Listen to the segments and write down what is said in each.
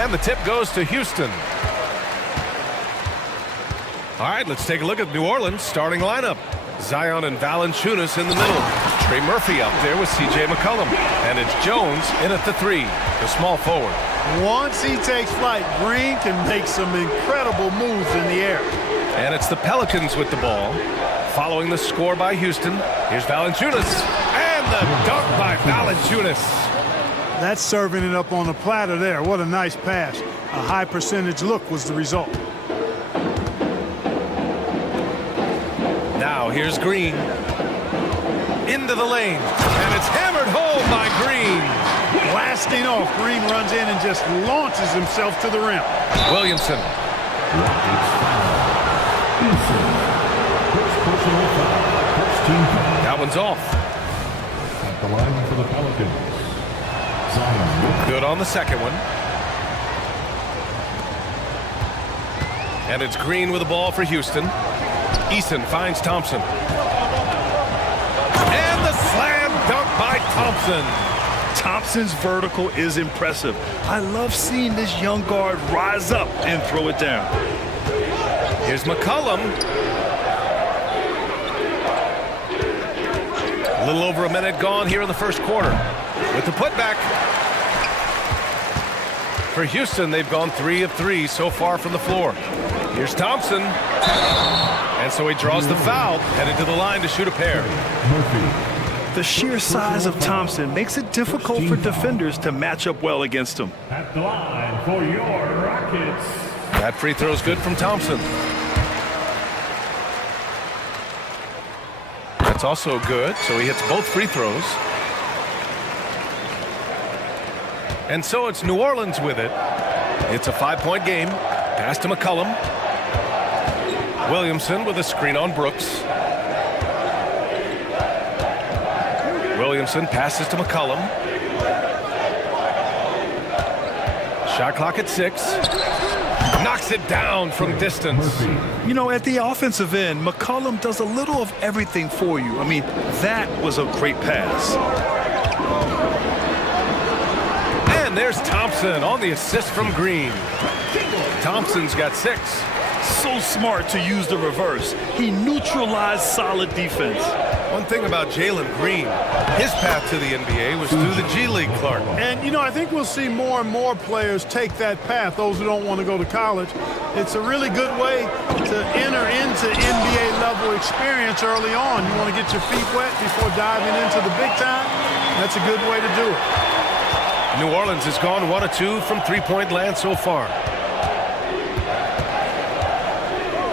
And the tip goes to Houston. All right, let's take a look at New Orleans' starting lineup. Zion and Valanciunas in the middle. Trey Murphy out there with C.J. McCollum. And it's Jones in at the 3, the small forward. Once he takes flight, Green can make some incredible moves in the air. And it's the Pelicans with the ball. Following the score by Houston, here's Valanciunas. And the dunk by Valanciunas. That's serving it up on a platter there. What a nice pass. A high percentage look was the result. Now here's Green. Into the lane. And it's hammered home by Green. Blasting off, Green runs in and just launches himself to the rim. Williamson. That one's off. At the line for the Pelicans. Good on the second one. And it's Green with the ball for Houston. Eason finds Thompson. And the slam dunk by Thompson. Thompson's vertical is impressive. I love seeing this young guard rise up and throw it down. Here's McCollum. A little over a minute gone here in the first quarter. With the putback. For Houston, they've gone 3 of 3 so far from the floor. Here's Thompson. And so he draws the foul, headed to the line to shoot a pair. The sheer size of Thompson makes it difficult for defenders to match up well against him. At the line for your Rockets. That free throw's good from Thompson. That's also good, so he hits both free throws. And so it's New Orleans with it. It's a 5-point game. Pass to McCollum. Williamson with a screen on Brooks. Williamson passes to McCollum. Shot clock at 6. Knocks it down from distance. You know, at the offensive end, McCollum does a little of everything for you. I mean, that was a great pass. And there's Thompson on the assist from Green. Thompson's got 6. So smart to use the reverse. He neutralized solid defense. One thing about Jalen Green, his path to the NBA was through the G League, Clark. And, you know, I think we'll see more and more players take that path, those who don't want to go to college. It's a really good way to enter into NBA-level experience early on. You want to get your feet wet before diving into the big time? That's a good way to do it. New Orleans has gone 1 of 2 from three-point land so far.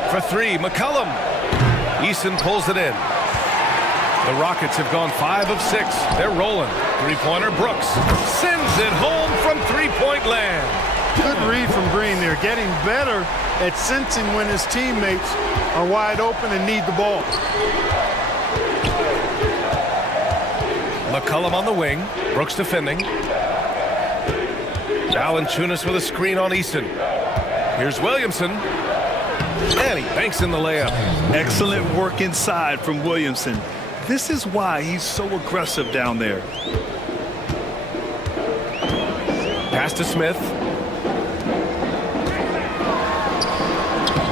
For 3, McCollum. Eason pulls it in. The Rockets have gone 5 of 6. They're rolling. Three-pointer Brooks sends it home from three-point land. Good read from Green there, getting better at sensing when his teammates are wide open and need the ball. McCollum on the wing. Brooks defending. Valanciunas with a screen on Easton. Here's Williamson. And he banks in the layup. Excellent work inside from Williamson. This is why he's so aggressive down there. Pass to Smith.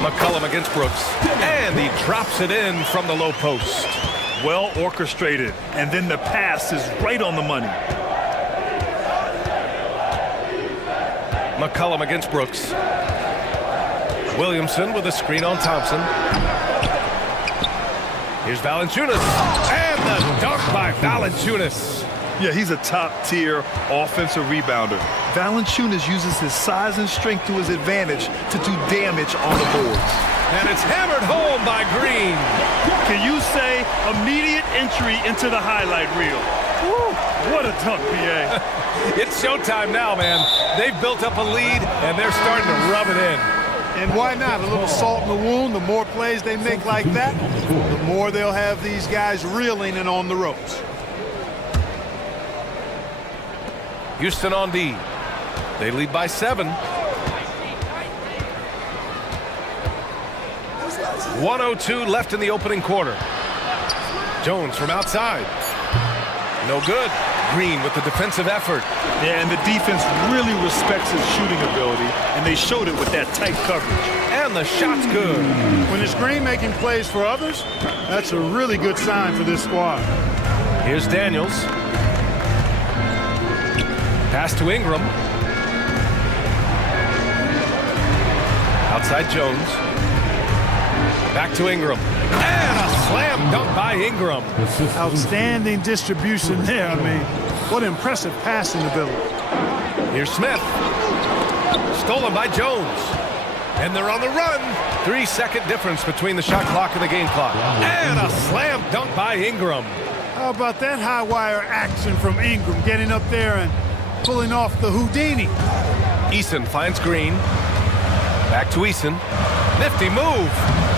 McCollum against Brooks. And he drops it in from the low post. Well orchestrated. And then the pass is right on the money. McCollum against Brooks. Williamson with a screen on Thompson. Here's Valanciunas. And the dunk by Valanciunas. Yeah, he's a top-tier offensive rebounder. Valanciunas uses his size and strength to his advantage to do damage on the boards. And it's hammered home by Green. Can you say immediate entry into the highlight reel? Woo, what a dunk, BA. It's showtime now, man. They've built up a lead, and they're starting to rub it in. And why not? A little salt in the wound. The more plays they make like that, the more they'll have these guys reeling and on the ropes. Houston on D. They lead by 7. 1:02 left in the opening quarter. Jones from outside. No good. Green with the defensive effort. Yeah, and the defense really respects his shooting ability, and they showed it with that tight coverage. And the shot's good. When it's Green making plays for others, that's a really good sign for this squad. Here's Daniels. Pass to Ingram. Outside Jones. Back to Ingram. And a slam dunk by Ingram. Outstanding distribution there. I mean, what impressive passing ability. Here's Smith. Stolen by Jones. And they're on the run. 3-second difference between the shot clock and the game clock. And a slam dunk by Ingram. How about that high wire action from Ingram, getting up there and pulling off the Houdini. Eason finds Green. Back to Eason. Nifty move.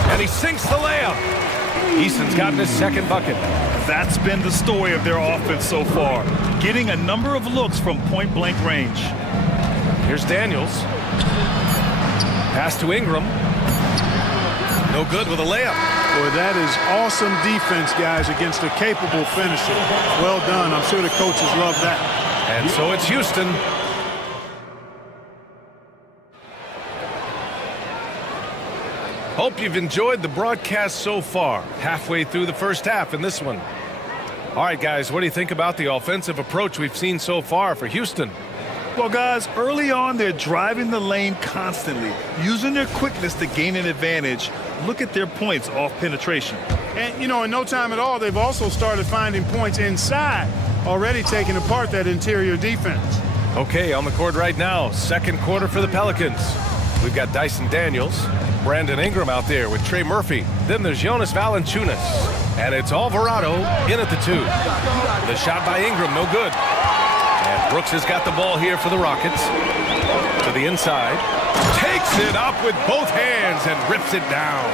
And he sinks the layup. Eason's gotten his second bucket. That's been the story of their offense so far, getting a number of looks from point-blank range. Here's Daniels. Pass to Ingram. No good with a layup. Boy, that is awesome defense, guys, against a capable finisher. Well done. I'm sure the coaches love that. And so it's Houston. Hope you've enjoyed the broadcast so far. Halfway through the first half in this one. All right, guys, what do you think about the offensive approach we've seen so far for Houston? Well, guys, early on, they're driving the lane constantly, using their quickness to gain an advantage. Look at their points off penetration. And, you know, in no time at all, they've also started finding points inside, already taking apart that interior defense. Okay, on the court right now, second quarter for the Pelicans. We've got Dyson Daniels, Brandon Ingram out there with Trey Murphy. Then there's Jonas Valanciunas. And it's Alvarado in at the 2. The shot by Ingram, no good. And Brooks has got the ball here for the Rockets. To the inside. Takes it up with both hands and rips it down.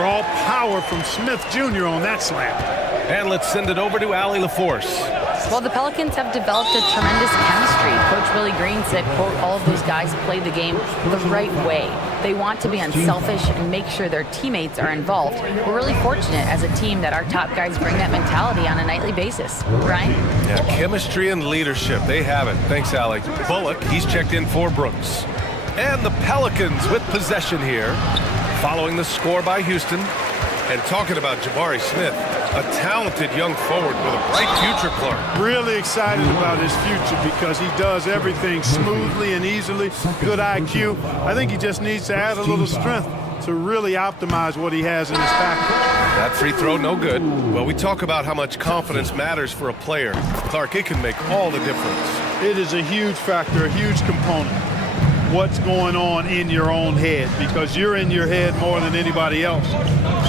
Raw power from Smith Jr. on that slam. And let's send it over to Allie LaForce. Well, the Pelicans have developed a tremendous chemistry. Coach Willie Green said, quote, all of those guys play the game the right way. They want to be unselfish and make sure their teammates are involved. We're really fortunate as a team that our top guys bring that mentality on a nightly basis. Ryan? Yeah, chemistry and leadership, they have it. Thanks, Allie. Bullock, he's checked in for Brooks. And the Pelicans with possession here, following the score by Houston. And talking about Jabari Smith, a talented young forward with a bright future, Clark. Really excited about his future because he does everything smoothly and easily. Good IQ. I think he just needs to add a little strength to really optimize what he has in his package. That free throw, no good. Well, we talk about how much confidence matters for a player. Clark, it can make all the difference. It is a huge factor, a huge component. What's going on in your own head, because you're in your head more than anybody else.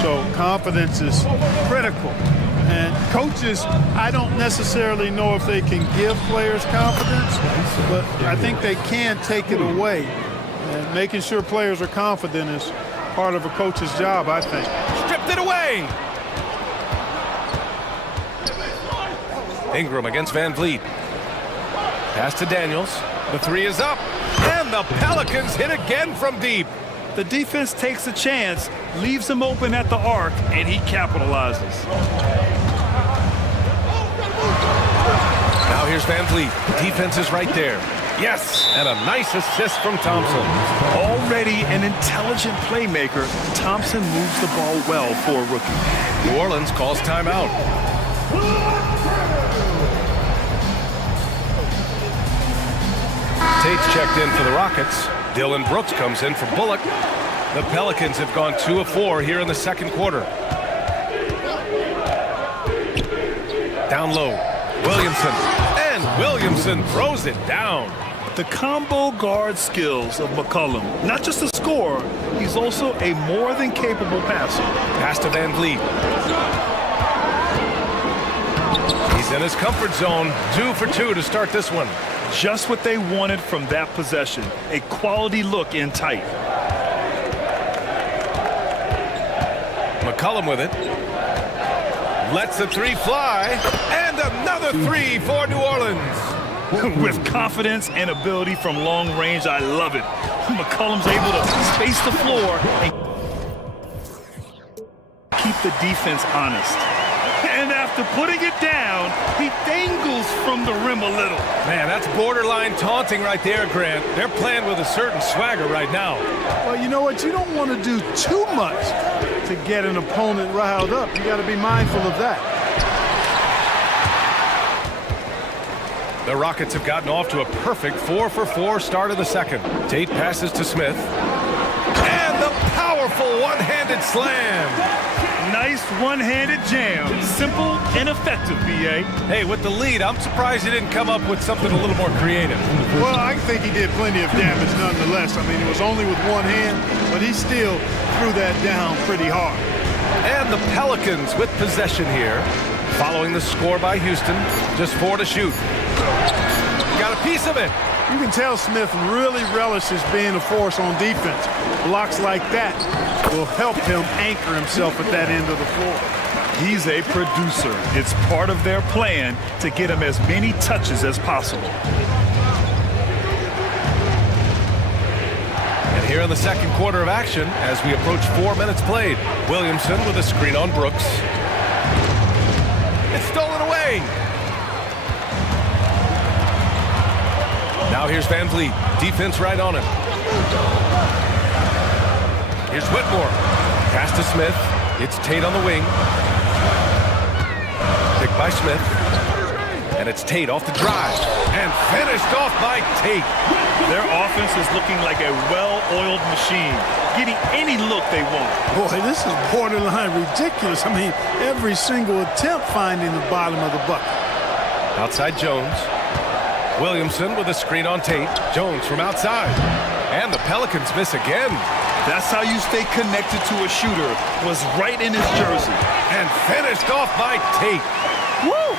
So confidence is critical. And coaches, I don't necessarily know if they can give players confidence, but I think they can take it away. And making sure players are confident is part of a coach's job, I think. Stripped it away. Ingram against Van Vliet. Pass to Daniels. The 3 is up. And the Pelicans hit again from deep. The defense takes a chance, leaves him open at the arc, and he capitalizes. Now here's Van Vliet. Defense is right there. Yes, and a nice assist from Thompson. Already an intelligent playmaker, Thompson moves the ball well for a rookie. New Orleans calls timeout. Tate's checked in for the Rockets. Dylan Brooks comes in for Bullock. The Pelicans have gone 2 of 4 here in the second quarter. Down low, Williamson. And Williamson throws it down. The combo guard skills of McCollum. Not just a scorer, he's also a more than capable passer. Pass to Van Vliet. He's in his comfort zone. 2 for 2 to start this one. Just what they wanted from that possession. A quality look in tight. McCollum with it. Lets the 3 fly. And another 3 for New Orleans. With confidence and ability from long range, I love it. McCollum's able to space the floor and keep the defense honest. And after putting it down, he he dangles from the rim a little. Man, that's borderline taunting right there, Grant. They're playing with a certain swagger right now. Well, you know what? You don't want to do too much to get an opponent riled up. You got to be mindful of that. The Rockets have gotten off to a perfect 4-for-4 start of the second. Tate passes to Smith. And the powerful one-handed slam. Nice one-handed jam. Simple and effective, B.A. Hey, with the lead, I'm surprised he didn't come up with something a little more creative. Well, I think he did plenty of damage nonetheless. I mean, it was only with one hand, but he still threw that down pretty hard. And the Pelicans with possession here. Following the score by Houston, just 4 to shoot. Got a piece of it. You can tell Smith really relishes being a force on defense. Blocks like that will help him anchor himself at that end of the floor. He's a producer. It's part of their plan to get him as many touches as possible. And here in the second quarter of action, as we approach 4 minutes played, Williamson with a screen on Brooks. It's stolen away. Now here's Van Vliet. Defense right on him. Here's Whitmore. Pass to Smith. It's Tate on the wing. Picked by Smith. And it's Tate off the drive. And finished off by Tate. Their offense is looking like a well-oiled machine, getting any look they want. Boy, this is borderline ridiculous. I mean, every single attempt finding the bottom of the bucket. Outside Jones. Williamson with a screen on Tate. Jones from outside. And the Pelicans miss again. That's how you stay connected to a shooter. Was right in his jersey. And finished off by Tate. Woo!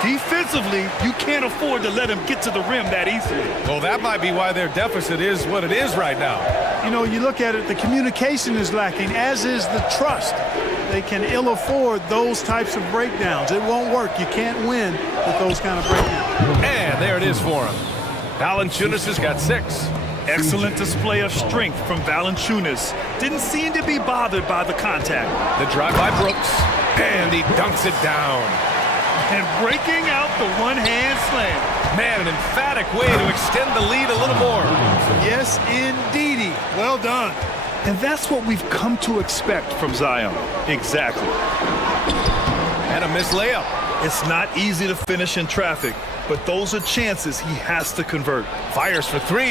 Defensively, you can't afford to let him get to the rim that easily. Well, that might be why their deficit is what it is right now. You know, you look at it, the communication is lacking, as is the trust. They can ill afford those types of breakdowns. It won't work. You can't win with those kind of breakdowns. And there it is for him. Valanciunas has got 6. Excellent display of strength from Valanciunas. Didn't seem to be bothered by the contact. The drive by Brooks. And he dunks it down. And breaking out the one-hand slam. Man, an emphatic way to extend the lead a little more. Yes, indeedy. Well done. And that's what we've come to expect from Zion. Exactly. And a missed layup. It's not easy to finish in traffic, but those are chances he has to convert. Fires for 3.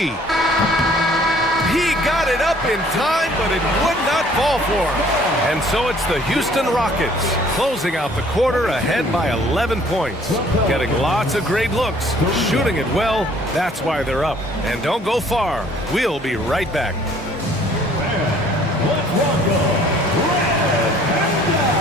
He got it up in time, but it would not fall for him. And so it's the Houston Rockets closing out the quarter ahead by 11 points. Getting lots of great looks, shooting it well. That's why they're up. And don't go far. We'll be right back. Let's welcome Red and Down.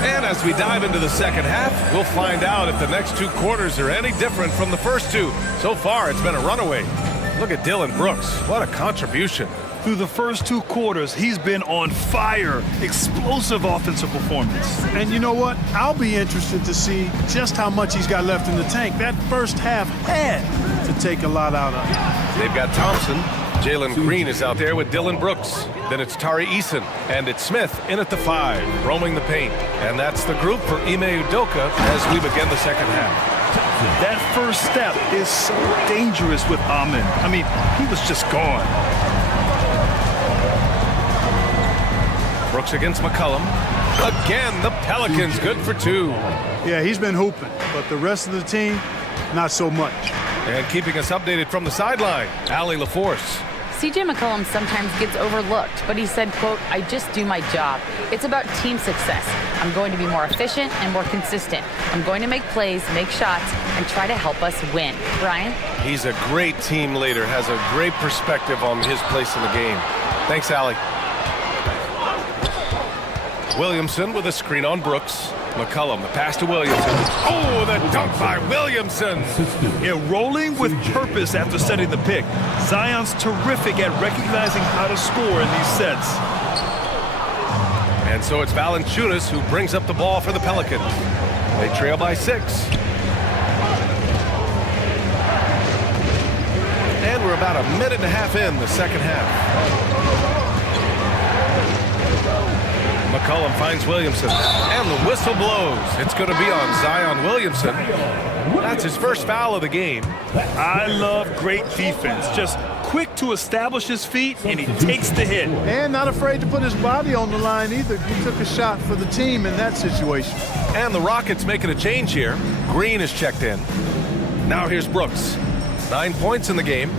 And as we dive into the second half, we'll find out if the next 2 quarters are any different from the first 2. So far, it's been a runaway. Look at Dillon Brooks. What a contribution. Through the first 2 quarters, he's been on fire. Explosive offensive performance. And you know what? I'll be interested to see just how much he's got left in the tank. That first half had to take a lot out of him. They've got Thompson. Jalen Green is out there with Dillon Brooks. Then it's Tari Eason. And it's Smith in at the 5, roaming the paint. And that's the group for Ime Udoka as we begin the second half. That first step is so dangerous with Amin. I mean, he was just gone. Brooks against McCollum. Again, the Pelicans good for 2. Yeah, he's been hooping, but the rest of the team, not so much. And keeping us updated from the sideline, Allie LaForce. CJ McCollum sometimes gets overlooked, but he said, quote, "I just do my job. It's about team success. I'm going to be more efficient and more consistent. I'm going to make plays, make shots, and try to help us win." Brian? He's a great team leader, has a great perspective on his place in the game. Thanks, Allie. Williamson with a screen on Brooks. McCollum, the pass to Williamson. Oh, the dunk by Williamson. Yeah, rolling with purpose after setting the pick. Zion's terrific at recognizing how to score in these sets. And And so it's Valanciunas who brings up the ball for the Pelicans. They trail by 6. And we're about a minute and a half in the second half. McCollum finds Williamson, and the whistle blows. It's going to be on Zion Williamson. That's his first foul of the game. I love great defense. Just quick to establish his feet, and he takes the hit. And not afraid to put his body on the line either. He took a shot for the team in that situation. And the Rockets making a change here. Green is checked in. Now here's Brooks. 9 points in the game.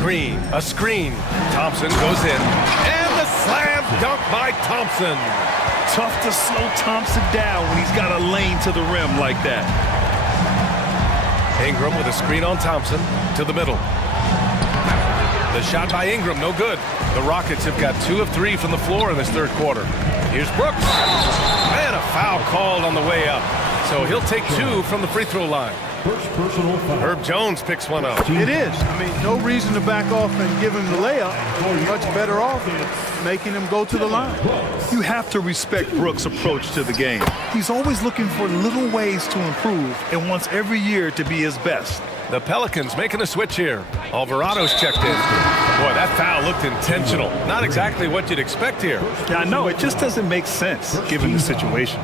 Green, a screen. Thompson goes in. And the slam dunk by Thompson. Tough to slow Thompson down when he's got a lane to the rim like that. Ingram with a screen on Thompson to the middle. The shot by Ingram, no good. The Rockets have got 2 of 3 from the floor in this third quarter. Here's Brooks. And a foul called on the way up. So he'll take 2 from the free throw line. First personal foul. Herb Jones picks one up. It is. I mean, no reason to back off and give him the layup. Much better off making him go to the line. You have to respect Brooks' approach to the game. He's always looking for little ways to improve and wants every year to be his best. The Pelicans making a switch here. Alvarado's checked in. Boy, that foul looked intentional. Not exactly what you'd expect here. Yeah, I know. It just doesn't make sense given the situation.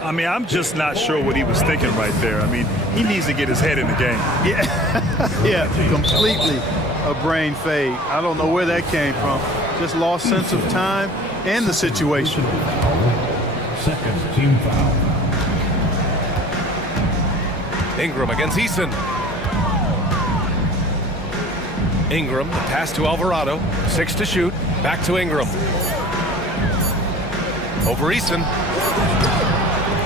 I mean, I'm just not sure what he was thinking right there. I mean, he needs to get his head in the game. Yeah, completely a brain fade. I don't know where that came from. Just lost sense of time and the situation. Second team foul. Ingram against Eason. Ingram, the pass to Alvarado. 6 to shoot. Back to Ingram. Over Eason.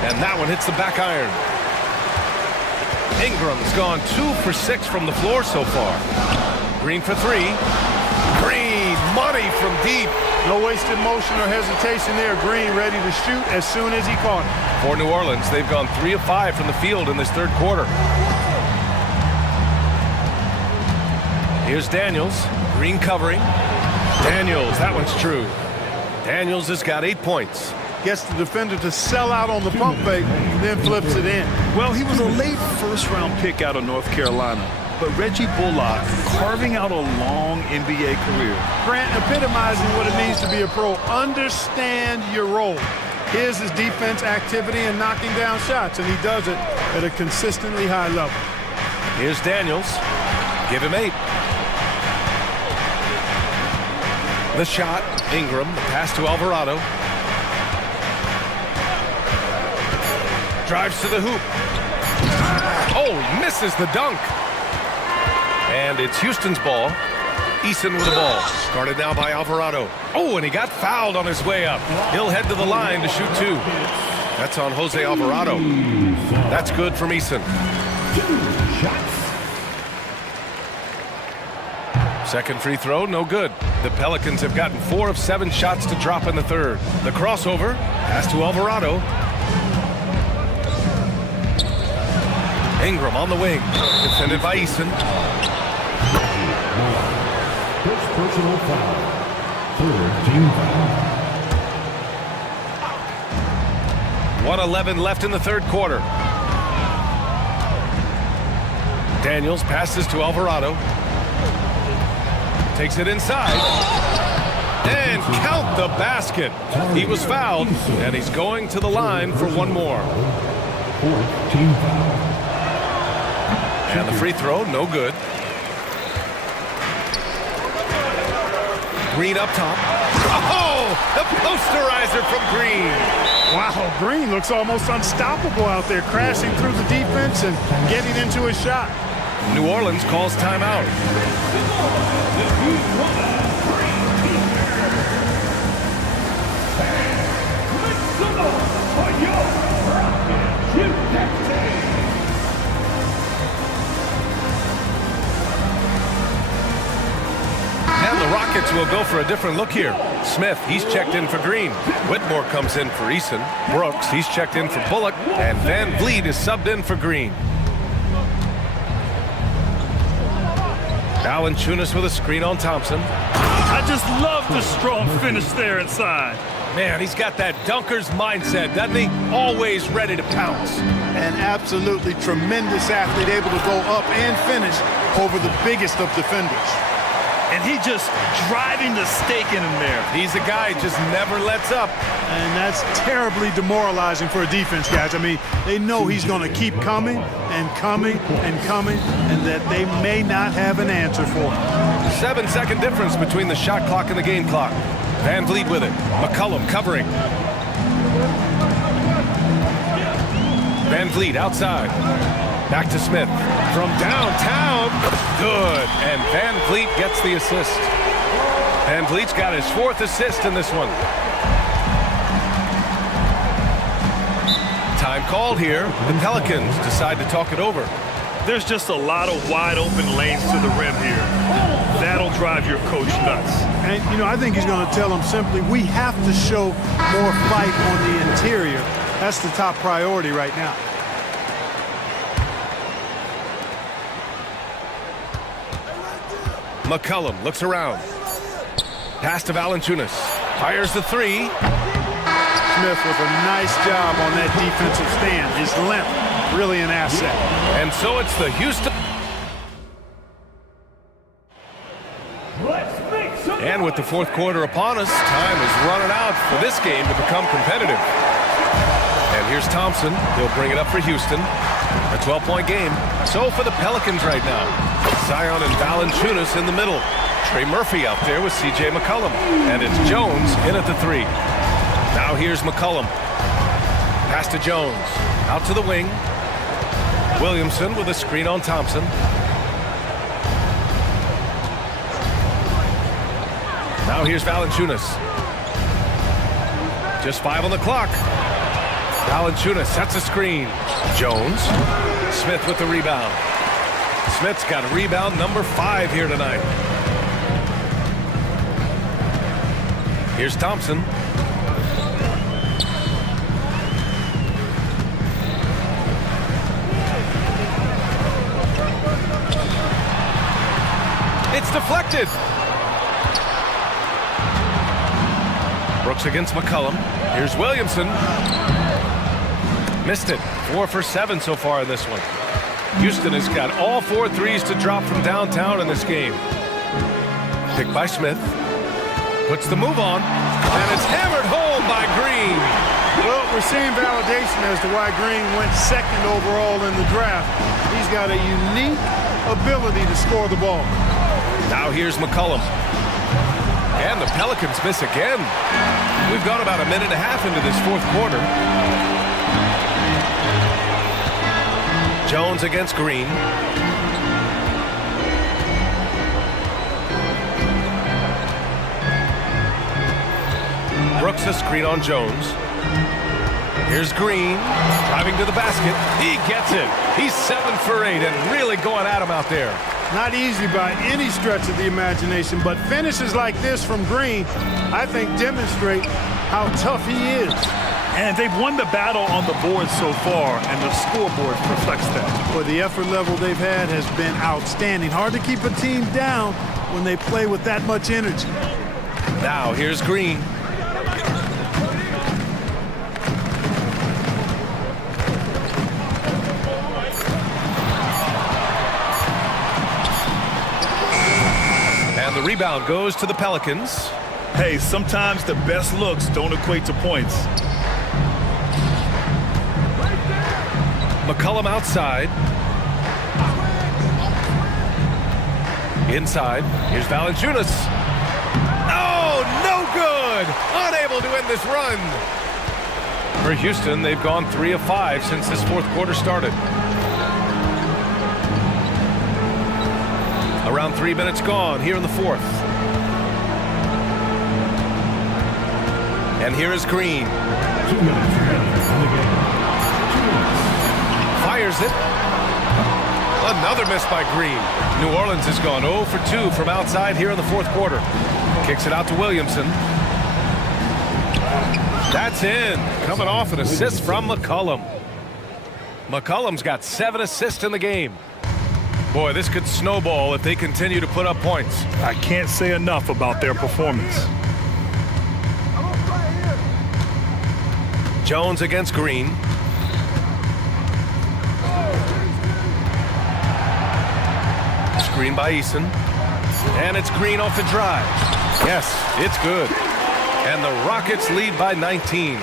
And that one hits the back iron. Ingram's gone 2 for 6 from the floor so far. Green for 3. Green, money from deep. No wasted motion or hesitation there. Green ready to shoot as soon as he caught it. For New Orleans, they've gone 3 of 5 from the field in this third quarter. Here's Daniels. Green covering. Daniels, that one's true. Daniels has got 8 points. Gets the defender to sell out on the pump fake, then flips it in. Well, he was a late first-round pick out of North Carolina, but Reggie Bullock carving out a long NBA career. Grant epitomizing what it means to be a pro. Understand your role. His is defense activity and knocking down shots, and he does it at a consistently high level. Here's Daniels. Give him 8. The shot, Ingram, the pass to Alvarado. Drives to the hoop. Oh, misses the dunk. And it's Houston's ball. Eason with the ball. Guarded now by Alvarado. Oh, and he got fouled on his way up. He'll head to the line to shoot 2. That's on Jose Alvarado. That's good from Eason. 2 shots. Second free throw, no good. The Pelicans have gotten 4 of 7 shots to drop in the third. The crossover, pass to Alvarado. Ingram on the wing, defended by Eason. First personal foul. Third team foul. 1:11 left in the third quarter. Daniels passes to Alvarado. Takes it inside. And count the basket. He was fouled, and he's going to the line for 1 more. Fourth team foul. And the free throw, no good. Green up top. Oh, the posterizer from Green. Wow, Green looks almost unstoppable out there, crashing through the defense and getting into his shot. New Orleans calls timeout. And the Rockets will go for a different look here. Smith, he's checked in for Green. Whitmore comes in for Eason. Brooks, he's checked in for Bullock. And Van Vliet is subbed in for Green. Valanciunas with a screen on Thompson. I just love the strong finish there inside. Man, he's got that dunker's mindset, doesn't he? Always ready to pounce. An absolutely tremendous athlete, able to go up and finish over the biggest of defenders. And he just driving the stake in him there. He's a guy who just never lets up. And that's terribly demoralizing for a defense, guys. I mean, they know he's going to keep coming and coming and coming, and that they may not have an answer for him. 7-second difference between the shot clock and the game clock. Van Vliet with it. McCollum covering. Van Vliet outside. Back to Smith. From downtown. Good. And Van Vliet gets the assist. Van Vliet's got his 4th assist in this one. Time called here. The Pelicans decide to talk it over. There's just a lot of wide open lanes to the rim here. That'll drive your coach nuts. And, you know, I think he's going to tell them simply, we have to show more fight on the interior. That's the top priority right now. McCollum looks around. Pass to Valanciunas. Fires the 3. Smith with a nice job on that defensive stand. His length, really an asset. And so it's the Houston. And with the 4th quarter upon us, time is running out for this game to become competitive. And here's Thompson. He'll bring it up for Houston. A 12-point game. So for the Pelicans right now. Zion and Valanciunas in the middle. Trey Murphy out there with C.J. McCollum. And it's Jones in at the 3. Now here's McCollum. Pass to Jones. Out to the wing. Williamson with a screen on Thompson. Now here's Valanciunas. Just 5 on the clock. Valanciunas sets a screen. Jones. Smith with the rebound. Smith's got rebound number 5 here tonight. Here's Thompson. It's deflected. Brooks against McCollum. Here's Williamson. Missed it. 4 for 7 so far in this one. Houston has got all 4 threes to drop from downtown in this game. Picked by Smith. Puts the move on. And it's hammered home by Green. Well, we're seeing validation as to why Green went 2nd overall in the draft. He's got a unique ability to score the ball. Now here's McCollum. And the Pelicans miss again. We've gone about a minute and a half into this 4th quarter. Jones against Green. Brooks a screen on Jones. Here's Green, driving to the basket. He gets it. He's 7 for 8 and really going at him out there. Not easy by any stretch of the imagination, but finishes like this from Green, I think, demonstrate how tough he is. And they've won the battle on the board so far, and the scoreboard reflects that. Well, the effort level they've had has been outstanding. Hard to keep a team down when they play with that much energy. Now here's Green. And the rebound goes to the Pelicans. Hey, sometimes the best looks don't equate to points. McCollum outside. Inside. Here's Valanciunas. Oh, no good! Unable to end this run. For Houston, they've gone 3 of 5 since this 4th quarter started. Around 3 minutes gone here in the 4th. And here is Green. 2 minutes remaining in the game. Fires it. Another miss by Green. New Orleans has gone 0 for 2 from outside here in the 4th quarter. Kicks it out to Williamson. That's in. Coming off an assist from McCollum. McCollum's got 7 assists in the game. Boy, this could snowball if they continue to put up points. I can't say enough about their performance. Jones against Green. Screen by Eason. And it's Green off the drive. Yes, it's good. And the Rockets lead by 19.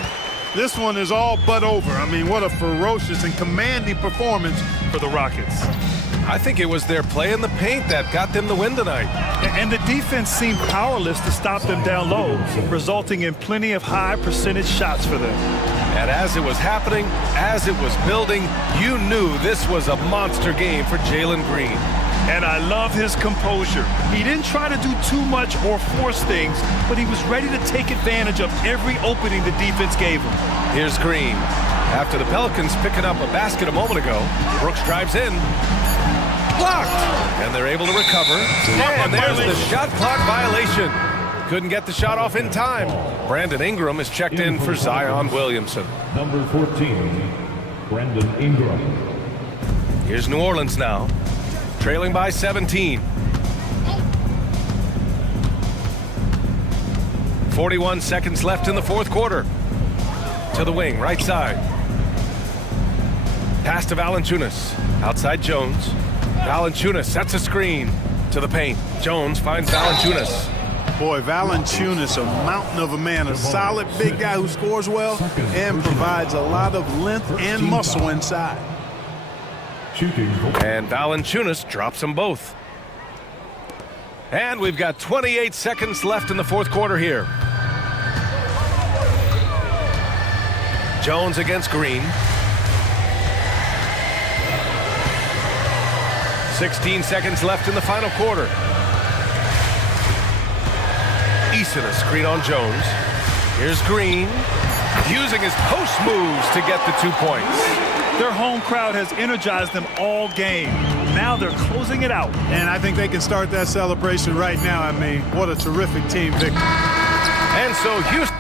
This one is all but over. I mean, what a ferocious and commanding performance For the Rockets. I think it was their play in the paint that got them the win tonight. And the defense seemed powerless to stop them down low, resulting in plenty of high percentage shots for them. And as it was happening, as it was building, you knew this was a monster game for Jalen Green. And I love his composure. He didn't try to do too much or force things, but he was ready to take advantage of every opening the defense gave him. Here's Green. After the Pelicans picking up a basket a moment ago, Brooks drives in. Blocked! And they're able to recover. And there's the shot clock violation. Couldn't get the shot off in time. Brandon Ingram is checked in for Zion Williamson. Number 14, Brandon Ingram. Here's New Orleans now, trailing by 17. 41 seconds left in the fourth quarter. To the wing, right side. Pass to Valanciunas. Outside Jones. Valanciunas sets a screen to the paint. Jones finds Valanciunas. Boy, Valanciunas, a mountain of a man, a solid big guy who scores well and provides a lot of length and muscle inside. Shooting. And Valanciunas drops them both. And we've got 28 seconds left in the fourth quarter here. Jones against Green. 16 seconds left in the final quarter. Eason a screen on Jones. Here's Green, using his post moves to get the 2 points. Their home crowd has energized them all game. Now they're closing it out. And I think they can start that celebration right now. I mean, what a terrific team victory. And so Houston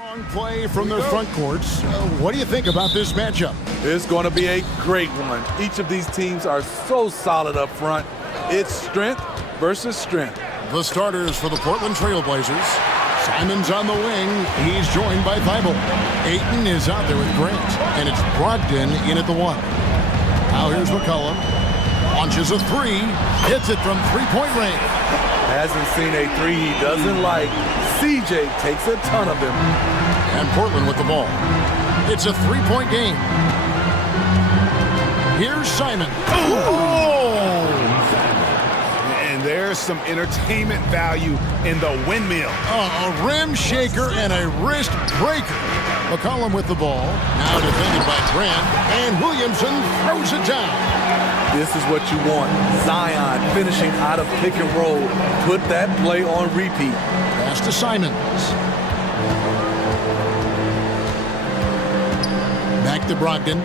Strong play from their front courts. What do you think about this matchup? It's going to be a great one. Each of these teams are so solid up front. It's strength versus strength. The starters for the Portland Trailblazers. Simon's on the wing. He's joined by Thibault. Ayton is out there with Grant. And it's Brogdon in at the 1. Now here's McCollum. Launches a 3. Hits it from three-point range. Hasn't seen a 3 he doesn't like. CJ takes a ton of them. And Portland with the ball. It's a three-point game. Here's Simon. Oh! And there's some entertainment value in the windmill. A rim shaker and a wrist breaker. McCollum with the ball. Now defended by Grant. And Williamson throws it down. This is what you want. Zion finishing out of pick and roll. Put that play on repeat. Pass to Simons. Back to Brogdon.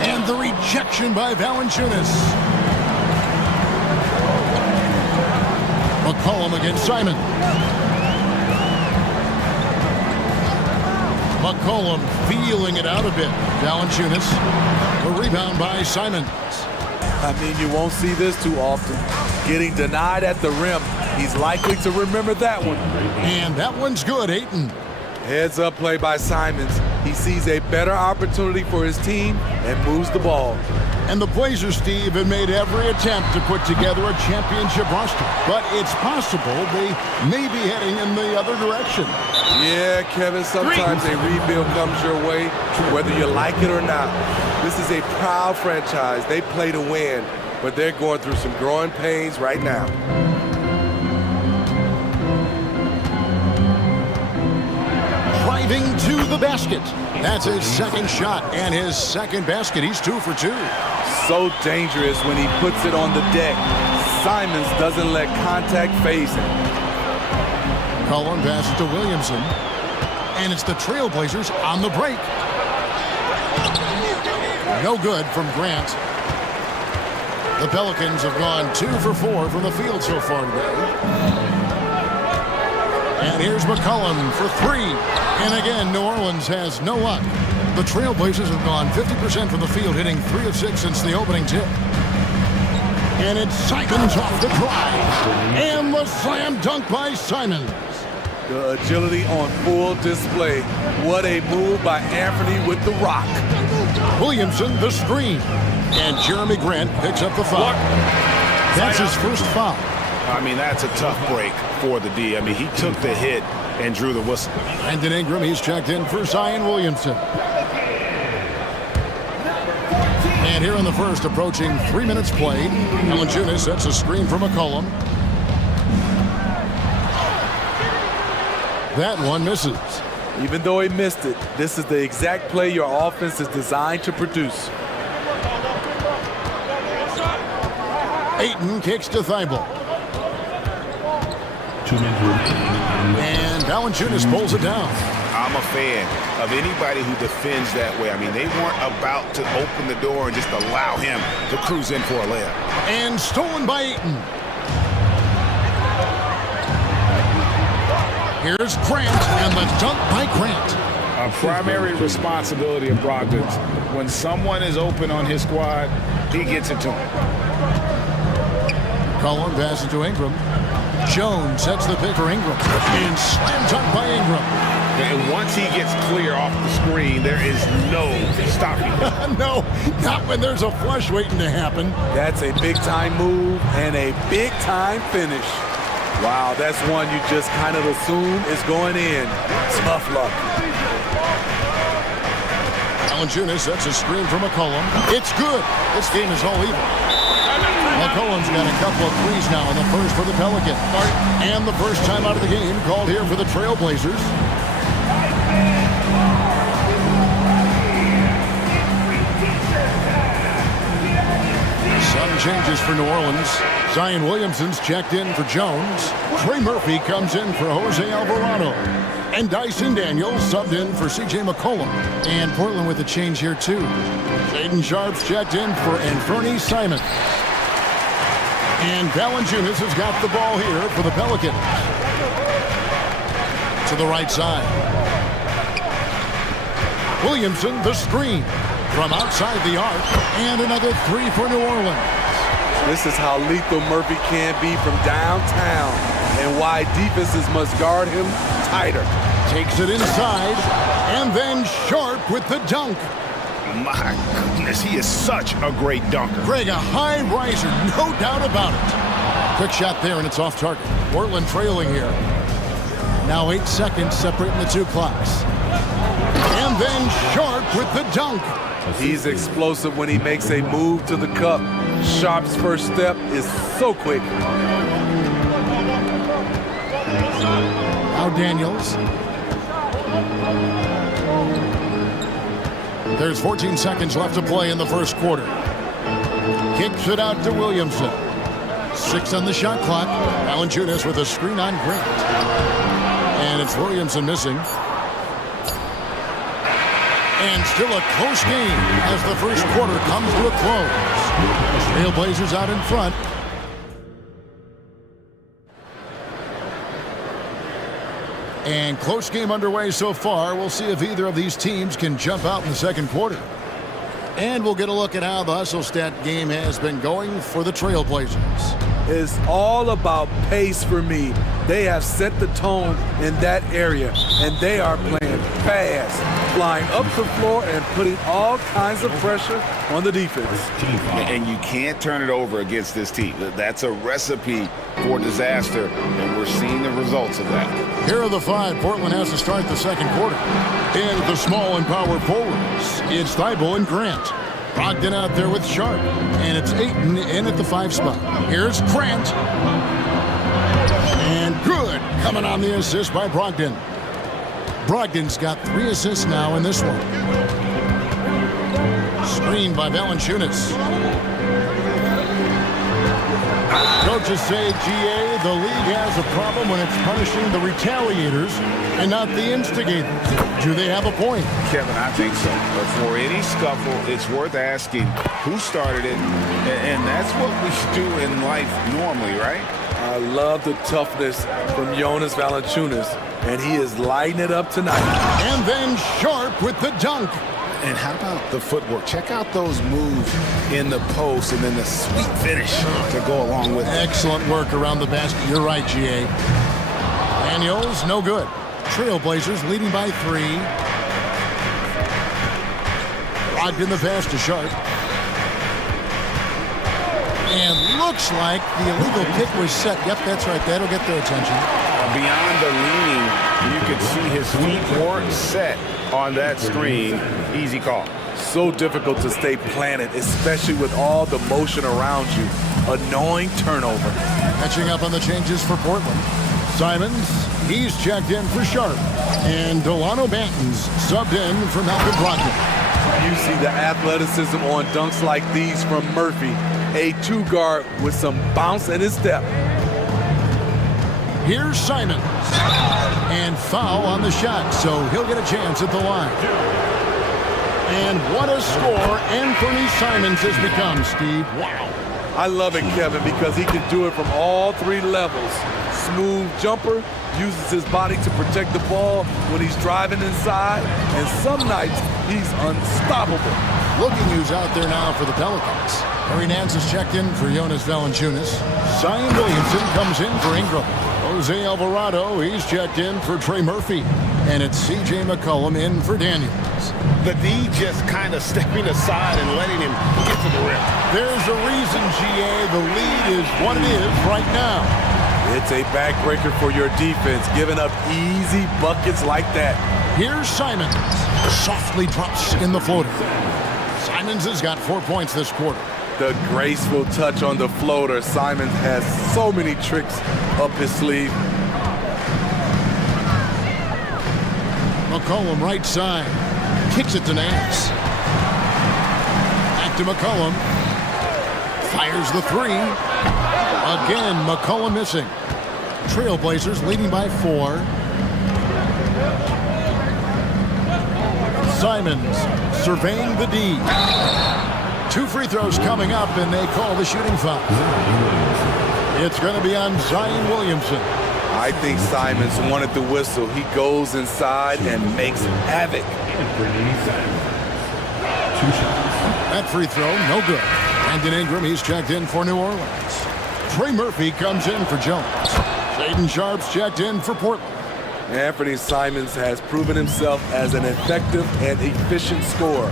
And the rejection by Valanciunas. McCollum against Simon. McCollum feeling it out a bit. Valanciunas. A rebound by Simons. I mean, you won't see this too often. Getting denied at the rim. He's likely to remember that one. And that one's good, Ayton. Heads up play by Simons. He sees a better opportunity for his team and moves the ball. And the Blazers, Steve, have made every attempt to put together a championship roster. But it's possible they may be heading in the other direction. Yeah, Kevin, sometimes a rebuild comes your way, whether you like it or not. This is a proud franchise. They play to win, but they're going through some growing pains right now. Driving to the basket. That's his second shot and his second basket. He's 2 for 2. So dangerous when he puts it on the deck. Simons doesn't let contact phase him. Cullen passes to Williamson. And it's the Trailblazers on the break. No good from Grant. The Pelicans have gone 2 for 4 from the field so far today. And here's McCollum for 3. And again, New Orleans has no luck. The Trailblazers have gone 50% from the field, hitting 3 of 6 since the opening tip. And it's Simons off the drive. And the slam dunk by Simons. The agility on full display. What a move by Anthony with the rock. Williamson, the screen. And Jeremy Grant picks up the foul. That's his first foul. I mean, that's a tough break for the D. I mean, he took the hit and drew the whistle. Brandon Ingram, he's checked in for Zion Williamson. And here in the first, approaching 3 minutes played, Valanciunas sets a screen for McCollum. That one misses. Even though he missed it, this is the exact play your offense is designed to produce. Ayton kicks to Thibault. 2 minutes remaining. And Valanciunas pulls it down. I'm a fan of anybody who defends that way. I mean, they weren't about to open the door and just allow him to cruise in for a layup. And stolen by Ayton. Here's Grant, and the dunk by Grant. A primary responsibility of Brogdon's. When someone is open on his squad, he gets it to him. Cullen passes to Ingram. Jones sets the pick for Ingram. And slam dunk by Ingram. And once he gets clear off the screen, there is no stopping him. No, not when there's a flush waiting to happen. That's a big-time move and a big-time finish. Wow, that's one you just kind of assume is going in. Tough luck. Valanciunas sets a screen for McCollum. It's good. This game is all even. McCollum's got a couple of threes now in the first for the Pelicans. And the first time out of the game called here for the Trailblazers. Some changes for New Orleans. Zion Williamson's checked in for Jones. Trey Murphy comes in for Jose Alvarado. And Dyson Daniels subbed in for C.J. McCollum. And Portland with a change here, too. Shaden Sharp's checked in for Anthony Simon. And Valanciunas has got the ball here for the Pelicans. to the right side. Williamson, the screen from outside the arc, and another three for New Orleans. This is how lethal Murphy can be from downtown and why defenses must guard him tighter. Takes it inside, and then Sharp with the dunk. My goodness, he is such a great dunker. Greg, a high riser, no doubt about it. Quick shot there, and it's off target. Portland trailing here. Now 8 seconds separating the two clocks. And then Sharp with the dunk. He's explosive when he makes a move to the cup. Sharp's first step is so quick. Now Daniels. There's 14 seconds left to play in the first quarter. Kicks it out to Williamson. 6 on the shot clock. Valanciunas with a screen on Grant. And it's Williamson missing. And still a close game as the first quarter comes to a close. Trailblazers out in front. And close game underway so far. We'll see if either of these teams can jump out in the second quarter. And we'll get a look at how the hustle stat game has been going for the Trailblazers. It's all about pace for me. They have set the tone in that area, and they are playing fast, flying up the floor and putting all kinds of pressure on the defense. And you can't turn it over against this team. That's a recipe for disaster, and we're seeing the results of that. Here are the 5 Portland has to start the second quarter. And the small and power forwards, it's Thibault and Grant. Brogdon out there with Sharp, and it's Ayton in at the 5 spot. Here's Grant. And good, coming on the assist by Brogdon. Brogdon's got 3 assists now in this one. Screen by Valanciunas. Coaches say, GA, the league has a problem when it's punishing the retaliators and not the instigators. Do they have a point? Kevin, I think so. But for any scuffle, it's worth asking who started it, and that's what we do in life normally, right? I love the toughness from Jonas Valanciunas, and he is lighting it up tonight. And then Sharp with the dunk. And how about the footwork? Check out those moves in the post and then the sweet finish to go along with it. Excellent work around the basket. You're right, GA. Daniels, no good. Trailblazers leading by 3. Brogdon the pass to Sharp. And looks like the illegal kick was set. Yep, that's right. That'll get their attention. Beyond the leaning, you could see his feet weren't set on that screen. Easy call. So difficult to stay planted, especially with all the motion around you. Annoying turnover. Catching up on the changes for Portland. Simons, he's checked in for Sharp. And Delano Banton's subbed in for Malcolm Brogdon. You see the athleticism on dunks like these from Murphy. A 2-guard with some bounce in his step. Here's Simons. And foul on the shot, so he'll get a chance at the line. And what a score Anthony Simons has become, Steve. Wow. I love it, Kevin, because he can do it from all 3 levels. Smooth jumper, uses his body to protect the ball when he's driving inside, and some nights he's unstoppable. Looking who's out there now for the Pelicans. Harry Nance has checked in for Jonas Valanciunas. Zion Williamson comes in for Ingram. Jose Alvarado, he's checked in for Trey Murphy. And it's C.J. McCollum in for Daniels. The D just kind of stepping aside and letting him get to the rim. There's a reason, GA, the lead is what it is right now. It's a backbreaker for your defense, giving up easy buckets like that. Here's Simons. Softly drops in the floater. Simons has got 4 points this quarter. The graceful touch on the floater. Simons has so many tricks up his sleeve. McCollum right side. Kicks it to Nance. Back to McCollum. Fires the 3. Again, McCollum missing. Trailblazers leading by 4. Simons surveying the D. 2 free throws coming up, and they call the shooting foul. It's going to be on Zion Williamson. I I think Simons wanted the whistle. He goes inside and makes havoc. That free throw, no good. Brandon Ingram, he's checked in for New Orleans. Trey Murphy comes in for Jones. Shaden Sharp's checked in for Portland. Anthony Simons has proven himself as an effective and efficient scorer.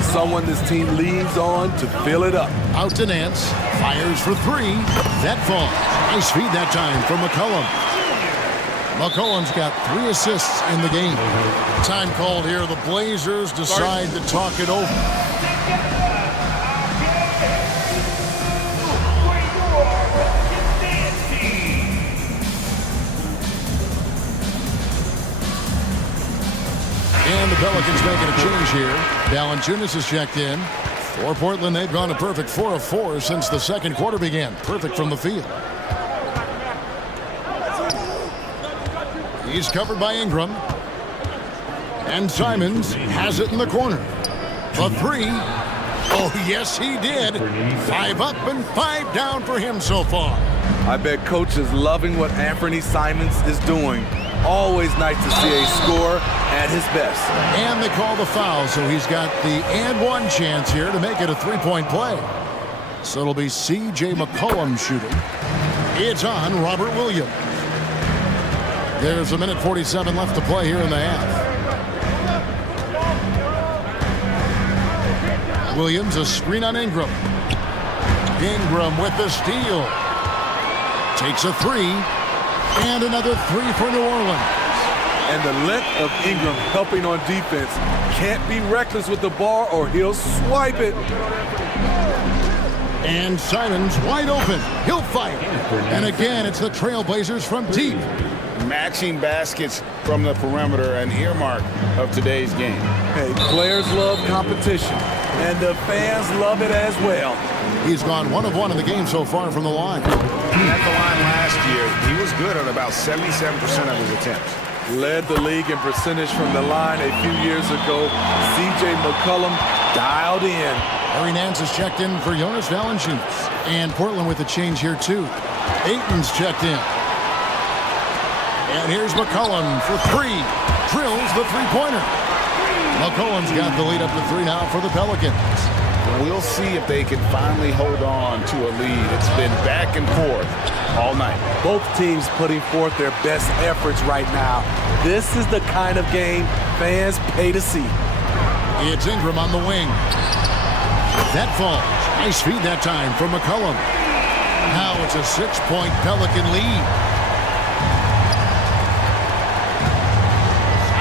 Someone this team leans on to fill it up. Out to Nance, fires for three. That falls. Nice feed that time from McCollum. McCollum's got 3 assists in the game. Time called here. The Blazers decide to talk it over. And the Pelicans making a change here. Valanciunas is checked in. For Portland, they've gone a perfect 4 of 4 since the second quarter began. Perfect from the field. He's covered by Ingram. And Simons has it in the corner. The three. Oh, yes, he did. 5 up and 5 down for him so far. I bet coach is loving what Anthony Simons is doing. Always nice to see a scorer at his best. And they call the foul, so he's got the and one chance here to make it a 3-point play. So it'll be C.J. McCollum shooting. It's on Robert Williams. There's 1:47 left to play here in the half. Williams, a screen on Ingram. Ingram with the steal. Takes a 3. And another 3 for New Orleans. And the length of Ingram helping on defense. Can't be reckless with the ball or he'll swipe it. And Simons wide open. He'll fight. And again, it's the Trailblazers from deep. Matching baskets from the perimeter, an earmark of today's game. Hey, players love competition, and the fans love it as well. He's gone 1 of 1 in the game so far from the line. At the line last year, he was good on about 77% of his attempts. Led the league in percentage from the line a few years ago. C.J. McCollum dialed in. Larry Nance is checked in for Jonas Valanciunas. And Portland with a change here, too. Ayton's checked in. And here's McCollum for 3. Drills the three-pointer. McCollum's got the lead up to 3 now for the Pelicans. We'll see if they can finally hold on to a lead. It's been back and forth all night. Both teams putting forth their best efforts right now. This is the kind of game fans pay to see. It's Ingram on the wing. That falls. Nice feed that time from McCollum. Now it's a 6-point Pelican lead.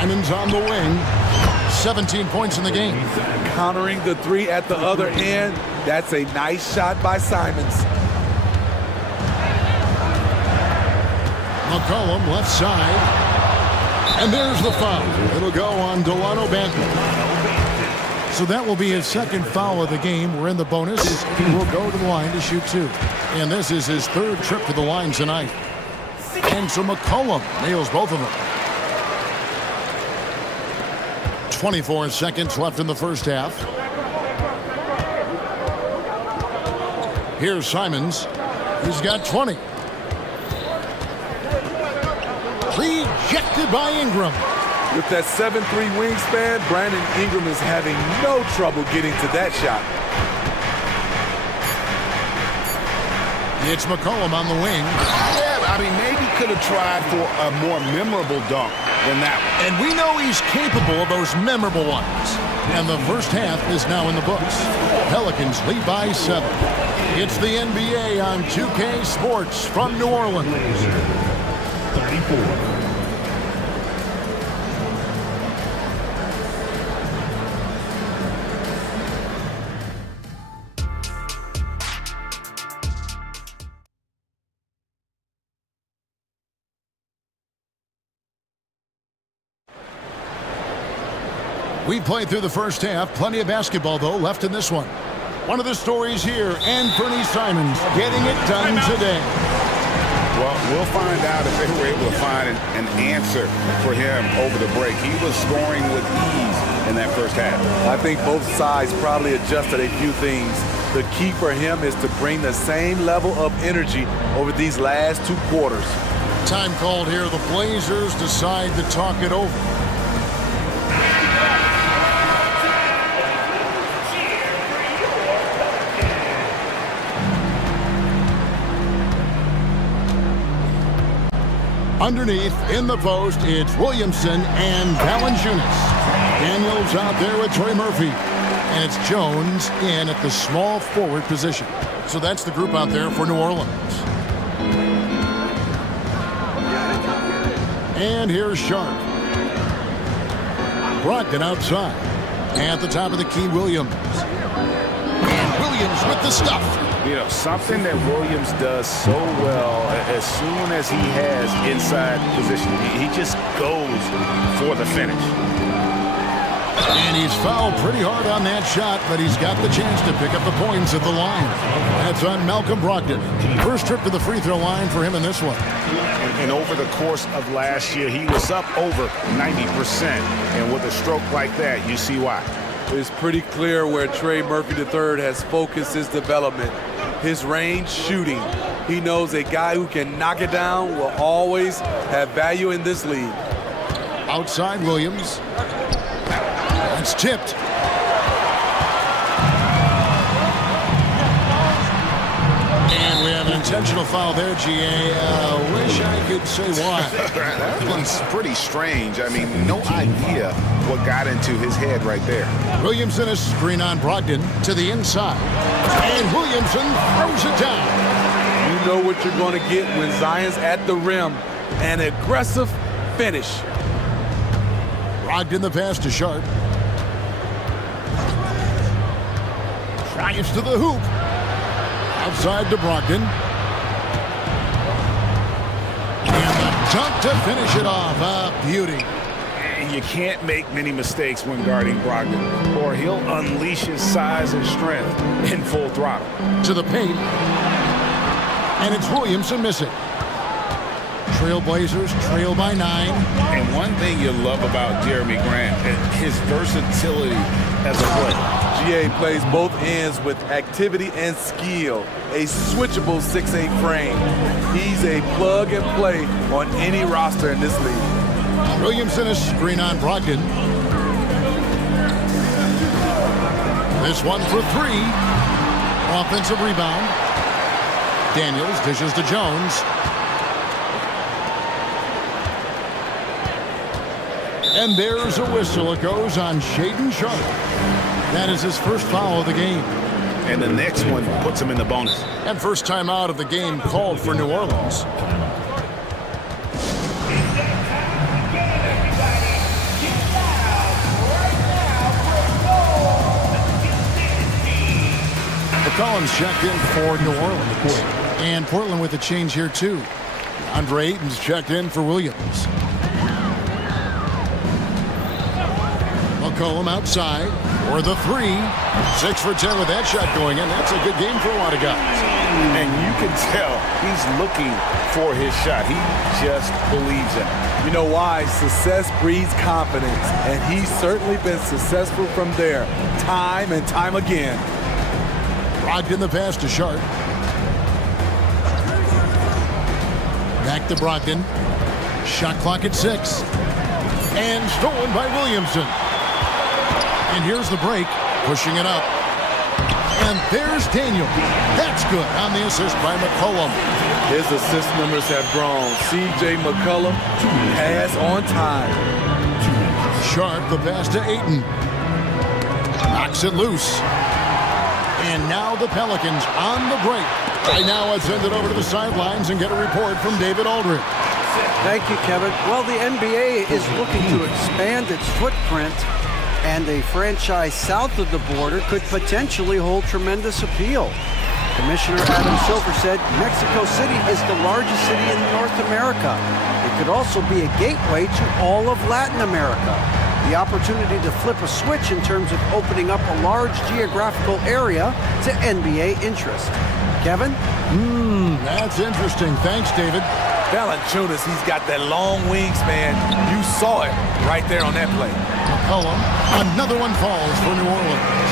Simons on the wing. 17 points in the game. Countering the 3 at the other end. That's a nice shot by Simons. McCollum left side. And there's the foul. It'll go on Delano Banton. So that will be his second foul of the game. We're in the bonus. He will go to the line to shoot 2. And this is his 3rd trip to the line tonight. And so McCollum nails both of them. 24 seconds left in the first half. Here's Simons. He's got 20. Rejected by Ingram. With that 7'3" wingspan, Brandon Ingram is having no trouble getting to that shot. It's McCollum on the wing. Yeah, I mean, maybe could have tried for a more memorable dunk than that one. And we know he's capable of those memorable ones. And the first half is now in the books. Pelicans lead by 7. It's the NBA on 2K Sports from New Orleans. 34. We played through the first half. Plenty of basketball, though, left in this one. One of the stories here, Anthony Simons getting it done today. Well, we'll find out if they were able to find an answer for him over the break. He was scoring with ease in that first half. I think both sides probably adjusted a few things. The key for him is to bring the same level of energy over these last 2 quarters. Time called here. The Blazers decide to talk it over. Underneath, in the post, it's Williamson and Valanciunas. Daniels out there with Trey Murphy. And it's Jones in at the small forward position. So that's the group out there for New Orleans. And here's Sharp. Brogdon outside. At the top of the key, Williams. And Williams with the stuff. You know, something that Williams does so well, as soon as he has inside position, he just goes for the finish. And he's fouled pretty hard on that shot, but he's got the chance to pick up the points at the line. That's on Malcolm Brogdon. First trip to the free throw line for him in this one. And over the course of last year, he was up over 90%. And with a stroke like that, you see why. It's pretty clear where Trey Murphy III has focused his development. His range shooting. He knows a guy who can knock it down will always have value in this league. Outside Williams. It's tipped. And we have an intentional foul there, GA. Wish I could say why. That one's pretty strange. I mean, no idea what got into his head right there. Williamson a screen on Brogdon to the inside. And Williamson throws it down. You know what you're going to get when Zion's at the rim. An aggressive finish. Brogdon the pass to Sharp. Drives to the hoop. Outside to Brogdon. And the dunk to finish it off. A beauty. You can't make many mistakes when guarding Brogdon, or he'll unleash his size and strength in full throttle. To the paint. And it's Williamson missing. Trailblazers trail by 9. And one thing you love about Jeremy Grant, his versatility as a player. GA plays both ends with activity and skill. A switchable 6'8" frame. He's a plug and play on any roster in this league. Williamson a screen on Brogdon. This one for 3. Offensive rebound. Daniels dishes to Jones. And there's a whistle. It goes on Shaedon Sharp. That is his first foul of the game. And the next one puts him in the bonus. And first time out of the game called for New Orleans. McCollum's checked in for New Orleans. And Portland with a change here too. Andre Ayton's checked in for Williams. McCollum outside for the 3. 6 for 10 with that shot going in. That's a good game for a lot of guys. And you can tell he's looking for his shot. He just believes in it. You know why? Success breeds confidence. And he's certainly been successful from there, time and time again. Brogdon the pass to Sharp. Back to Brogdon. Shot clock at 6. And stolen by Williamson. And here's the break. Pushing it up. And there's Daniel. That's good on the assist by McCollum. His assist numbers have grown. C.J. McCollum pass on time. Sharp the pass to Ayton. Knocks it loose. And now the Pelicans on the break. Right now, let's send it over to the sidelines and get a report from David Aldridge. Thank you, Kevin. Well, the NBA is looking to expand its footprint, and a franchise south of the border could potentially hold tremendous appeal. Commissioner Adam Silver said Mexico City is the largest city in North America. It could also be a gateway to all of Latin America. The opportunity to flip a switch in terms of opening up a large geographical area to NBA interest. Kevin? That's interesting. Thanks, David. Valanciunas, he's got that long wingspan. You saw it right there on that play. McCollum, another one falls for New Orleans.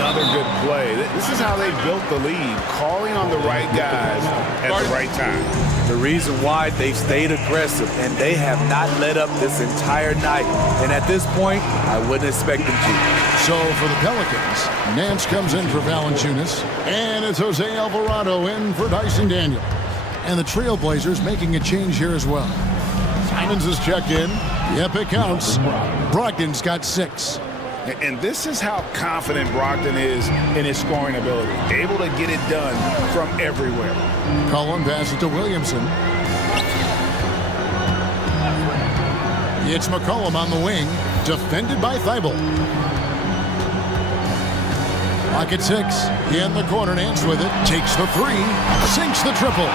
Another good play. This is how they built the lead, calling on the right guys at the right time. The reason why they've stayed aggressive, and they have not let up this entire night. And at this point, I wouldn't expect them to. So for the Pelicans, Nance comes in for Valanciunas, and it's Jose Alvarado in for Dyson Daniels. And the Trailblazers making a change here as well. Simons is checked in. Yep, it counts. Brogdon's got 6. And this is how confident Brogdon is in his scoring ability. Able to get it done from everywhere. Cullen passes to Williamson. It's McCollum on the wing, defended by Thibault. Lock at 6. In the corner, Nance with it. Takes the 3. Sinks the triple.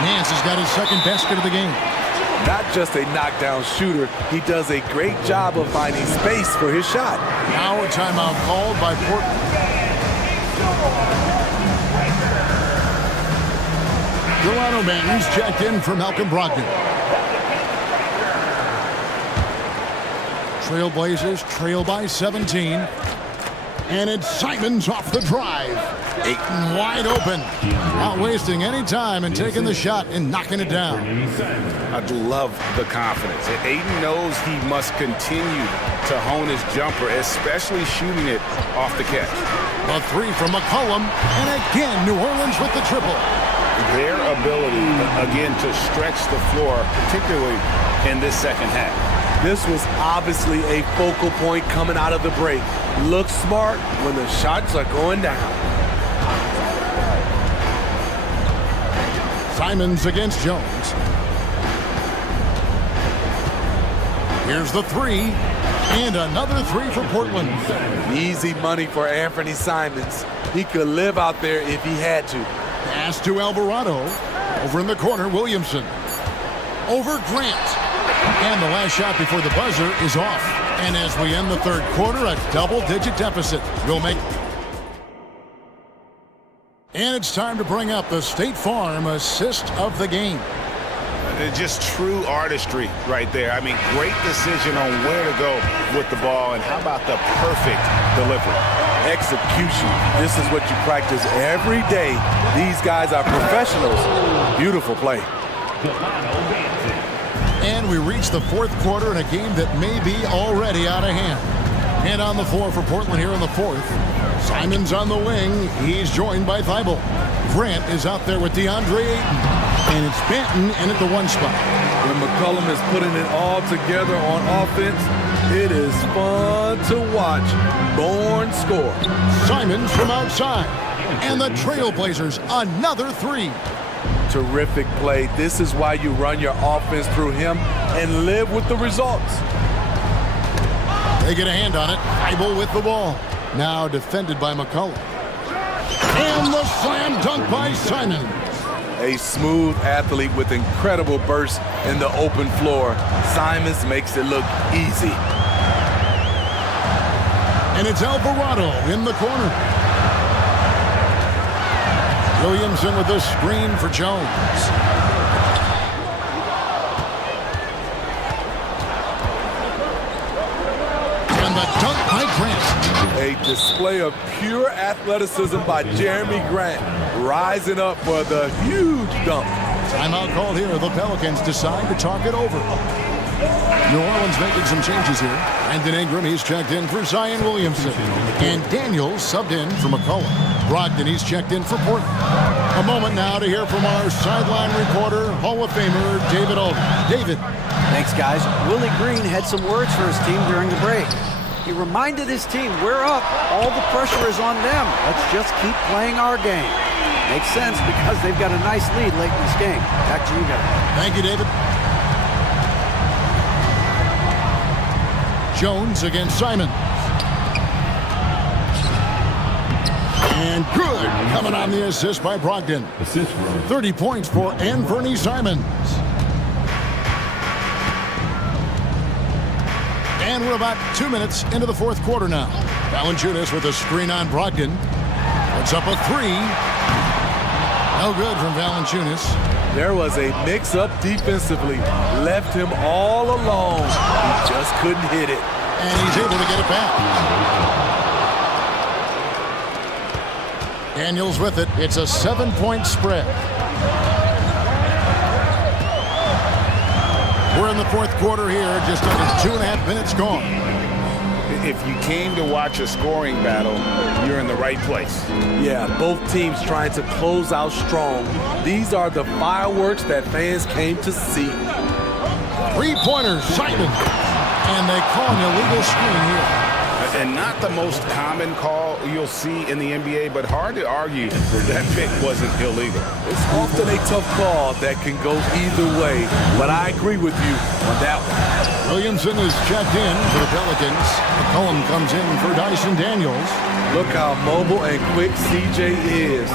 Nance has got his second basket of the game. Not just a knockdown shooter, he does a great job of finding space for his shot. Now a timeout called by Portland. Delano Banton's checked in for Malcolm Brogdon. Trailblazers trail by 17. And it's Simons off the drive. Ayton wide open. Not wasting any time and taking the shot and knocking it down. I love the confidence. Ayton knows he must continue to hone his jumper, especially shooting it off the catch. A 3 from McCollum. And again, New Orleans with the triple. Their ability, again, to stretch the floor, particularly in this second half. This was obviously a focal point coming out of the break. Look smart when the shots are going down. Simons against Jones. Here's the 3. And another 3 for Portland. Easy money for Anthony Simons. He could live out there if he had to. Pass to Alvarado. Over in the corner, Williamson. Over Grant. And the last shot before the buzzer is off. And as we end the third quarter, a double-digit deficit will make. And it's time to bring up the State Farm assist of the game. Just true artistry right there. I mean, great decision on where to go with the ball, and how about the perfect delivery? Execution. This is what you practice every day. These guys are professionals. Beautiful play. And we reach the fourth quarter in a game that may be already out of hand. And on the floor for Portland here in the fourth. Simons on the wing. He's joined by Thibault. Grant is out there with DeAndre Ayton. And it's Banton in at the 1 spot. When McCollum is putting it all together on offense, it is fun to watch. Born score. Simons from outside. And the Trailblazers, another 3. Terrific play. This is why you run your offense through him and live with the results. They get a hand on it. Thibault with the ball. Now defended by McCollum. And the slam dunk by Simons. A smooth athlete with incredible burst in the open floor. Simons makes it look easy. And it's Alvarado in the corner. Williamson with the screen for Jones. And the dunk by Grant. A display of pure athleticism by Jeremy Grant, rising up for the huge dunk. Timeout called here. The Pelicans decide to talk it over. New Orleans making some changes here. Brandon Ingram, he's checked in for Zion Williamson. And Daniels subbed in for McCollum. Brogdon, he's checked in for Portland. A moment now to hear from our sideline reporter, Hall of Famer David Alden. David. Thanks, guys. Willie Green had some words for his team during the break. He reminded his team, we're up. All the pressure is on them. Let's just keep playing our game. Makes sense because they've got a nice lead late in this game. Back to you guys. Thank you, David. Jones against Simon. And good. Coming on the assist by Brogdon. 30 points for Anthony Simons. And we're about 2 minutes into the fourth quarter now. Valanciunas with a screen on Brogdon. Puts up a 3. No good from Valanciunas. There was a mix-up defensively. Left him all alone. He just couldn't hit it. And he's able to get it back. Daniels with it. It's a 7-point spread. We're in the fourth quarter here, just under 2.5 minutes gone. If you came to watch a scoring battle, you're in the right place. Yeah, both teams trying to close out strong. These are the fireworks that fans came to see. Three-pointers, Simon. And they call an illegal screen here. And not the most common call you'll see in the NBA, but hard to argue that pick wasn't illegal. It's often a tough call that can go either way, but I agree with you on that one. Williamson is checked in for the Pelicans. McCollum comes in for Dyson Daniels. Look how mobile and quick CJ is.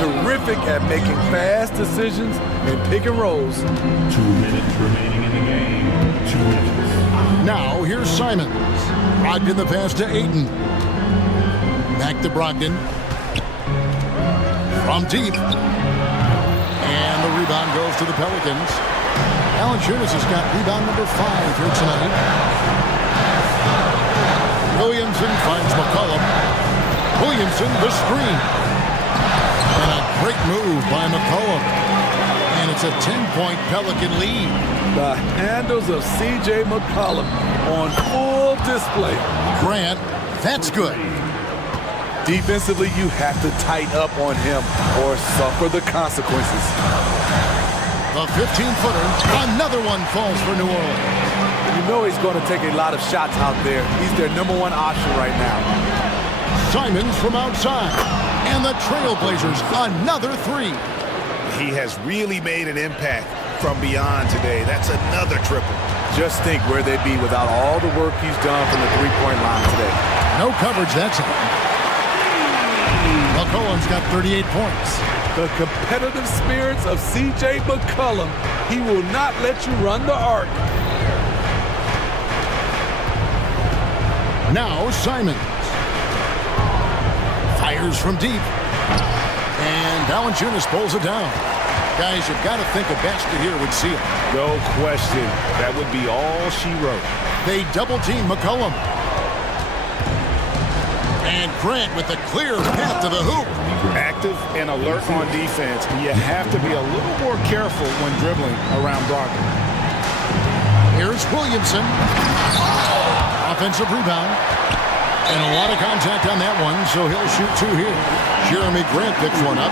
Terrific at making fast decisions and pick and rolls. 2 minutes remaining in the game. 2 minutes. Now, here's Simons. Brogdon the pass to Ayton. Back to Brogdon. From deep. And the rebound goes to the Pelicans. Valanciunas has got rebound number 5 here tonight. Williamson finds McCollum. Williamson the screen. And a great move by McCollum. And it's a 10-point Pelican lead. The handles of C.J. McCollum on full display. Grant, that's good. Defensively, you have to tighten up on him or suffer the consequences. The 15-footer, another one falls for New Orleans. You know he's going to take a lot of shots out there. He's their number 1 option right now. Simons from outside. And the Trailblazers, another 3. He has really made an impact from beyond today. That's another triple. Just think where they'd be without all the work he's done from the three-point line today. No coverage, that's it. McCollum's got 38 points. The competitive spirits of C.J. McCollum. He will not let you run the arc. Now Simons. Fires from deep. And Valanciunas pulls it down. Guys, you've got to think a basket here would seal it. No question. That would be all she wrote. They double-team McCollum. And Grant with a clear path to the hoop. Active and alert on defense. You have to be a little more careful when dribbling around Brogdon. Here's Williamson. Offensive rebound. And a lot of contact on that one, so he'll shoot 2 here. Jeremy Grant picks one up.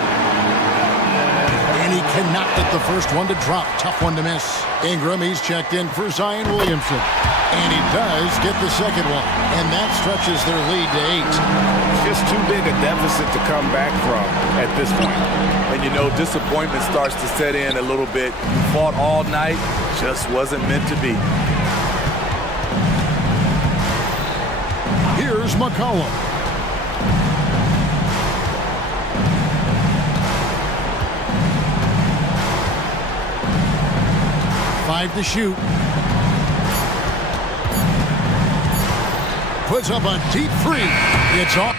And he cannot get the first one to drop. Tough one to miss. Ingram, he's checked in for Zion Williamson. And he does get the second one. And that stretches their lead to 8. Just too big a deficit to come back from at this point. And you know, disappointment starts to set in a little bit. You fought all night, just wasn't meant to be. Here's McCollum. Five to shoot. Puts up a deep 3. It's off.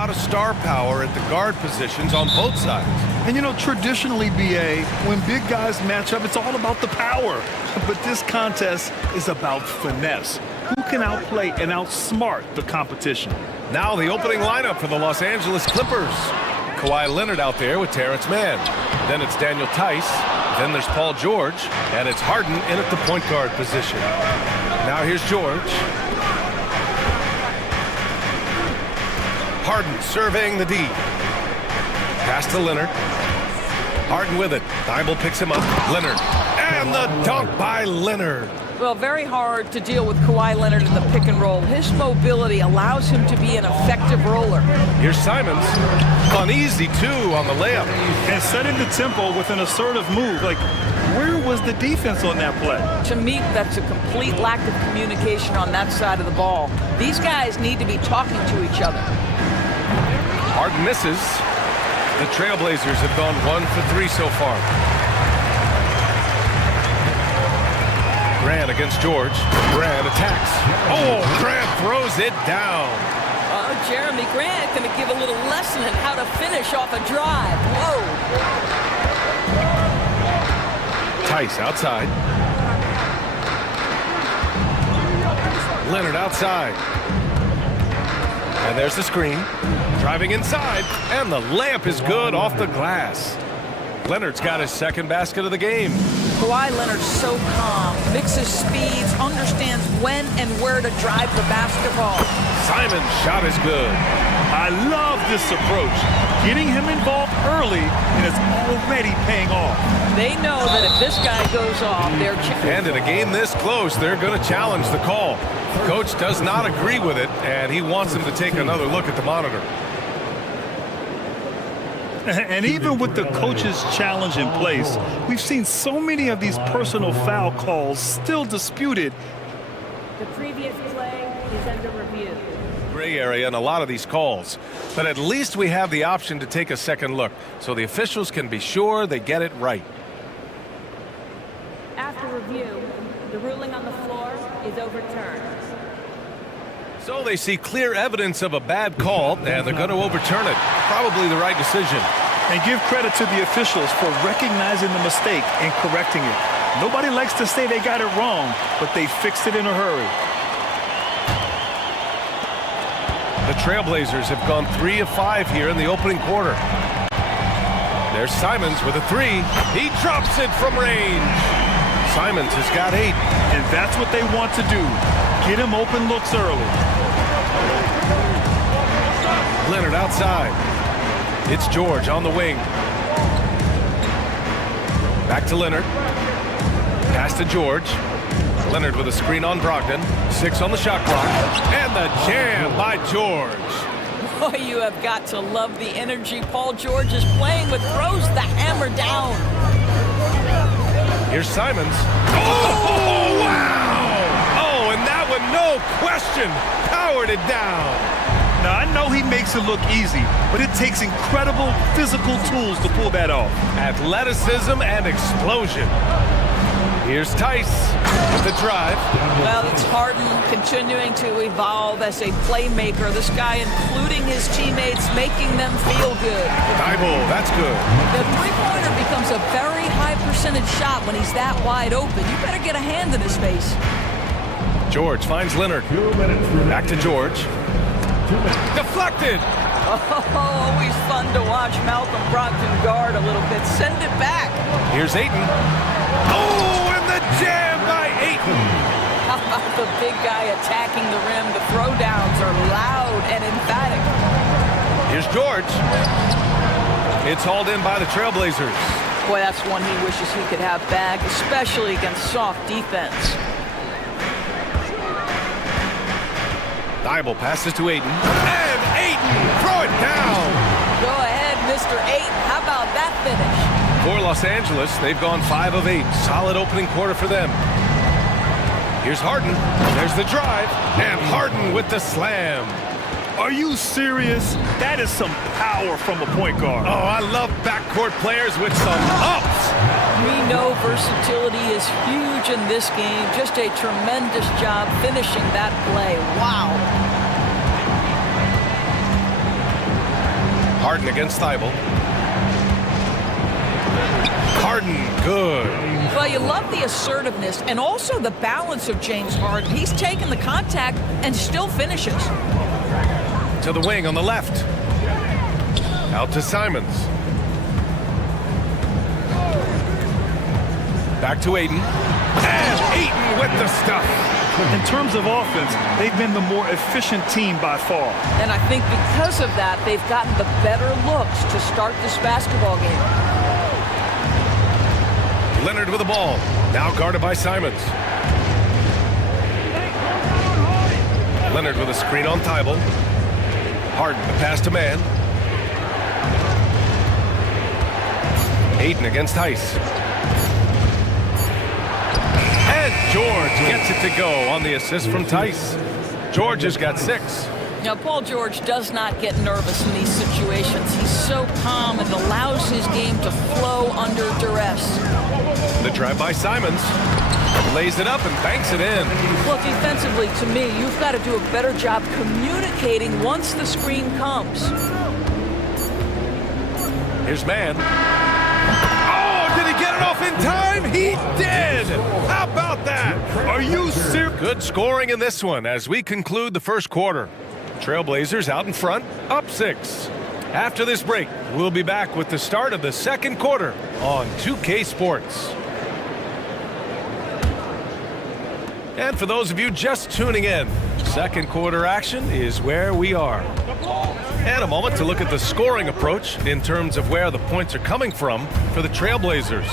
lot of star power at the guard positions on both sides. And you know, traditionally, BA, when big guys match up, it's all about the power. But this contest is about finesse. Who can outplay and outsmart the competition? Now the opening lineup for the Los Angeles Clippers. Kawhi Leonard out there with Terrence Mann. Then it's Daniel Tice. Then there's Paul George. And it's Harden in at the point guard position. Now here's George. Harden surveying the D. Pass to Leonard. Harden with it. Thibault picks him up. Leonard. And the dunk by Leonard. Well, very hard to deal with Kawhi Leonard in the pick and roll. His mobility allows him to be an effective roller. Here's Simons. Uneasy, too, on the layup. And setting the tempo with an assertive move. Like, where was the defense on that play? To me, that's a complete lack of communication on that side of the ball. These guys need to be talking to each other. Harden misses. The Trailblazers have gone 1 for 3 so far. Grant against George. Grant attacks. Oh, Grant throws it down. Jeremy Grant going to give a little lesson in how to finish off a drive. Whoa. Tice outside. Leonard outside. And there's the screen. Driving inside. And the layup is good off the glass. Leonard's got his second basket of the game. Kawhi Leonard's so calm, mixes speeds, understands when and where to drive the basketball. Simon's shot is good. I love this approach. Getting him involved early, and it's already paying off. They know that if this guy goes off, they're... And in a game this close, they're going to challenge the call. Coach does not agree with it, and he wants him to take another look at the monitor. And even with the coach's challenge in place, we've seen so many of these personal foul calls still disputed. The previous play is under review. Gray area in a lot of these calls, but at least we have the option to take a second look so the officials can be sure they get it right. After review, the ruling on the floor is overturned. So they see clear evidence of a bad call, and they're going to overturn it. Probably the right decision. And give credit to the officials for recognizing the mistake and correcting it. Nobody likes to say they got it wrong, but they fixed it in a hurry. The Trailblazers have gone 3 of 5 here in the opening quarter. There's Simons with a 3. He drops it from range. Simons has got 8. And that's what they want to do. Get him open looks early. Leonard outside. It's George on the wing. Back to Leonard. Pass to George. Leonard with a screen on Brogdon. 6 on the shot clock. And the jam by George. Boy, you have got to love the energy Paul George is playing with. Throws the hammer down. Here's Simons. Oh, wow! Oh, and that one, no question, powered it down. Now, I know he makes it look easy, but it takes incredible physical tools to pull that off. Athleticism and explosion. Here's Tice with the drive. Well, it's Harden continuing to evolve as a playmaker. This guy including his teammates, making them feel good. Thibault, that's good. The three-pointer becomes a very high percentage shot when he's that wide open. You better get a hand in his face. George finds Leonard. Back to George. Deflected. Oh, always fun to watch Malcolm Brogdon guard a little bit. Send it back. Here's Ayton. Oh, and the jam by Ayton. How about the big guy attacking the rim? The throwdowns are loud and emphatic. Here's George. It's hauled in by the Trailblazers. Boy, that's one he wishes he could have back, especially against soft defense. Thibault passes to Ayton. And Ayton, throw it down. Go ahead, Mr. Ayton. How about that finish? For Los Angeles, they've gone 5 of 8. Solid opening quarter for them. Here's Harden. There's the drive. And Harden with the slam. Are you serious? That is some power from a point guard. Oh, I love backcourt players with some ups. We know versatility is huge in this game. Just a tremendous job finishing that play. Wow. Harden against Thibault. Harden, good. Well, you love the assertiveness and also the balance of James Harden. He's taken the contact and still finishes. To the wing on the left. Out to Simons. Back to Ayton. And Ayton with the stuff. In terms of offense, they've been the more efficient team by far. And I think because of that, they've gotten the better looks to start this basketball game. Leonard with the ball. Now guarded by Simons. Leonard with a screen on Thibault. Harden, the pass to man. Ayton against Heiss. And George gets it to go on the assist from Tice. George has got 6. Now, Paul George does not get nervous in these situations. He's so calm and allows his game to flow under duress. The drive by Simons. Lays it up and banks it in. Well, defensively, to me, you've got to do a better job communicating once the screen comes. Here's man. Oh, did he get it off in time? He did! How about that? Are you serious? Good scoring in this one as we conclude the first quarter. Trailblazers out in front, up 6. After this break, we'll be back with the start of the second quarter on 2K Sports. And for those of you just tuning in, second quarter action is where we are. And a moment to look at the scoring approach in terms of where the points are coming from for the Trailblazers.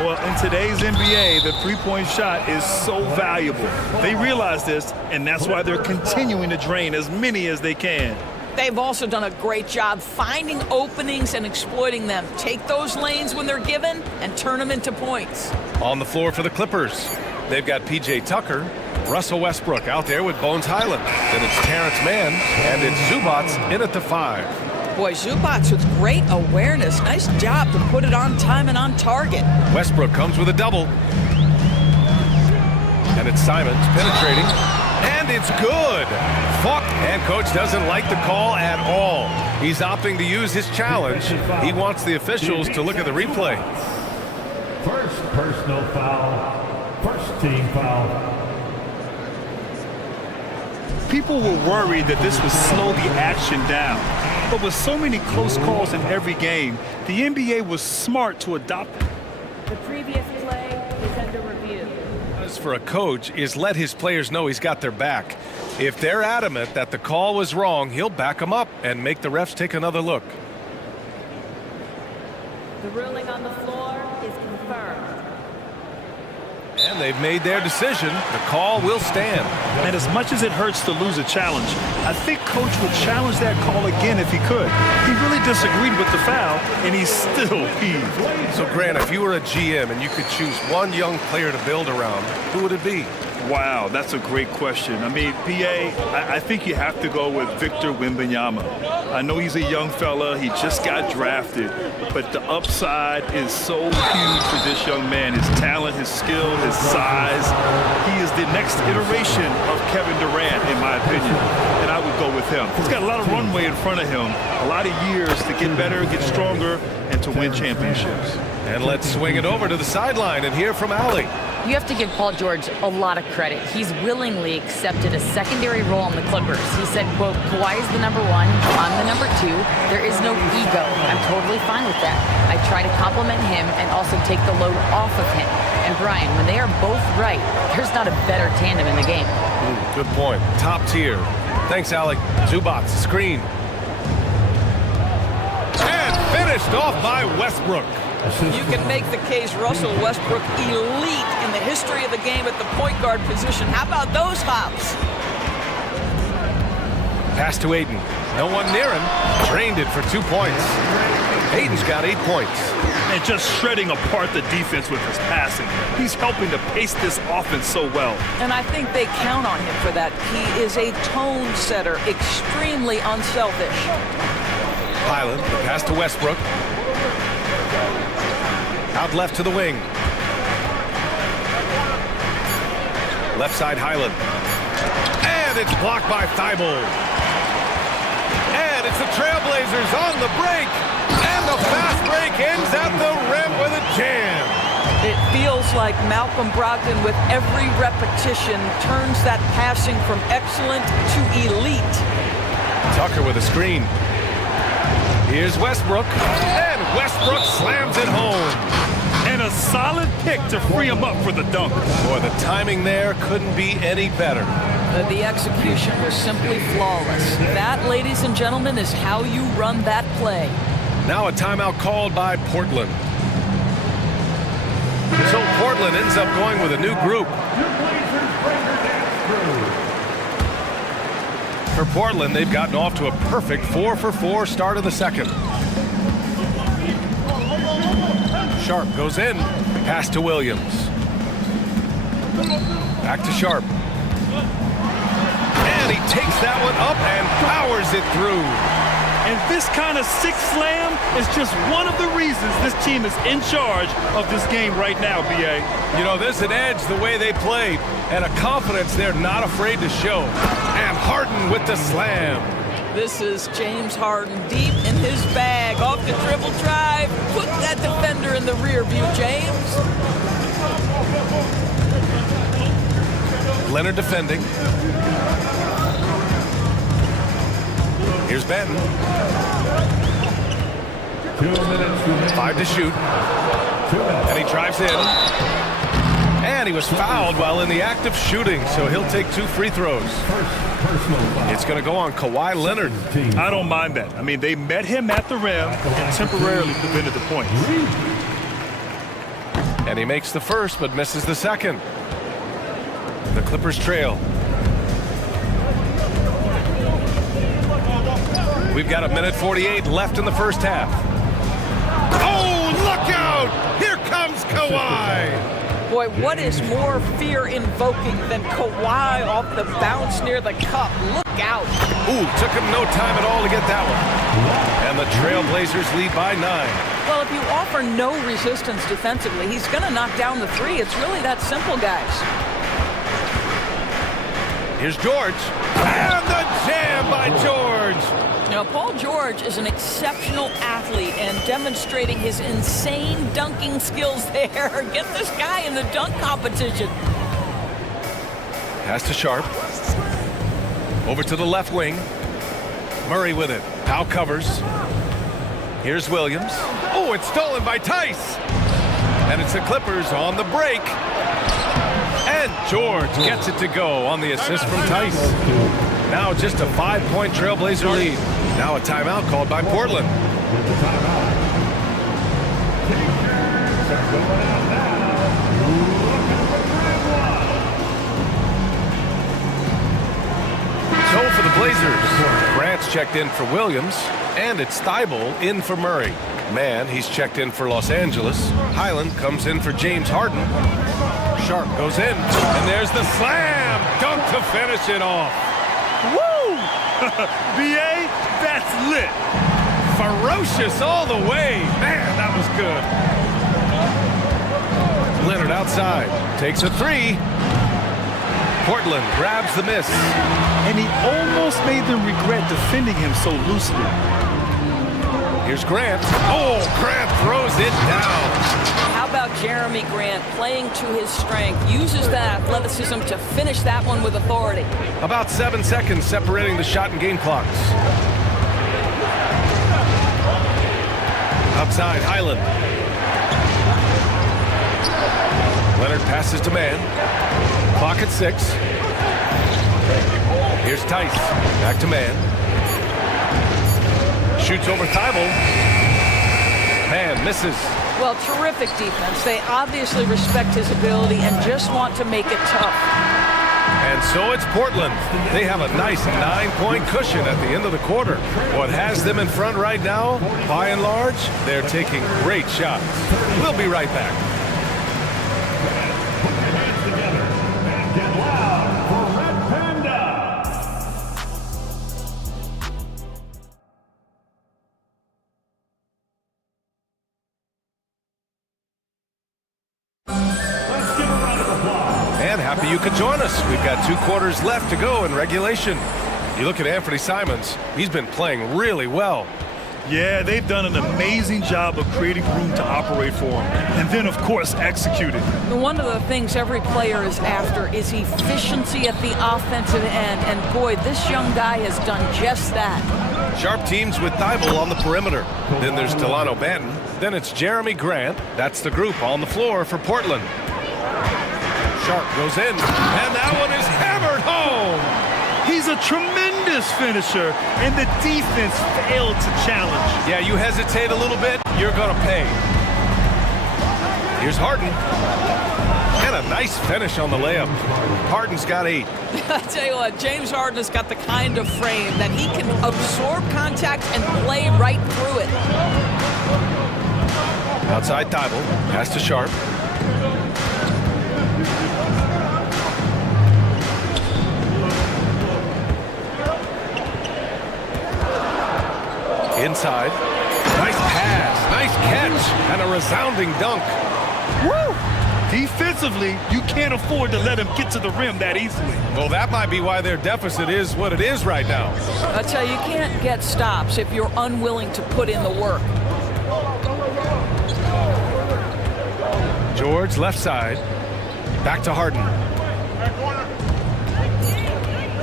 Well, in today's NBA, the three-point shot is so valuable. They realize this, and that's why they're continuing to drain as many as they can. They've also done a great job finding openings and exploiting them. Take those lanes when they're given and turn them into points. On the floor for the Clippers, they've got P.J. Tucker, Russell Westbrook out there with Bones Highland. Then it's Terrence Mann, and it's Zubats in at the 5. Boy, Zubats with great awareness. Nice job to put it on time and on target. Westbrook comes with a double. And it's Simons penetrating. And it's good. And coach doesn't like the call at all. He's opting to use his challenge. He wants the officials to look at the replay. First personal foul. First team foul. People were worried that this would slow the action down. But with so many close calls in every game, the NBA was smart to adopt it. The previous play is under review. As for a coach is let his players know he's got their back. If they're adamant that the call was wrong, he'll back them up and make the refs take another look. The ruling on the floor is confirmed. And they've made their decision. The call will stand. And as much as it hurts to lose a challenge, I think coach would challenge that call again if he could. He really disagreed with the foul, and he's still peeved. So, Grant, if you were a GM and you could choose one young player to build around, who would it be? Wow, that's a great question. I mean, PA, I think you have to go with Victor Wembanyama. I know he's a young fella. He just got drafted. But the upside is so huge for this young man. His talent, his skill, his size. He is the next iteration of Kevin Durant, in my opinion. And I would go with him. He's got a lot of runway in front of him. A lot of years to get better, get stronger, and to win championships. And let's swing it over to the sideline and hear from Allie. You have to give Paul George a lot of credit. He's willingly accepted a secondary role on the Clippers. He said, quote, Kawhi is the number 1, I'm the number 2. There is no ego. I'm totally fine with that. I try to compliment him and also take the load off of him. And Brian, when they are both right, there's not a better tandem in the game. Good point. Top tier. Thanks, Alec. Zubats, screen. And finished off by Westbrook. You can make the case Russell Westbrook elite in the history of the game at the point guard position. How about those hops? Pass to Ayton. No one near him. Drained it for 2 points. Ayton's got 8 points. And just shredding apart the defense with his passing. He's helping to pace this offense so well. And I think they count on him for that. He is a tone setter, extremely unselfish. Highland, the pass to Westbrook. Out left to the wing. Left side Highland. And it's blocked by Thibault. And it's the Trailblazers on the the break. And the fast break ends at the rim with a jam. It feels like Malcolm Brogdon, with every repetition, turns that passing from excellent to elite. Tucker with a screen. Here's Westbrook, and Westbrook slams it home. And a solid pick to free him up for the dunk. Boy, the timing there couldn't be any better. The execution was simply flawless. That, ladies and gentlemen, is how you run that play. Now a timeout called by Portland. So Portland ends up going with a new group. For Portland, they've gotten off to a perfect 4-for-4 start of the second. Sharp goes in. Pass to Williams. Back to Sharp. And he takes that one up and powers it through. And this kind of six slam is just one of the reasons this team is in charge of this game right now, B.A. You know, there's an edge the way they play and a confidence they're not afraid to show. And Harden with the slam. This is James Harden deep in his bag. Off the dribble drive. Put that defender in the rear view, James. Leonard defending. Here's Benton. 5 to shoot. And he drives in. And he was fouled while in the act of shooting, so he'll take 2 free throws. It's going to go on Kawhi Leonard. I don't mind that. I mean, they met him at the rim and temporarily prevented the points. And he makes the first, but misses the second. The Clippers trail. We've got 1:48 left in the first half. Oh, look out! Here comes Kawhi! Boy, what is more fear-invoking than Kawhi off the bounce near the cup? Look out! Ooh, took him no time at all to get that one. And the Trailblazers lead by 9. Well, if you offer no resistance defensively, he's going to knock down the three. It's really that simple, guys. Here's George. And the jam by George! Now, Paul George is an exceptional athlete and demonstrating his insane dunking skills there. Get this guy in the dunk competition. Pass to Sharp. Over to the left wing. Murray with it. Powell covers. Here's Williams. Oh, it's stolen by Tice. And it's the Clippers on the break. And George gets it to go on the assist from Tice. Now just a 5-point Trailblazer lead. Now a timeout called by Portland. So for the Blazers, Grant's checked in for Williams, and it's Thibault in for Murray. Mann, he's checked in for Los Angeles. Highland comes in for James Harden. Sharp goes in, and there's the slam! Dunk to finish it off. Woo! B.A., that's lit. Ferocious all the way. Man, that was good. Leonard outside. Takes a 3. Portland grabs the miss. And he almost made them regret defending him so loosely. Here's Grant. Oh, Grant throws it down. How about Jeremy Grant playing to his strength, uses that athleticism to finish that one with authority. About 7 seconds separating the shot and game clocks. Outside, Highland. Leonard passes to Mann. Clock at 6. Here's Tice. Back to Mann. Shoots over Thibault. Mann misses. Well, terrific defense. They obviously respect his ability and just want to make it tough. And so it's Portland. They have a nice 9-point cushion at the end of the quarter. What has them in front right now, by and large, they're taking great shots. We'll be right back. Happy you could join us. We've got 2 quarters left to go in regulation. You look at Anthony Simons, he's been playing really well. Yeah, they've done an amazing job of creating room to operate for him. And then, of course, executing. One of the things every player is after is efficiency at the offensive end. And boy, this young guy has done just that. Sharp teams with Thibault on the perimeter. Then there's Delano Banton. Then it's Jeremy Grant. That's the group on the floor for Portland. Sharp goes in, and that one is hammered home. He's a tremendous finisher, and the defense failed to challenge. Yeah, you hesitate a little bit, you're going to pay. Here's Harden. And a nice finish on the layup. Harden's got 8. I tell you what, James Harden has got the kind of frame that he can absorb contact and play right through it. Outside Thibault, pass to Sharp. Inside. Nice pass, nice catch, and a resounding dunk. Woo! Defensively, you can't afford to let him get to the rim that easily. Well, that might be why their deficit is what it is right now. I tell you, you can't get stops if you're unwilling to put in the work. George, left side. Back to Harden.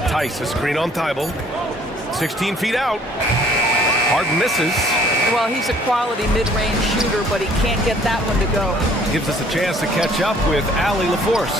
Tice, a screen on Thibault. 16 feet out. Harden misses. Well, he's a quality mid-range shooter, but he can't get that one to go. Gives us a chance to catch up with Allie LaForce.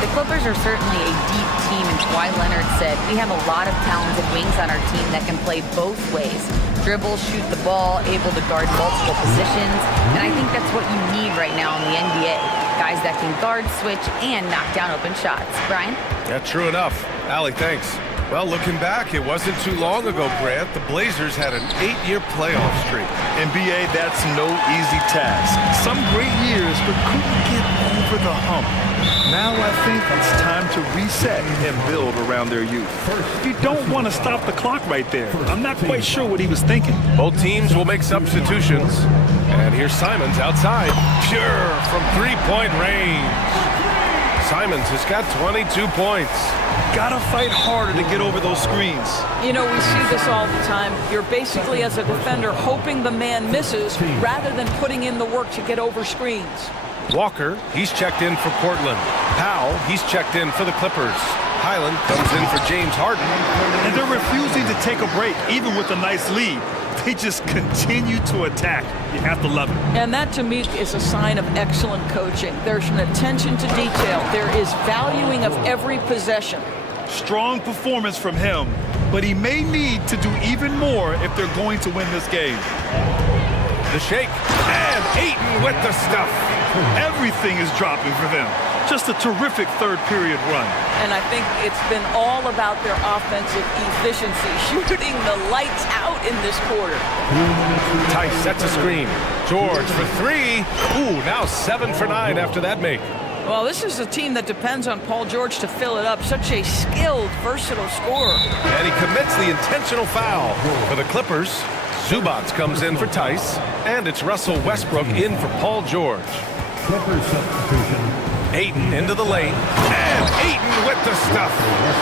The Clippers are certainly a deep team, and Kawhi Leonard said, we have a lot of talented wings on our team that can play both ways. Dribble, shoot the ball, able to guard multiple positions, and I think that's what you need right now in the NBA. Guys that can guard, switch, and knock down open shots. Brian? Yeah, true enough. Allie, thanks. Well, looking back, it wasn't too long ago, Grant. The Blazers had an 8-year playoff streak. NBA, that's no easy task. Some great years, but couldn't get over the hump. Now I think it's time to reset and build around their youth. You don't want to stop the clock right there. I'm not quite sure what he was thinking. Both teams will make substitutions. And here's Simons outside. Pure from three-point range. Simons has got 22 points. Gotta fight harder to get over those screens. You know, we see this all the time. You're basically, as a defender, hoping the man misses rather than putting in the work to get over screens. Walker, he's checked in for Portland. Powell, he's checked in for the Clippers. Highland comes in for James Harden. And they're refusing to take a break, even with a nice lead. They just continue to attack. You have to love it. And that, to me, is a sign of excellent coaching. There's an attention to detail. There is valuing of every possession. Strong performance from him, but he may need to do even more if they're going to win this game. The shake, and Ayton with the stuff. Everything is dropping for them. Just a terrific third-period run. And I think it's been all about their offensive efficiency, shooting the lights out in this quarter. Tice sets a screen. George for 3. Ooh, now 7 for 9 after that make. Well, this is a team that depends on Paul George to fill it up. Such a skilled, versatile scorer. And he commits the intentional foul. For the Clippers, Zubats comes in for Tice, and it's Russell Westbrook in for Paul George. Clippers substitution. Ayton into the lane, and Ayton with the stuff.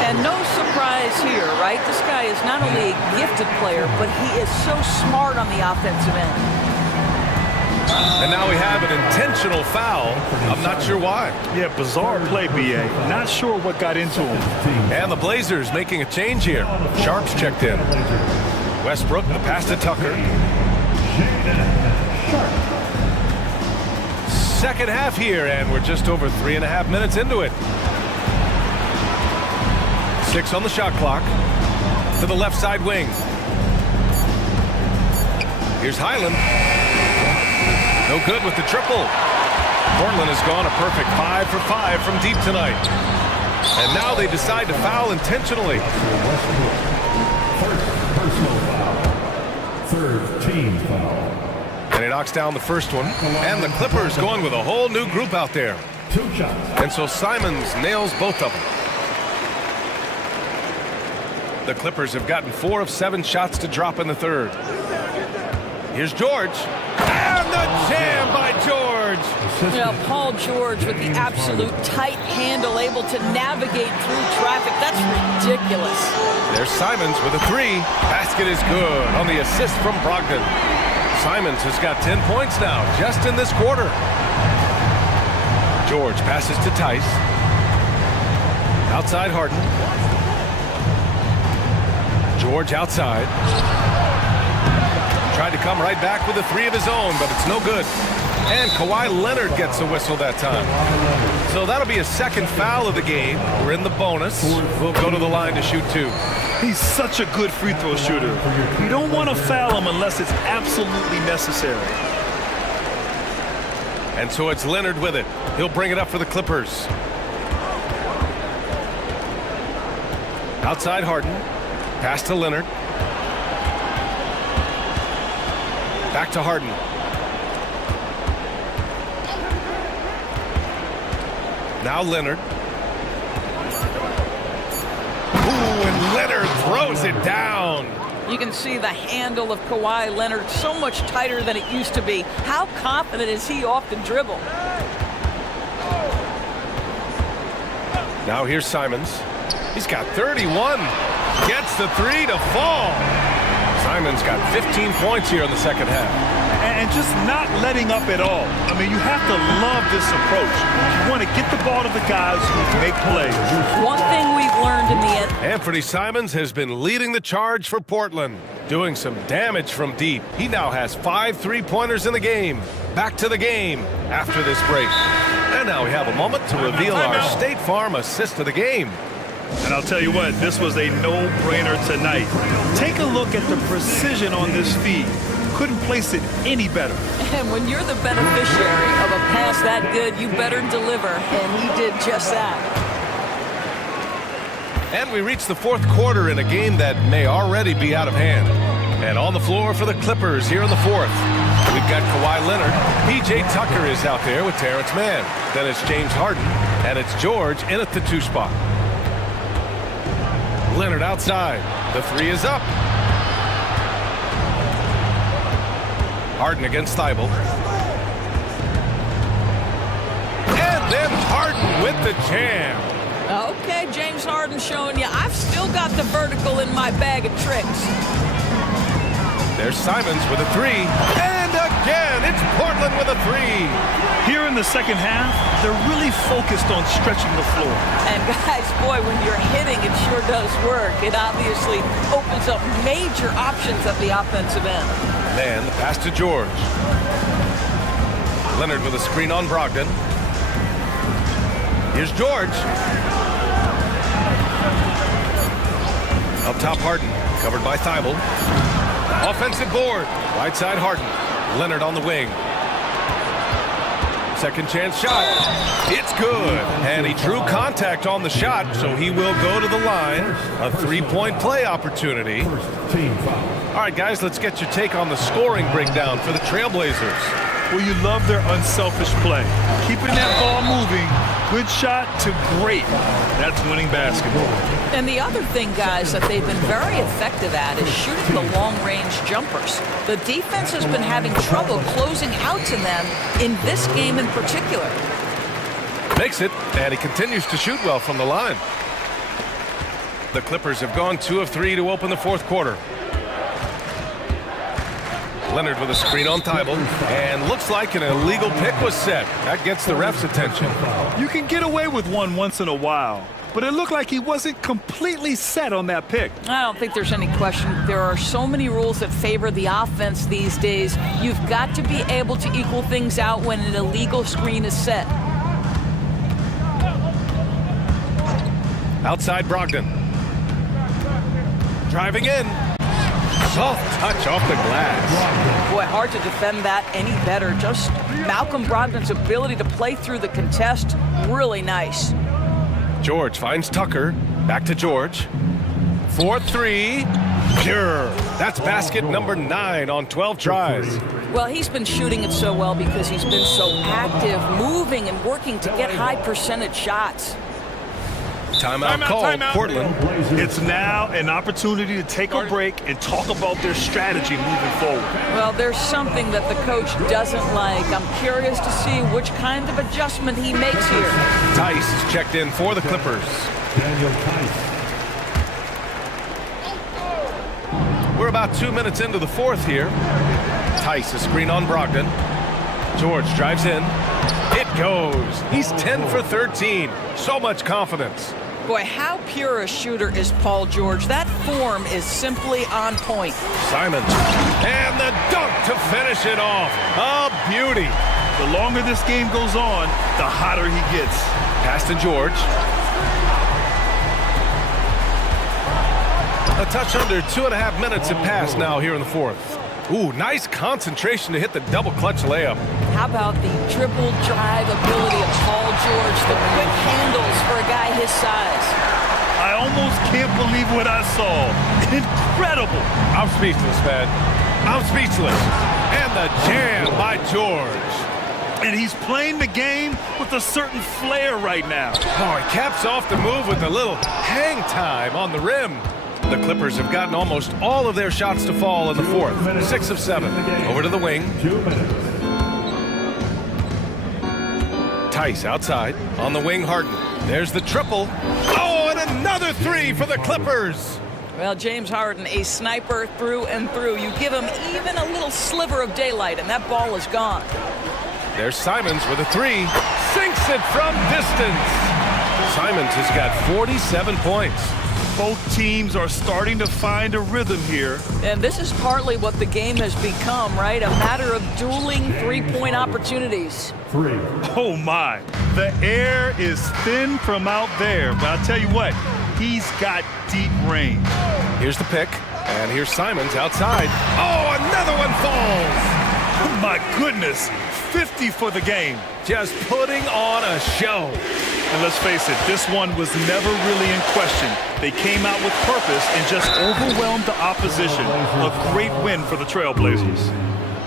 And no surprise here, right? This guy is not only a gifted player, but he is so smart on the offensive end. And now we have an intentional foul. I'm not sure why. Yeah, bizarre play, B.A. Not sure what got into him. And the Blazers making a change here. Sharp's checked in. Westbrook, the pass to Tucker. Second half here, and we're just over 3.5 minutes into it. 6 on the shot clock. To the left side wing. Here's Highland. No good with the triple. Portland has gone a perfect 5 for 5 from deep tonight. And now they decide to foul intentionally. First personal foul. Third team foul. And he knocks down the first one. And the Clippers going with a whole new group out there. 2 shots. And so Simons nails both of them. The Clippers have gotten 4 of 7 shots to drop in the third. Here's George. And the jam by George. George. You know, Paul George with the absolute tight handle, able to navigate through traffic. That's ridiculous. There's Simons with a three. Basket is good on the assist from Brogdon. Simons has got 10 points now, just in this quarter. George passes to Tice. Outside Harden. George outside. Tried to come right back with a three of his own, but it's no good. And Kawhi Leonard gets a whistle that time. So that'll be a second foul of the game. We're in the bonus. We'll go to the line to shoot two. He's such a good free throw shooter. You don't want to foul him unless it's absolutely necessary. And so it's Leonard with it. He'll bring it up for the Clippers. Outside Harden. Pass to Leonard. Back to Harden. Now Leonard. Ooh, and Leonard throws it down. You can see the handle of Kawhi Leonard so much tighter than it used to be. How confident is he off the dribble? Now here's Simons. He's got 31. Gets the three to fall. Simons got 15 points here in the second half. And just not letting up at all. I mean, you have to love this approach. You want to get the ball to the guys who make plays. One thing we've learned in the end. Anthony Simons has been leading the charge for Portland, doing some damage from deep. He now has 5 3-pointers in the game. Back to the game after this break. And now we have a moment to reveal our State Farm assist of the game. And I'll tell you what, this was a no-brainer tonight. Take a look at the precision on this feed. Couldn't place it any better. And when you're the beneficiary of a pass that good, you better deliver. And he did just that. And we reach the fourth quarter in a game that may already be out of hand. And on the floor for the Clippers here in the fourth. We've got Kawhi Leonard. P.J. Tucker is out there with Terrence Mann. Then it's James Harden. And it's George in at the 2 spot. Leonard outside. The three is up. Harden against Thibault. And then Harden with the jam. Okay, James Harden showing you, I've still got the vertical in my bag of tricks. There's Simons with a three. And again, it's Portland with a three. Here in the second half, they're really focused on stretching the floor. And guys, boy, when you're hitting, it sure does work. It obviously opens up major options at the offensive end. Man, the pass to George. Leonard with a screen on Brogdon. Here's George. Up top, Harden, covered by Thibault. Offensive board, right side Harden. Leonard on the wing. Second chance shot. It's good. And he drew contact on the shot, so he will go to the line. A 3-point play opportunity. All right, guys, let's get your take on the scoring breakdown for the Trailblazers. Well, you love their unselfish play. Keeping that ball moving, good shot to great. That's winning basketball. And the other thing, guys, that they've been very effective at is shooting the long-range jumpers. The defense has been having trouble closing out to them in this game in particular. Makes it, and he continues to shoot well from the line. The Clippers have gone 2 of 3 to open the fourth quarter. Leonard with a screen on Thibault, and looks like an illegal pick was set. That gets the ref's attention. You can get away with one once in a while, but it looked like he wasn't completely set on that pick. I don't think there's any question. There are so many rules that favor the offense these days. You've got to be able to equal things out when an illegal screen is set. Outside Brogdon. Driving in. Soft touch off the glass. Boy, hard to defend that any better. Just Malcolm Brogdon's ability to play through the contest, really nice. George finds Tucker. Back to George. 4-3. Pure. That's basket number 9 on 12 tries. Well, he's been shooting it so well because he's been so active, moving and working to get high percentage shots. Timeout called, Portland. It's now an opportunity to take a break and talk about their strategy moving forward. Well, there's something that the coach doesn't like. I'm curious to see which kind of adjustment he makes here. Tice is checked in for the Clippers. Daniel Tice. We're about 2 minutes into the fourth here. Tice, a screen on Brogdon. George drives in. It goes. He's 10 for 13. So much confidence. Boy, how pure a shooter is Paul George. That form is simply on point. Simons. And the dunk to finish it off. A beauty. The longer this game goes on, the hotter he gets. Pass to George. A touch under 2.5 minutes have passed now here in the fourth. Ooh, nice concentration to hit the double clutch layup. How about the dribble drive ability of Paul George, the quick handles for a guy his size. I almost can't believe what I saw. Incredible. I'm speechless, man. I'm speechless. And the jam by George. And he's playing the game with a certain flair right now. Oh, he caps off the move with a little hang time on the rim. The Clippers have gotten almost all of their shots to fall in the fourth. 6 of 7. Over to the wing. 2 minutes. Tice outside. On the wing, Harden. There's the triple. Oh, and another three for the Clippers. Well, James Harden, a sniper through and through. You give him even a little sliver of daylight, and that ball is gone. There's Simons with a three. Sinks it from distance. Simons has got 47 points. Both teams are starting to find a rhythm here. And this is partly what the game has become, right? A matter of dueling three-point opportunities. 3. Oh, my. The air is thin from out there. But I'll tell you what, he's got deep range. Here's the pick. And here's Simons outside. Oh, another one falls. Oh, my goodness. 50 for the game. Just putting on a show. And let's face it, this one was never really in question. They came out with purpose and just overwhelmed the opposition. A great win for the Trailblazers.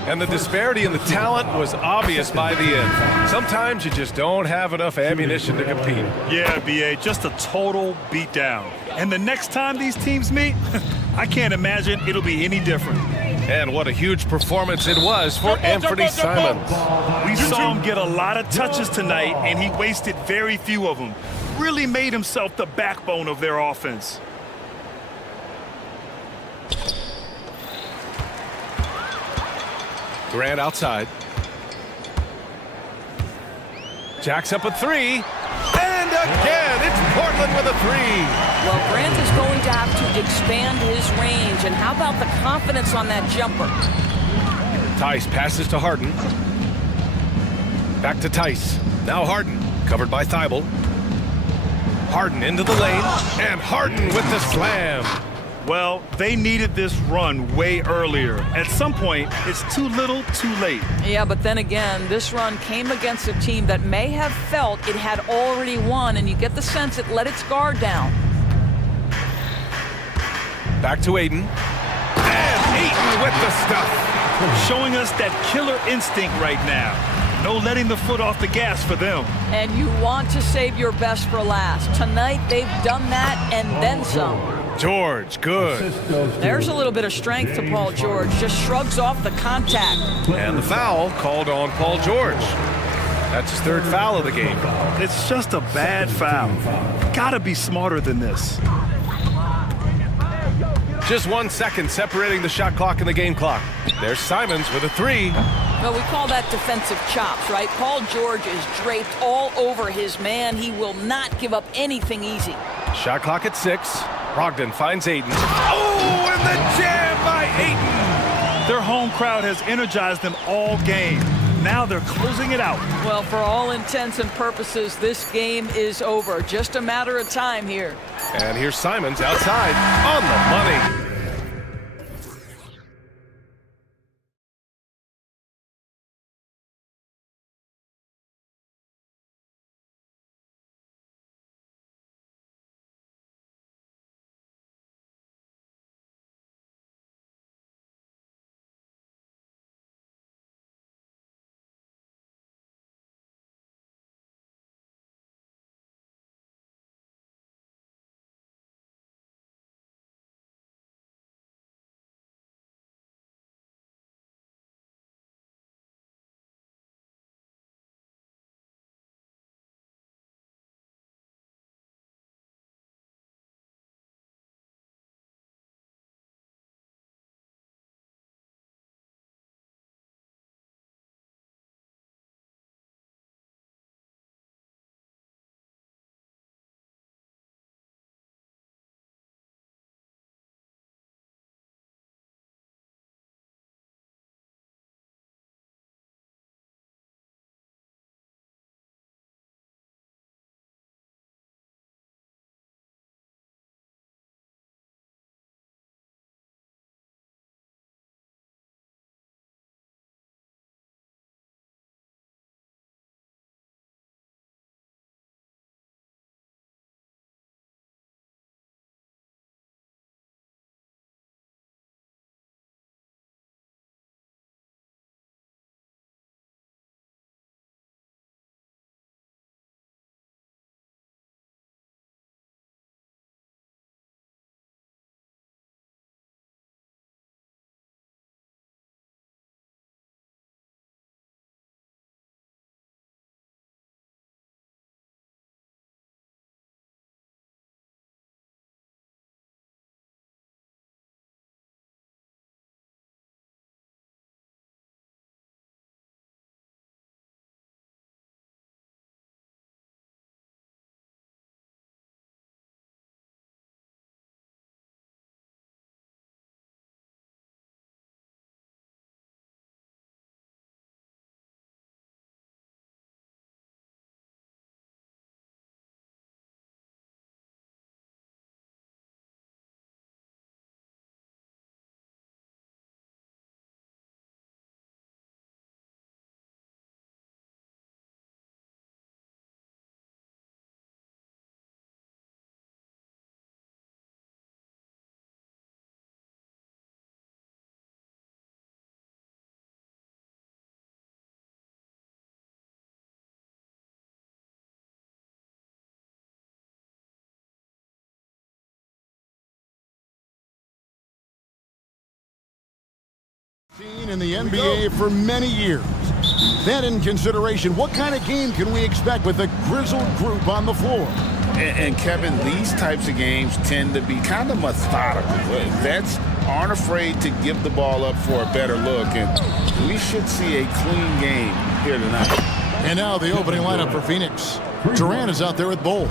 And the disparity in the talent was obvious by the end. Sometimes you just don't have enough ammunition to compete. Yeah, BA, just a total beatdown. And the next time these teams meet, I can't imagine it'll be any different. And what a huge performance it was for Anthony Simons. We saw him get a lot of touches tonight, and he wasted very few of them. Really made himself the backbone of their offense. Grant outside. Jacks up a three. And again, it's Portland with a three. Well, Grant is going to have to expand his range. And how about the confidence on that jumper? Tice passes to Harden. Back to Tice. Now Harden, covered by Thibault. Harden into the lane, and Harden with the slam. Well, they needed this run way earlier. At some point, it's too little, too late. Yeah, but then again, this run came against a team that may have felt it had already won, and you get the sense it let its guard down. Back to Aiden. And Aiden with the stuff. Showing us that killer instinct right now. No letting the foot off the gas for them. And you want to save your best for last. Tonight, they've done that and then some. George, good. There's a little bit of strength to Paul George. Just shrugs off the contact. And the foul called on Paul George. That's his third foul of the game. It's just a bad foul. Gotta be smarter than this. Just 1 second separating the shot clock and the game clock. There's Simons with a three. Well, we call that defensive chops, right? Paul George is draped all over his man. He will not give up anything easy. Shot clock at 6. Brogdon finds Aiden. Oh, and the jam by Aiden. Their home crowd has energized them all game. Now they're closing it out. Well, for all intents and purposes, this game is over. Just a matter of time here. And here's Simons outside on the money. Seen in the NBA for many years. That in consideration, what kind of game can we expect with a grizzled group on the floor? And Kevin, these types of games tend to be kind of methodical. Vets aren't afraid to give the ball up for a better look, and we should see a clean game here tonight. And now the opening lineup for Phoenix. Durant is out there with Bol.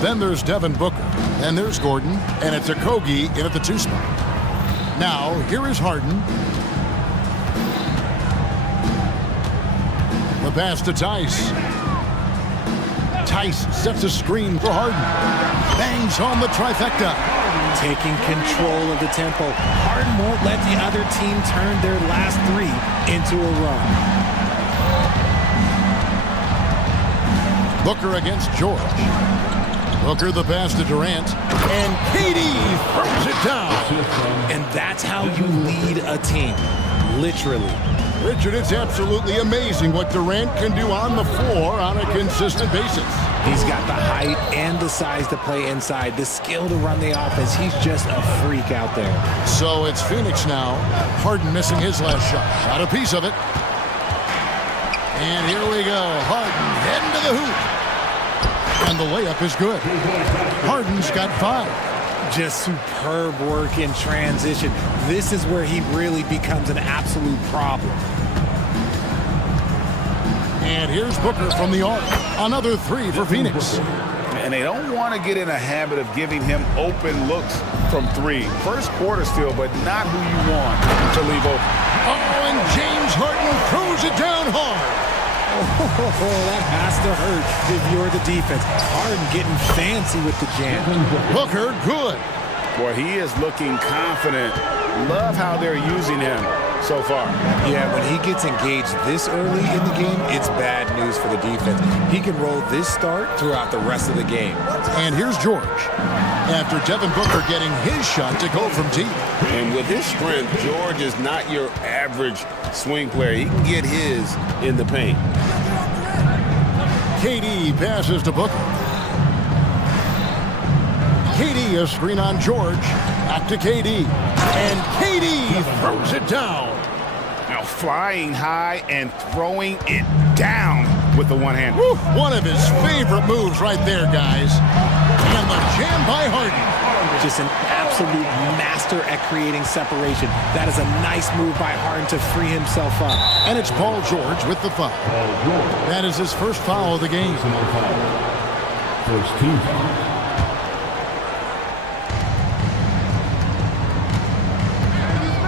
Then there's Devin Booker. And there's Gordon. And it's Okogie in at the 2 spot. Now, here is Harden. The pass to Tice. Tice sets a screen for Harden. Bangs home the trifecta. Taking control of the tempo. Harden won't let the other team turn their last 3 into a run. Booker against George. Booker the pass to Durant. And KD throws it down. And that's how you lead a team. Literally. Richard, it's absolutely amazing what Durant can do on the floor on a consistent basis. He's got the height and the size to play inside, the skill to run the offense. He's just a freak out there. So it's Phoenix now. Harden missing his last shot. Got a piece of it. And here we go. Harden heading to the hoop. And the layup is good. Harden's got 5. Just superb work in transition. This is where he really becomes an absolute problem. And here's Booker from the arc. Another 3 for Phoenix. And they don't want to get in a habit of giving him open looks from 3. First quarter still, but not who you want to leave open. Oh, and James Harden throws it down hard. Oh, that has to hurt if you're the defense. Harden getting fancy with the jam. Booker, good. Boy, he is looking confident. Love how they're using him so far. Yeah, when he gets engaged this early in the game, it's bad news for the defense. He can roll this start throughout the rest of the game. And here's George. After Devin Booker getting his shot to go from deep. And with his strength, George is not your average swing player. He can get his in the paint. KD passes to Booker. KD a screen on George. Back to KD. And KD throws it down. Now flying high and throwing it down with the one hand. Woo, one of his favorite moves right there, guys. And the jam by Harden. Just an absolute master at creating separation. That is a nice move by Harden to free himself up. And it's Paul George with the foul. That is his first foul of the game. First team.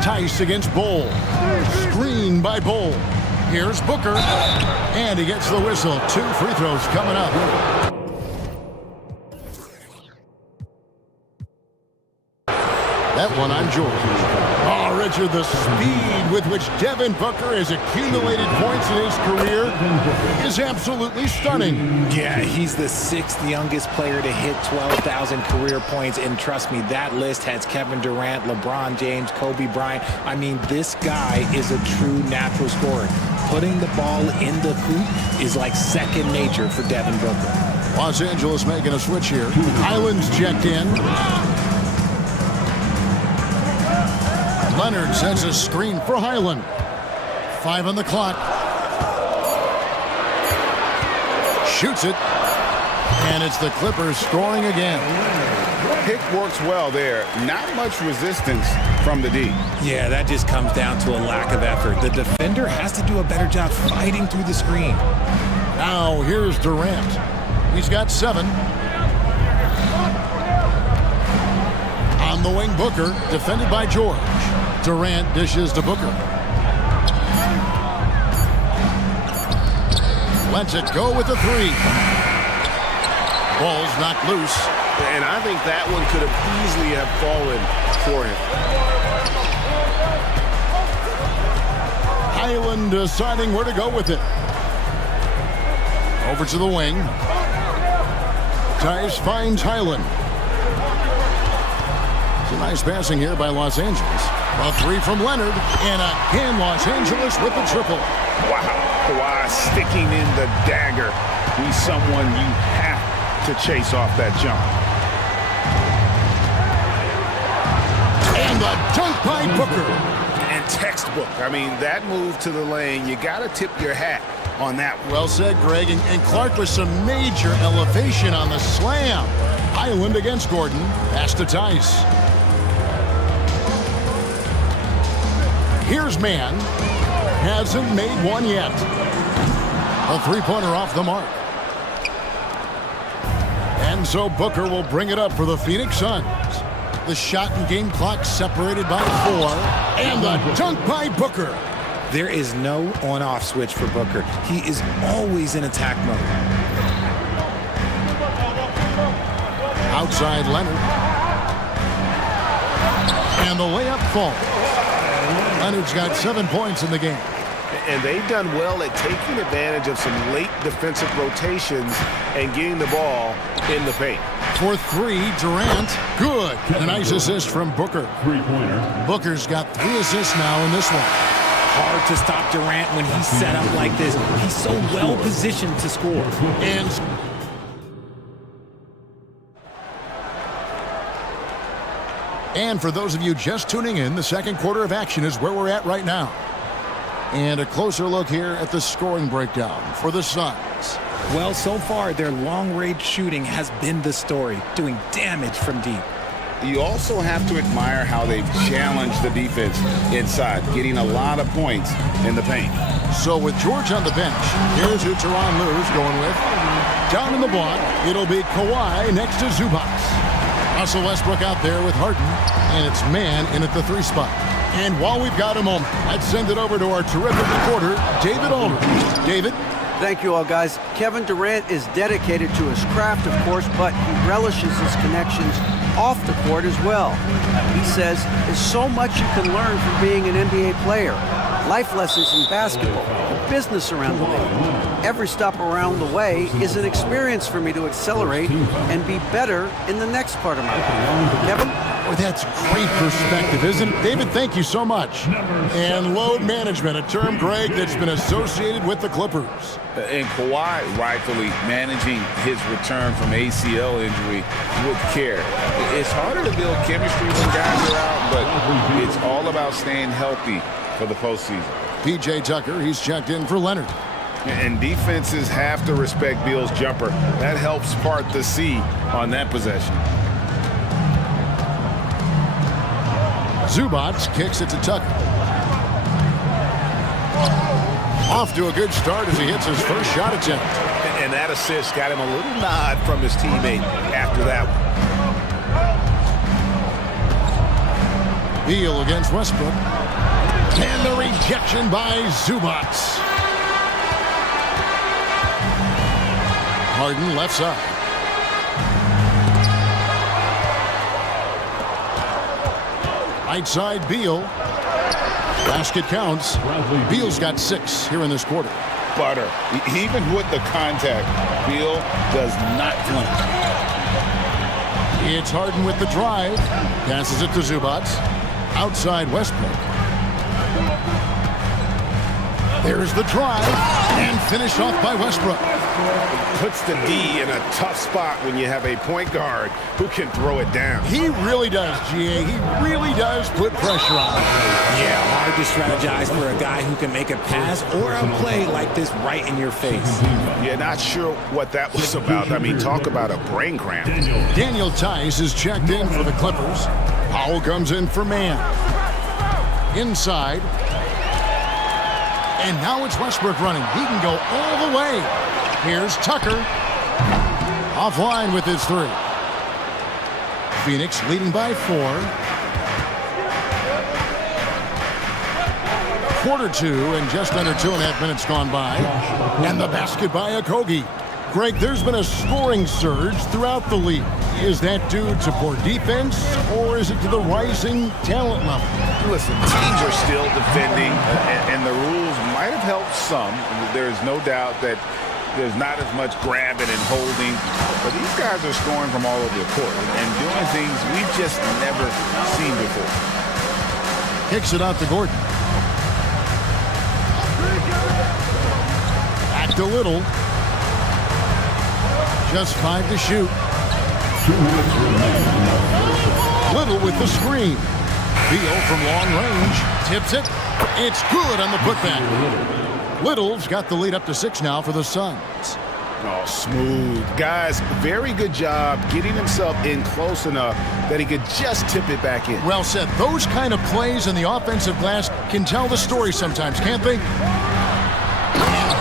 Tice against Bol. Screen by Bol. Here's Booker. And he gets the whistle. 2 free throws coming up. That one on George. Oh, Richard, the speed with which Devin Booker has accumulated points in his career is absolutely stunning. Yeah, he's the 6th youngest player to hit 12,000 career points, and trust me, that list has Kevin Durant, LeBron James, Kobe Bryant. I mean, this guy is a true natural scorer. Putting the ball in the hoop is like second nature for Devin Booker. Los Angeles making a switch here. Highland's checked in. Leonard sends a screen for Highland. 5 on the clock. Shoots it. And it's the Clippers scoring again. Pick works well there. Not much resistance from the D. Yeah, that just comes down to a lack of effort. The defender has to do a better job fighting through the screen. Now here's Durant. He's got 7. On the wing, Booker, defended by George. Durant dishes to Booker. Lets it go with the 3. Ball's knocked loose. And I think that one could have easily have fallen for him. Highland deciding where to go with it. Over to the wing. Tice finds Highland. It's a nice passing here by Los Angeles. A 3 from Leonard, and again Los Angeles with the triple. Wow, Kawhi sticking in the dagger. He's someone you have to chase off that jump. And the dunk by Booker. And Texas textbook. I mean, that move to the lane, you got to tip your hat on that one. Well said, Greg. And Clark with some major elevation on the slam. Highland against Gordon. Pass to Tice. Here's Mann. Hasn't made one yet. A three-pointer off the mark. And so Booker will bring it up for the Phoenix Suns. The shot and game clock separated by 4. And the dunk by Booker. There is no on-off switch for Booker. He is always in attack mode. Outside Leonard. And the layup falls. Leonard's got 7 points in the game. And they've done well at taking advantage of some late defensive rotations and getting the ball in the paint. For 3, Durant. Good. A nice assist from Booker. Three-pointer. Booker's got 3 assists now in this one. Hard to stop Durant when he's set up like this. He's so well positioned to score. And for those of you just tuning in, the second quarter of action is where we're at right now. And a closer look here at the scoring breakdown for the Suns. Well, so far, their long-range shooting has been the story, doing damage from deep. You also have to admire how they've challenged the defense inside, getting a lot of points in the paint. So with George on the bench, here's who Tyronn Lue's going with. Down in the block, it'll be Kawhi next to Zubac. Russell Westbrook out there with Harden, and it's Mann in at the 3 spot. And while we've got a moment, let's send it over to our terrific reporter, David Aldridge. David? Thank you all, guys. Kevin Durant is dedicated to his craft, of course, but he relishes his connections off the court as well. He says there's so much you can learn from being an NBA player. Life lessons in basketball, the business around the league. Every stop around the way is an experience for me to accelerate and be better in the next part of my life. Kevin? Well, that's great perspective, isn't it? David, thank you so much. And load management, a term, Greg, that's been associated with the Clippers. And Kawhi rightfully managing his return from ACL injury with care. It's harder to build chemistry when guys are out, but it's all about staying healthy for the postseason. P.J. Tucker, he's checked in for Leonard. And defenses have to respect Beal's jumper. That helps part the sea on that possession. Zubac kicks it to Tucker. Off to a good start as he hits his first shot attempt. And that assist got him a little nod from his teammate after that one. Beal against Westbrook. And the rejection by Zubac. Harden left side. Right side, Beal. Basket counts. Beal's got 6 here in this quarter. Butter. Even with the contact, Beal does not flinch. It's Harden with the drive. Passes it to Zubac. Outside Westbrook. There's the drive. And finished off by Westbrook. Puts the D in a tough spot when you have a point guard who can throw it down. He really does, GA. He really does put pressure on him. Yeah, hard to strategize for a guy who can make a pass or a play like this right in your face. Yeah, not sure what that was about. I mean, talk about a brain cramp. Daniel Tice is checked in for the Clippers. Powell comes in for Mann. Inside. And now it's Westbrook running. He can go all the way. Here's Tucker. Offline with his 3. Phoenix leading by 4. Quarter 2 and just under 2.5 minutes gone by. And the basket by Okogie. Greg, there's been a scoring surge throughout the league. Is that due to poor defense, or is it to the rising talent level? Listen, teams are still defending, and the rules might have helped some. There is no doubt that there's not as much grabbing and holding, but these guys are scoring from all over the court and doing things we've just never seen before. Kicks it out to Gordon. Back to Little. Just 5 to shoot. 2 minutes remaining. Little with the screen. Beal from long range tips it It's good on the putback. Little's got the lead up to 6 now for the Suns. Oh, smooth. Guys, very good job getting himself in close enough that he could just tip it back in. Well said. Those kind of plays in the offensive glass can tell the story sometimes, can't they? And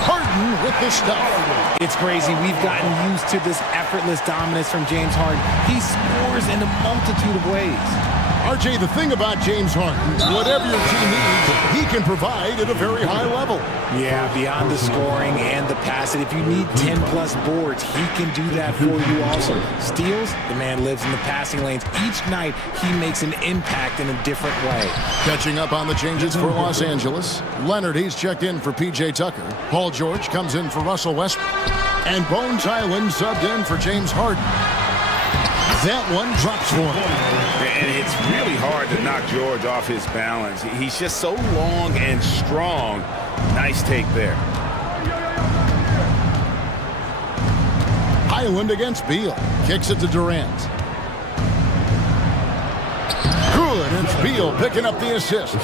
Harden with the stuff. It's crazy. We've gotten used to this effortless dominance from James Harden. He scores in a multitude of ways. RJ, the thing about James Harden, whatever your team needs, he can provide at a very high level. Yeah, beyond the scoring and the passing. If you need 10-plus boards, he can do that for you also. Steals, the man lives in the passing lanes. Each night, he makes an impact in a different way. Catching up on the changes for Los Angeles. Leonard, he's checked in for P.J. Tucker. Paul George comes in for Russell Westbrook. And Bones Island subbed in for James Harden. That one drops for him. And it's really hard to knock George off his balance. He's just so long and strong. Nice take there. Highland against Beal. Kicks it to Durant. Good. It's Beal picking up the assist.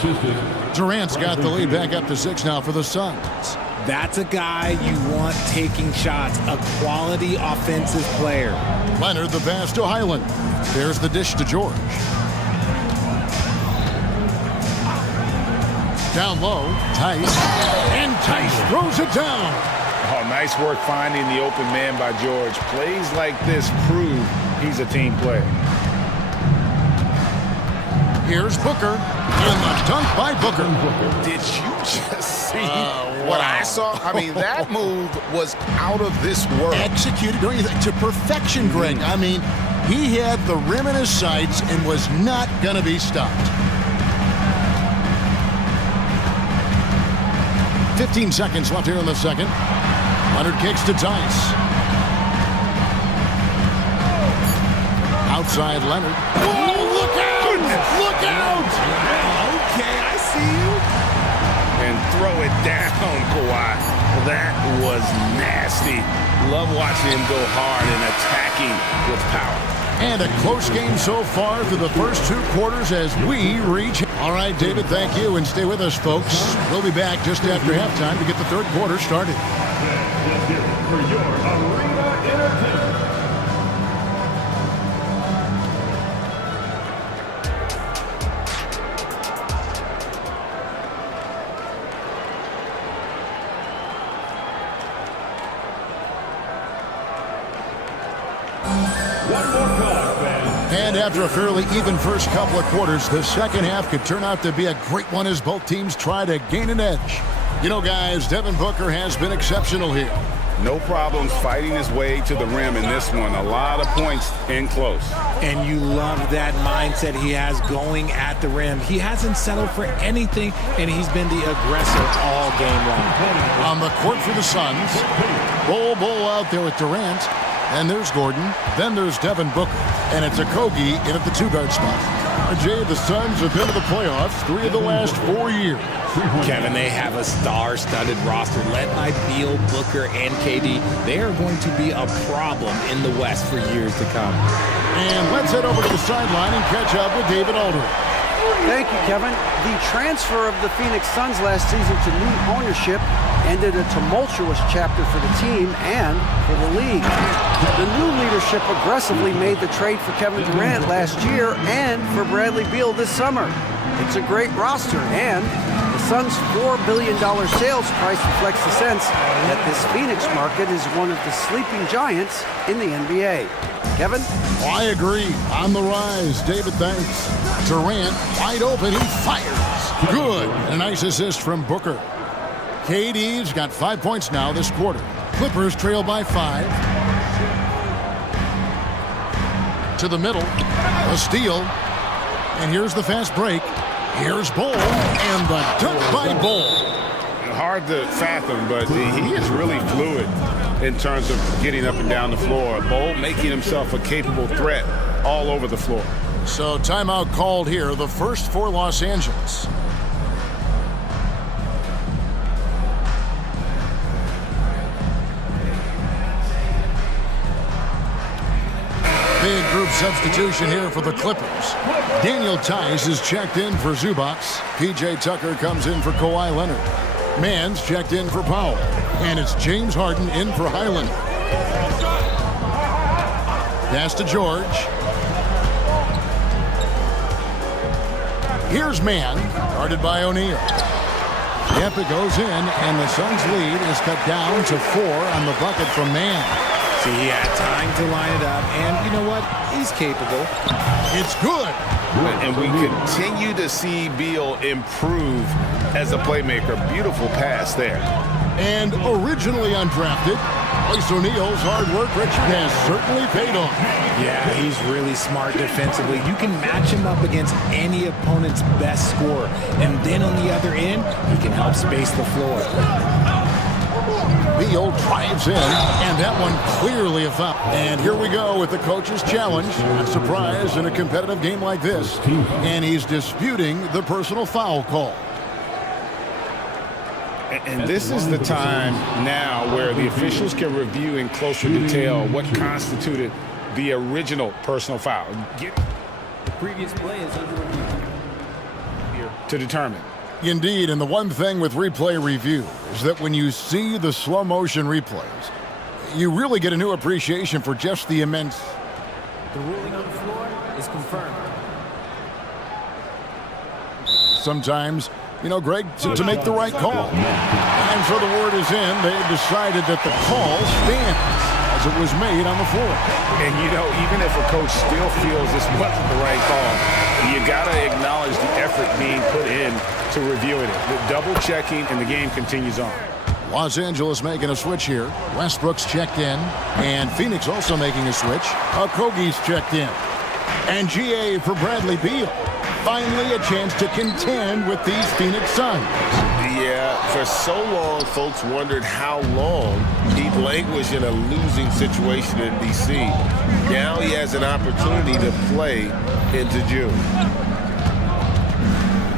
Durant's got the lead back up to 6 now for the Suns. That's a guy you want taking shots, a quality offensive player. Leonard the pass to Highland. There's the dish to George. Down low, Tice. And Tice throws it down. Oh, nice work finding the open man by George. Plays like this prove he's a team player. Here's Booker. And the dunk by Booker. Did you just see what I saw? I mean, that move was out of this world. Executed, don't you think, to perfection, Greg. I mean, he had the rim in his sights and was not going to be stopped. 15 seconds left here in the second. Leonard kicks to Tice. Outside Leonard. Oh, look out! Look out! Okay, I see you. And throw it down, Kawhi. That was nasty. Love watching him go hard and attacking with power. And a close game so far through the first 2 quarters as we reach. All right, David, thank you, and stay with us, folks. We'll be back just after halftime to get the third quarter started. Let's hear it for your arena entertainment. And after a fairly even first couple of quarters, the second half could turn out to be a great one as both teams try to gain an edge. You know, guys, Devin Booker has been exceptional here. No problems fighting his way to the rim in this one. A lot of points in close. And you love that mindset he has going at the rim. He hasn't settled for anything, and he's been the aggressor all game long. On the court for the Suns, Bull out there with Durant. And there's Gordon. Then there's Devin Booker. And it's Okogie in at the 2-guard spot. Jay, the Suns have been to the playoffs 3 of the last 4 years. Kevin, they have a star-studded roster led by Beal, Booker, and KD. They are going to be a problem in the West for years to come. And let's head over to the sideline and catch up with David Aldridge. Thank you, Kevin. The transfer of the Phoenix Suns last season to new ownership ended a tumultuous chapter for the team and for the league. The new leadership aggressively made the trade for Kevin Durant last year and for Bradley Beal this summer. It's a great roster, and the Suns' $4 billion sales price reflects the sense that this Phoenix market is one of the sleeping giants in the NBA. Kevin? I agree. On the rise. David, thanks. Durant, wide open. He fires. Good. And a nice assist from Booker. KD's got 5 points now this quarter. Clippers trail by 5. To the middle. A steal. And here's the fast break. Here's Bull. And the dunk by Bull. Hard to fathom, but he is really fluid in terms of getting up and down the floor. Bull making himself a capable threat all over the floor. So timeout called here, the first for Los Angeles. Big group substitution here for the Clippers. Daniel Tice is checked in for Zubac. P.J. Tucker comes in for Kawhi Leonard. Mann's checked in for Powell. And it's James Harden in for Highland. Pass to George. Here's Mann, guarded by O'Neal. Yep, it goes in, and the Suns' lead is cut down to 4 on the bucket from Mann. See, he had time to line it up, and you know what? He's capable. It's good. And we continue to see Beal improve as a playmaker. Beautiful pass there. And originally undrafted, Royce O'Neal's hard work, Richard, has certainly paid off. Yeah, he's really smart defensively. You can match him up against any opponent's best scorer. And then on the other end, he can help space the floor. Beal drives in, and that one clearly a foul. And here we go with the coach's challenge. Not surprised in a competitive game like this. And he's disputing the personal foul call. And this is the time now where the officials can review in closer detail what constituted the original personal foul. The previous play is under review to determine. Indeed, and the one thing with replay review is that when you see the slow motion replays, you really get a new appreciation for just the immense. The ruling on the floor is confirmed. Sometimes, you know, Greg, to make the right call. And so the word is in. They decided that the call stands as it was made on the floor. And, you know, even if a coach still feels this wasn't the right call, you got to acknowledge the effort being put in to reviewing it. The double checking, and the game continues on. Los Angeles making a switch here. Westbrook's checked in. And Phoenix also making a switch. Okogie's checked in. And GA for Bradley Beal. Finally a chance to contend with these Phoenix Suns. Yeah, for so long, folks wondered how long he'd languish in a losing situation in D.C. Now he has an opportunity to play into June.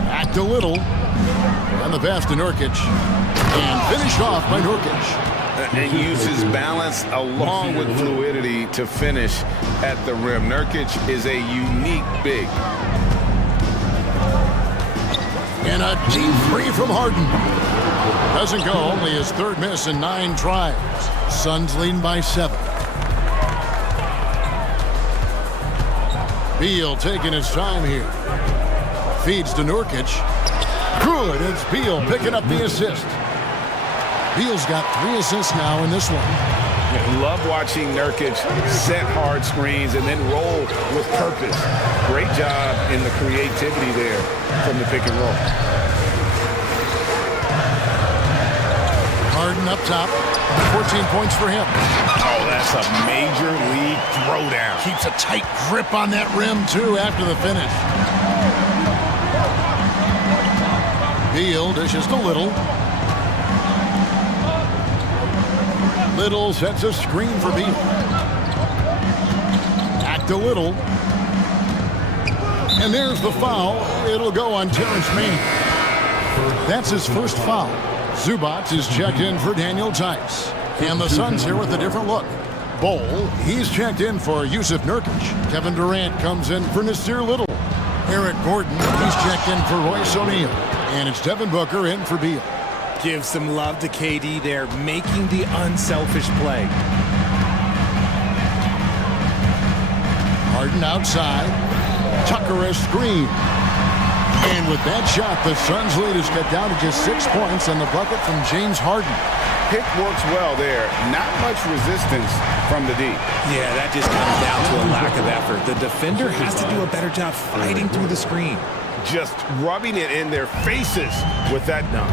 Act a little. And the pass to Nurkic. And finished off by Nurkic. And uses balance along with fluidity to finish at the rim. Nurkic is a unique big. And a deep three from Harden. Doesn't go, only his third miss in 9 tries. Suns leading by 7. Beal taking his time here. Feeds to Nurkic. Good, it's Beal picking up the assist. Beal's got 3 assists now in this one. Yeah, love watching Nurkic set hard screens and then roll with purpose. Great job in the creativity there from the pick and roll. Harden up top. 14 points for him. Oh, that's a major league throwdown. Keeps a tight grip on that rim, too, after the finish. Beal dishes to Little. Little sets a screen for Beal. Back to Little. And there's the foul. It'll go on Terrence Mann. That's his first foul. Zubac is checked in for Daniel Tice. And the Suns here with a different look. Bowl, he's checked in for Yusuf Nurkic. Kevin Durant comes in for Nasir Little. Eric Gordon, he's checked in for Royce O'Neal. And it's Devin Booker in for Beal. Give some love to KD there, making the unselfish play. Harden outside. Tucker a screen. And with that shot, the Suns lead is cut down to just 6 points on the bucket from James Harden. Pick works well there. Not much resistance from the D. Yeah, that just comes down to a lack of effort. The defender has to do a better job fighting through the screen. Just rubbing it in their faces with that dunk.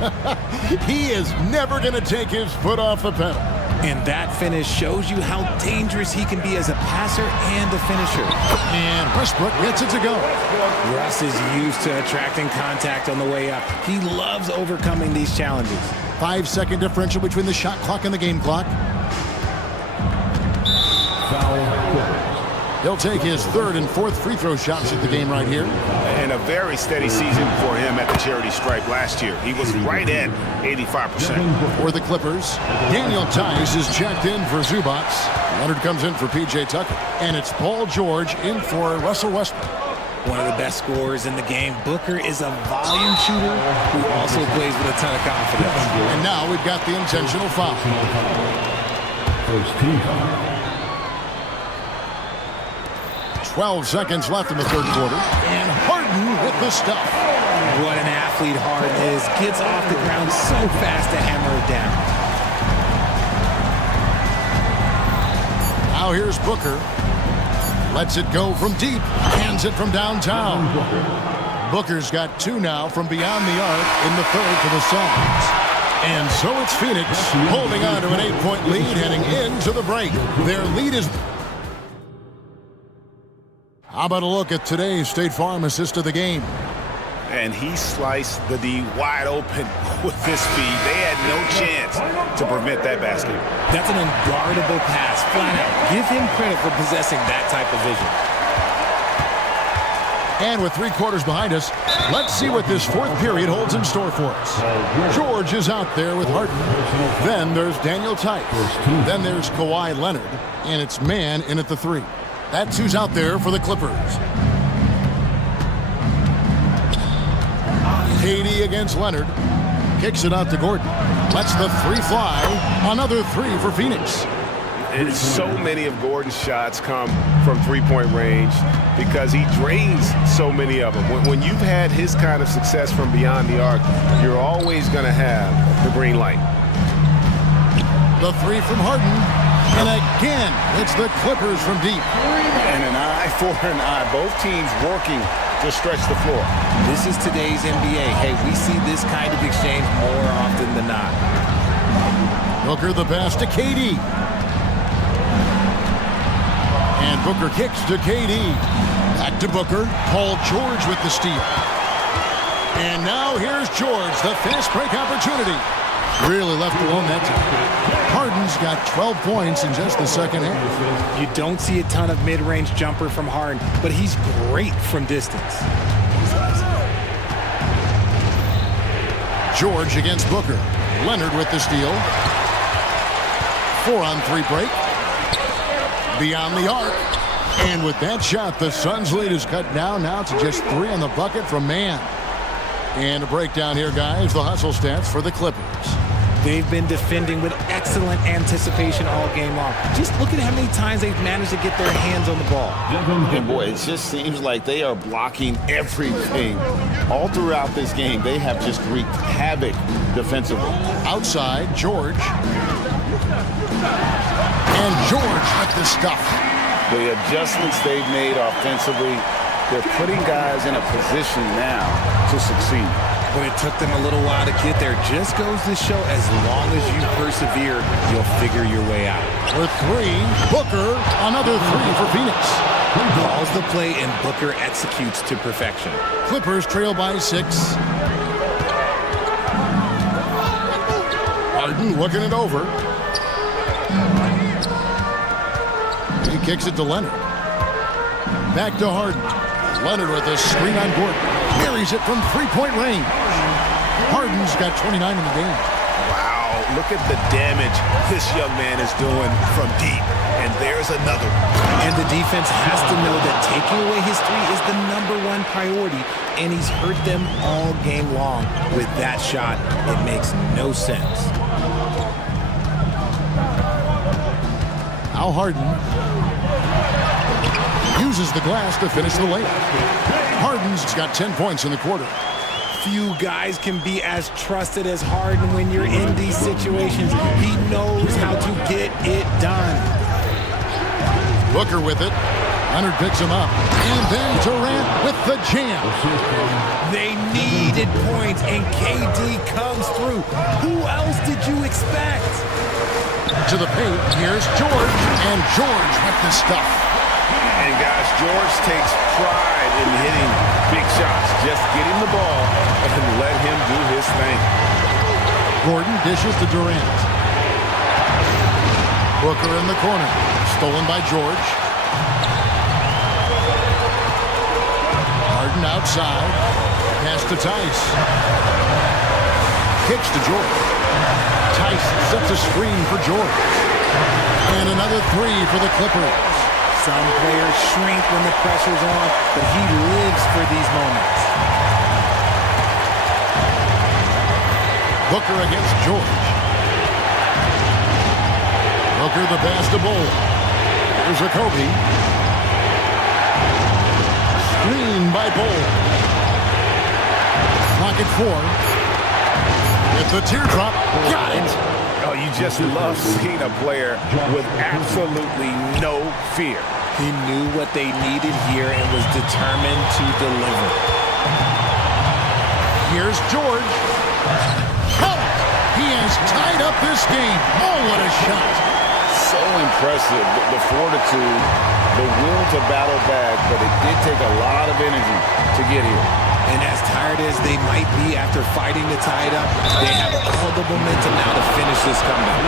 He is never going to take his foot off the pedal. And that finish shows you how dangerous he can be as a passer and a finisher. And Westbrook gets it to go. Russ is used to attracting contact on the way up. He loves overcoming these challenges. 5-second differential between the shot clock and the game clock. He'll take his 3rd and 4th free throw shots at the game right here. and a very steady season for him at the charity stripe last year. He was right at 85%. For the Clippers, Daniel Tice is checked in for Zubac. Leonard comes in for P.J. Tucker. And it's Paul George in for Russell Westbrook. One of the best scorers in the game. Booker is a volume shooter who also plays with a ton of confidence. And now we've got the intentional foul. First team foul. 12 seconds left in the third quarter. And Harden with the stuff. What an athlete Harden is. Gets off the ground so fast to hammer it down. Now here's Booker. Lets it go from deep. Hands it from downtown. Booker's got 2 now from beyond the arc in the third for the Suns. And so it's Phoenix holding on to an 8-point lead heading into the break. Their lead is... How about a look at today's State Farm assist of the game? And he sliced the D wide open with his speed. They had no chance to prevent that basket. That's an unguardable pass, flat out. Give him credit for possessing that type of vision. And with 3 quarters behind us, let's see what this fourth period holds in store for us. George is out there with Harden. Then there's Daniel Tice. Then there's Kawhi Leonard. And it's man in at the 3. That's who's out there for the Clippers. KD against Leonard. Kicks it out to Gordon. Lets the 3 fly. Another 3 for Phoenix. And so many of Gordon's shots come from three-point range because he drains so many of them. When you've had his kind of success from beyond the arc, you're always going to have the green light. The 3 from Harden. And again, it's the Clippers from deep. And an eye for an eye. Both teams working to stretch the floor. This is today's NBA. Hey, we see this kind of exchange more often than not. Booker the pass to KD. And Booker kicks to KD. Back to Booker. Paul George with the steal. And now here's George, the fast break opportunity. Really left alone that time. Harden's got 12 points in just the second half. You don't see a ton of mid-range jumper from Harden, but he's great from distance. George against Booker. Leonard with the steal. 4-on-3 break. Beyond the arc. And with that shot, the Suns' lead is cut down now to just 3 on the bucket from man. And a breakdown here, guys. The hustle stats for the Clippers. They've been defending with excellent anticipation all game long. Just look at how many times they've managed to get their hands on the ball. And boy, it just seems like they are blocking everything. All throughout this game, they have just wreaked havoc defensively. Outside, George. And George with the stuff. The adjustments they've made offensively, they're putting guys in a position now to succeed. But it took them a little while to get there. Just goes to show as long as you persevere, you'll figure your way out. With 3, Booker, another 3 for Phoenix. Calls the play and Booker executes to perfection. Clippers trail by 6. Harden looking it over. He kicks it to Leonard. Back to Harden. Leonard with a screen on Gordon. Carries it from 3-point range. Harden's got 29 in the game. Wow, look at the damage this young man is doing from deep. And there's another. And the defense has to know that taking away his 3 is the #1 priority. And he's hurt them all game long. With that shot, it makes no sense. Now Harden uses the glass to finish the layup. Harden's got 10 points in the quarter. Few guys can be as trusted as Harden when you're in these situations. He knows how to get it done. Booker with it. Leonard picks him up. And then Durant with the jam. They needed points, and KD comes through. Who else did you expect? To the paint, here's George. And George with the stuff. And guys, George takes pride in hitting big shots. Just get him the ball and let him do his thing. Gordon dishes to Durant. Booker in the corner. Stolen by George. Harden outside. Pass to Tice. Kicks to George. Tice sets a screen for George. And another three for the Clippers. Some players shrink when the pressure's on, but he lives for these moments. Booker against George. Booker the pass to Bull. Here's a Kobe. Screen by Bull. Pocket 4. With the teardrop. Got it. Oh, you just love seeing a player with absolutely no fear. He knew what they needed here and was determined to deliver. Here's George. He has tied up this game. Oh, what a shot. So impressive, the fortitude, the will to battle back, but it did take a lot of energy to get here. And as tired as they might be after fighting to tie it up, they have all the momentum now to finish this comeback.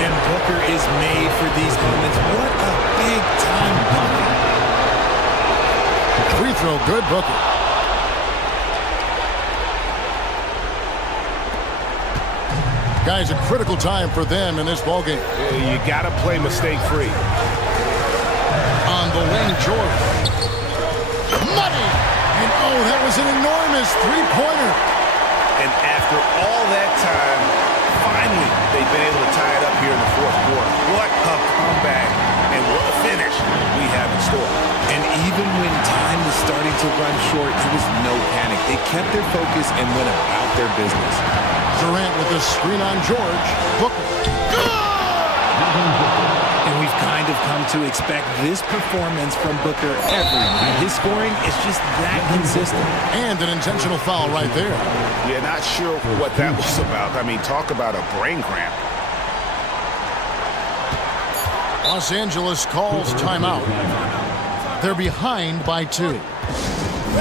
And Booker is made for these moments. What a big-time bucket. Free throw, good, Booker. Guys, a critical time for them in this ballgame. You got to play mistake-free. On the wing, George. Money! And oh, that was an enormous three-pointer. And after all that time, finally, they've been able to tie it up here in the fourth quarter. What a comeback, and what a finish we have in store. And even when time was starting to run short, there was no panic. They kept their focus and went about their business. Durant with a screen on George. Booker. And we've kind of come to expect this performance from Booker every night. His scoring is just that consistent. And an intentional foul right there. Yeah, not sure what that was about. I mean, talk about a brain cramp. Los Angeles calls timeout. They're behind by 2.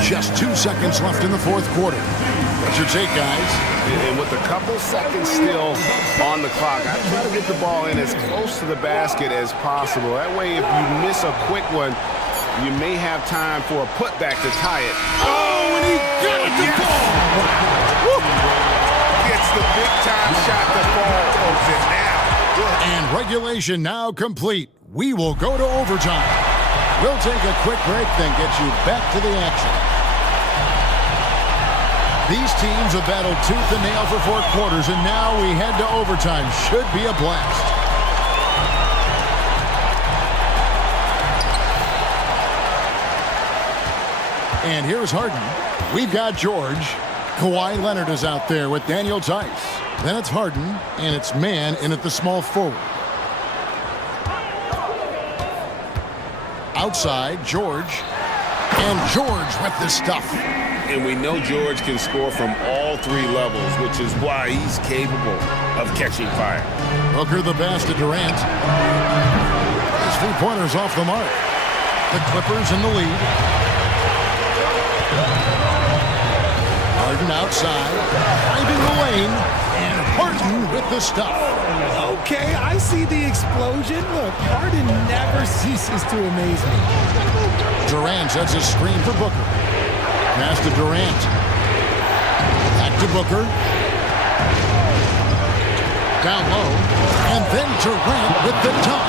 Just 2 seconds left in the fourth quarter. What's your take, guys? And with a couple seconds still on the clock, I try to get the ball in as close to the basket as possible. That way, if you miss a quick one, you may have time for a putback to tie it. Oh, and he got it to fall! Gets the big-time shot to fall. And now, and regulation now complete. We will go to overtime. We'll take a quick break, then get you back to the action. These teams have battled tooth and nail for 4 quarters, and now we head to overtime. Should be a blast. And here's Harden. We've got George. Kawhi Leonard is out there with Daniel Tice. Then it's Harden, and it's man in at the small forward. Outside, George. And George with the stuff. And we know George can score from all 3 levels, which is why he's capable of catching fire. Booker the pass to Durant. His 3-pointer's off the mark. The Clippers in the lead. Harden outside. Driving the lane. And Harden with the stuff. Okay, I see the explosion. Look, Harden never ceases to amaze me. Durant sets a screen for Booker. Pass to Durant. Back to Booker. Down low. And then Durant with the dunk.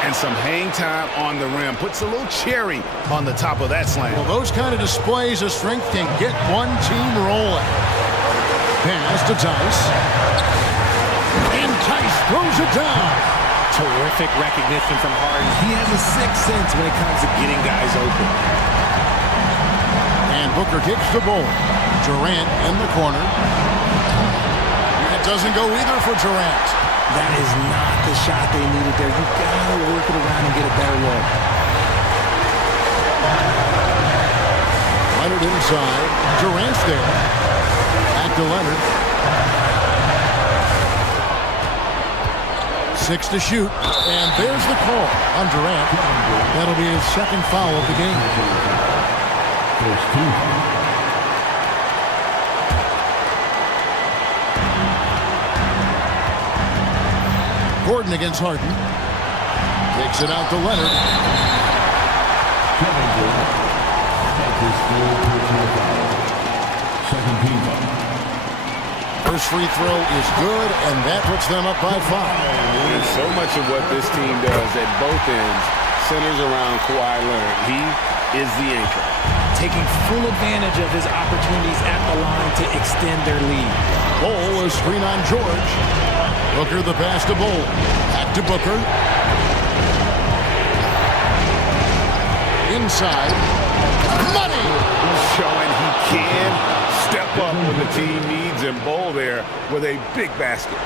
And some hang time on the rim. Puts a little cherry on the top of that slam. Well, those kind of displays of strength can get one team rolling. Pass to Tice. And Tice throws it down. Terrific recognition from Harden. He has a sixth sense when it comes to getting guys open. And Booker kicks the ball. Durant in the corner. And it doesn't go either for Durant. That is not the shot they needed there. You've got to work it around and get a better look. Leonard inside. Durant's there. Back to Leonard. 6 to shoot. And there's the call on Durant. That'll be his second foul of the game. First team. Gordon against Harden. Takes it out to Leonard. Is full personal foul. Second team foul. First free throw is good, and that puts them up by 5. And so much of what this team does at both ends centers around Kawhi Leonard. He is the anchor. Taking full advantage of his opportunities at the line to extend their lead. Bol is screen on George. Booker the pass to Bol. Back to Booker. Inside. Money! Showing he can step up when the team needs him. Bol there with a big basket.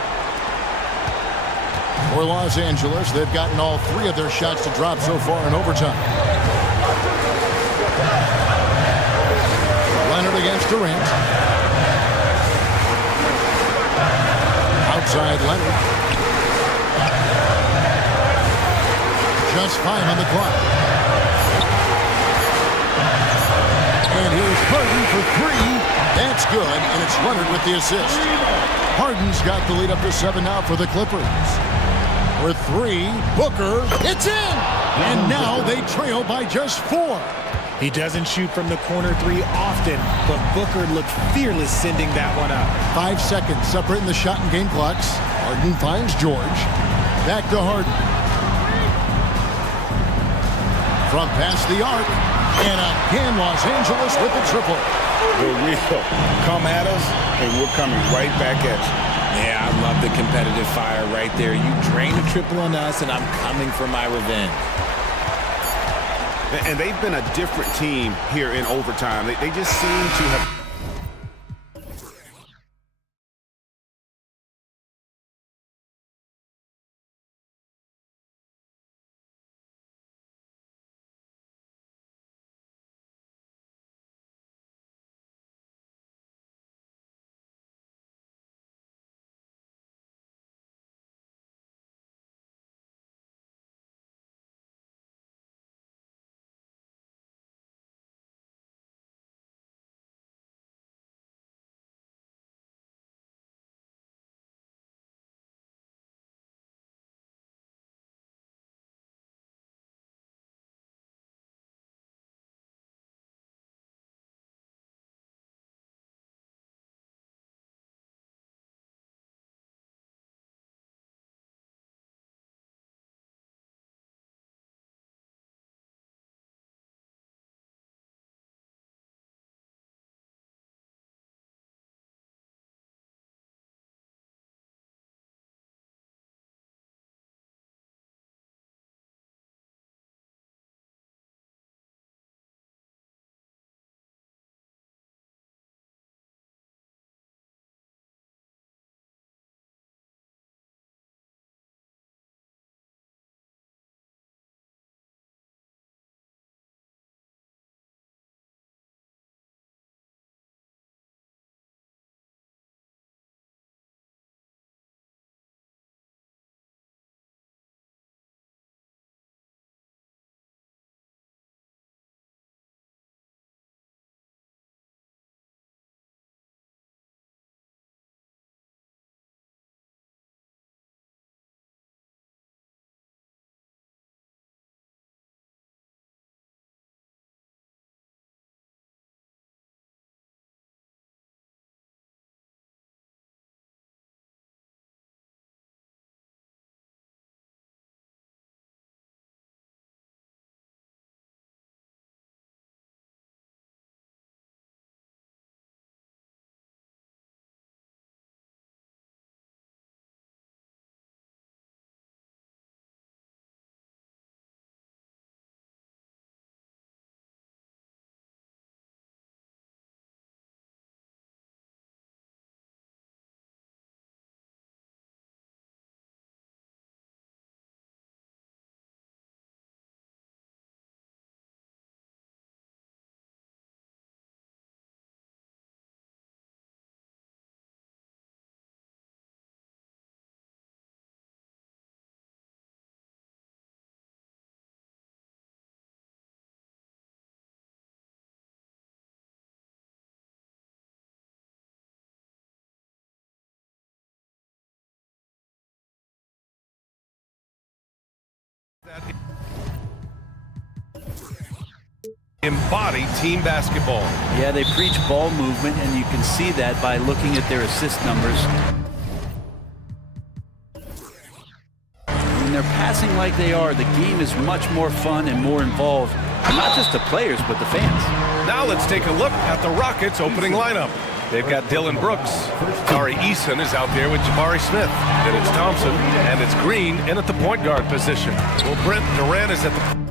For Los Angeles, they've gotten all 3 of their shots to drop so far in overtime. Leonard against Durant. Outside Leonard. Just 5 on the clock. And here's Harden for 3. That's good, and it's Leonard with the assist. Harden's got the lead up to 7 now for the Clippers. For 3, Booker, it's in! And now they trail by just 4. He doesn't shoot from the corner 3 often, but Booker looked fearless sending that one up. 5 seconds separating the shot and game clocks. Harden finds George. Back to Harden. From past the arc. And again, Los Angeles with the triple. The real come at us, and we're coming right back at you. Yeah, I love the competitive fire right there. You drain a triple on us, and I'm coming for my revenge. And they've been a different team here in overtime. They just seem to have embody team basketball. Yeah, they preach ball movement, and you can see that by looking at their assist numbers. When they're passing like they are, the game is much more fun and more involved. Not just the players, but the fans. Now let's take a look at the Rockets' opening lineup. They've got Dylan Brooks. Tari Eason is out there with Jabari Smith. Then it's Thompson, and it's Green in at the point guard position. Well, Brent Durant is at the...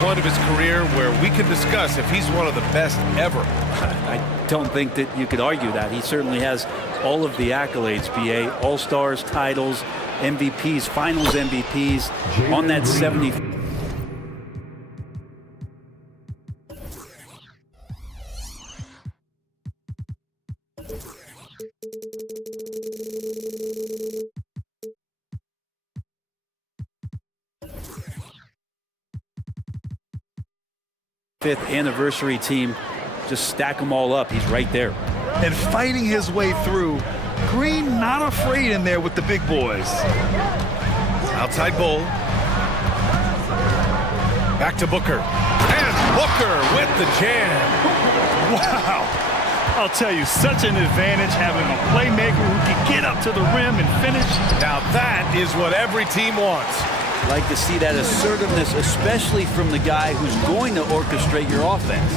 point of his career where we can discuss if he's one of the best ever. I don't think that you could argue that. He certainly has all of the accolades, BA. All-Stars, titles, MVPs, Finals MVPs, on that 70. Fifth anniversary team, just stack them all up. He's right there. And fighting his way through. Green not afraid in there with the big boys. Outside Bull. Back to Booker. And Booker with the jam. Wow. I'll tell you, such an advantage having a playmaker who can get up to the rim and finish. Now that is what every team wants. Like to see that assertiveness, especially from the guy who's going to orchestrate your offense.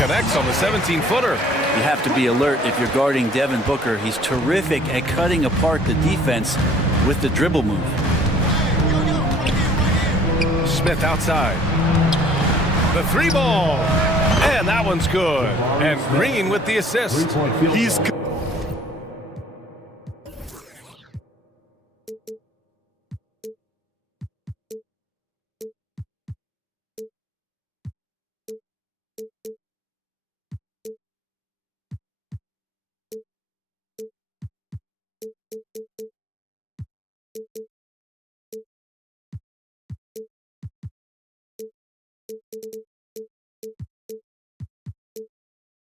Connects on the 17-footer. You have to be alert if you're guarding Devin Booker. He's terrific at cutting apart the defense with the dribble move. Smith outside. The three ball. And that one's good. And Green with the assist. He's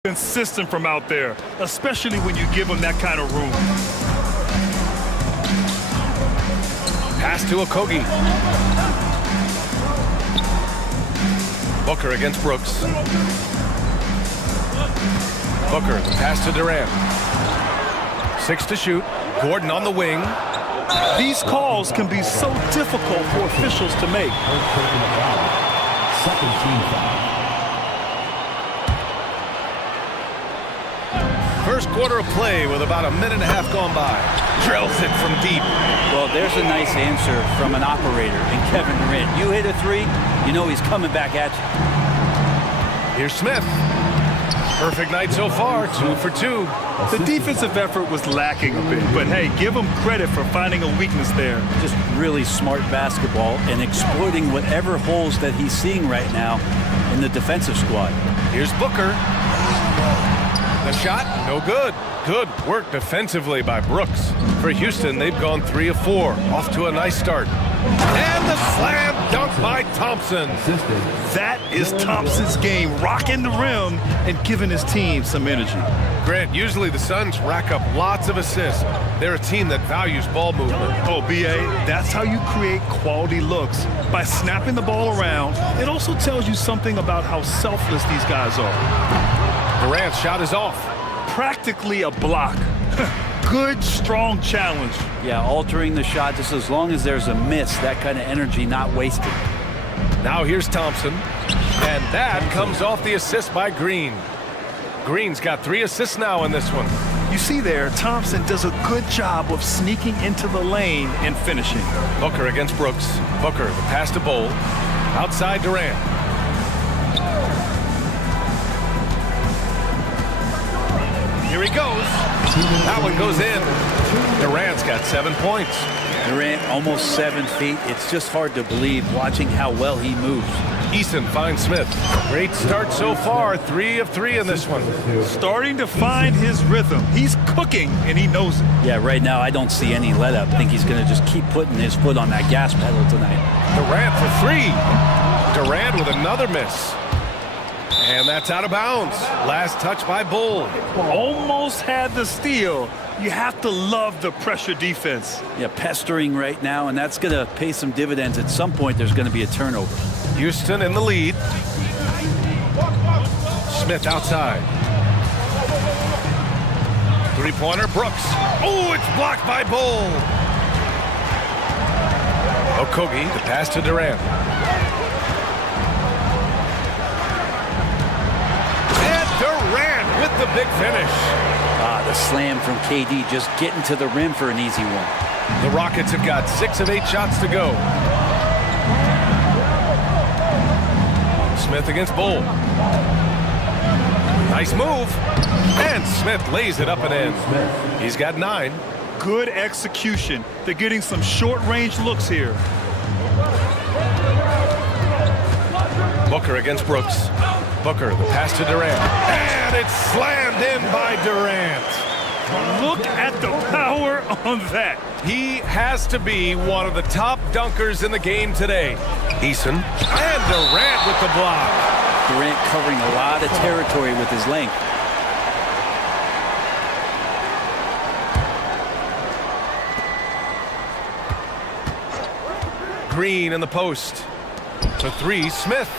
consistent from out there, especially when you give him that kind of room. Pass to Okogie. Booker against Brooks. Booker, the pass to Durant. 6 to shoot. Gordon on the wing. These calls can be so difficult for officials to make. Second team foul. First quarter of play with about a minute and a half gone by. Drills it from deep. Well, there's a nice answer from an operator in Kevin Durant. You hit a three, you know he's coming back at you. Here's Smith. Perfect night so far, 2 for 2. The defensive effort was lacking a bit, but hey, give him credit for finding a weakness there. Just really smart basketball and exploiting whatever holes that he's seeing right now in the defensive squad. Here's Booker. The shot, no good. Good work defensively by Brooks. For Houston, they've gone 3 of 4. Off to a nice start. And the slam dunk by Thompson. That is Thompson's game, rocking the rim and giving his team some energy. Grant, usually the Suns rack up lots of assists. They're a team that values ball movement. Oh, B.A., that's how you create quality looks. By snapping the ball around, it also tells you something about how selfless these guys are. Durant's shot is off. Practically a block. Good, strong challenge. Yeah, altering the shot just as long as there's a miss, that kind of energy not wasted. Now here's Thompson. And that comes off the assist by Green. Green's got 3 assists now in this one. You see there, Thompson does a good job of sneaking into the lane and finishing. Booker against Brooks. Booker, the pass to Bull. Outside Durant. Here he goes. That one goes in. Durant's got 7 points. Durant almost 7 feet. It's just hard to believe watching how well he moves. Eason finds Smith. Great start so far. 3 of 3 in this one. Starting to find his rhythm. He's cooking, and he knows it. Yeah, right now I don't see any let-up. I think he's going to just keep putting his foot on that gas pedal tonight. Durant for 3. Durant with another miss. And that's out of bounds. Last touch by Bull. Almost had the steal. You have to love the pressure defense. Yeah, pestering right now, and that's going to pay some dividends. At some point, there's going to be a turnover. Houston in the lead. Smith outside. Three-pointer, Brooks. Oh, it's blocked by Bull. Okogie, the pass to Durant. And Durant with the big finish. The slam from KD, just getting to the rim for an easy one. The Rockets have got 6 of 8 shots to go. Smith against Bull. Nice move. And Smith lays it up and in. He's got 9. Good execution. They're getting some short-range looks here. Booker against Brooks. Booker, the pass to Durant. And it's slammed in by Durant. Look at the power on that. He has to be one of the top dunkers in the game today. Eason and Durant with the block. Durant covering a lot of territory with his length. Green in the post. The 3, Smith.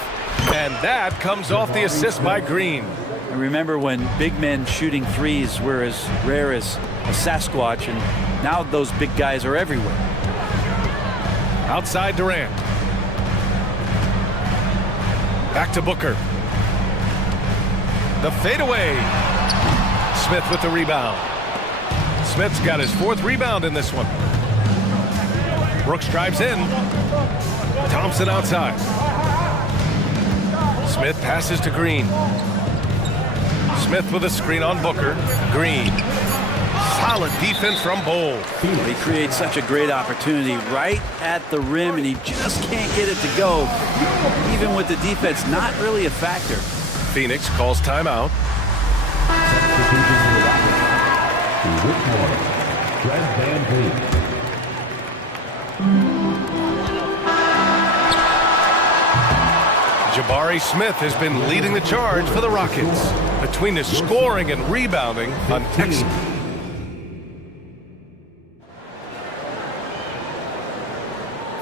And that comes off the assist by Green. And remember when big men shooting threes were as rare as a Sasquatch, and now those big guys are everywhere. Outside Durant. Back to Booker. The fadeaway. Smith with the rebound. Smith's got his 4th rebound in this one. Brooks drives in. Thompson outside. Smith passes to Green. Smith with a screen on Booker. Green. Solid defense from Bull. He creates such a great opportunity right at the rim, and he just can't get it to go. Even with the defense, not really a factor. Phoenix calls timeout. Jabari Smith has been leading the charge for the Rockets. Between his scoring and rebounding, an excellent.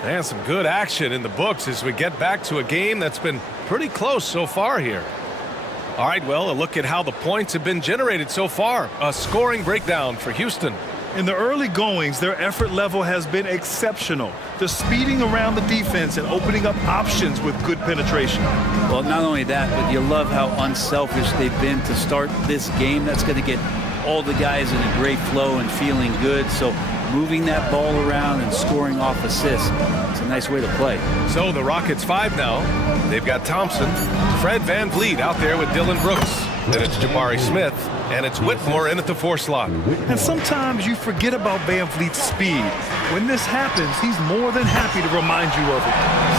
And some good action in the books as we get back to a game that's been pretty close so far here. All right, well, a look at how the points have been generated so far. A scoring breakdown for Houston. In the early goings, their effort level has been exceptional. They're speeding around the defense and opening up options with good penetration. Well, not only that, but you love how unselfish they've been to start this game. That's going to get all the guys in a great flow and feeling good. So moving that ball around and scoring off assists, it's a nice way to play. So the Rockets 5 now. They've got Thompson, Fred VanVleet out there with Dylan Brooks. Then it's Jabari Smith, and it's Whitmore in at the 4 slot. And sometimes you forget about VanVleet's speed. When this happens, he's more than happy to remind you of it.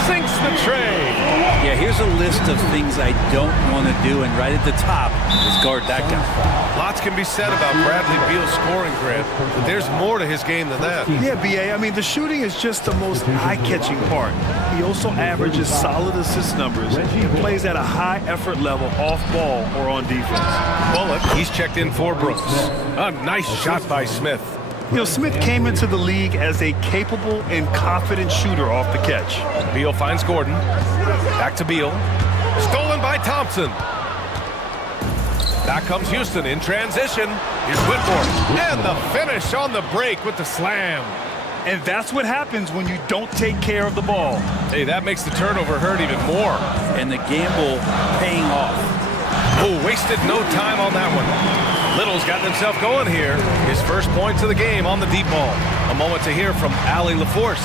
Sinks the tray. Yeah, here's a list of things I don't want to do, and right at the top is guard that guy. Lots can be said about Bradley Beal's scoring, Grant, but there's more to his game than that. Yeah, B.A., I mean, the shooting is just the most eye-catching part. He also averages solid assist numbers and plays at a high effort level off ball or on defense. Bullock, he's checked in for Brooks. A nice shot by Smith. You know, Smith came into the league as a capable and confident shooter off the catch. Beal finds Gordon. Back to Beal. Stolen by Thompson. Back comes Houston in transition. Here's Whitmore. And the finish on the break with the slam. And that's what happens when you don't take care of the ball. Hey, that makes the turnover hurt even more. And the gamble paying off. Oh, wasted no time on that one. Little's gotten himself going here. His first points of the game on the deep ball. A moment to hear from Allie LaForce.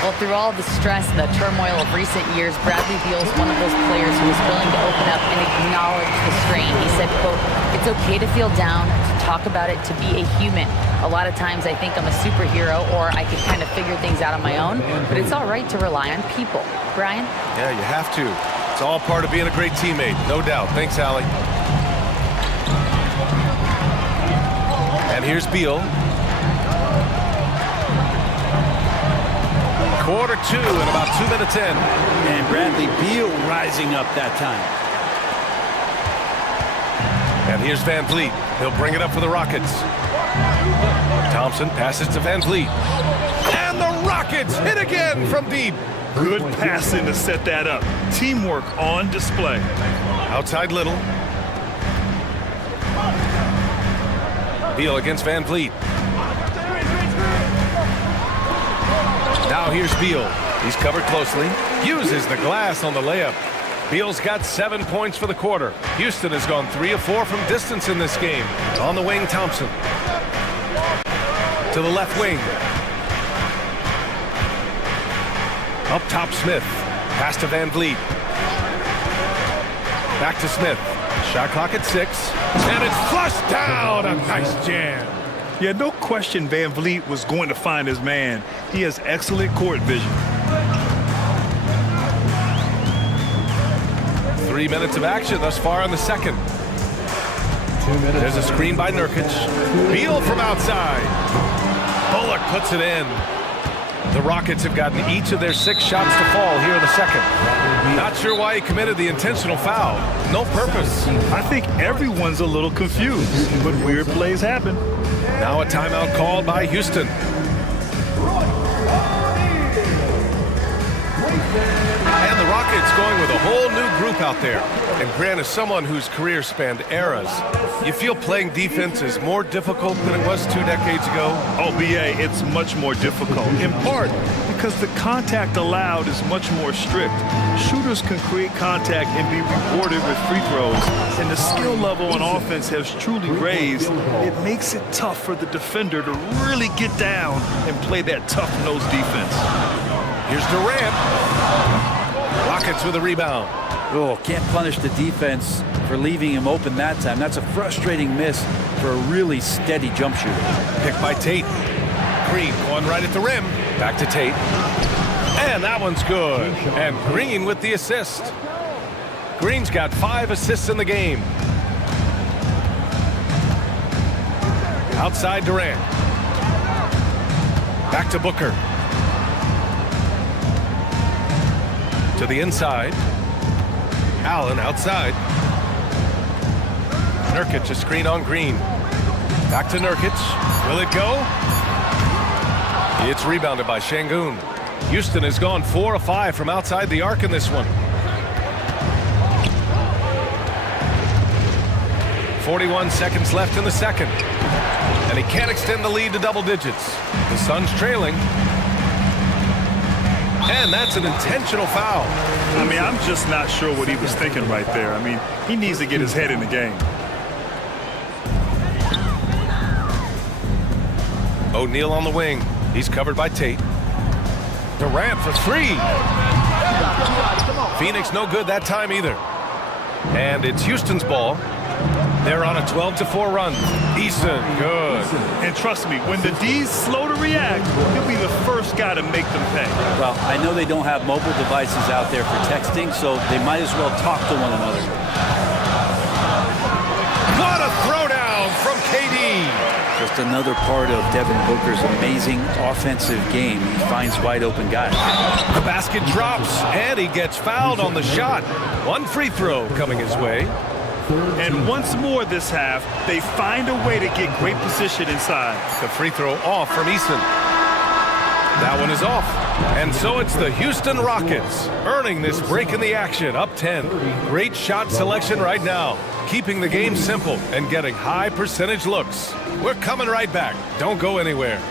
Well, through all the stress and the turmoil of recent years, Bradley Beal is one of those players who is willing to open up and acknowledge the strain. He said, quote, "It's okay to feel down, to talk about it, to be a human. A lot of times I think I'm a superhero or I can kind of figure things out on my own, but it's all right to rely on people." Brian? Yeah, you have to. It's all part of being a great teammate, no doubt. Thanks, Allie. And here's Beal. Quarter 2 and about 2 minutes in. And Bradley Beal rising up that time. And here's Van Vliet. He'll bring it up for the Rockets. Thompson passes to Van Vliet. And the Rockets hit again from deep. Good passing to set that up. Teamwork on display. Outside Little. Beal against Van Vliet. Now here's Beal. He's covered closely. Uses the glass on the layup. Beal's got 7 points for the quarter. Houston has gone 3 of 4 from distance in this game. On the wing, Thompson. To the left wing. Up top, Smith. Pass to Van Vliet. Back to Smith. Shot clock at 6. And it's flushed down. A nice jam. Yeah, no question Van Vliet was going to find his man. He has excellent court vision. 3 minutes of action thus far in the second. There's a screen by Nurkic. Beal from outside. Bullock puts it in. The Rockets have gotten each of their 6 shots to fall here in the second. Not sure why he committed the intentional foul. No purpose. I think everyone's a little confused, but weird plays happen. Now a timeout called by Houston. And the Rockets going with a whole new group out there. And Grant, as someone whose career spanned eras, you feel playing defense is more difficult than it was 2 decades ago? Oh, BA, it's much more difficult, in part because the contact allowed is much more strict. Shooters can create contact and be rewarded with free throws, and the skill level on offense has truly raised. It makes it tough for the defender to really get down and play that tough-nosed defense. Here's Durant. Rockets with a rebound. Oh, can't punish the defense for leaving him open that time. That's a frustrating miss for a really steady jump shooter. Picked by Tate. Green going right at the rim. Back to Tate. And that one's good. And Green with the assist. Green's got 5 assists in the game. Outside Durant. Back to Booker. To the inside. Allen outside. Nurkic, a screen on Green. Back to Nurkic. Will it go? It's rebounded by Şengün. Houston has gone 4 of 5 from outside the arc in this one. 41 seconds left in the second. And he can't extend the lead to double digits. The Suns trailing. And that's an intentional foul. I mean, I'm just not sure what he was thinking right there. I mean, he needs to get his head in the game. O'Neal on the wing. He's covered by Tate. Durant for 3. Phoenix no good that time either. And it's Houston's ball. They're on a 12-4 run. Eason, good. And trust me, when the D's slow to react, he'll be the first guy to make them pay. Well, I know they don't have mobile devices out there for texting, so they might as well talk to one another. What a throwdown from KD. Just another part of Devin Booker's amazing offensive game. He finds wide open guys. The basket drops, and he gets fouled on the shot. 1 free throw coming his way. And once more this half, they find a way to get great position inside. The free throw off from Eason. That one is off. And so it's the Houston Rockets earning this break in the action, up 10. Great shot selection right now, keeping the game simple and getting high percentage looks. We're coming right back. Don't go anywhere.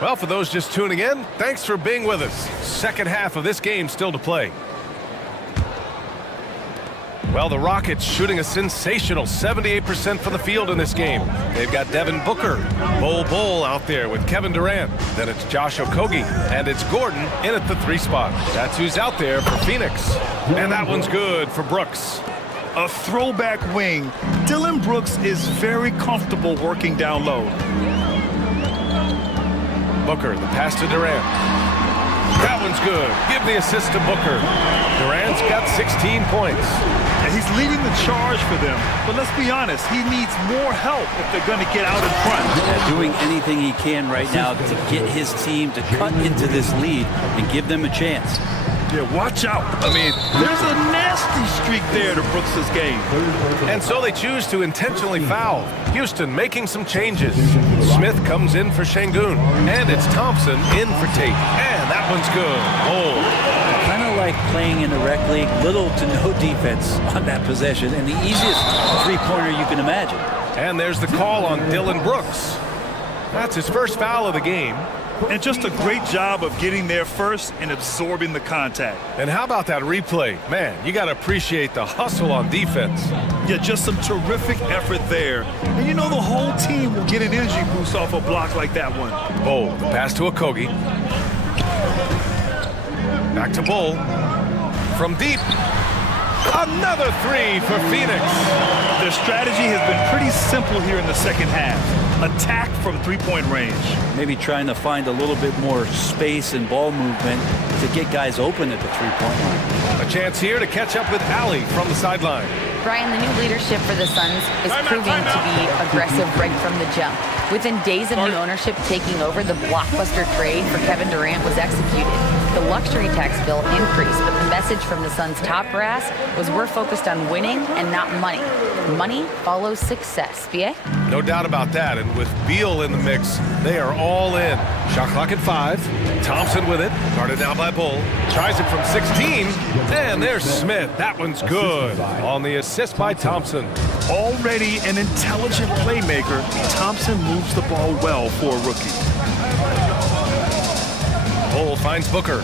Well, for those just tuning in, thanks for being with us. Second half of this game still to play. Well, the Rockets shooting a sensational 78% from the field in this game. They've got Devin Booker, Bol out there with Kevin Durant. Then it's Josh Okogie, and it's Gordon in at the 3 spot. That's who's out there for Phoenix. And that one's good for Brooks. A throwback wing. Dillon Brooks is very comfortable working down low. Booker, the pass to Durant. That one's good. Give the assist to Booker. Durant's got 16 points. And he's leading the charge for them. But let's be honest, he needs more help if they're going to get out in front. Yeah, doing anything he can right now to get his team to cut into this lead and give them a chance. Yeah, watch out. I mean, there's a nasty streak there to Brooks' game. And so they choose to intentionally foul. Houston making some changes. Smith comes in for Şengün. And it's Thompson in for Tate. And that one's good. Kind of like playing in a rec league, little to no defense on that possession, and the easiest three-pointer you can imagine. And there's the call on Dillon Brooks. That's his first foul of the game. And just a great job of getting there first and absorbing the contact. And how about that replay? Man, you got to appreciate the hustle on defense. Yeah, just some terrific effort there. And you know the whole team will get an energy boost off a block like that one. Bol, pass to Okogie. Back to Bol. From deep. Another 3 for Phoenix. Their strategy has been pretty simple here in the second half. Attack from three-point range. Maybe trying to find a little bit more space and ball movement to get guys open at the three-point line. A chance here to catch up with Allie from the sideline. Brian, the new leadership for the Suns is proving to be aggressive right from the jump. Within days of new ownership taking over, the blockbuster trade for Kevin Durant was executed. The luxury tax bill increased, but the message from the Suns' top brass was we're focused on winning and not money. Money follows success. BA? No doubt about that. And with Beal in the mix, they are all in. Shot clock at 5. Thompson with it. Guarded now by Bol. Tries it from 16. And there's Smith. That one's good. On the assist by Thompson. Already an intelligent playmaker, Thompson moves the ball well for a rookie. Bol finds Booker.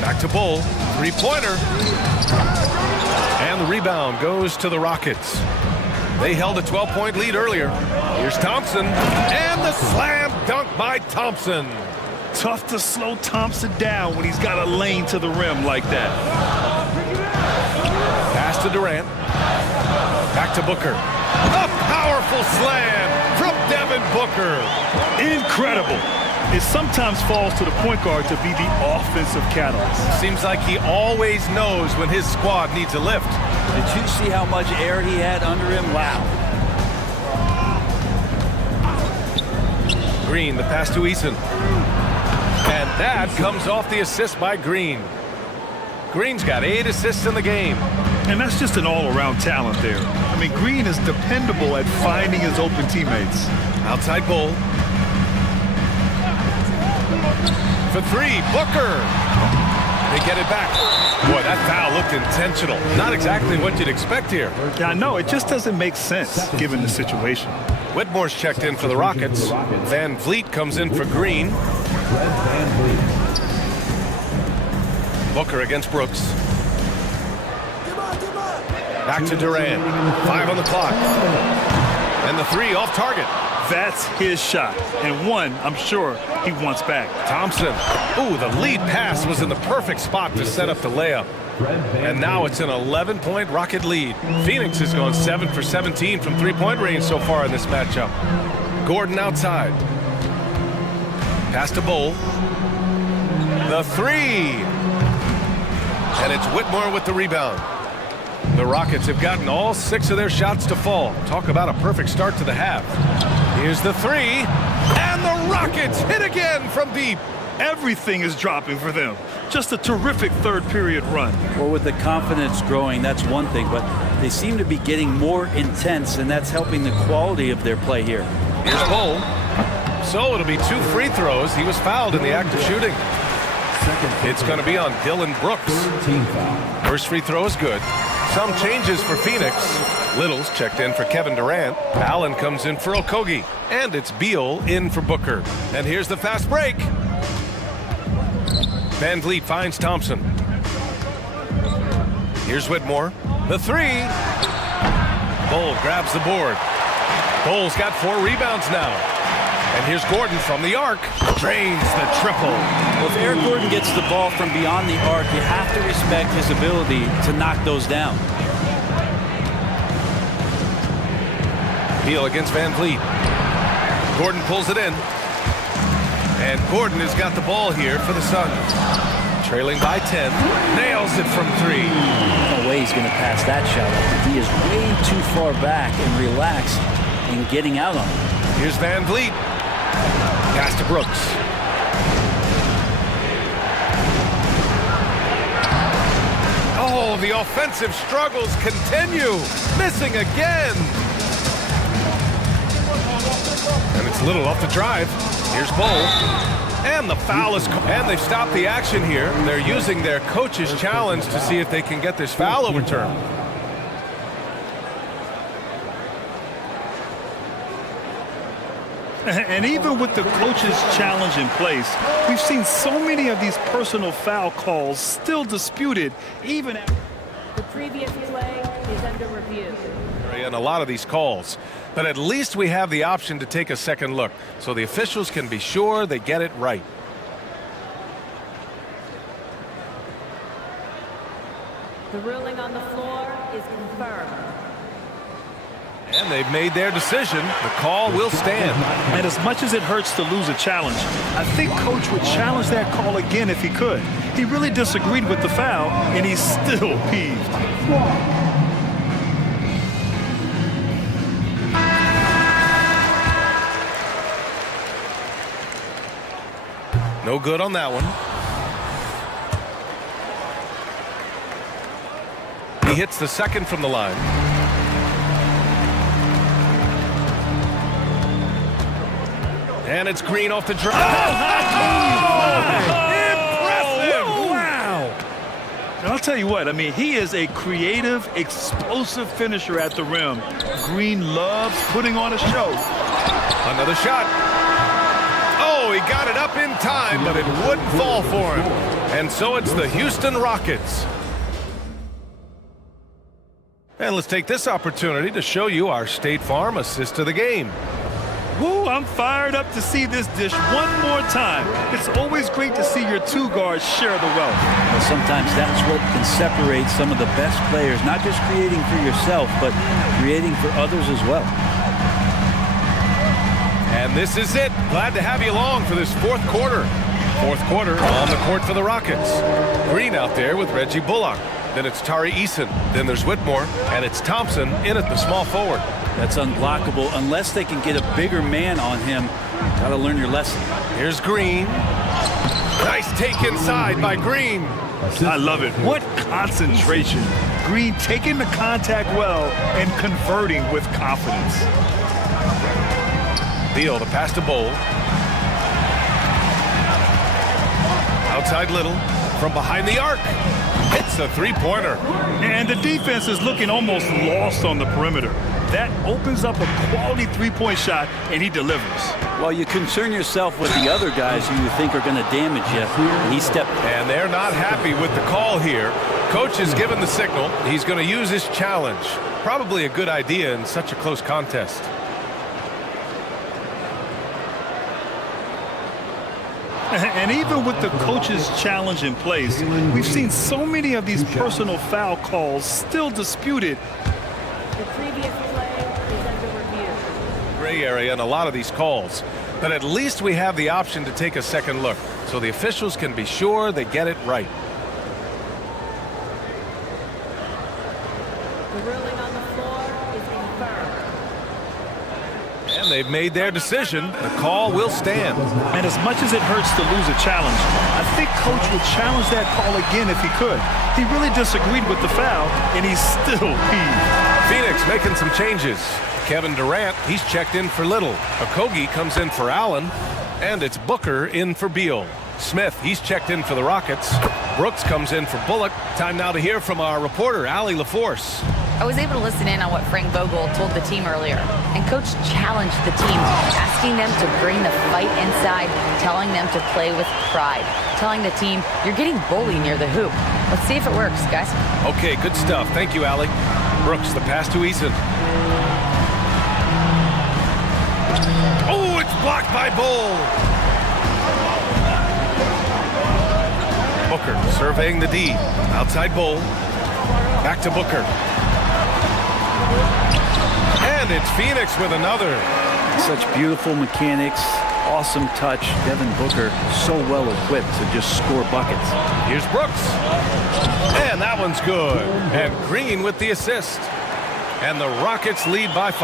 Back to Bol. Three-pointer. And the rebound goes to the Rockets. They held a 12-point lead earlier. Here's Thompson. And the slam dunk by Thompson. Tough to slow Thompson down when he's got a lane to the rim like that. Pass to Durant. Back to Booker. A powerful slam from Devin Booker. Incredible. It sometimes falls to the point guard to be the offensive catalyst. Seems like he always knows when his squad needs a lift. Did you see how much air he had under him? Wow. Green, the pass to Eason. And that comes off the assist by Green. Green's got 8 assists in the game. And that's just an all-around talent there. I mean, Green is dependable at finding his open teammates. Outside Bol. For 3, Booker. They get it back. Boy, that foul looked intentional. Not exactly what you'd expect here. Yeah, I know. It just doesn't make sense given the situation. Whitmore's checked in for the Rockets. Van Vliet comes in for Green. Booker against Brooks. Back to Durant. 5 on the clock. And the 3 off target. That's his shot. And one, I'm sure, he wants back. Thompson. Ooh, the lead pass was in the perfect spot to set up the layup. And now it's an 11-point Rocket lead. Phoenix has gone 7 for 17 from three-point range so far in this matchup. Gordon outside. Pass to Bol. The 3. And it's Whitmore with the rebound. The Rockets have gotten all 6 of their shots to fall. Talk about a perfect start to the half. Here's the 3. And the Rockets hit again from deep. Everything is dropping for them. Just a terrific third-period run. Well, with the confidence growing, that's one thing, but they seem to be getting more intense, and that's helping the quality of their play here. Here's Bol. So it'll be 2 free throws. He was fouled in the act of shooting. It's going to be on Dillon Brooks. First free throw is good. Some changes for Phoenix. Little's checked in for Kevin Durant. Allen comes in for Okogie. And it's Beal in for Booker. And here's the fast break. Van Vliet finds Thompson. Here's Whitmore. The three. Bull grabs the board. Bull's got 4 rebounds now. And here's Gordon from the arc. Drains the triple. Well, if Eric Gordon gets the ball from beyond the arc, you have to respect his ability to knock those down. Beal against Van Vliet. Gordon pulls it in. And Gordon has got the ball here for the Suns. Trailing by 10. Nails it from 3. No way he's going to pass that shot up. He is way too far back and relaxed in getting out on it. Here's Van Vliet. Pass to Brooks. Oh, the offensive struggles continue. Missing again. And it's Little off the drive. Here's Bull. And the foul is... And they've stopped the action here. They're using their coach's challenge to see if they can get this foul overturned. And even with the coach's challenge in place, we've seen so many of these personal foul calls still disputed, even after... The previous play is under review. And a lot of these calls. But at least we have the option to take a second look, so the officials can be sure they get it right. The ruling on the floor is confirmed. And they've made their decision. The call will stand. And as much as it hurts to lose a challenge, I think Coach would challenge that call again if he could. He really disagreed with the foul, and he's still peeved. No good on that one. He hits the second from the line. And it's Green off the drive. Impressive! Wow! And I'll tell you what, I mean, he is a creative, explosive finisher at the rim. Green loves putting on a show. Another shot. Oh, he got it up in time, but it wouldn't fall for him. And so it's the Houston Rockets. And let's take this opportunity to show you our State Farm assist of the game. Woo, I'm fired up to see this dish one more time. It's always great to see your two guards share the wealth. Well, sometimes that's what can separate some of the best players, not just creating for yourself, but creating for others as well. And this is it. Glad to have you along for this fourth quarter. Fourth quarter on the court for the Rockets. Green out there with Reggie Bullock. Then it's Tari Eason. Then there's Whitmore. And it's Thompson in at the small forward. That's unblockable unless they can get a bigger man on him. Got to learn your lesson. Here's Green. Nice take inside by Green. I love it. What concentration. Green taking the contact well and converting with confidence. Beal, the pass to Bull. Outside Little. From behind the arc. Hits the three-pointer. And the defense is looking almost lost on the perimeter. That opens up a quality three-point shot, and he delivers. Well, you concern yourself with the other guys who you think are going to damage you. And he stepped. And they're not happy with the call here. Coach has given the signal. He's going to use his challenge. Probably a good idea in such a close contest. And even with the coach's challenge in place, we've seen so many of these personal foul calls still disputed. The previous play is under review. Gray area in a lot of these calls. But at least we have the option to take a second look, so the officials can be sure they get it right. The ruling on the floor is confirmed. And they've made their decision. The call will stand. And as much as it hurts to lose a challenge, I think Coach would challenge that call again if he could. He really disagreed with the foul, and he's still peeved. Phoenix making some changes. Kevin Durant, he's checked in for Little. Okogie comes in for Allen. And it's Booker in for Beal. Smith, he's checked in for the Rockets. Brooks comes in for Bullock. Time now to hear from our reporter, Allie LaForce. I was able to listen in on what Frank Vogel told the team earlier, and Coach challenged the team, asking them to bring the fight inside, telling them to play with pride, telling the team, you're getting bullied near the hoop. Let's see if it works, guys. Okay, good stuff. Thank you, Allie. Brooks, the pass to Eason. Oh, it's blocked by Bull. Booker surveying the D. Outside Bull. Back to Booker. And it's Phoenix with another. Such beautiful mechanics, awesome touch. Devin Booker so well equipped to just score buckets. Here's Brooks. And that one's good. And Green with the assist. And the Rockets lead by 5.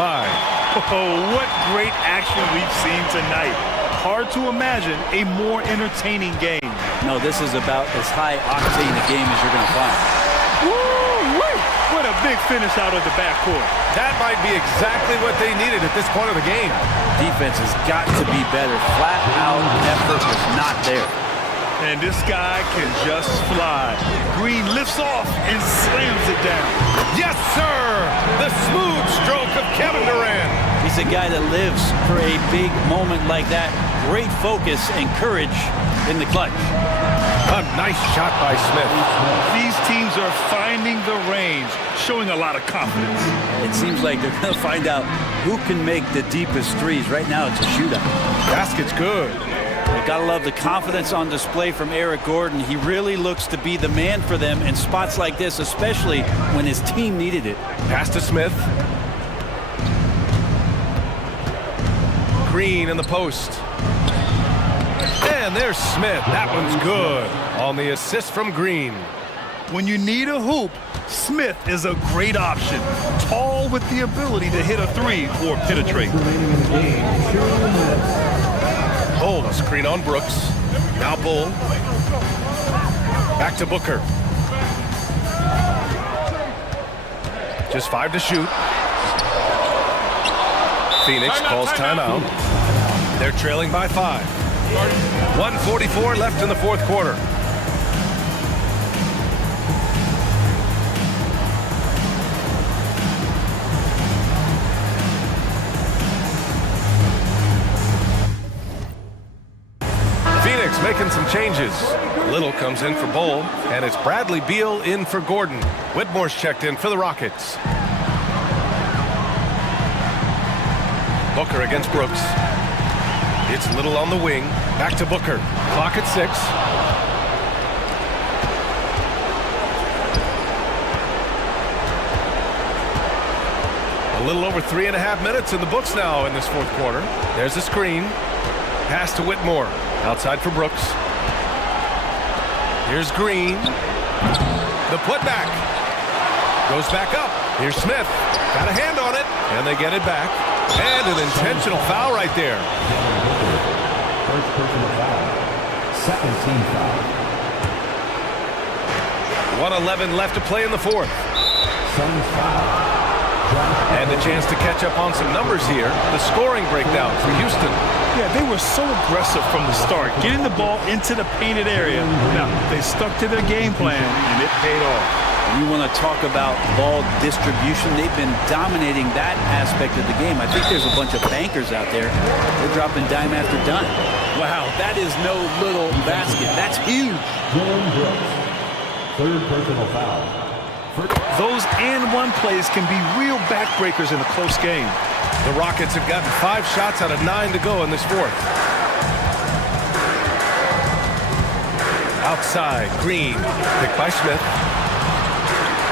Oh, what great action we've seen tonight. Hard to imagine a more entertaining game. No, this is about as high octane a game as you're going to find. Woo-wee! What a big finish out of the backcourt. That might be exactly what they needed at this point of the game. Defense has got to be better. Flat out effort was not there. And this guy can just fly. Green lifts off and slams it down. Yes, sir! The smooth stroke of Kevin Durant. He's a guy that lives for a big moment like that. Great focus and courage in the clutch. A nice shot by Smith. These teams are finding the range, showing a lot of confidence. It seems like they're going to find out who can make the deepest threes. Right now, it's a shootout. Basket's good. You gotta love the confidence on display from Eric Gordon. He really looks to be the man for them in spots like this, especially when his team needed it. Pass to Smith. Green in the post. And there's Smith. That one's good on the assist from Green. When you need a hoop, Smith is a great option. Tall with the ability to hit a three or penetrate. Bull, a screen on Brooks. Now Bull. Back to Booker. Just 5 to shoot. Phoenix calls timeout. They're trailing by 5. 1:44 left in the fourth quarter. Phoenix making some changes. Little comes in for Bull, and it's Bradley Beal in for Gordon. Whitmore's checked in for the Rockets. Booker against Brooks. It's Little on the wing. Back to Booker. Clock at 6. A little over 3.5 minutes in the books now in this fourth quarter. There's a screen. Pass to Whitmore. Outside for Brooks. Here's Green. The putback. Goes back up. Here's Smith. Got a hand on it. And they get it back. And an intentional foul right there. First personal foul. Second team foul. 1:11 left to play in the fourth. Suns foul. And a chance to catch up on some numbers here. The scoring breakdown for Houston. Yeah, they were so aggressive from the start, getting the ball into the painted area. Now, they stuck to their game plan, and it paid off. You want to talk about ball distribution. They've been dominating that aspect of the game. I think there's a bunch of bankers out there. They're dropping dime after dime. Wow, that is no little basket. That's huge. Dylan Brooks. Third personal foul. Those and-one plays can be real backbreakers in a close game. The Rockets have gotten 5 shots out of 9 to go in this fourth. Outside, Green, picked by Smith.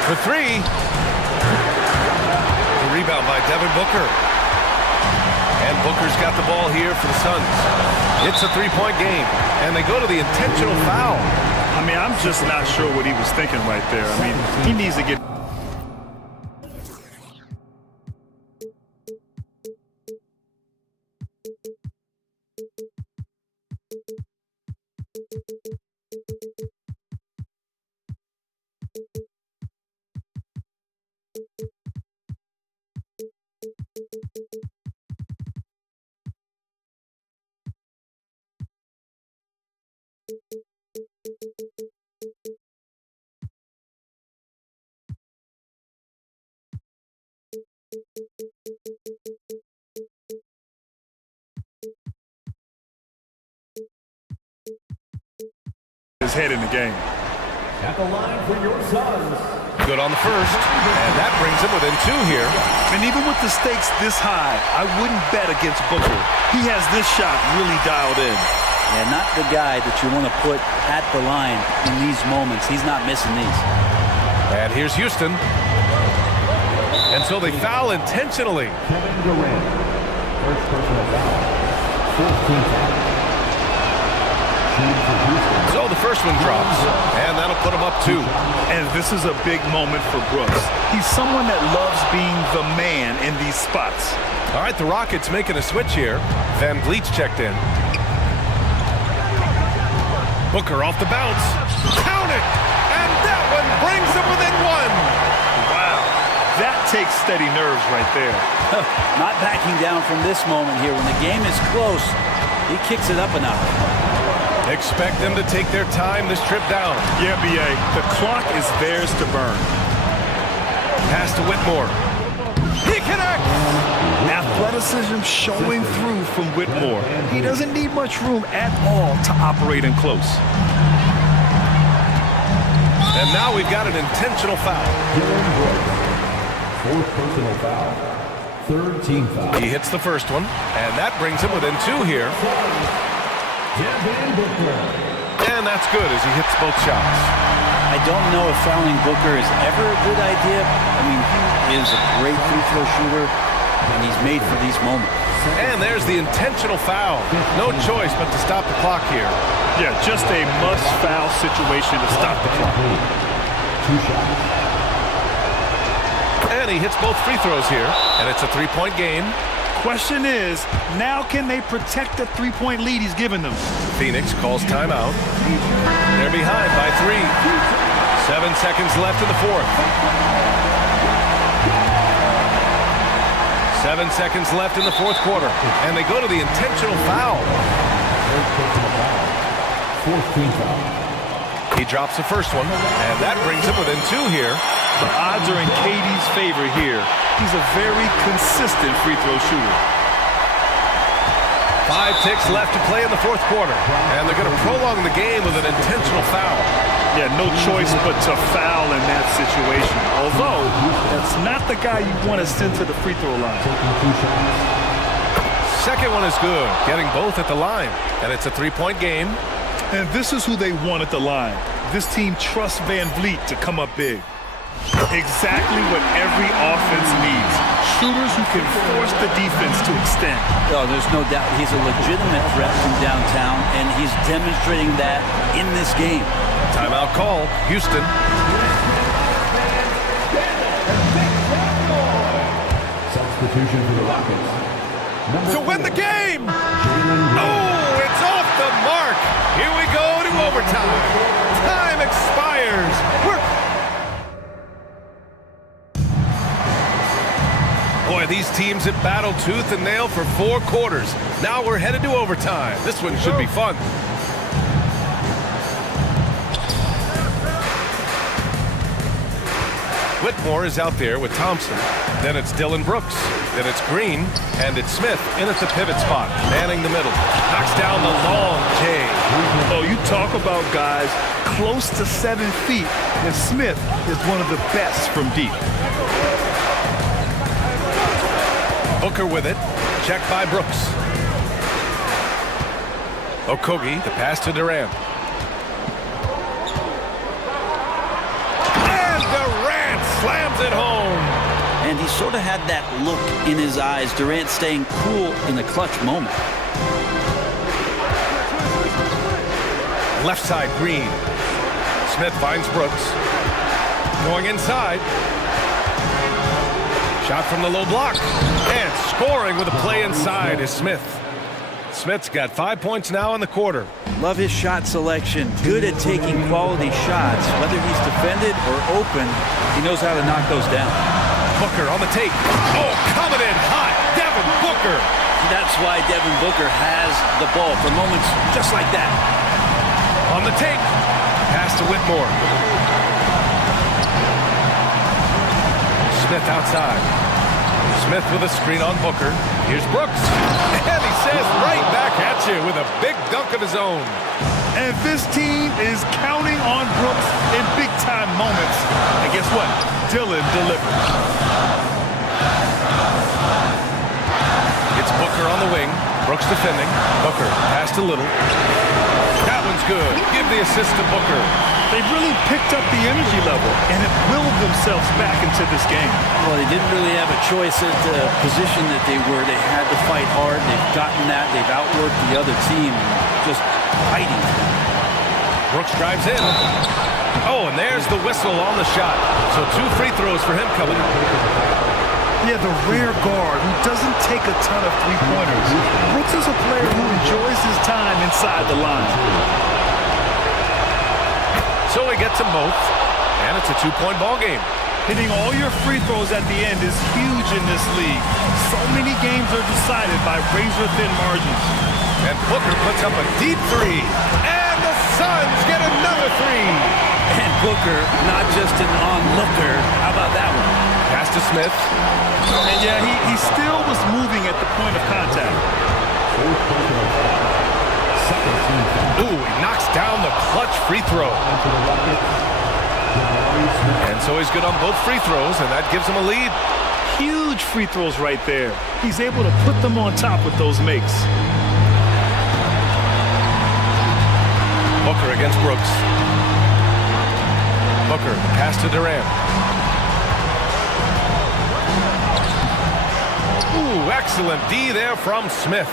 For 3. The rebound by Devin Booker. And Booker's got the ball here for the Suns. It's a 3-point game, and they go to the intentional foul. I mean, I'm just not sure what he was thinking right there. I mean, he needs to get... his head in the game. At the line for your Suns. Good on the first, and that brings him within 2 here. And even with the stakes this high, I wouldn't bet against Booker. He has this shot really dialed in. Yeah, not the guy that you want to put at the line in these moments. He's not missing these. And here's Houston. And so they foul intentionally. Kevin Durant. First personal foul. 14th foul. So the first one drops, and that'll put him up 2. And this is a big moment for Brooks. He's someone that loves being the man in these spots. All right, the Rockets making a switch here. Van Vliet's checked in. Booker off the bounce. Count it! And that one brings him within 1. Wow. That takes steady nerves right there. Not backing down from this moment here. When the game is close, he kicks it up a notch. Expect them to take their time this trip down. Yeah, B.A. The clock is theirs to burn. Pass to Whitmore. He connects! Athleticism showing through from Whitmore. He doesn't need much room at all to operate in close. And now we've got an intentional foul. Fourth personal foul. Third team foul. He hits the first one, and that brings him within 2 here. And that's good as he hits both shots. I don't know if fouling Booker is ever a good idea. I mean, he is a great free throw shooter, and he's made for these moments. And there's the intentional foul. No choice but to stop the clock here. Yeah, just a must-foul situation to stop the clock. 2 shots. And he hits both free throws here, and it's a 3-point game. Question is, now can they protect the 3-point lead he's given them? Phoenix calls timeout. They're behind by 3. 7 seconds left in the fourth. 7 seconds left in the fourth quarter. And they go to the intentional foul. Fourth team foul. He drops the first one, and that brings him within 2 here. The odds are in KD's favor here. He's a very consistent free throw shooter. 5 ticks left to play in the fourth quarter. And they're going to prolong the game with an intentional foul. Yeah, no choice but to foul in that situation. Although, that's not the guy you want to send to the free throw line. Second one is good, getting both at the line. And it's a 3-point game. And this is who they want at the line. This team trusts Van Vliet to come up big. Exactly what every offense needs. Shooters who can force the defense to extend. Oh, there's no doubt he's a legitimate threat from downtown, and he's demonstrating that in this game. Timeout call, Houston. Substitution for the Rockets. To win the game! Oh, it's off the mark! Here we go to overtime. Time expires. Boy, these teams have battled tooth and nail for 4 quarters. Now we're headed to overtime. This one should be fun. Whitmore is out there with Thompson. Then it's Dylan Brooks. Then it's Green. And it's Smith in at the pivot spot, manning the middle. Knocks down the long J. Oh, you talk about guys close to 7 feet, and Smith is one of the best from deep. Booker with it. Checked by Brooks. Okogie, the pass to Durant. And Durant slams it home. And he sort of had that look in his eyes. Durant staying cool in the clutch moment. Left side, Green. Smith finds Brooks. Going inside. Shot from the low block. And scoring with a play inside is Smith. Smith's got 5 points now in the quarter. Love his shot selection. Good at taking quality shots. Whether he's defended or open, he knows how to knock those down. Booker on the take. Oh, coming in hot. Devin Booker. That's why Devin Booker has the ball for moments just like that. On the take. Pass to Whitmore. Smith outside. Smith with a screen on Booker. Here's Brooks. And he says right back at you with a big dunk of his own. And this team is counting on Brooks in big-time moments. And guess what? Dylan delivers. It's Booker on the wing. Brooks defending. Booker passed a little. That one's good. Give the assist to Booker. They've really picked up the energy level and have willed themselves back into this game. Well, they didn't really have a choice at the position that they were. They had to fight hard. They've gotten that. They've outworked the other team. Just fighting. Brooks drives in. Oh, and there's the whistle on the shot. So 2 free throws for him coming up. Yeah, the rare guard who doesn't take a ton of three-pointers. Brooks is a player who enjoys his time inside the line. So he gets them both, and it's a 2-point ball game. Hitting all your free throws at the end is huge in this league. So many games are decided by razor-thin margins. And Booker puts up a deep 3, and the Suns get another 3. And Booker, not just an onlooker. How about that one? Pass to Smith. And yeah, he still was moving at the point of contact. Ooh, he knocks down the clutch free throw. And so he's good on both free throws, and that gives him a lead. Huge free throws right there. He's able to put them on top with those makes. Booker against Brooks. Booker, pass to Durant. Ooh, excellent D there from Smith.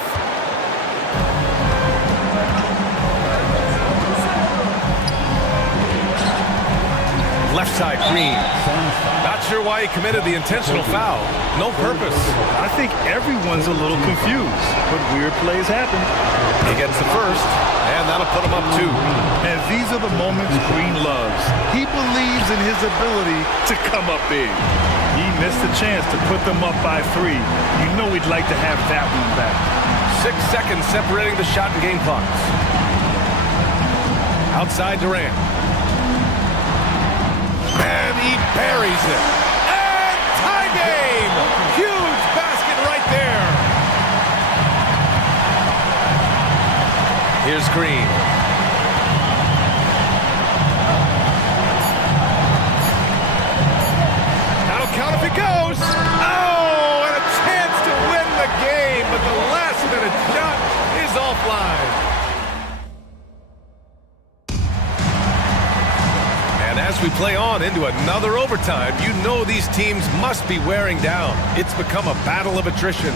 Left side, Green. Not sure why he committed the intentional foul. No purpose. I think everyone's a little confused, but weird plays happen. He gets the first, and that'll put him up 2. And these are the moments Green loves. He believes in his ability to come up big. He missed a chance to put them up by 3. You know he'd like to have that one back. 6 seconds separating the shot and game clocks. Outside Durant. And he buries it. And tie game! Huge basket right there. Here's Green. That'll count if it goes. Oh, and a chance to win the game, but the last-minute shot is offline. As we play on into another overtime, you know these teams must be wearing down. It's become a battle of attrition.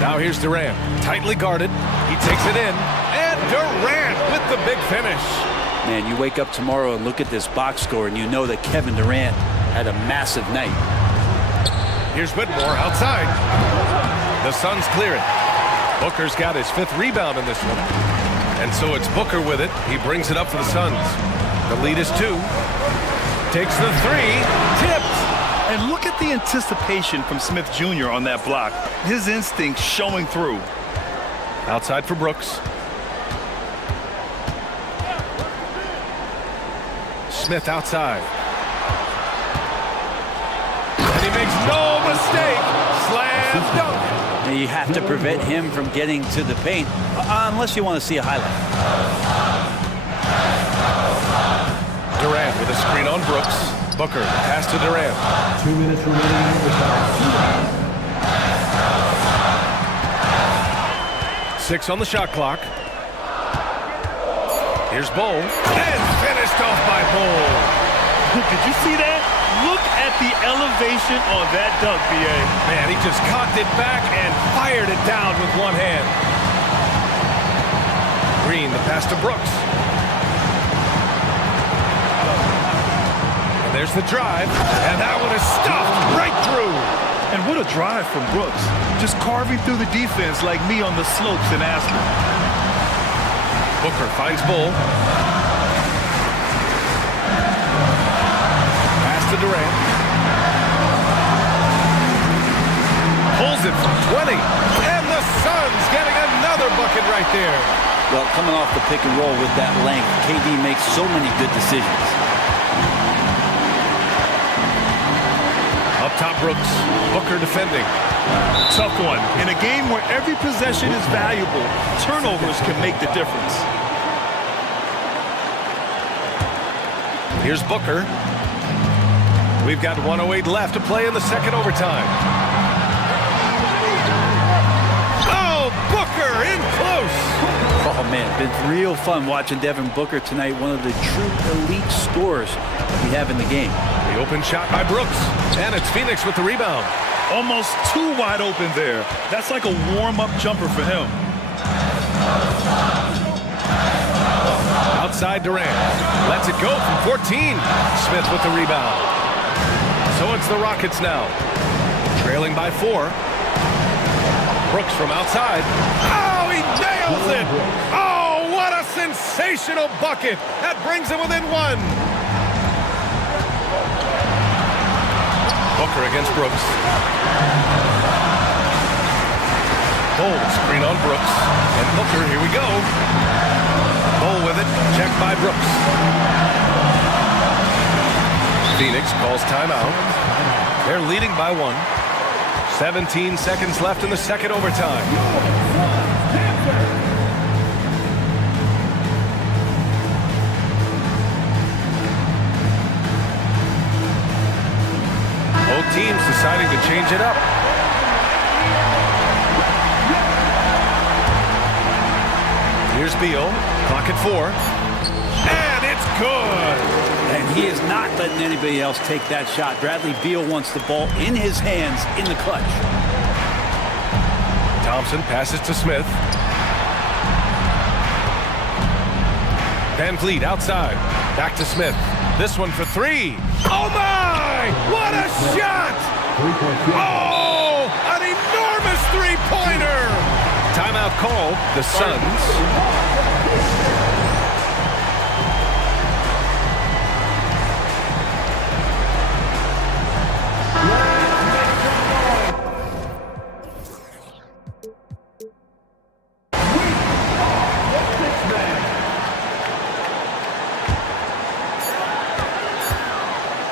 Now here's Durant, tightly guarded. He takes it in, and Durant with the big finish. Man, you wake up tomorrow and look at this box score, and you know that Kevin Durant had a massive night. Here's Whitmore outside. The Suns clear it. Booker's got his 5th rebound in this one. And so it's Booker with it. He brings it up for the Suns. The lead is 2. Takes the 3. Tipped. And look at the anticipation from Smith Jr. on that block. His instinct showing through. Outside for Brooks. Smith outside. And he makes no mistake. Slam dunk. And you have to prevent him from getting to the paint, unless you want to see a highlight. Durant with a screen on Brooks. Booker, pass to Durant. 2 minutes remaining in the time. 6 on the shot clock. Here's Bull. And finished off by Bull. Did you see that? Look at the elevation on that dunk, B.A. Man, he just cocked it back and fired it down with one hand. Green, the pass to Brooks. And there's the drive. And that one is stuffed right through. And what a drive from Brooks. Just carving through the defense like me on the slopes in Aspen. Booker finds Bull. Pass to Durant. Pulls it from 20. And the Suns getting another bucket right there. Well, coming off the pick and roll with that length, KD makes so many good decisions. Up top, Brooks. Booker defending. Tough one. In a game where every possession is valuable, turnovers can make the difference. Here's Booker. We've got 1:08 left to play in the second overtime. Oh, Booker in close. Oh, man, been real fun watching Devin Booker tonight. One of the true elite scorers we have in the game. The open shot by Brooks. And it's Phoenix with the rebound. Almost too wide open there. That's like a warm-up jumper for him. Outside Durant. Lets it go from 14. Smith with the rebound. So it's the Rockets now. Trailing by 4. Brooks from outside. Oh, he nails it! Oh, what a sensational bucket! That brings him within 1. Booker against Brooks. Bowl screen on Brooks. And Booker, here we go. Bowl with it, checked by Brooks. Phoenix calls timeout. They're leading by 1. 17 seconds left in the second overtime. Both teams deciding to change it up. Here's Beal. Clock at 4. And it's good. And he is not letting anybody else take that shot. Bradley Beal wants the ball in his hands in the clutch. Thompson passes to Smith. Van Vliet outside. Back to Smith. This one for 3. Oh my! What a shot! Oh! An enormous three-pointer! Timeout called. The Suns.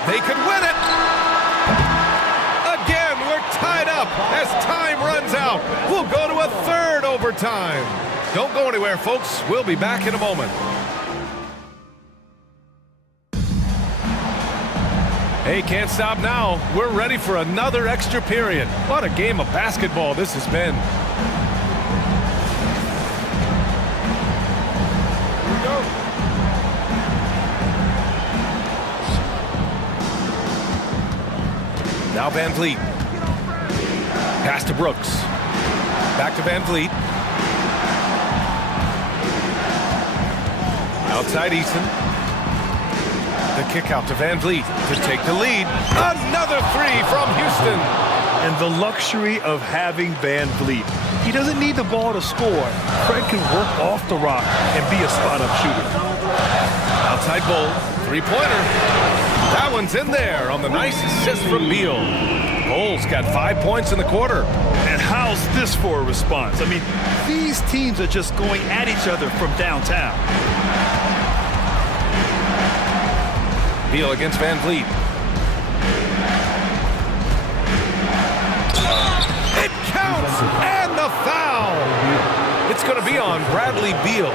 They could win it. Again, we're tied up as time runs out. We'll go to a third overtime. Don't go anywhere, folks. We'll be back in a moment. Hey, can't stop now. We're ready for another extra period. What a game of basketball this has been. Here we go. Now Van Vliet. Pass to Brooks. Back to Van Vliet. Outside Eason. The kick out to Van Vliet to take the lead. Another 3 from Houston. And the luxury of having Van Vliet. He doesn't need the ball to score. Fred can work off the rock and be a spot-up shooter. Outside Bull. Three-pointer. That one's in there on the nice assist from Beal. Bull's got 5 points in the quarter. And how's this for a response? I mean, these teams are just going at each other from downtown. Beal against Van Vliet. It counts! And the foul! It's going to be on Bradley Beal.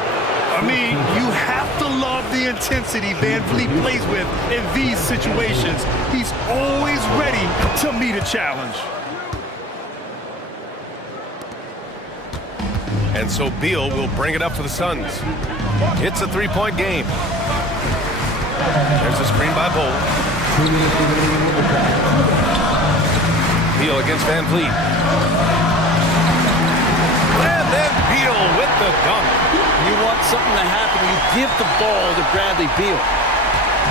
I mean, you have to love the intensity Van Vliet plays with in these situations. He's always ready to meet a challenge. And so Beal will bring it up for the Suns. It's a three-point game. There's a screen by Bull. Beal against Van Vliet. And then Beal with the dunk. You want something to happen, you give the ball to Bradley Beal.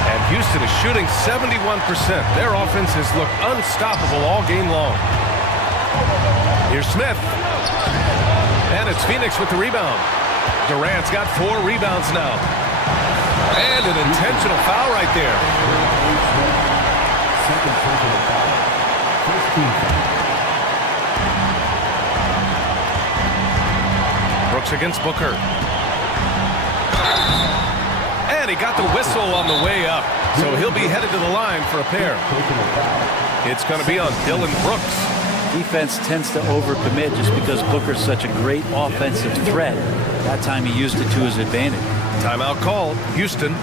And Houston is shooting 71%. Their offense has looked unstoppable all game long. Here's Smith. And it's Phoenix with the rebound. Durant's got 4 rebounds now. And an intentional foul right there. Brooks against Booker. And he got the whistle on the way up. So he'll be headed to the line for a pair. It's going to be on Dylan Brooks. Defense tends to overcommit just because Booker's such a great offensive threat. That time he used it to his advantage. Timeout called. Houston.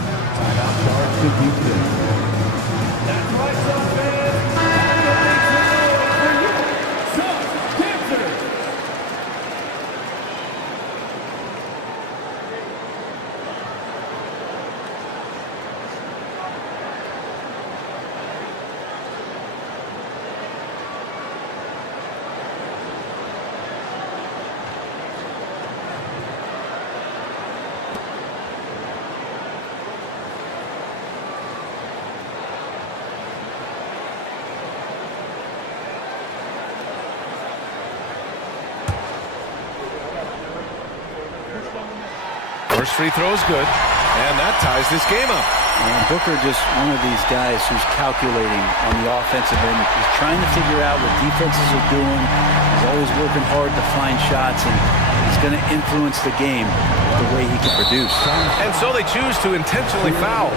First free throw is good, and that ties this game up. And Booker just one of these guys who's calculating on the offensive end. He's trying to figure out what defenses are doing. He's always working hard to find shots, and he's going to influence the game the way he can produce. And so they choose to intentionally foul.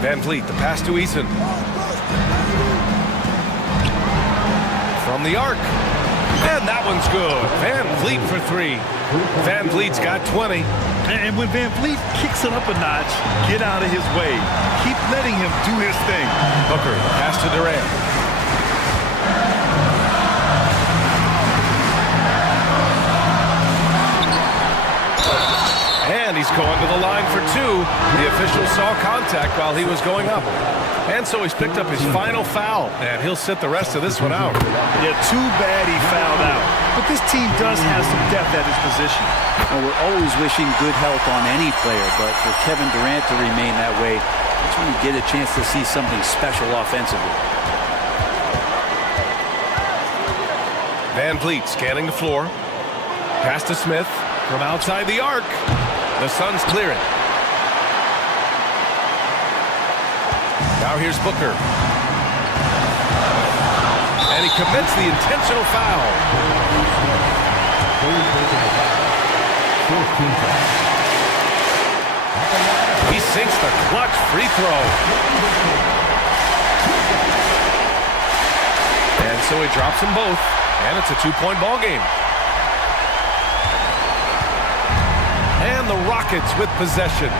Van Vliet, the pass to Eason. From the arc. And that one's good. Van Vliet for three. Van Vliet's got 20. And when Van Vliet kicks it up a notch, get out of his way. Keep letting him do his thing. Booker, pass to Durant. And he's going to the line for two. The official saw contact while he was going up. And so he's picked up his final foul, and he'll sit the rest of this one out. Yeah, too bad he fouled out. But this team does have some depth at his position. Well, we're always wishing good health on any player, but for Kevin Durant to remain that way, that's when you get a chance to see something special offensively. Van Vliet scanning the floor. Pass to Smith from outside the arc. The Suns clear it. Now here's Booker. And he commits the intentional foul. He sinks the clutch free throw. And so he drops them both. And it's a two-point ball game. And the Rockets with possession.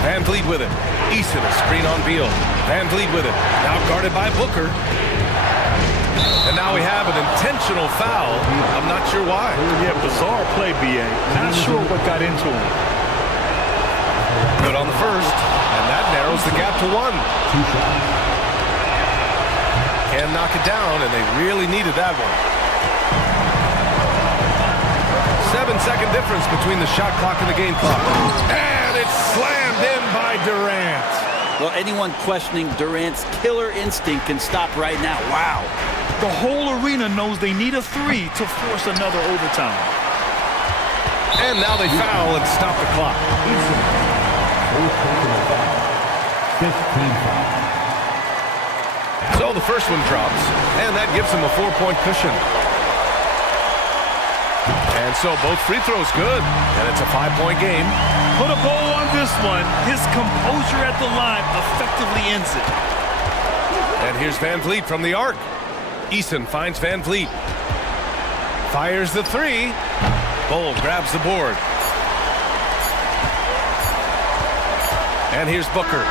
Van Vliet with it. Eason, a screen on Beal. Van Vliet with it. Now guarded by Booker. And now we have an intentional foul. I'm not sure why. Yeah, bizarre play, B.A. Not sure what got into him. Good on the first. And that narrows the gap to one. Can knock it down, and they really needed that one. 7-second difference between the shot clock and the game clock. And it's slammed in by Durant. Well, anyone questioning Durant's killer instinct can stop right now. Wow. The whole arena knows they need a three to force another overtime. And now they foul and stop the clock. So the first one drops, and that gives him a 4-point cushion. And so both free throws good, and it's a 5-point game. Put a bow on this one. His composure at the line effectively ends it. And here's Van Vliet from the arc. Eason finds Van Vliet. Fires the three. Bull grabs the board. And here's Booker.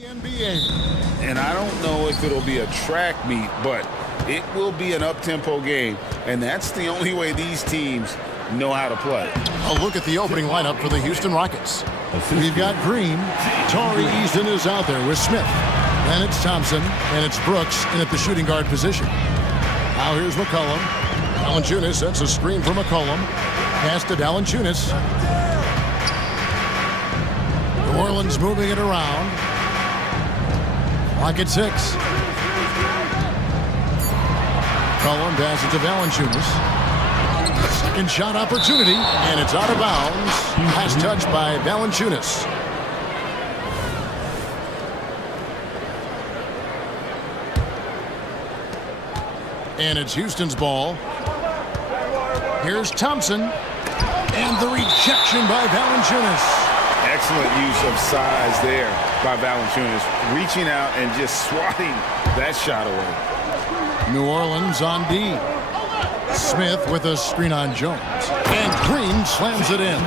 And I don't know if it'll be a track meet, but it will be an up-tempo game. And that's the only way these teams know how to play. A look at the opening lineup for the Houston Rockets. We've got Green. Torrey Easton is out there with Smith. Then it's Thompson, and it's Brooks in at the shooting guard position. Now here's McCollum. Valanciunas sets a screen for McCollum. Pass to Valanciunas. New Orleans moving it around. Clock at 6. McCollum passes to Valanciunas. Second shot opportunity, and it's out of bounds. Pass touch by Valanciunas. And it's Houston's ball. Here's Thompson. And the rejection by Valanciunas. Excellent use of size there by Valanciunas. Reaching out and just swatting that shot away. New Orleans on D. Smith with a screen on Jones. And Green slams it in.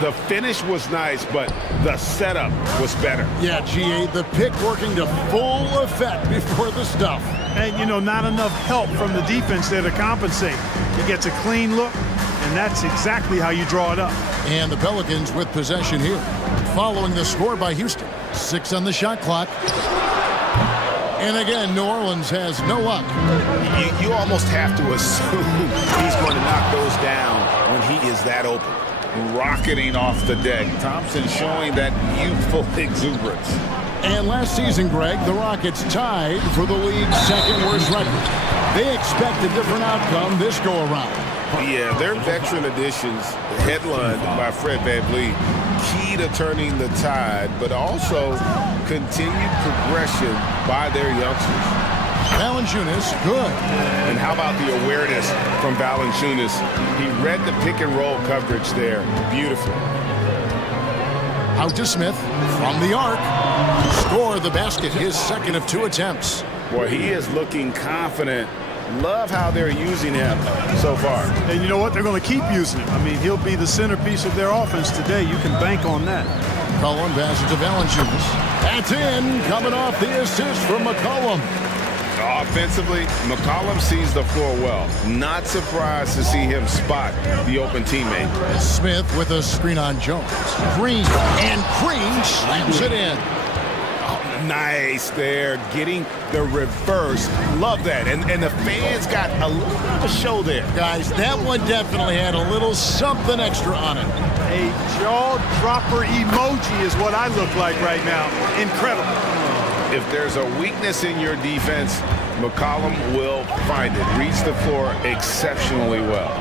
The finish was nice, but the setup was better. Yeah, GA, the pick working to full effect before the stuff. And, you know, not enough help from the defense there to compensate. He gets a clean look, and that's exactly how you draw it up. And the Pelicans with possession here. Following the score by Houston. 6 on the shot clock. And again, New Orleans has no luck. You almost have to assume he's going to knock those down when he is that open. Rocketing off the deck. Thompson showing that youthful exuberance. And last season, Greg, the Rockets tied for the league's second worst record. They expect a different outcome this go-around. Yeah, their veteran additions, headlined by Fred VanVleet, key to turning the tide, but also continued progression by their youngsters. Valanciunas, good. And how about the awareness from Valanciunas? He read the pick and roll coverage there beautifully. Out to Smith from the arc. Score the basket, his second of 2 attempts. Boy, he is looking confident. Love how they're using him so far. And you know what? They're going to keep using him. I mean, he'll be the centerpiece of their offense today. You can bank on that. McCollum passes to Valanciunas. That's in, coming off the assist from McCollum. Offensively, McCollum sees the floor well. Not surprised to see him spot the open teammate. Smith with a screen on Jones. Green, and Green slams it in. Nice there, getting the reverse. Love that. And the fans got a little bit of a show there. Guys, that one definitely had a little something extra on it. A jaw-dropper emoji is what I look like right now. Incredible. If there's a weakness in your defense, McCollum will find it. Reads the floor exceptionally well.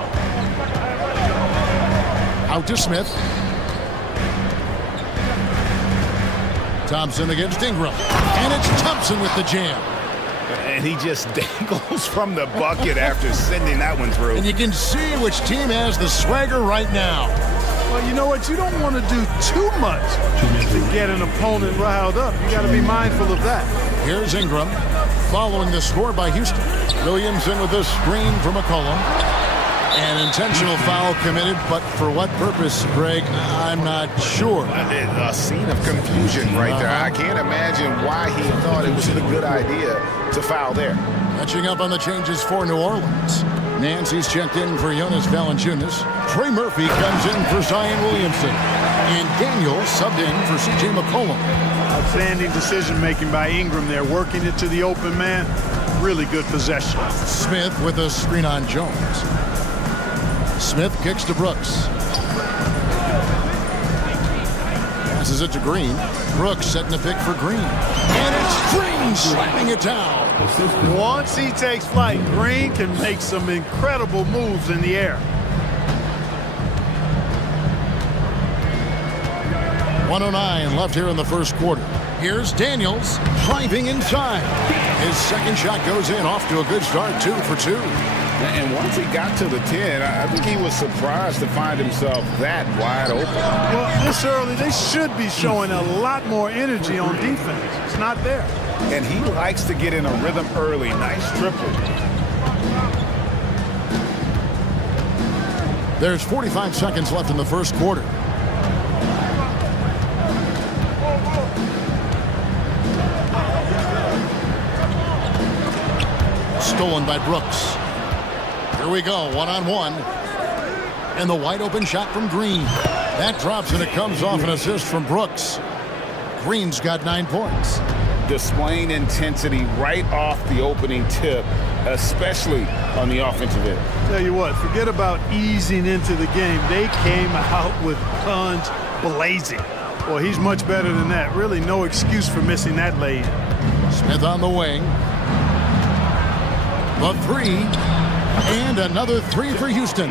Out to Smith. Thompson against Ingram. And it's Thompson with the jam. And he just dangles from the bucket after sending that one through. And you can see which team has the swagger right now. Well, you know what? You don't want to do too much to get an opponent riled up. You got to be mindful of that. Here's Ingram following the score by Houston. Williamson with a screen for McCollum. An intentional foul committed, but for what purpose, Greg, I'm not sure. A scene of confusion right there. I can't imagine why he thought it was a good idea to foul there. Catching up on the changes for New Orleans. Nancy's checked in for Jonas Valanciunas. Trey Murphy comes in for Zion Williamson. And Daniel subbed in for C.J. McCollum. Outstanding decision-making by Ingram there, working it to the open man. Really good possession. Smith with a screen on Jones. Smith kicks to Brooks. Passes it to Green. Brooks setting a pick for Green. And it's Green slamming it down. Once he takes flight, Green can make some incredible moves in the air. 1:09 left here in the first quarter. Here's Daniels driving inside. His second shot goes in, off to a good start, 2 for 2. And once he got to the 10, I think he was surprised to find himself that wide open. Well, this early, they should be showing a lot more energy on defense. It's not there. And he likes to get in a rhythm early. Nice triple. There's 45 seconds left in the first quarter. stolen by Brooks. Here we go, one-on-one. And the wide open shot from Green. That drops and it comes off an assist from Brooks. Green's got 9 points. Displaying intensity right off the opening tip, especially on the offensive end. Tell you what, forget about easing into the game. They came out with guns blazing. Well, he's much better than that. Really no excuse for missing that lane. Smith on the wing. The 3. And another 3 for Houston.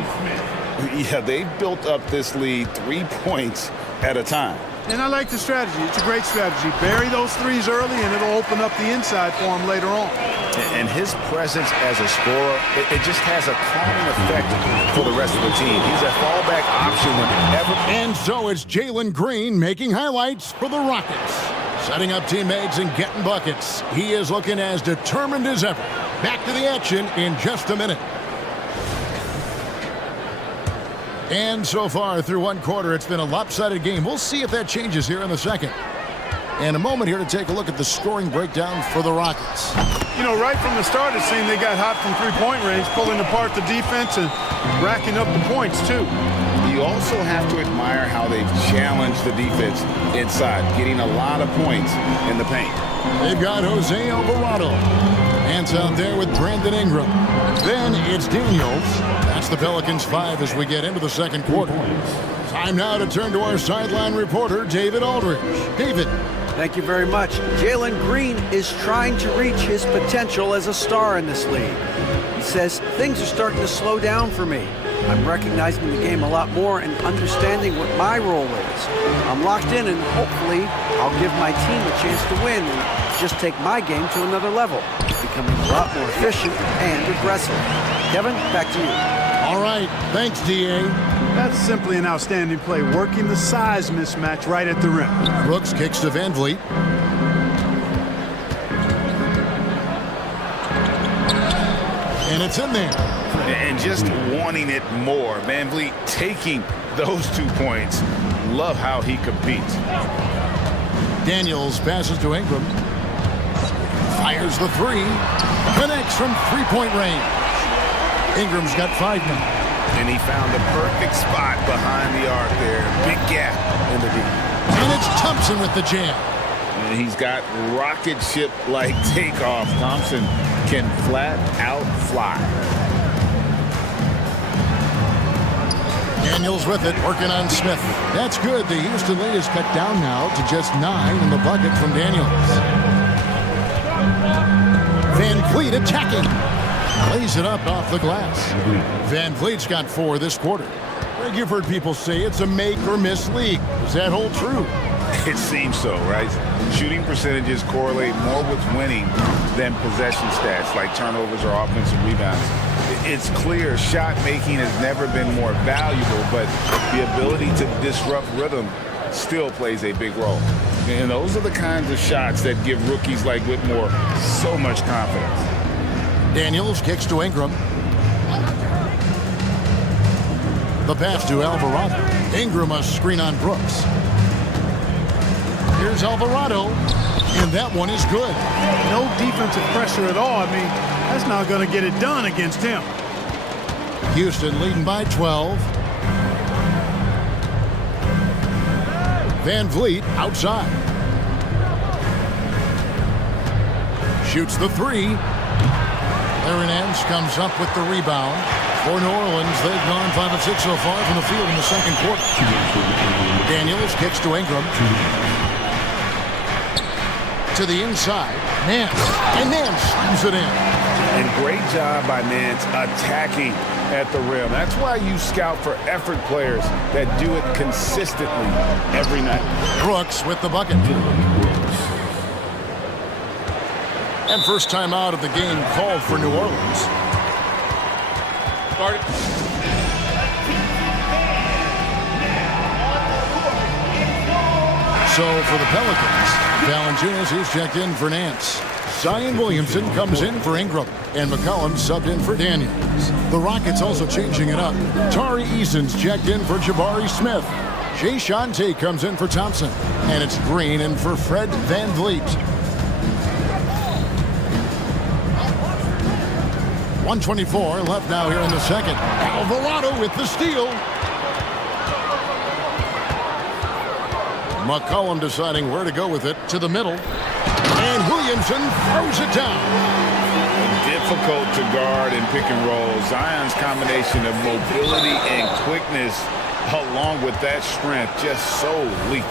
Yeah, they built up this lead 3 points at a time. And I like the strategy. It's a great strategy. Bury those threes early, and it'll open up the inside for him later on. And his presence as a scorer, it just has a calming effect for the rest of the team. He's a fallback option whenever. And so it's Jalen Green making highlights for the Rockets. Setting up teammates and getting buckets. He is looking as determined as ever. Back to the action in just a minute. And so far through one quarter, it's been a lopsided game. We'll see if that changes here in the second. And a moment here to take a look at the scoring breakdown for the Rockets. You know, right from the start, it seemed they got hot from three-point range, pulling apart the defense and racking up the points, too. You also have to admire how they've challenged the defense inside, getting a lot of points in the paint. They've got Jose Alvarado. Hands out there with Brandon Ingram. Then it's Daniels. That's the Pelicans 5 as we get into the second quarter. Time now to turn to our sideline reporter, David Aldridge. David. Thank you very much. Jalen Green is trying to reach his potential as a star in this league. He says, things are starting to slow down for me. I'm recognizing the game a lot more and understanding what my role is. I'm locked in and hopefully I'll give my team a chance to win and just take my game to another level, becoming a lot more efficient and aggressive. Kevin, back to you. All right. Thanks, D.A. That's simply an outstanding play, working the size mismatch right at the rim. Brooks kicks to Van Vliet. And it's in there. And just wanting it more. Van Vliet taking those 2 points. Love how he competes. Daniels passes to Ingram. Fires the 3. Connects from three-point range. Ingram's got 5 now. And he found the perfect spot behind the arc there. Big gap in the deep. And it's Thompson with the jam. And he's got rocket ship-like takeoff. Thompson can flat out fly. Daniels with it, working on Smith. That's good. The Houston lead is cut down now to just 9 in the bucket from Daniels. Van Vliet attacking. Lays it up off the glass. Van Vliet's got 4 this quarter. Greg, you've heard people say it's a make or miss league. Does that hold true? It seems so, right? Shooting percentages correlate more with winning than possession stats like turnovers or offensive rebounds. It's clear shot making has never been more valuable, but the ability to disrupt rhythm still plays a big role. And those are the kinds of shots that give rookies like Whitmore so much confidence. Daniels kicks to Ingram. The pass to Alvarado. Ingram a screen on Brooks. Here's Alvarado, and that one is good. No defensive pressure at all. I mean, that's not going to get it done against him. Houston leading by 12. Van Vliet outside. Shoots the 3. Aaron Nance comes up with the rebound. For New Orleans, they've gone 5 of 6 so far from the field in the second quarter. Daniels kicks to Ingram. To the inside. Nance. And Nance slams it in. And great job by Nance attacking at the rim. That's why you scout for effort players that do it consistently every night. Brooks with the bucket. And first time out of the game called for New Orleans. Started. So for the Pelicans, Valanciunas is checked in for Nance. Zion Williamson comes in for Ingram, and McCollum subbed in for Daniels. The Rockets also changing it up. Tari Eason's checked in for Jabari Smith. Jay Shante comes in for Thompson, and it's Green in for Fred Van Vliet. 1:24 left now here in the second. Alvarado with the steal. McCollum deciding where to go with it to the middle. And Williamson throws it down. Difficult to guard and pick and roll. Zion's combination of mobility and quickness along with that strength just so lethal.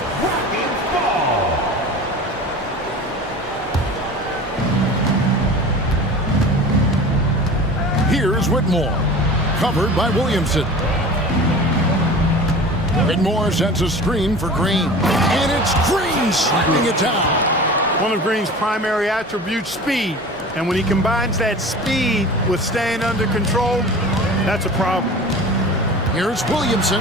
Here's Whitmore, covered by Williamson. Whitmore sets a screen for Green, and it's Green slamming it down. One of Green's primary attributes, speed. And when he combines that speed with staying under control, that's a problem. Here's Williamson,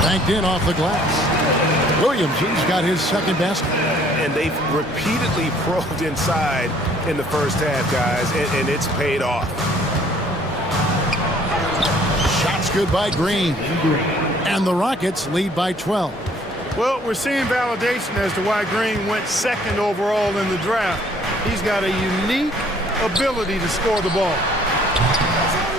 banked in off the glass. Williamson's got his second basket. And they've repeatedly probed inside in the first half, guys, and it's paid off. Shots good by Green. And the Rockets lead by 12. Well, we're seeing validation as to why Green went second overall in the draft. He's got a unique ability to score the ball.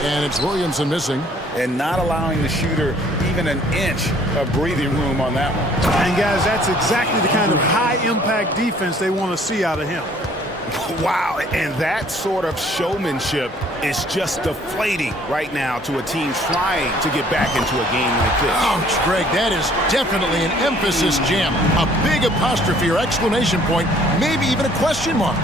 And it's Williamson missing. And not allowing the shooter even an inch of breathing room on that one. And guys, that's exactly the kind of high-impact defense they want to see out of him. Wow, and that sort of showmanship is just deflating right now to a team trying to get back into a game like this. Ouch, Greg, that is definitely an emphasis jam. A big apostrophe or exclamation point, maybe even a question mark.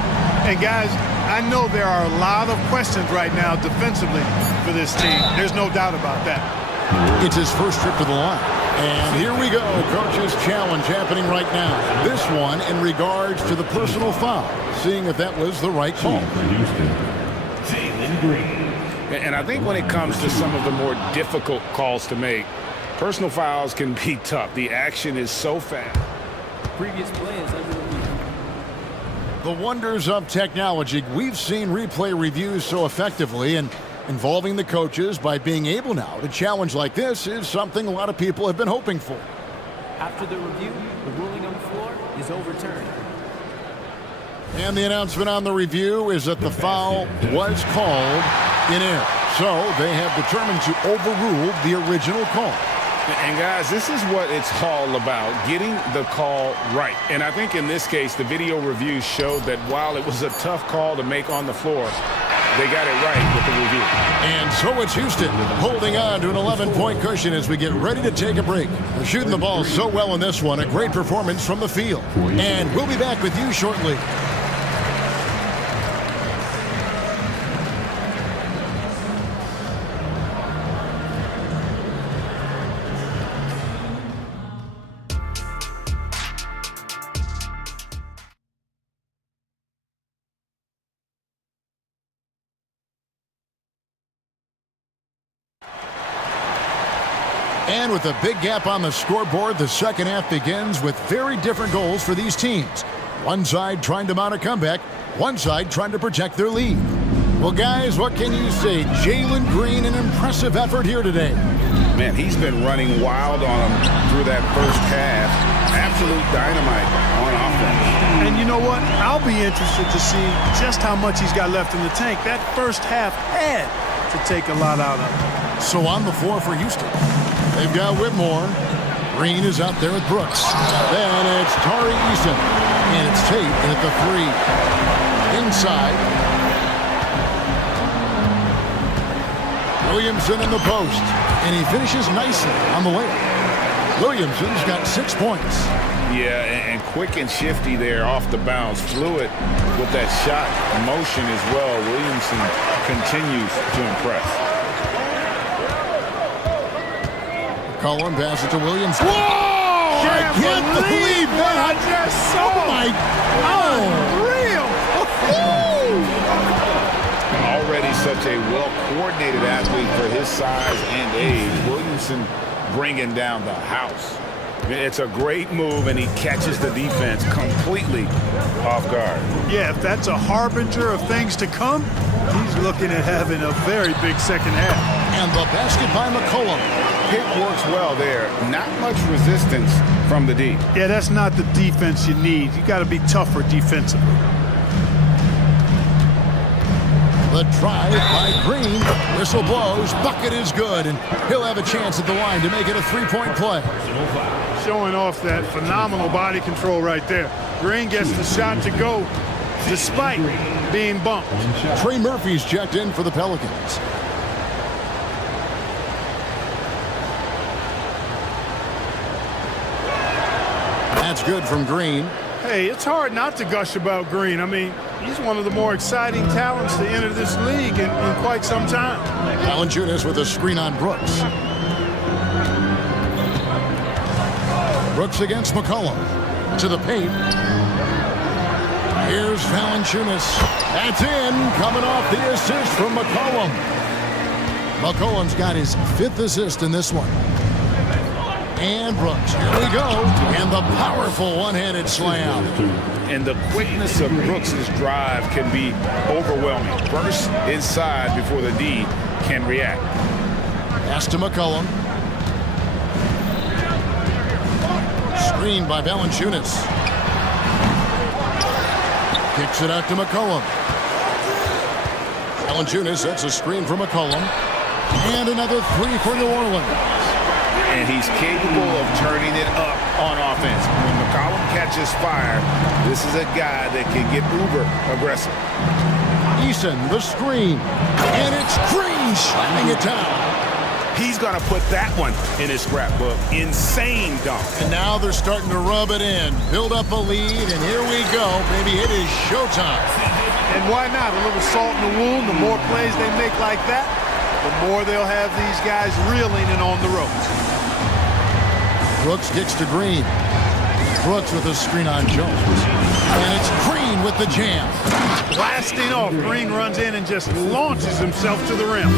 And guys, I know there are a lot of questions right now defensively for this team. There's no doubt about that. It's his first trip to the line. And here we go, coach's challenge happening right now. This one in regards to the personal foul, seeing if that was the right call. And I think when it comes to some of the more difficult calls to make, personal fouls can be tough. The action is so fast. Previous play is under review. The wonders of technology. We've seen replay reviews so effectively, and involving the coaches by being able now to challenge like this is something a lot of people have been hoping for. After the review, the ruling on the floor is overturned. And the announcement on the review is that the foul was called in error. So they have determined to overrule the original call. And guys, this is what it's all about, getting the call right. And I think in this case, the video review showed that while it was a tough call to make on the floor, they got it right with the review. And so it's Houston holding on to an 11-point cushion as we get ready to take a break. They're shooting the ball so well in this one. A great performance from the field. And we'll be back with you shortly. And with a big gap on the scoreboard, the second half begins with very different goals for these teams. One side trying to mount a comeback, one side trying to protect their lead. Well, guys, what can you say? Jalen Green, an impressive effort here today. Man, he's been running wild on them through that first half. Absolute dynamite on offense. And you know what? I'll be interested to see just how much he's got left in the tank. That first half had to take a lot out of him. So on the floor for Houston, they've got Whitmore. Green is out there with Brooks. Then it's Tari Eason. And it's Tate at the three. Inside. Williamson in the post. And he finishes nicely on the layup. Williamson's got 6 points. Yeah, and quick and shifty there off the bounce. Fluid with that shot motion as well. Williamson continues to impress. Cullen pass it to Williams. Whoa! I can't believe that! I just saw. Oh my! Unreal! Already such a well-coordinated athlete for his size and age. Williamson bringing down the house. It's a great move, and he catches the defense completely off guard. Yeah, if that's a harbinger of things to come, he's looking at having a very big second half. And the basket by McCollum. Pick works well there. Not much resistance from the D. Yeah, that's not the defense you need. You got to be tougher defensively. The drive by Green. Whistle blows. Bucket is good, and he'll have a chance at the line to make it a three-point play. Showing off that phenomenal body control right there. Green gets the shot to go despite being bumped. Trey Murphy's checked in for the Pelicans. That's good from Green. Hey, it's hard not to gush about Green. I mean, he's one of the more exciting talents to enter this league in quite some time. Valanciunas with a screen on Brooks. Brooks against McCollum. To the paint. Here's Valanciunas. That's in. Coming off the assist from McCollum. McCollum's got his 5th assist in this one. And Brooks, here we go. And the powerful one-handed slam. And the quickness of Brooks' drive can be overwhelming. Burst inside before the D can react. Pass to McCollum. Screen by Valanciunas. Kicks it out to McCollum. Valanciunas sets a screen for McCollum. And another 3 for New Orleans. And he's capable of turning it up on offense. When McCollum catches fire, this is a guy that can get uber aggressive. Eason, the screen. And it's Green slamming it down. He's going to put that one in his scrapbook. Insane dunk. And now they're starting to rub it in. Build up a lead, and here we go. Baby, it is showtime. And why not? A little salt in the wound. The more plays they make like that, the more they'll have these guys reeling and on the ropes. Brooks kicks to Green. Brooks with a screen on Jones. And it's Green with the jam. Blasting off. Green runs in and just launches himself to the rim.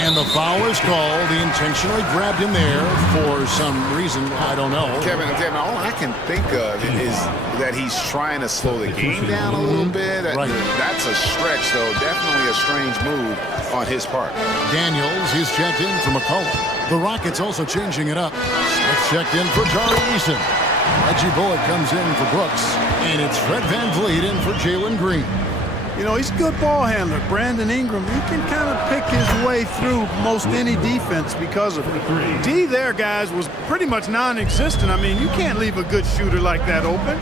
And the foul is called. He intentionally grabbed him there for some reason. I don't know. Kevin, all I can think of is that he's trying to slow the game down a little bit. Right. That's a stretch, though. Definitely a strange move on his part. Daniels, he's checked in for McCollum. The Rockets also changing it up. Smith checked in for Charlie Eason. Reggie Bullock comes in for Brooks. And it's Fred VanVleet in for Jalen Green. You know, he's a good ball handler. Brandon Ingram, he can kind of pick his way through most any defense because of it. D there, guys, was pretty much non-existent. I mean, you can't leave a good shooter like that open.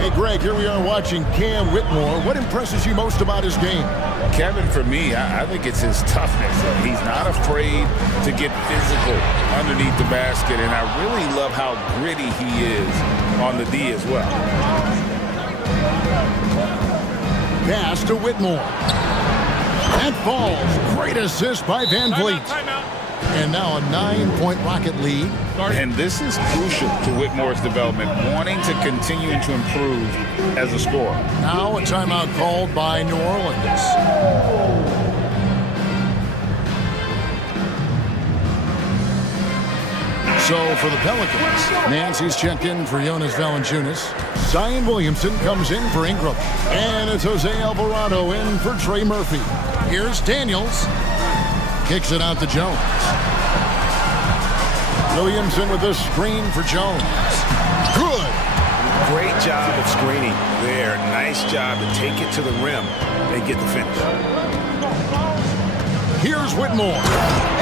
Hey, Greg, here we are watching Cam Whitmore. What impresses you most about his game? Kevin, for me, I think it's his toughness. He's not afraid to get physical underneath the basket, and I really love how gritty he is on the D as well. Pass to Whitmore. That falls. Great assist by VanVleet. And now a 9-point Rocket lead. And this is crucial to Whitmore's development, wanting to continue to improve as a scorer. Now a timeout called by New Orleans. So for the Pelicans, Nancy's checked in for Jonas Valanciunas. Zion Williamson comes in for Ingram. And it's Jose Alvarado in for Trey Murphy. Here's Daniels. Kicks it out to Jones. Williamson with a screen for Jones. Good. Great job of screening there. Nice job to take it to the rim and get the finish. Here's Whitmore.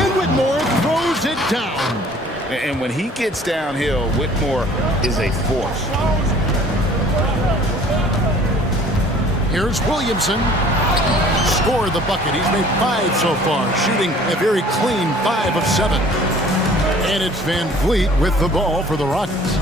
And Whitmore throws it down. And when he gets downhill, Whitmore is a force. Here's Williamson. Scored the bucket. He's made 5 so far, shooting a very clean 5 of 7. And it's VanVleet with the ball for the Rockets.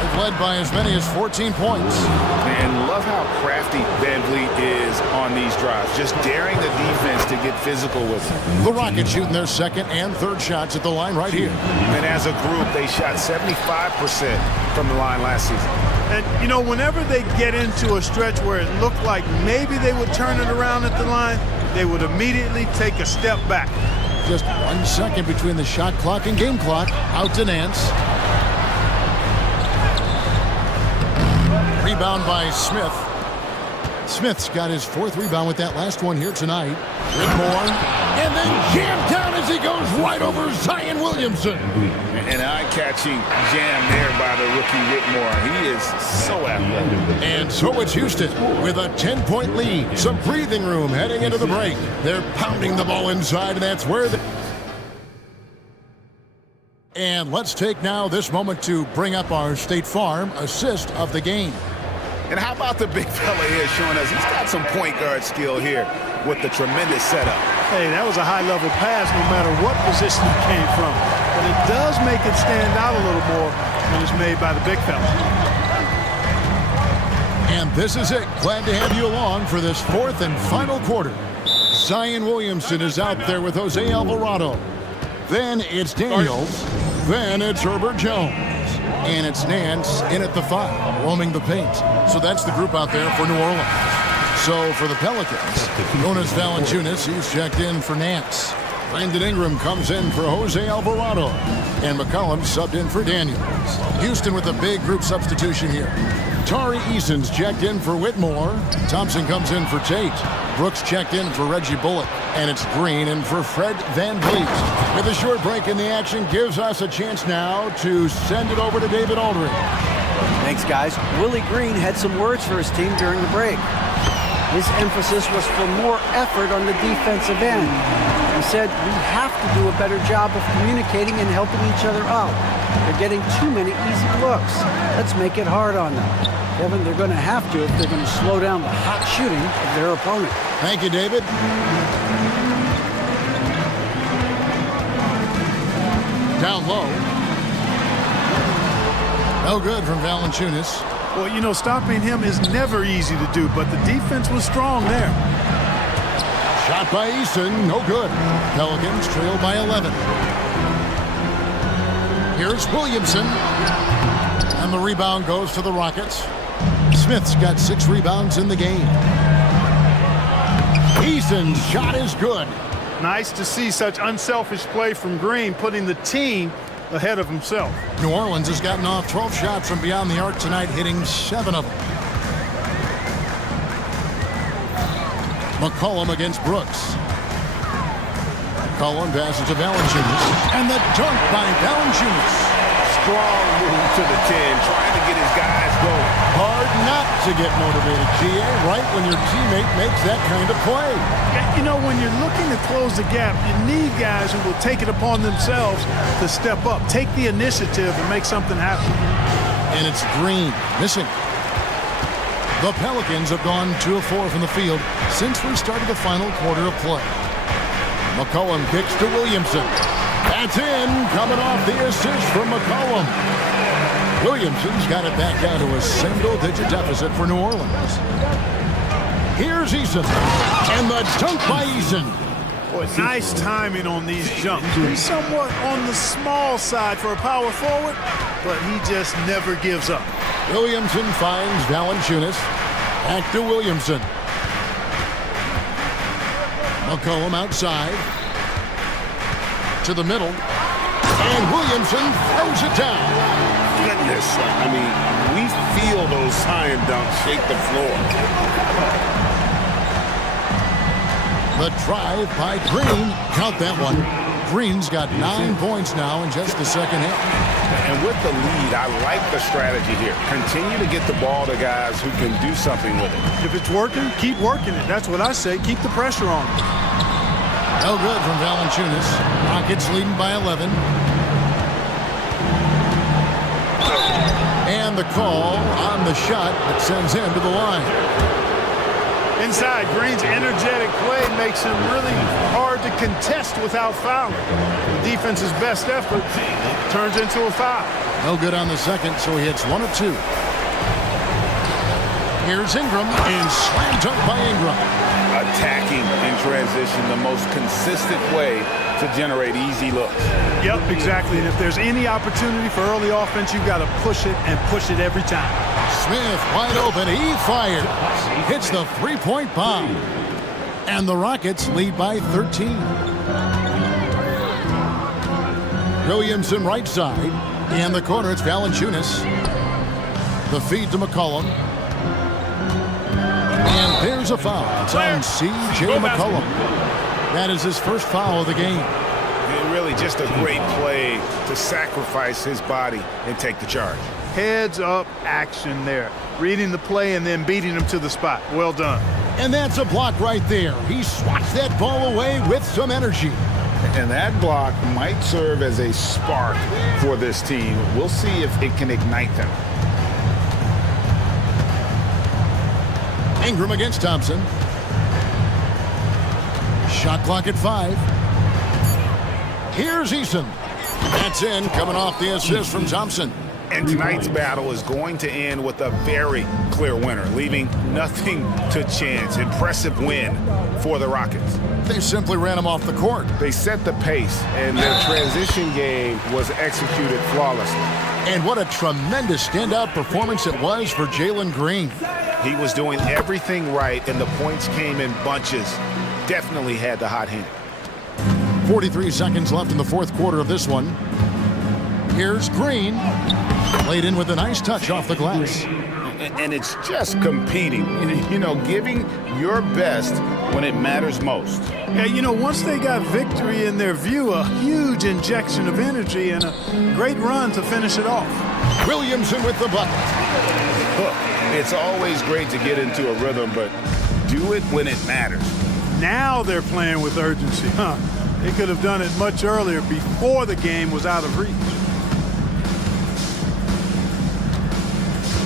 They've led by as many as 14 points. And love how crafty VanVleet is on these drives, just daring the defense to get physical with him. The Rockets shooting their second and third shots at the line right here. And as a group, they shot 75% from the line last season. And, you know, whenever they get into a stretch where it looked like maybe they would turn it around at the line, they would immediately take a step back. Just 1 second between the shot clock and game clock. Out to Nance. Rebound by Smith. Smith's got his 4th rebound with that last one here tonight. Whitmore. And then jammed down as he goes right over Zion Williamson. An eye-catching jam there by the rookie Whitmore. He is so athletic. And so it's Houston with a 10-point lead. Some breathing room heading into the break. They're pounding the ball inside, and that's where And let's take now this moment to bring up our State Farm assist of the game. And how about the big fella here showing us he's got some point guard skill here with the tremendous setup. Hey, that was a high-level pass no matter what position it came from. But it does make it stand out a little more when it's made by the big fella. And this is it. Glad to have you along for this fourth and final quarter. Zion Williamson is out there with Jose Alvarado. Then it's Daniels. Then it's Herbert Jones. And it's Nance in at the 5, roaming the paint. So that's the group out there for New Orleans. So for the Pelicans, Jonas Valanciunas, he's checked in for Nance. Brandon Ingram comes in for Jose Alvarado. And McCollum subbed in for Daniels. Houston with a big group substitution here. Tari Eason's checked in for Whitmore. Thompson comes in for Tate. Brooks checked in for Reggie Bullock. And it's Green in for Fred VanVleet. With a short break in the action, gives us a chance now to send it over to David Aldridge. Thanks, guys. Willie Green had some words for his team during the break. His emphasis was for more effort on the defensive end. He said, we have to do a better job of communicating and helping each other out. They're getting too many easy looks. Let's make it hard on them. Kevin, they're going to have to if they're going to slow down the hot shooting of their opponent. Thank you, David. Down low. No good from Valanciunas. Well, you know, stopping him is never easy to do, but the defense was strong there. Shot by Eason, no good. Pelicans trail by 11. Here's Williamson. And the rebound goes to the Rockets. Smith's got 6 rebounds in the game. Eason's shot is good. Nice to see such unselfish play from Green, putting the team ahead of himself. New Orleans has gotten off 12 shots from beyond the arc tonight, hitting 7 of them. McCollum against Brooks. McCollum passes to Valanciunas. And the dunk by Valanciunas. Strong move to the 10, trying to get his guys going. Hard not to get motivated, GA, right when your teammate makes that kind of play. You know, when you're looking to close the gap, you need guys who will take it upon themselves to step up, take the initiative and make something happen. And it's Green missing. The Pelicans have gone 2 of 4 from the field since we started the final quarter of play. McCollum kicks to Williamson. That's in, coming off the assist from McCollum. Williamson's got it back down to a single-digit deficit for New Orleans. Here's Eason, and the dunk by Eason. Boy, nice timing on these jumps. He's somewhat on the small side for a power forward, but he just never gives up. Williamson finds Valanciunas. Back to Williamson. McCollum outside. To the middle. And Williamson throws it down. Goodness, I mean, we feel those Zion dunks shake the floor. The drive by Green. Count that one. Green's got 9 points now in just the second half. And with the lead, I like the strategy here. Continue to get the ball to guys who can do something with it. If it's working, keep working it. That's what I say. Keep the pressure on. No good from Valanciunas. Rockets leading by 11. And the call on the shot that sends him to the line. Inside, Green's energetic play makes him really hard to contest without fouling. The defense's best effort turns into a foul. No good on the second, so he hits 1 of 2. Here's Ingram, and slam dunk by Ingram. Attacking in transition, the most consistent way to generate easy looks. Yep, exactly. And if there's any opportunity for early offense, you've got to push it and push it every time. Smith wide open. He fires. Hits the 3-point bomb. And the Rockets lead by 13. Williamson right side. In the corner, it's Valanciunas. The feed to McCollum. And there's a foul. It's on C.J. McCollum. That is his first foul of the game. And really just a great play to sacrifice his body and take the charge. Heads-up action there. Reading the play and then beating him to the spot. Well done. And that's a block right there. He swats that ball away with some energy. And that block might serve as a spark for this team. We'll see if it can ignite them. Ingram against Thompson. Shot clock at 5. Here's Eason. That's in, coming off the assist from Thompson. And tonight's battle is going to end with a very clear winner, leaving nothing to chance. Impressive win for the Rockets. They simply ran him off the court. They set the pace, and their transition game was executed flawlessly. And what a tremendous standout performance it was for Jalen Green. He was doing everything right, and the points came in bunches. Definitely had the hot hand. 43 seconds left in the fourth quarter of this one. Here's Green. Laid in with a nice touch off the glass. And it's just competing, you know, giving your best when it matters most. Yeah, you know, once they got victory in their view, a huge injection of energy and a great run to finish it off. Williamson with the bucket. Look, it's always great to get into a rhythm, but do it when it matters. Now they're playing with urgency, huh? They could have done it much earlier, before the game was out of reach.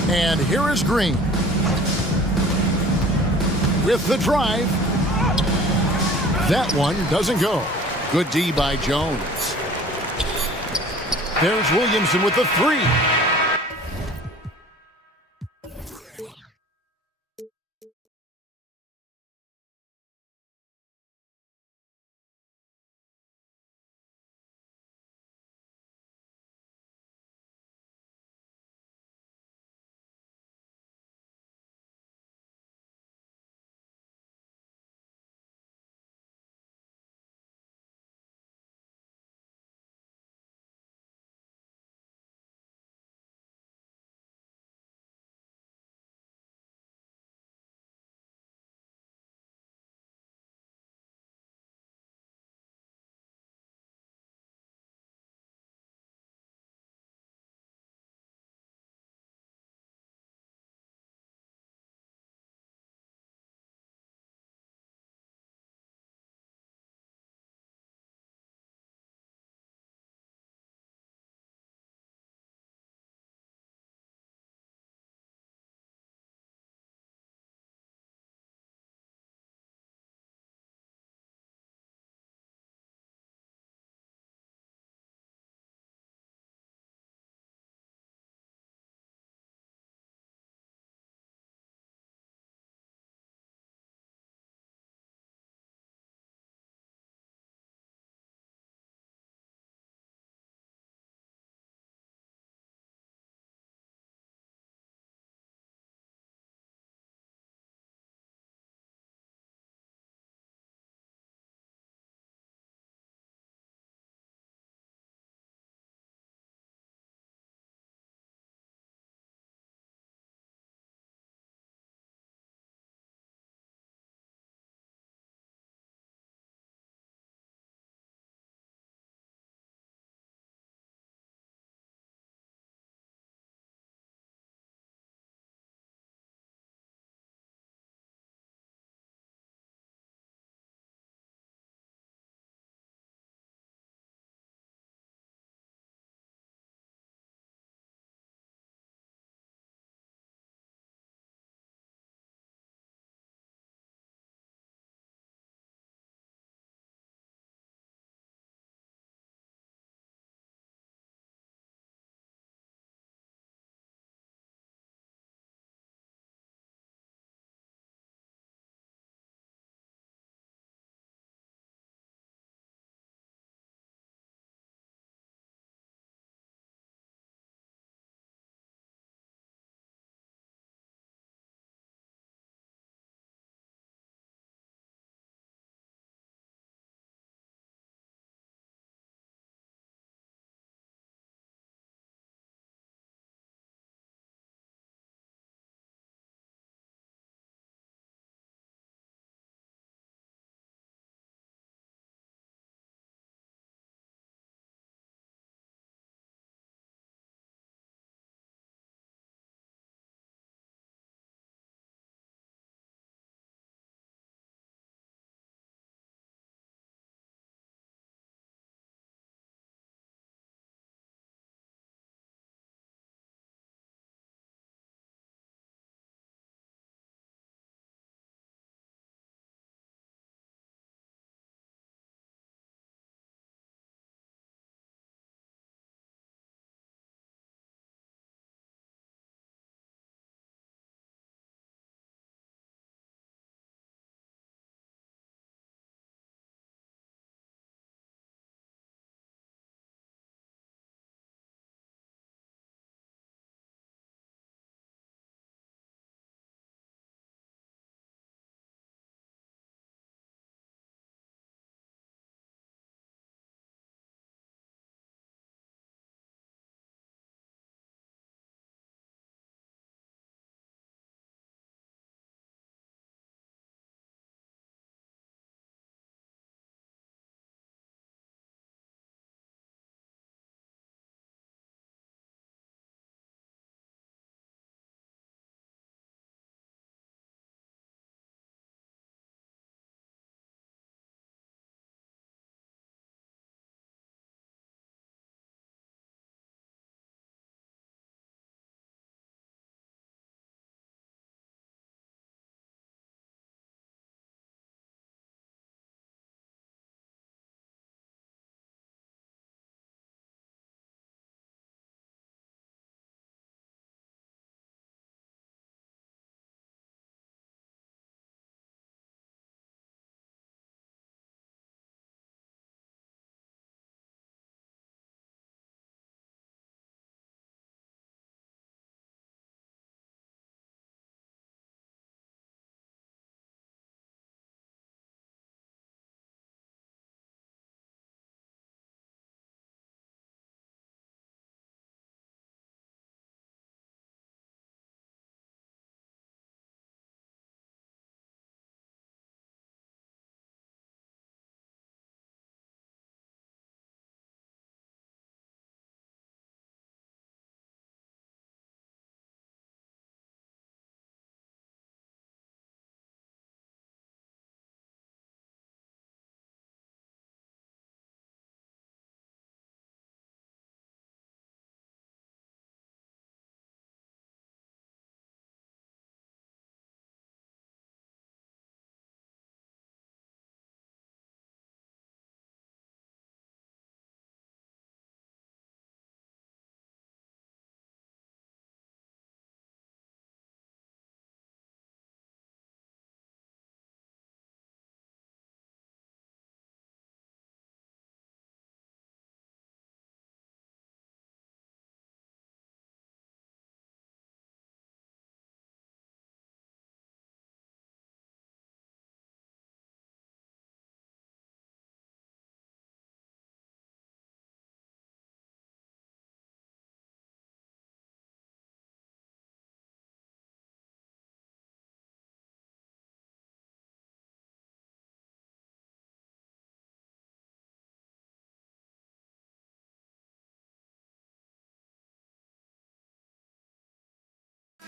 And here is Green. With the drive. That one doesn't go. Good D by Jones. There's Williamson with the 3.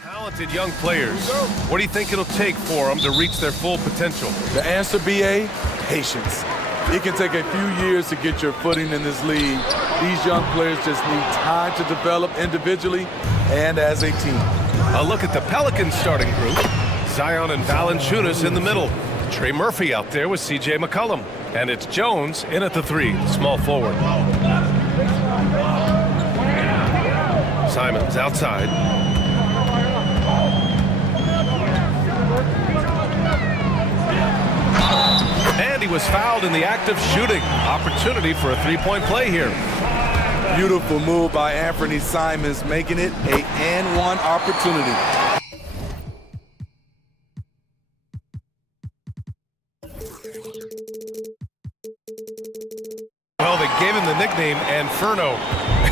Talented young players. What do you think it'll take for them to reach their full potential? The answer, BA, patience. It can take a few years to get your footing in this league. These young players just need time to develop individually and as a team. A look at the Pelicans starting group. Zion and Valanciunas in the middle. Trey Murphy out there with C.J. McCollum. And it's Jones in at the 3, small forward. Simons outside. And he was fouled in the act of shooting. Opportunity for a three-point play here. Beautiful move by Anthony Simons, making it a and-one opportunity. Well, they gave him the nickname Inferno.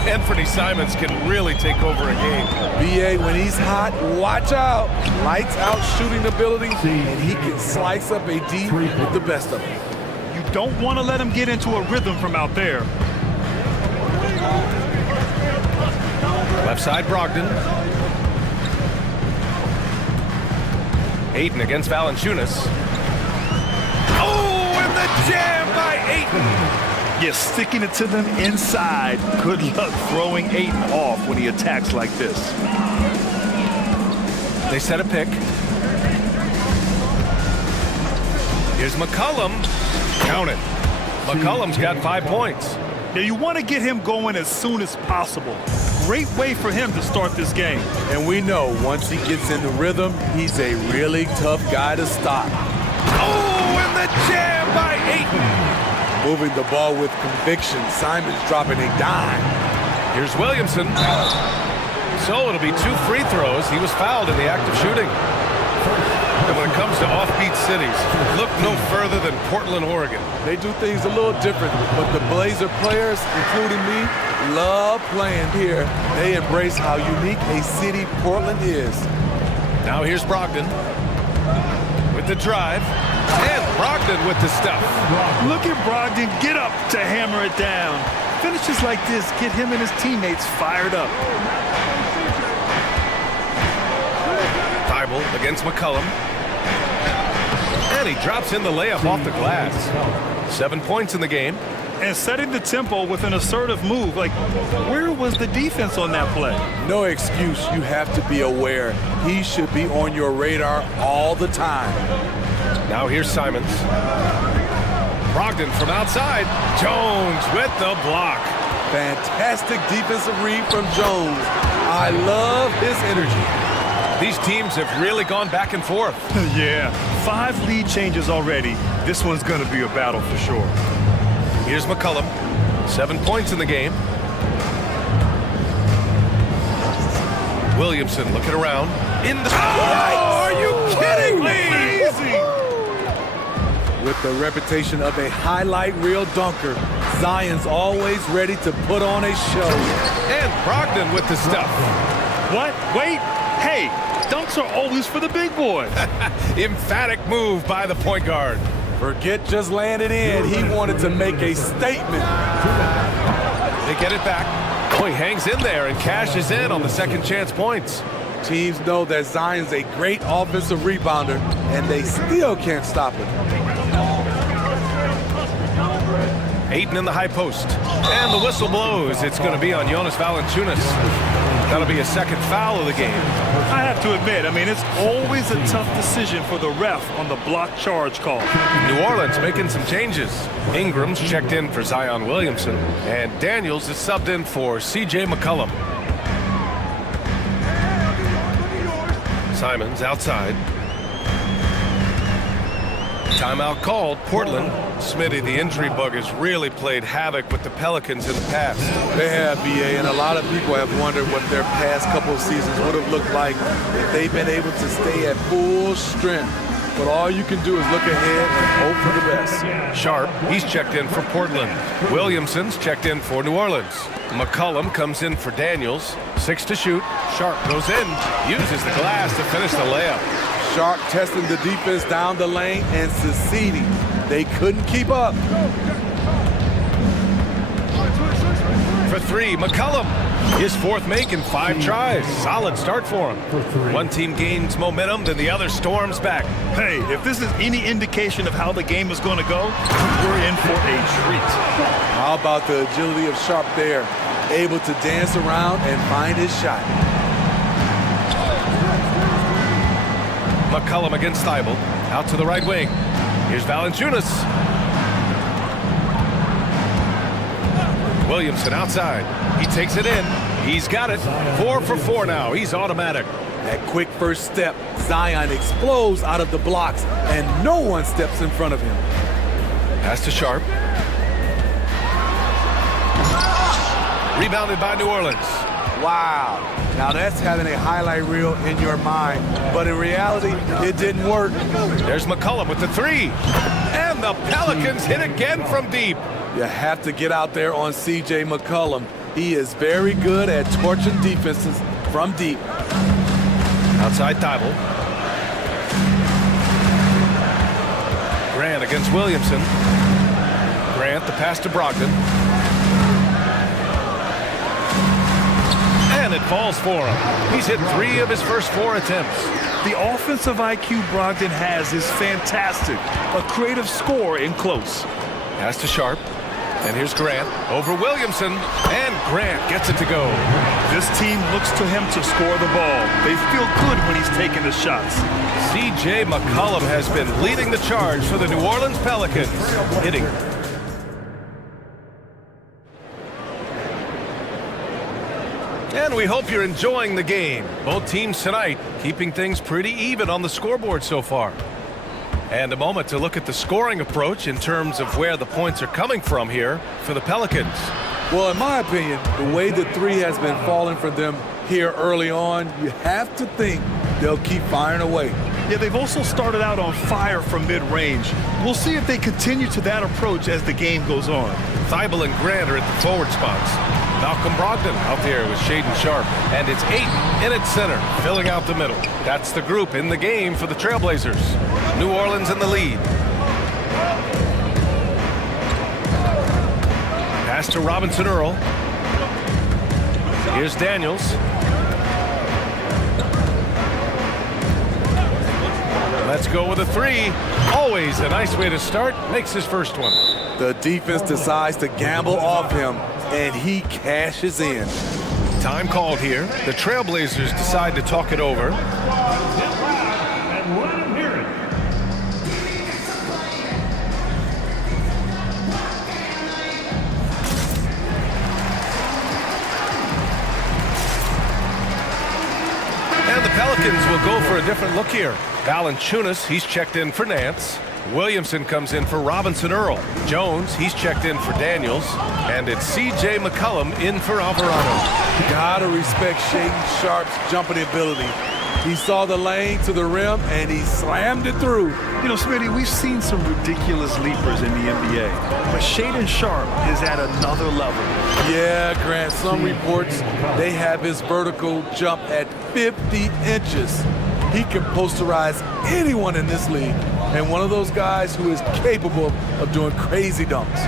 Anthony Simons can really take over a game. BA, when he's hot, watch out. Lights out shooting ability, and he can slice up a D with the best of them. You don't want to let him get into a rhythm from out there. Left side, Brogdon. Ayton against Valanciunas. Oh, and the jam by Ayton. You're sticking it to them inside. Good luck throwing Ayton off when he attacks like this. They set a pick. Here's McCollum. Count it. McCollum's got 5 points. Now you want to get him going as soon as possible. Great way for him to start this game. And we know once he gets in the rhythm, he's a really tough guy to stop. Oh, and the jam by Ayton. Moving the ball with conviction. Simons dropping a dime. Here's Williamson. So it'll be 2 free throws. He was fouled in the act of shooting. And when it comes to offbeat cities, look no further than Portland, Oregon. They do things a little different, but the Blazer players, including me, love playing here. They embrace how unique a city Portland is. Now here's Brogdon with the drive. And Brogdon with the stuff. Look at Brogdon get up to hammer it down. Finishes like this get him and his teammates fired up. Thibault against McCollum. And he drops in the layup off the glass. 7 points in the game. And setting the tempo with an assertive move. Like, where was the defense on that play? No excuse. You have to be aware. He should be on your radar all the time. Now here's Simons. Brogdon from outside. Jones with the block. Fantastic defensive read from Jones. I love his energy. These teams have really gone back and forth. Yeah, 5 lead changes already. This one's going to be a battle for sure. Here's McCollum. 7 points in the game. Williamson looking around. In the... Oh, are you kidding me? With the reputation of a highlight reel dunker, Zion's always ready to put on a show. And Brogdon with the stuff. What? Wait. Hey, dunks are always for the big boys. Emphatic move by the point guard. Forget just landing in. He wanted to make a statement. They get it back. Oh, he hangs in there and cashes in on the second chance points. Teams know that Zion's a great offensive rebounder, and they still can't stop him. Ayton in the high post. And the whistle blows. It's going to be on Jonas Valanciunas. That'll be a second foul of the game. I have to admit, I mean, it's always a tough decision for the ref on the block charge call. New Orleans making some changes. Ingram's checked in for Zion Williamson. And Daniels is subbed in for C.J. McCollum. Simons outside. Timeout called. Portland. Smitty, the injury bug has really played havoc with the Pelicans in the past. They have, BA, and a lot of people have wondered what their past couple of seasons would have looked like if they've been able to stay at full strength. But all you can do is look ahead and hope for the best. Sharp, he's checked in for Portland. Williamson's checked in for New Orleans. McCollum comes in for Daniels. 6 to shoot. Sharp goes in, uses the glass to finish the layup. Sharp testing the defense down the lane and succeeding. They couldn't keep up. For three, McCollum. His fourth make in 5 tries. Solid start for him. One team gains momentum, then the other storms back. Hey, if this is any indication of how the game is going to go, we're in for a treat. How about the agility of Sharp there? Able to dance around and find his shot. McCollum against Thibault. Out to the right wing. Here's Valanciunas. Williamson outside. He takes it in. He's got it. 4 for 4 now. He's automatic. That quick first step. Zion explodes out of the blocks, and no one steps in front of him. Pass to Sharp. Rebounded by New Orleans. Wow. Now that's having a highlight reel in your mind. But in reality, it didn't work. There's McCollum with the 3. And the Pelicans hit again from deep. You have to get out there on C.J. McCollum. He is very good at torching defenses from deep. Outside Thibault. Grant against Williamson. Grant the pass to Brogdon. And it falls for him. He's hit 3 of his first 4 attempts. The offensive IQ Brogdon has is fantastic. A creative scorer in close. Pass to Sharp. And here's Grant over Williamson. And Grant gets it to go. This team looks to him to score the ball. They feel good when he's taking the shots. C.J. McCollum has been leading the charge for the New Orleans Pelicans. Hitting. And we hope you're enjoying the game. Both teams tonight keeping things pretty even on the scoreboard so far. And a moment to look at the scoring approach in terms of where the points are coming from here for the Pelicans. Well, in my opinion, the way the 3 has been falling for them here early on, you have to think they'll keep firing away. Yeah, they've also started out on fire from mid-range. We'll see if they continue to that approach as the game goes on. Thibault and Grant are at the forward spots. Malcolm Brogdon out there with Shaden Sharp. And it's Ayton in at center, filling out the middle. That's the group in the game for the Trailblazers. New Orleans in the lead. Pass to Robinson Earl. Here's Daniels. Let's go with a 3. Always a nice way to start. Makes his first one. The defense decides to gamble off him, and he cashes in. Time called here. The Trailblazers decide to talk it over. And the Pelicans will go for a different look here. Valanciunas, he's checked in for Nance. Williamson comes in for Robinson Earl. Jones, he's checked in for Daniels. And it's C.J. McCollum in for Alvarado. Gotta respect Shaden Sharp's jumping ability. He saw the lane to the rim, and he slammed it through. You know, Smitty, we've seen some ridiculous leapers in the NBA, but Shaden Sharp is at another level. Yeah, Grant, some reports, they have his vertical jump at 50 inches. He can posterize anyone in this league, and one of those guys who is capable of doing crazy dunks.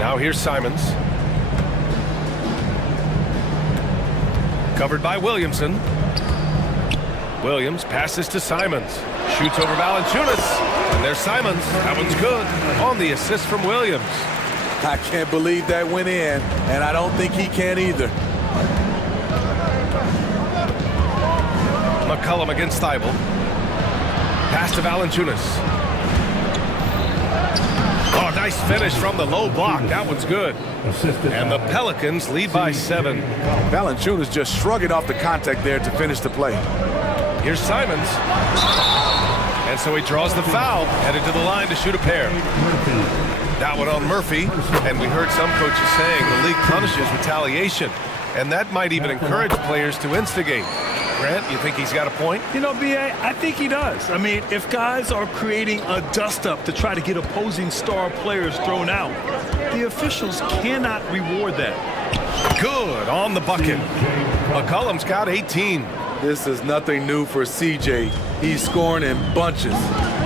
Now here's Simons. Covered by Williamson. Williams passes to Simons. Shoots over Valanciunas. And there's Simons. That one's good. On the assist from Williams. I can't believe that went in, and I don't think he can either. McCollum against Thibault. Pass to Valanciunas. Oh, nice finish from the low block. That one's good. And the Pelicans lead by 7. Valanciunas just shrugging off the contact there to finish the play. Here's Simons. And so he draws the foul, headed to the line to shoot a pair. That one on Murphy. And we heard some coaches saying the league punishes retaliation. And that might even encourage players to instigate. Grant, you think he's got a point? You know, B.A., I think he does. I mean, if guys are creating a dust-up to try to get opposing star players thrown out, the officials cannot reward that. Good on the bucket. McCollum's got 18. This is nothing new for CJ. He's scoring in bunches.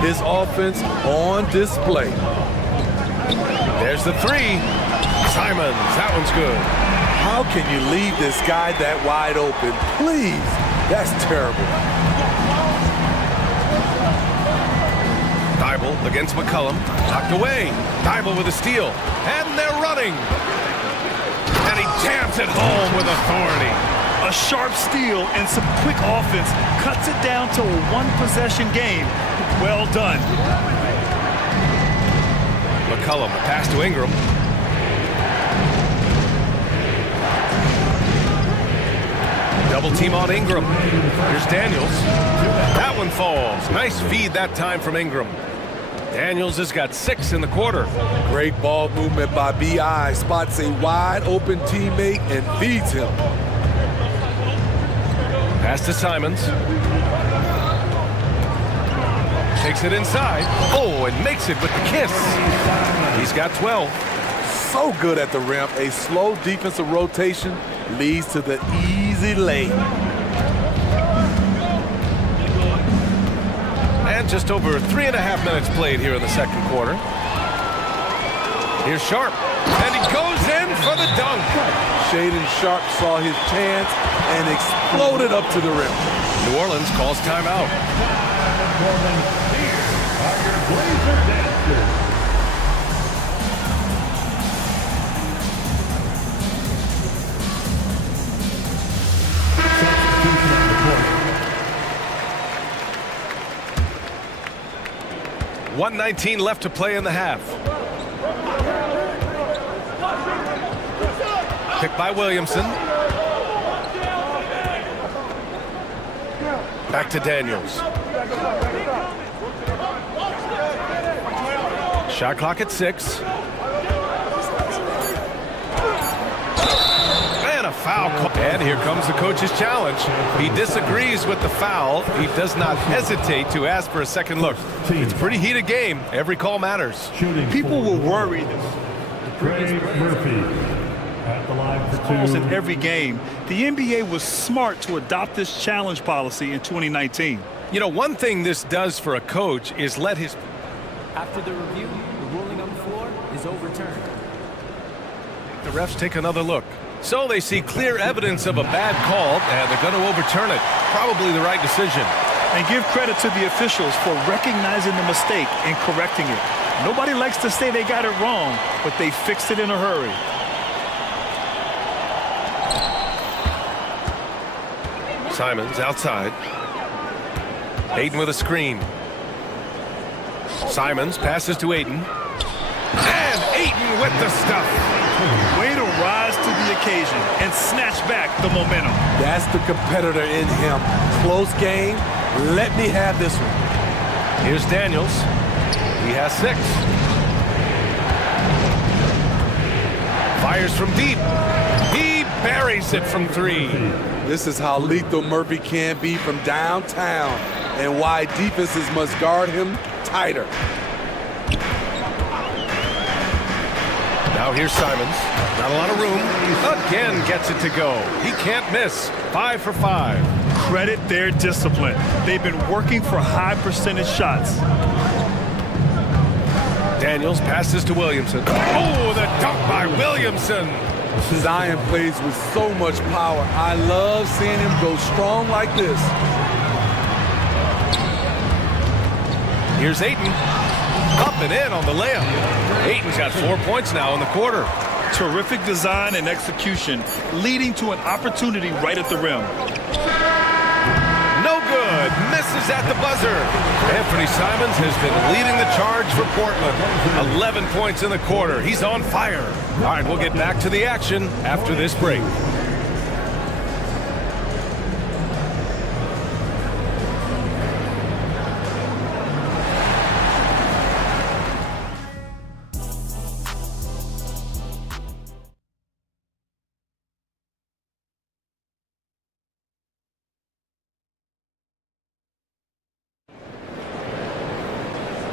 His offense on display. There's the 3. Simons, that one's good. How can you leave this guy that wide open? Please. That's terrible. Dybel against McCullum. Knocked away. Dybel with a steal. And they're running. And he jams it home with authority. A sharp steal and some quick offense cuts it down to a one-possession game. Well done. McCullum, a pass to Ingram. Double team on Ingram. Here's Daniels. That one falls. Nice feed that time from Ingram. Daniels has got 6 in the quarter. Great ball movement by B.I. Spots a wide open teammate and feeds him. Pass to Simons. Takes it inside. Oh, and makes it with the kiss. He's got 12. So good at the rim. A slow defensive rotation leads to the easy lay. And just over 3.5 minutes played here in the second quarter. Here's Sharp. And he goes in for the dunk. Shaden Sharp saw his chance and exploded up to the rim. New Orleans calls timeout. .119 left to play in the half. Picked by Williamson. Back to Daniels. Shot clock at 6. And a foul call. And here comes the coach's challenge. He disagrees with the foul. He does not hesitate to ask for a second look. It's a pretty heated game. Every call matters. People were worried. Murphy at the line for Calls in 2. every game. The NBA was smart to adopt this challenge policy in 2019. You know, one thing this does for a coach is let his... After the review, the ruling on the floor is overturned. The refs take another look. So they see clear evidence of a bad call, and they're going to overturn it. Probably the right decision. And give credit to the officials for recognizing the mistake and correcting it. Nobody likes to say they got it wrong, but they fixed it in a hurry. Simons outside. Ayton with a screen. Simons passes to Ayton. And Ayton with the stuff. Way to rise to the occasion and snatch back the momentum. That's the competitor in him. Close game. Let me have this one. Here's Daniels. He has 6. Fires from deep. He buries it from 3. This is how lethal Murphy can be from downtown and why defenses must guard him tighter. Now here's Simons. Not a lot of room. Again gets it to go. He can't miss. 5 for 5. Credit their discipline. They've been working for high percentage shots. Daniels passes to Williamson. Oh, the dunk by Williamson. Zion plays with so much power. I love seeing him go strong like this. Here's Ayton. Up and in on the layup. Ayton's got 4 points now in the quarter. Terrific design and execution, leading to an opportunity right at the rim. No good. Misses at the buzzer. Anthony Simons has been leading the charge for Portland. 11 points in the quarter. He's on fire. All right, we'll get back to the action after this break.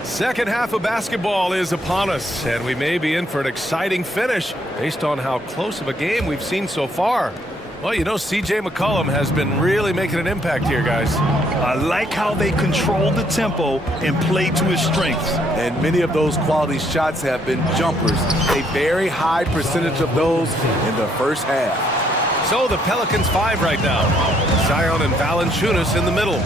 Second half of basketball is upon us, and we may be in for an exciting finish based on how close of a game we've seen so far. Well, you know, C.J. McCollum has been really making an impact here, guys. I like how they control the tempo and play to his strengths. And many of those quality shots have been jumpers. A very high percentage of those in the first half. So the Pelicans 5 right now. Zion and Valanciunas in the middle.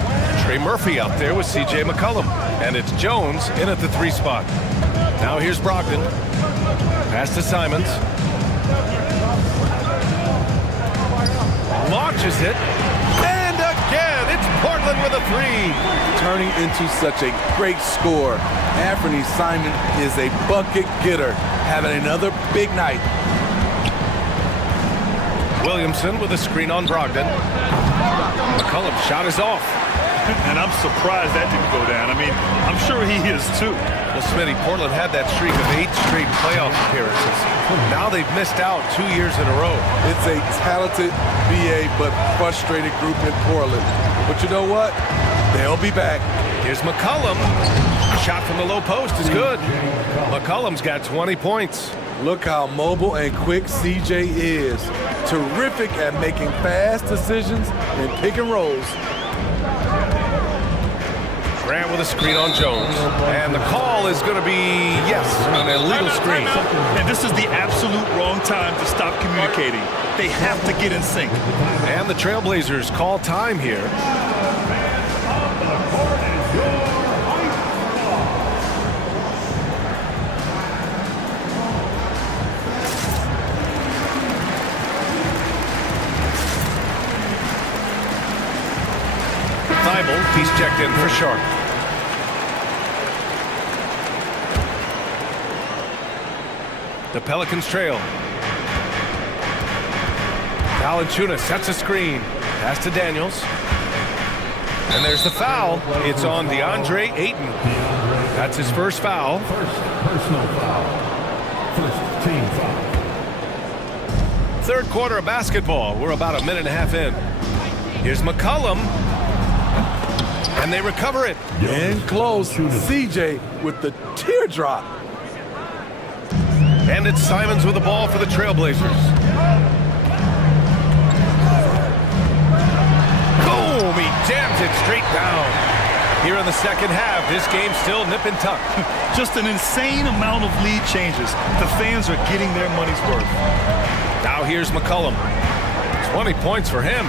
Trey Murphy out there with C.J. McCollum. And it's Jones in at the 3 spot. Now here's Brogdon. Pass to Simons. Launches it. And again, it's Portland with a 3. Turning into such a great score. Anthony Simon is a bucket getter, having another big night. Williamson with a screen on Brogdon. McCollum's shot is off. And I'm surprised that didn't go down. I mean, I'm sure he is too. Well, Smitty, Portland had that streak of 8 straight playoff appearances. Now they've missed out 2 years in a row. It's a talented BA but frustrated group in Portland. But you know what? They'll be back. Here's McCollum. Shot from the low post is good. McCollum's got 20 points. Look how mobile and quick CJ is. Terrific at making fast decisions and pick and rolls. Grant with a screen on Jones. And the call is going to be, yes, an illegal screen. And this is the absolute wrong time to stop communicating. They have to get in sync. And the Trailblazers call time here. He's checked in for Sharp. The Pelicans trail. Valanciunas sets a screen. Pass to Daniels. And there's the foul. It's on DeAndre Ayton. That's his first foul. First personal foul. First team foul. Third quarter of basketball. We're about a minute and a half in. Here's McCollum. And they recover it. And close. CJ with the teardrop. And it's Simons with the ball for the Trailblazers. Boom! He jams it straight down. Here in the second half, this game's still nip and tuck. Just an insane amount of lead changes. The fans are getting their money's worth. Now here's McCollum. 20 points for him.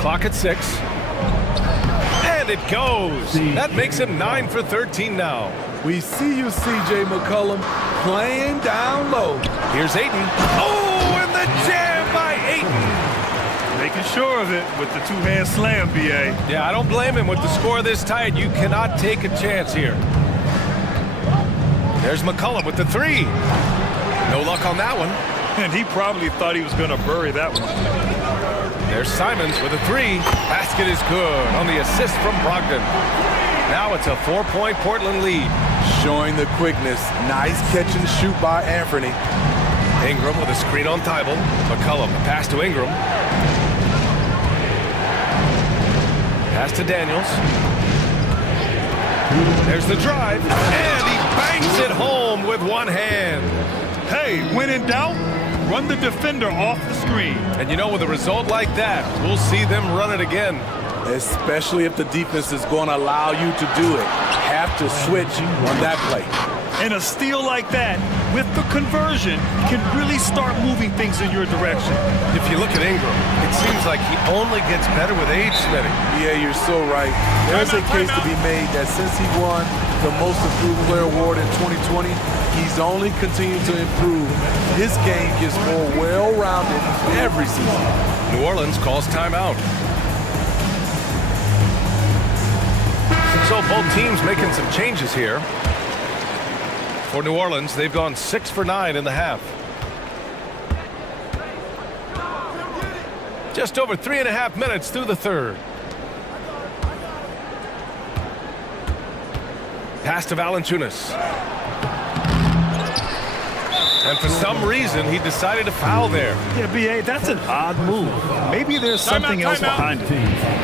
Clock at 6. And it goes. That makes him 9 for 13 now. We see you, CJ McCollum, playing down low. Here's Ayton. Oh, and the jam by Ayton. Making sure of it with the two-hand slam, BA. Yeah, I don't blame him with the score this tight. You cannot take a chance here. There's McCollum with the 3. No luck on that one. And he probably thought he was going to bury that one. There's Simons with a 3. Basket is good on the assist from Brogdon. Now it's a 4-point Portland lead. Showing the quickness. Nice catch and shoot by Anthony. Ingram with a screen on Thibault. McCollum, a pass to Ingram. Pass to Daniels. There's the drive. And he bangs it home with one hand. Hey, when in doubt, run the defender off the screen. And you know, with a result like that, we'll see them run it again. Especially if the defense is going to allow you to do it. Have to switch on that play. And a steal like that, with the conversion, can really start moving things in your direction. If you look at Ingram, it seems like he only gets better with age, Smitty. Yeah, you're so right. There's a case to be made that since he won the Most Improved Player Award in 2020, he's only continued to improve. His game gets more well-rounded every season. New Orleans calls timeout. So both teams making some changes here. For New Orleans, they've gone 6 for 9 in the half. Just over 3.5 minutes through the third. Pass to Valanciunas. And for some reason, he decided to foul there. Yeah, B.A., that's an odd move. Maybe there's something else behind it.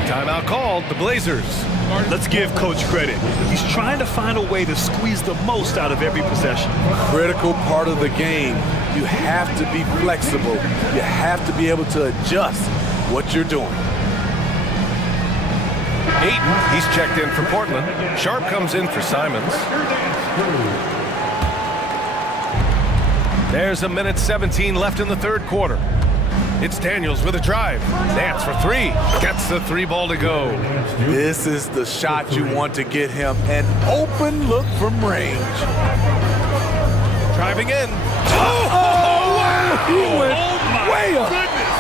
Timeout called, the Blazers. Let's give Coach credit. He's trying to find a way to squeeze the most out of every possession. Critical part of the game. You have to be flexible. You have to be able to adjust what you're doing. Ayton, he's checked in for Portland. Sharp comes in for Simons. There's a minute 17 left in the third quarter. It's Daniels with a drive. Nance for three. Gets the three ball to go. This is the shot you want to get him. An open look from range. Driving in. Oh, wow! He went way up. Goodness.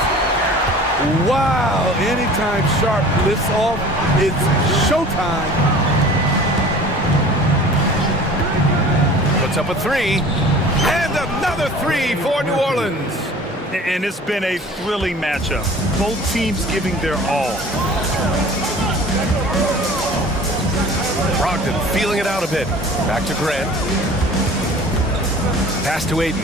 Wow, anytime Sharp lifts off, it's showtime. Puts up a three. And another three for New Orleans. And it's been a thrilling matchup. Both teams giving their all. Brogdon feeling it out a bit. Back to Grant. Pass to Ayton.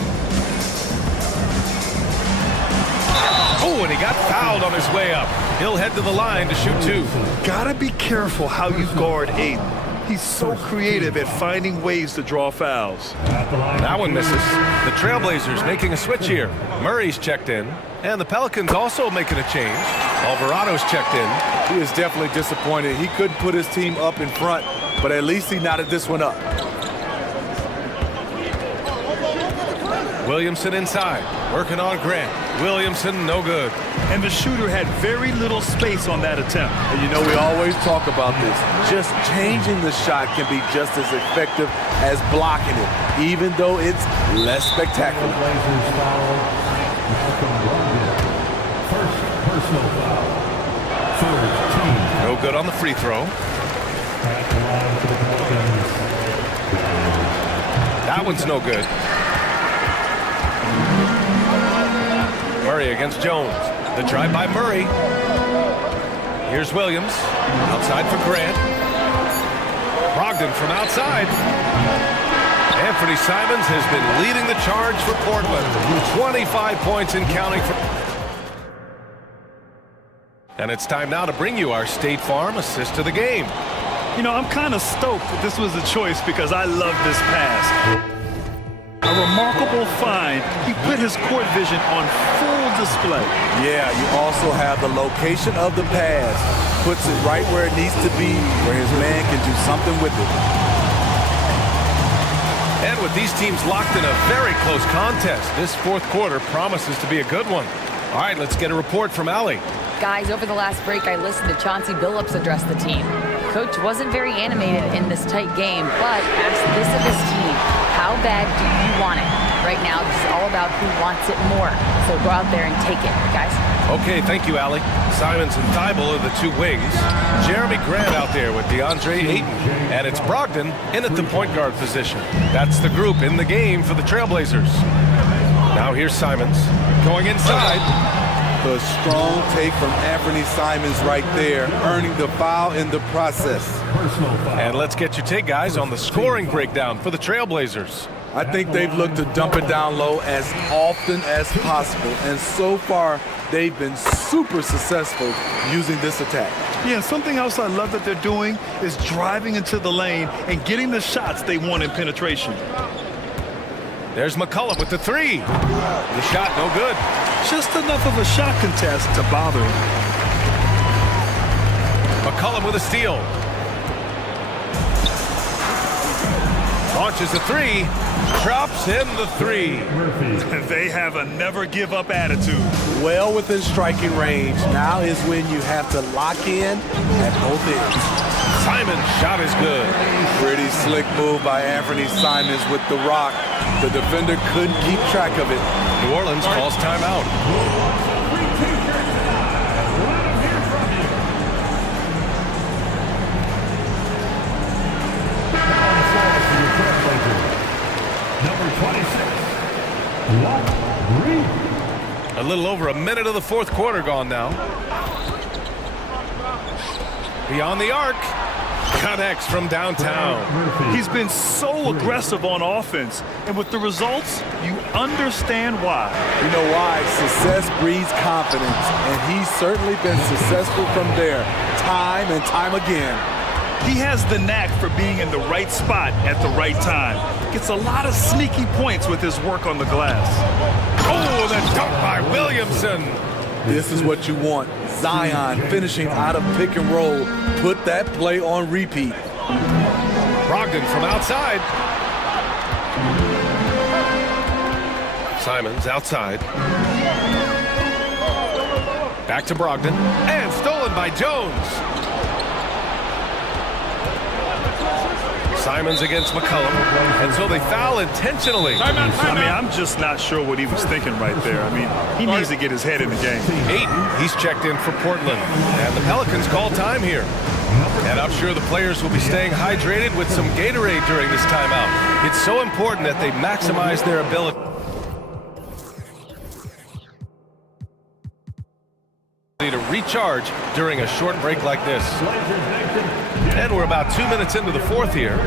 Oh, and he got fouled on his way up. He'll head to the line to shoot two. Gotta be careful how you guard Ayton. He's so creative at finding ways to draw fouls. That one misses. The Trailblazers making a switch here. Murray's checked in. And the Pelicans also making a change. Alvarado's checked in. He is definitely disappointed. He couldn't put his team up in front, but at least he knotted this one up. Williamson inside. Working on Grant. Williamson, no good. And the shooter had very little space on that attempt. And you know, we always talk about this. Just changing the shot can be just as effective as blocking it, even though it's less spectacular. First personal foul. Third team. No good on the free throw. That one's no good. Murray against Jones. The drive by Murray. Here's Williams. Outside for Grant. Brogdon from outside. Anthony Simons has been leading the charge for Portland. 25 points and counting for... And it's time now to bring you our State Farm assist to the game. You know, I'm kind of stoked that this was a choice because I love this pass. A remarkable find. He put his court vision on full display. Yeah, you also have the location of the pass. Puts it right where it needs to be, where his man can do something with it. And with these teams locked in a very close contest, this fourth quarter promises to be a good one. All right, let's get a report from Allie. Guys, over the last break, I listened to Chauncey Billups address the team. Coach wasn't very animated in this tight game, but asked this of his team: how bad do you want it? Right now, this is all about who wants it more. So go out there and take it, guys. Okay, thank you, Allie. Simons and Thibault are the two wings. Jeremy Grant out there with DeAndre Ayton. And it's Brogdon in at the point guard position. That's the group in the game for the Trailblazers. Now here's Simons going inside. The strong take from Anthony Simons right there, earning the foul in the process. And let's get your take, guys, on the scoring breakdown for the Trailblazers. I think they've looked to dump it down low as often as possible, and so far they've been super successful using this attack. Yeah, something else I love that they're doing is driving into the lane and getting the shots they want in penetration. There's McCollum with the three. The shot no good. Just enough of a shot contest to bother him. McCollum with a steal. Launches a three. Drops in the three. They have a never-give-up attitude. Well within striking range. Now is when you have to lock in at both ends. Simon's shot is good. Pretty slick move by Anthony Simons with the rock. The defender couldn't keep track of it. New Orleans calls timeout. Number 26, Green. A little over a minute of the fourth quarter gone now. Beyond the arc. Connects from downtown. He's been so aggressive on offense, and with the results, you understand why. You know why? Success breeds confidence, and he's certainly been successful from there, time and time again. He has the knack for being in the right spot at the right time. Gets a lot of sneaky points with his work on the glass. Oh, the dunk by Williamson. This is what you want. Zion finishing out of pick and roll. Put that play on repeat. Brogdon from outside. Simons outside. Back to Brogdon. And stolen by Jones. Simons against McCollum. And so they foul intentionally. I mean, I'm just not sure what he was thinking right there. I mean, he needs to get his head in the game. Ayton, he's checked in for Portland. And the Pelicans call time here. And I'm sure the players will be staying hydrated with some Gatorade during this timeout. It's so important that they maximize their ability to recharge during a short break like this. And we're about 2 minutes into the fourth here.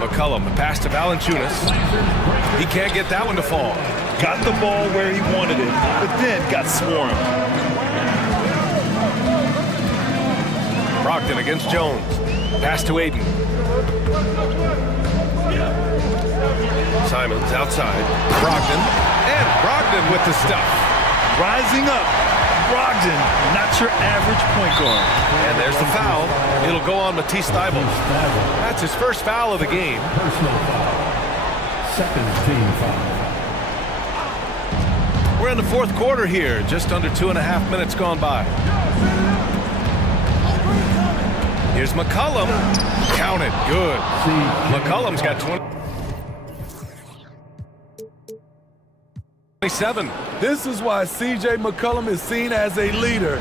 McCollum, the pass to Valanciunas. He can't get that one to fall. Got the ball where he wanted it, but then got swarmed. Brogdon against Jones. Pass to Ayton. Simons outside. Brogdon. And Brogdon with the stuff. Rising up. Brogdon, not your average point guard. And there's the foul. It'll go on Matisse Thybulle. That's his first foul of the game. Personal foul. Second team foul. We're in the fourth quarter here. Just under 2.5 minutes gone by. Here's McCollum. Count it. Good. McCollum's got 27. This is why C.J. McCollum is seen as a leader,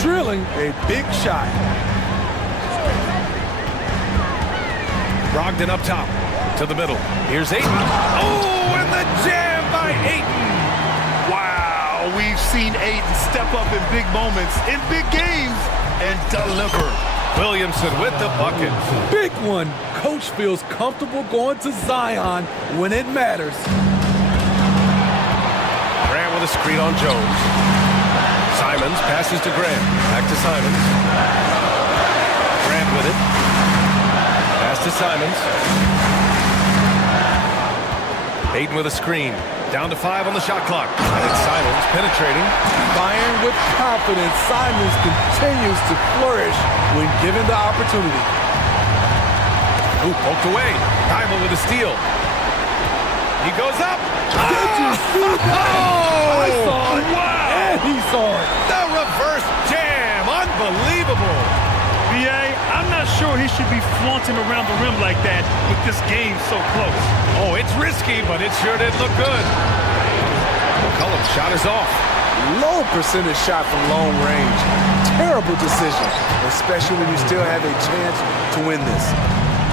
drilling a big shot. Brogdon up top to the middle. Here's Ayton. Oh, and the jam by Ayton. Wow, we've seen Ayton step up in big moments, in big games, and deliver. Williamson with the bucket. Big one. Coach feels comfortable going to Zion when it matters. Grant with a screen on Jones. Simons passes to Grant. Back to Simons. Grant with it. Pass to Simons. Ayton with a screen. Down to 5 on the shot clock. And Simons penetrating. Firing with confidence, Simons continues to flourish when given the opportunity. Ooh, poked away. Thybulle with a steal. He goes up. Did you see that? Oh! I saw it. Wow! And he saw it. The reverse jam. Unbelievable. B.A., I'm not sure he should be flaunting around the rim like that with this game so close. Oh, it's risky, but it sure did look good. McCollum's shot is off. Low percentage shot from long range. Terrible decision, especially when you still have a chance to win this.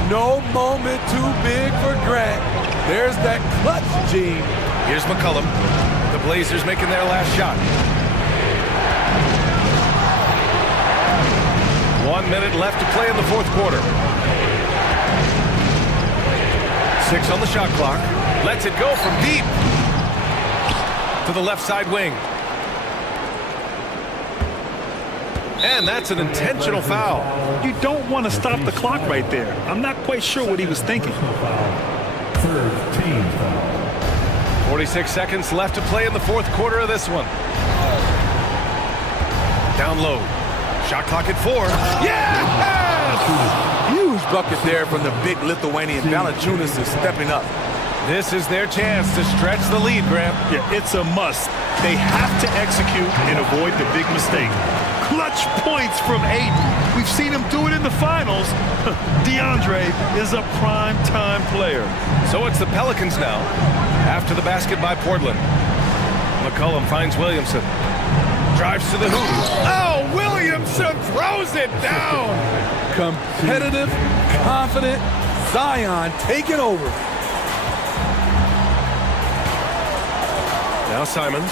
No moment too big for Grant. There's that clutch gene. Here's McCollum. The Blazers making their last shot. 1 minute left to play in the fourth quarter. 6 on the shot clock. Lets it go from deep to the left side wing. And that's an intentional foul. You don't want to stop the clock right there. I'm not quite sure what he was thinking. Third team foul. 46 seconds left to play in the fourth quarter of this one. Down low. Shot clock at 4. Yes! Huge bucket there from the big Lithuanian. Valanciunas is stepping up. This is their chance to stretch the lead, Graham. Yeah, it's a must. They have to execute and avoid the big mistake. Clutch points from Ayton. We've seen him do it in the finals. DeAndre is a prime-time player. So it's the Pelicans now, after the basket by Portland. McCollum finds Williamson. Drives to the hoop. Oh, Williamson throws it down. Competitive, confident, Zion taking over. Now Simons.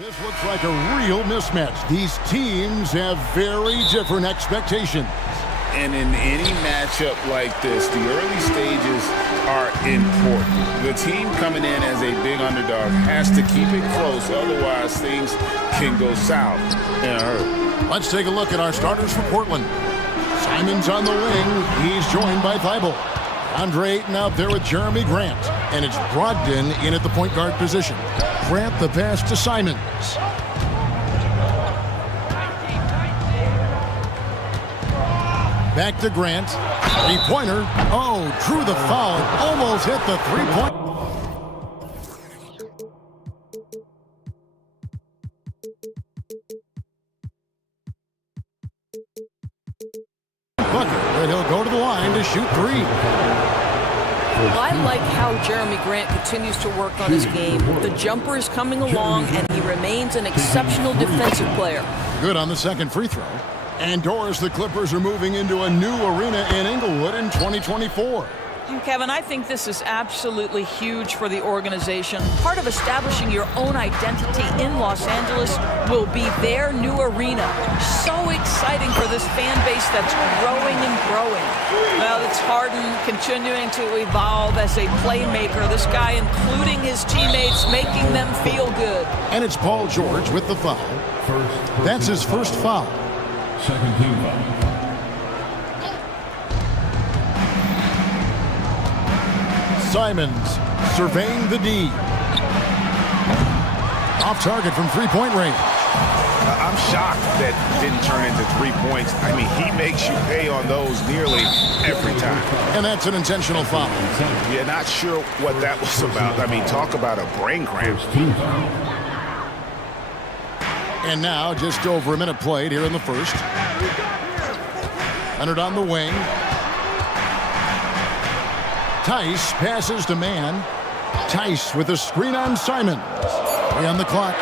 This looks like a real mismatch. These teams have very different expectations. And in any matchup like this, the early stages are important. The team coming in as a big underdog has to keep it close, otherwise things can go south in a hurry. Let's take a look at our starters for Portland. Simon's on the wing. He's joined by Thibault. Andre Ayton out there with Jeremy Grant. And it's Brogdon in at the point guard position. Grant the pass to Simons. Back to Grant. Three-pointer. Oh, drew the foul. Almost hit the three-point. But he'll go to the line to shoot three. I like how Jeremy Grant continues to work on his game. The jumper is coming along, and he remains an exceptional defensive player. Good on the second free throw. And Doris, the Clippers are moving into a new arena in Inglewood in 2024. And Kevin, I think this is absolutely huge for the organization. Part of establishing your own identity in Los Angeles will be their new arena. So exciting for this fan base that's growing and growing. Well, it's Harden continuing to evolve as a playmaker. This guy, including his teammates, making them feel good. And it's Paul George with the foul. That's his first foul. Second team foul. Simons surveying the D. Off target from three-point range. I'm shocked that didn't turn into 3 points. I mean, he makes you pay on those nearly every time. And that's an intentional foul. Yeah, not sure what that was about. I mean, talk about a brain cramp. And now just over a minute played here in the first. Leonard on the wing. Tice passes to man. Tice with a screen on Simons. 3 on the clock.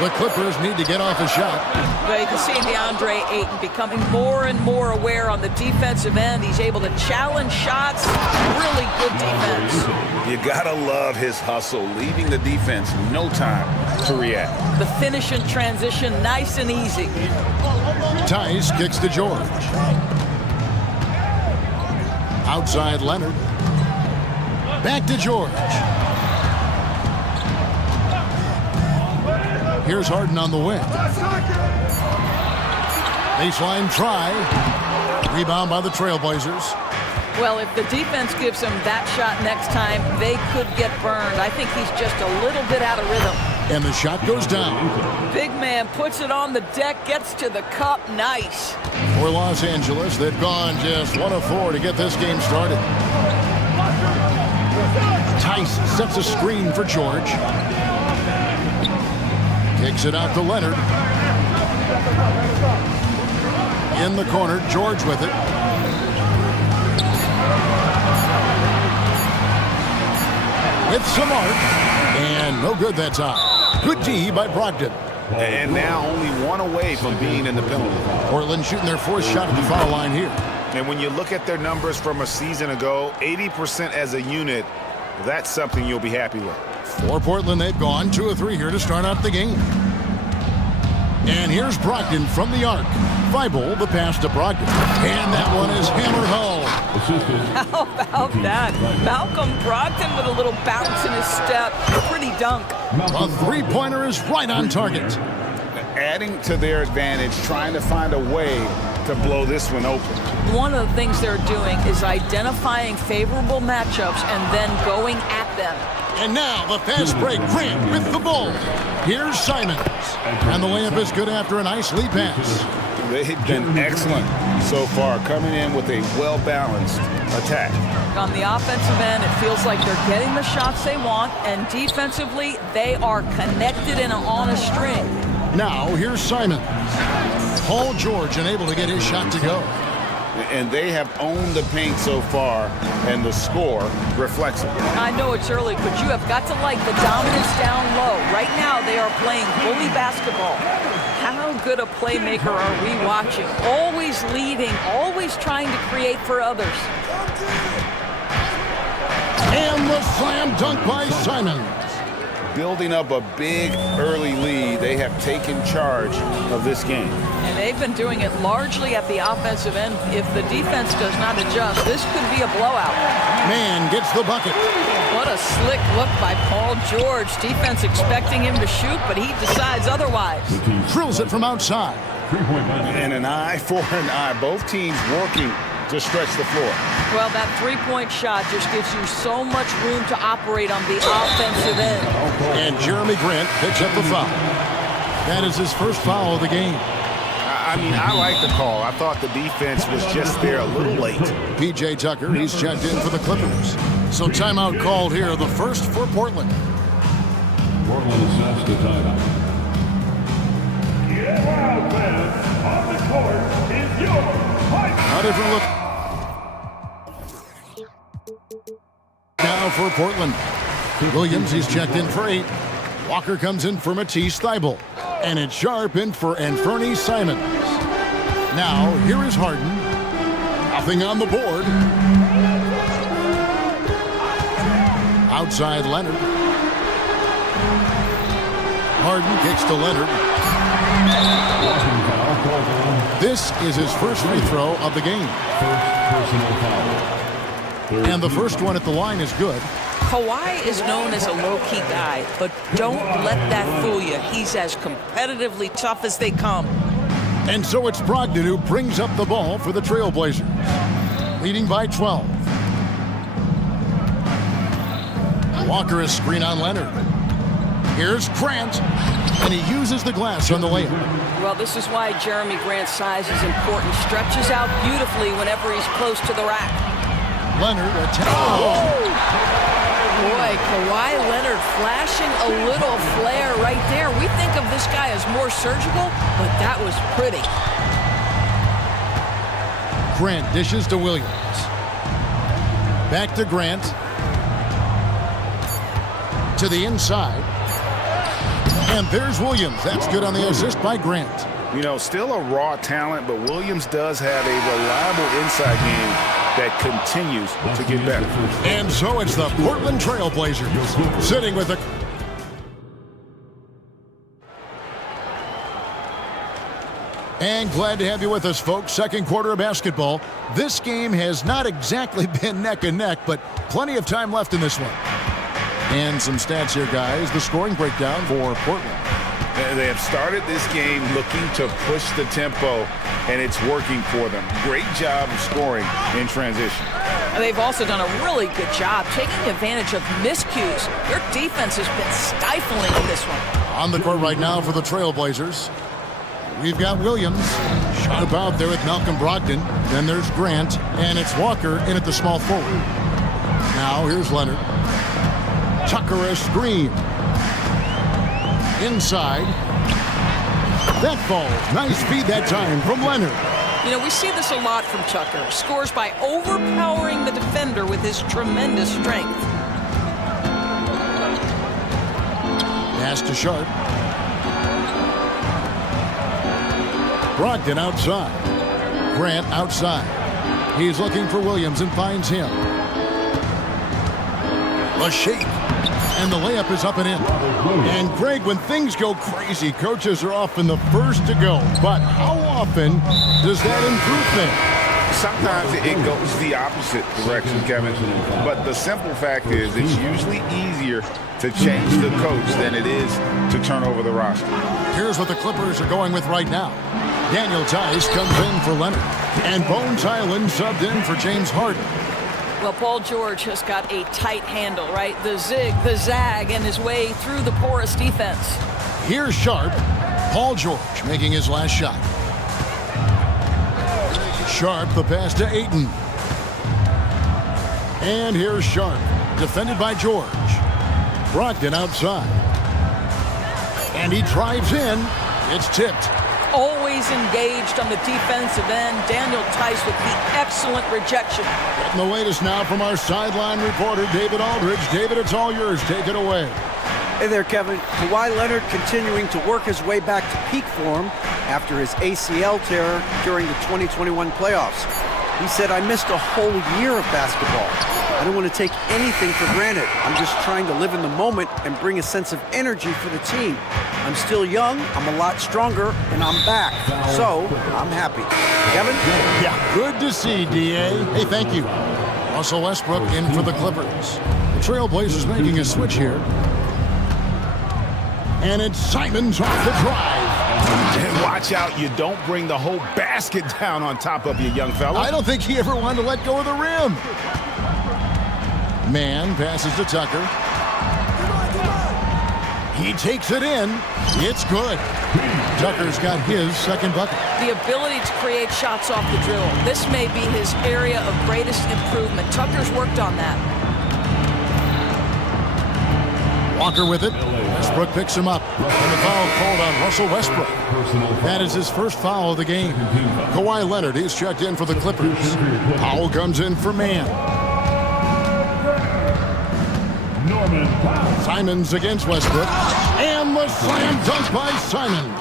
The Clippers need to get off a shot. Well, you can see DeAndre Ayton becoming more and more aware on the defensive end. He's able to challenge shots. Really good defense. You gotta love his hustle, leaving the defense no time to react. The finish in transition, nice and easy. Tice kicks to George. Outside Leonard. Back to George. Here's Harden on the wing. Baseline try. Rebound by the Trailblazers. Well, if the defense gives him that shot next time, they could get burned. I think he's just a little bit out of rhythm. And the shot goes down. Big man puts it on the deck, gets to the cup. Nice. For Los Angeles, they've gone just 1 of 4 to get this game started. Tice sets a screen for George. Kicks it out to Leonard. In the corner, George with it. With some art. And no good that time. Good D by Brogdon. And now only 1 away from being in the penalty. Portland shooting their 4th shot at the foul line here. And when you look at their numbers from a season ago, 80% as a unit, that's something you'll be happy with. For Portland, they've gone 2 of 3 here to start out the game. And here's Brogdon from the arc. Thibault, the pass to Brogdon. And that one is hammered home. How about that? Malcolm Brogdon with a little bounce in his step. Pretty dunk. A three-pointer is right on target. Adding to their advantage, trying to find a way to blow this one open. One of the things they're doing is identifying favorable matchups and then going at them. And now the fast break. Grant with the ball. Here's Simons. And the layup is good after a nice lead pass. They've been excellent so far, coming in with a well-balanced attack. On the offensive end, it feels like they're getting the shots they want, and defensively, they are connected and on a string. Now, here's Simons. Paul George unable to get his shot to go. And they have owned the paint so far, and the score reflects it. I know it's early, but you have got to like the dominance down low. Right now, they are playing bully basketball. How good a playmaker are we watching? Always leading, always trying to create for others. And the slam dunk by Simons. building up a big early lead. They have taken charge of this game. And they've been doing it largely at the offensive end. If the defense does not adjust, this could be a blowout. Man gets the bucket. What a slick look by Paul George. Defense expecting him to shoot, but he decides otherwise. Drills it from outside. And an eye for an eye. Both teams working to stretch the floor. Well, that three-point shot just gives you so much room to operate on the offensive end. And Jeremy Grant picks up the foul. That is his first foul of the game. I mean, I like the call. I thought the defense was just there a little late. P.J. Tucker, he's checked in for the Clippers. So timeout called here, the first for Portland. Portland sets the timeout. Get loud, fans. On the court is your fight. A different look. Now for Portland. Williams, he's checked in for 8. Walker comes in for Matisse Thybulle. And it's Sharp in for Anferny Simons. Now, here is Harden. Nothing on the board. Outside Leonard. Harden kicks to Leonard. This is his first free throw of the game. And the first one at the line is good. Kawhi is known as a low-key guy, but don't let that fool you. He's as competitively tough as they come. And so it's Brogdon who brings up the ball for the Trailblazers, leading by 12. Walker is screen on Leonard. Here's Grant, and he uses the glass on the layup. Well, this is why Jeremy Grant's size is important. Stretches out beautifully whenever he's close to the rack. Leonard attacks. Boy, Kawhi Leonard flashing a little flare right there. We think of this guy as more surgical, but that was pretty. Grant dishes to Williams. Back to Grant. To the inside. And there's Williams. That's good on the assist by Grant. You know, still a raw talent, but Williams does have a reliable inside game that continues to get better. And so it's the Portland Trailblazers sitting with the... And glad to have you with us, folks. Second quarter of basketball. This game has not exactly been neck and neck, but plenty of time left in this one. And some stats here, guys. The scoring breakdown for Portland. They have started this game looking to push the tempo, and it's working for them. Great job of scoring in transition. They've also done a really good job taking advantage of miscues. Their defense has been stifling in this one. On the court right now for the Trailblazers, we've got Williams. Sharp out there with Malcolm Brogdon. Then there's Grant, and it's Walker in at the small forward. Now here's Leonard. Tucker a screen. Inside. That falls. Nice feed that time from Leonard. You know, we see this a lot from Tucker. Scores by overpowering the defender with his tremendous strength. Pass to Sharp. Brogdon outside. Grant outside. He's looking for Williams and finds him. A shake. And the layup is up and in. And Greg, when things go crazy, coaches are often the first to go. But how often does that improve things? Sometimes it goes the opposite direction, Kevin. But the simple fact is it's usually easier to change the coach than it is to turn over the roster. Here's what the Clippers are going with right now. Daniel Tice comes in for Leonard. And Bones Highland subbed in for James Harden. Well, Paul George has got a tight handle, right? The zig, the zag, and his way through the porous defense. Here's Sharp. Paul George making his last shot. Sharp, the pass to Ayton. And here's Sharp, defended by George. Brogdon outside. And he drives in. It's tipped. Always engaged on the defensive end. Daniel Tice with the excellent rejection. Getting the latest now from our sideline reporter, David Aldridge. David, it's all yours. Take it away. Hey there, Kevin. Kawhi Leonard continuing to work his way back to peak form after his ACL tear during the 2021 playoffs. He said, "I missed a whole year of basketball. I don't want to take anything for granted. I'm just trying to live in the moment and bring a sense of energy for the team. I'm still young, I'm a lot stronger, and I'm back. So, I'm happy. Kevin? Yeah, good to see, D.A. Hey, thank you. Russell Westbrook in for the Clippers. The Trailblazers making a switch here. And it's Simons off the drive. And watch out, you don't bring the whole basket down on top of you, young fella. I don't think he ever wanted to let go of the rim. Man passes to Tucker. He takes it in. It's good. Tucker's got his second bucket. The ability to create shots off the dribble. This may be his area of greatest improvement. Tucker's worked on that. Walker with it. Westbrook picks him up. And the foul called on Russell Westbrook. That is his first foul of the game. Kawhi Leonard is checked in for the Clippers. Powell comes in for man. Simons against Westbrook. And the slam dunk by Simons.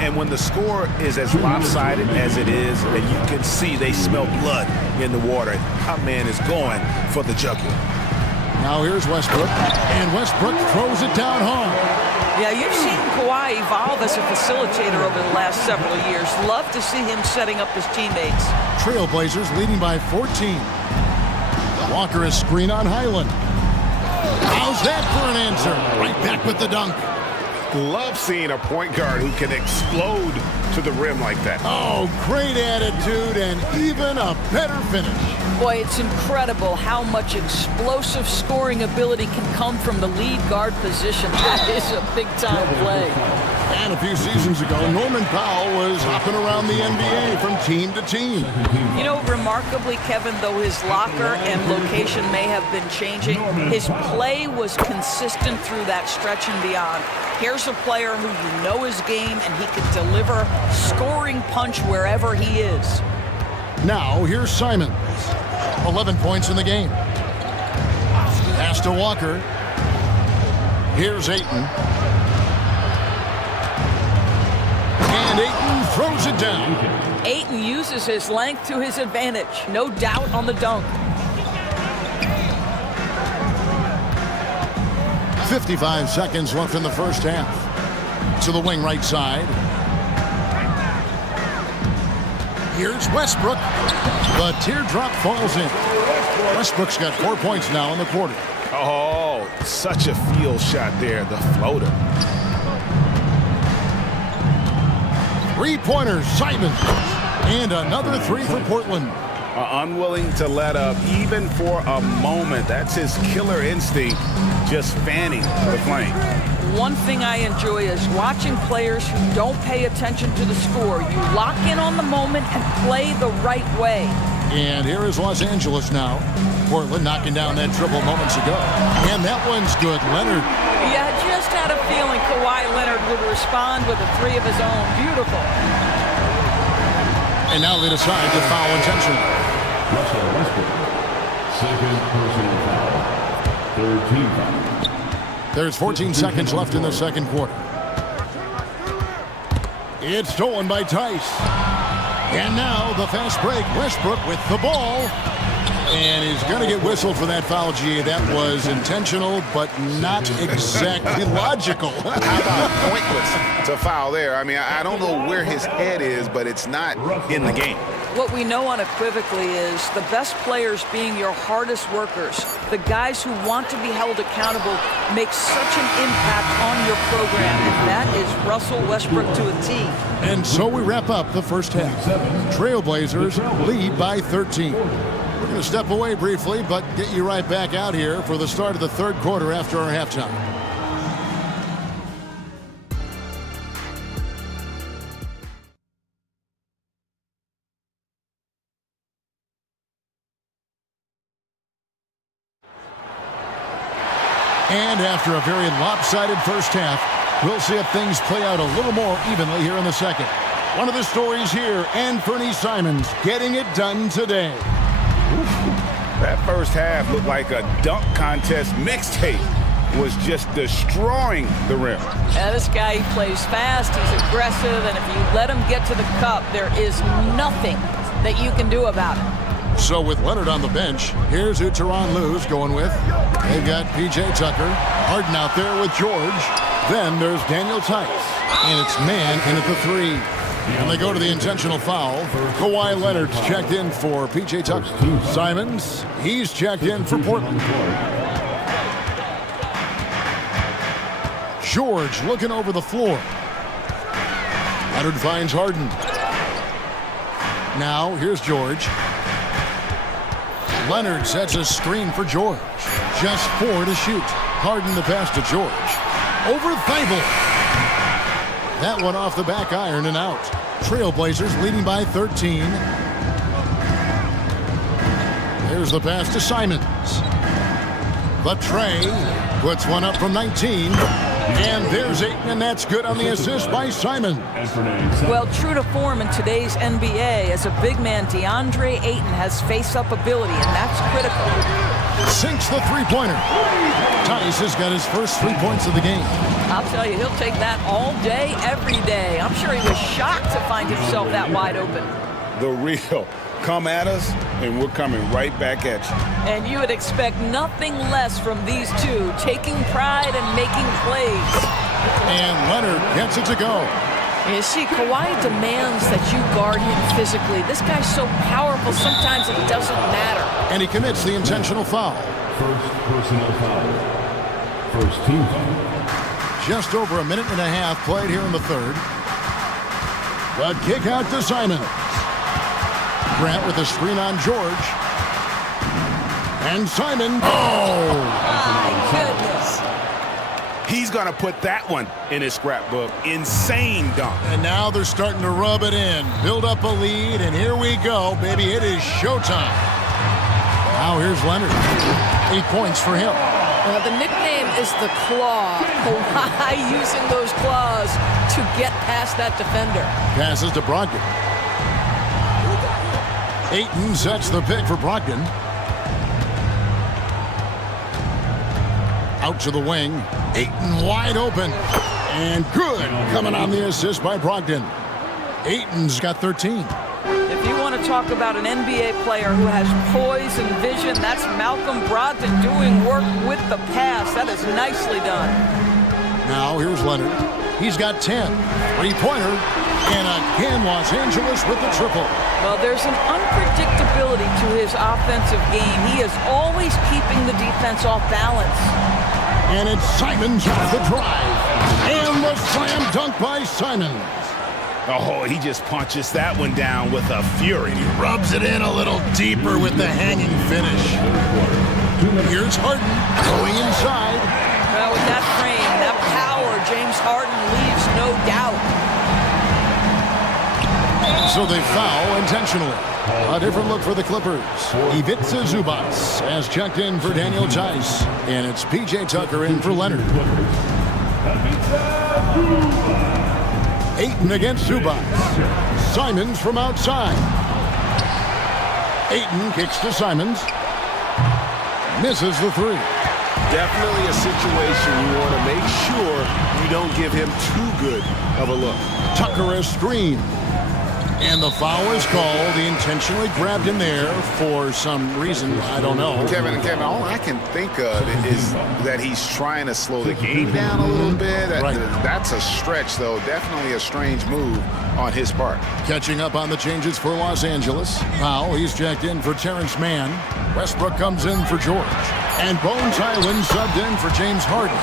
And when the score is as lopsided as it is, and you can see they smell blood in the water, our man is going for the jugular. Now here's Westbrook, and Westbrook throws it down hard. Yeah, you've seen Kawhi evolve as a facilitator over the last several years. Love to see him setting up his teammates. Trailblazers leading by 14. Walker is screen on Highland. How's that for an answer? Right back with the dunk. Love seeing a point guard who can explode to the rim like that. Oh, great attitude and even a better finish. Boy, it's incredible how much explosive scoring ability can come from the lead guard position. That is a big-time play. And a few seasons ago, Norman Powell was hopping around the NBA from team to team. You know, remarkably, Kevin, though his locker and location may have been changing, his play was consistent through that stretch and beyond. Here's a player who you know his game, and he can deliver scoring punch wherever he is. Now, here's Simons. 11 points in the game. Pass to Walker. Here's Ayton. And Ayton throws it down. Ayton uses his length to his advantage. No doubt on the dunk. 55 seconds left in the first half. To the wing right side. Here's Westbrook. The teardrop falls in. Westbrook's got 4 points now in the quarter. Oh, such a field shot there, the floater. Three-pointers, Simons. And another three for Portland. Unwilling to let up even for a moment. That's his killer instinct, just fanning the flame. One thing I enjoy is watching players who don't pay attention to the score. You lock in on the moment and play the right way. And here is Los Angeles now. Portland knocking down that triple moments ago. And that one's good. Leonard. Yeah, just had a feeling Kawhi Leonard would respond with a three of his own. Beautiful. And now they decide to foul intentionally. Russell Westbrook, second personal foul. Third team foul. There's 14 seconds left in the second quarter. It's stolen by Tice. And now the fast break. Westbrook with the ball. And he's going to get whistled for that foul, G. That was intentional, but not exactly logical. How about pointless to foul there? I mean, I don't know where his head is, but it's not in the game. What we know unequivocally is the best players being your hardest workers, the guys who want to be held accountable, make such an impact on your program. And that is Russell Westbrook to a T. And so we wrap up the first half. Trailblazers lead by 13. We're going to step away briefly, but get you right back out here for the start of the third quarter after our halftime. And after a very lopsided first half, we'll see if things play out a little more evenly here in the second. One of the stories here, Anthony Simons getting it done today. That first half looked like a dunk contest mixtape. Was just destroying the rim. Yeah, this guy, he plays fast, he's aggressive, and if you let him get to the cup, there is nothing that you can do about it. So with Leonard on the bench, here's who Tyronn Lue's going with. They've got P.J. Tucker, Harden out there with George. Then there's Daniel Tice, and it's man in at the 3. And they go to the intentional foul. Kawhi Leonard's checked in for P.J. Tucker. Simons, he's checked in for Portland. George looking over the floor. Leonard finds Harden. Now here's George. Leonard sets a screen for George. Just 4 to shoot. Harden the pass to George. Over Thibault. That one off the back iron and out. Trailblazers leading by 13. There's the pass to Simons. But Trey puts one up from 19. And there's Ayton, and that's good on the assist by Simons. Well, true to form in today's NBA, as a big man, DeAndre Ayton has face-up ability, and that's critical. Sinks the three-pointer. Tice has got his first 3 points of the game. I'll tell you, he'll take that all day, every day. I'm sure he was shocked to find himself that wide open. The real. Come at us, and we're coming right back at you. And you would expect nothing less from these two, taking pride and making plays. And Leonard gets it to go. You see, Kawhi demands that you guard him physically. This guy's so powerful, sometimes it doesn't matter. And he commits the intentional foul. First personal foul. First team foul. Just over a minute and a half played here in the third. The kick out to Simons. Grant with a screen on George. And Simon. Oh! My goodness. He's going to put that one in his scrapbook. Insane dunk. And now they're starting to rub it in. Build up a lead, and here we go, baby. It is showtime. Now here's Leonard. 8 points for him. The nickname is the Claw. Kawhi using those claws to get past that defender. Passes to Brogdon. Ayton sets the pick for Brogdon. Out to the wing. Ayton wide open. And good. Coming on the assist by Brogdon. Ayton's got 13. If you want to talk about an NBA player who has poise and vision, that's Malcolm Brogdon doing work with the pass. That is nicely done. Now here's Leonard. He's got 10. Three-pointer. And again, Los Angeles with the triple. Well, there's an unpredictability to his offensive game. He is always keeping the defense off balance. And it's Simons with the drive. And the slam dunk by Simons. Oh, he just punches that one down with a fury. He rubs it in a little deeper with the hanging finish. Here's Harden going inside. Well, with that frame, that power, James Harden leaves no doubt. So they foul intentionally. A different look for the Clippers. Ivica Zubac has checked in for Daniel Tice. And it's P.J. Tucker in for Leonard. Ayton against Zubac. Simons from outside. Ayton kicks to Simons. Misses the three. Definitely a situation you want to make sure you don't give him too good of a look. Tucker a screen. And the foul is called. He intentionally grabbed him there for some reason. I don't know. Kevin, all I can think of is that he's trying to slow the game down a little bit. Right. That's a stretch, though. Definitely a strange move on his part. Catching up on the changes for Los Angeles. Powell, he's checked in for Terrence Mann. Westbrook comes in for George. And Bones Highland subbed in for James Harden.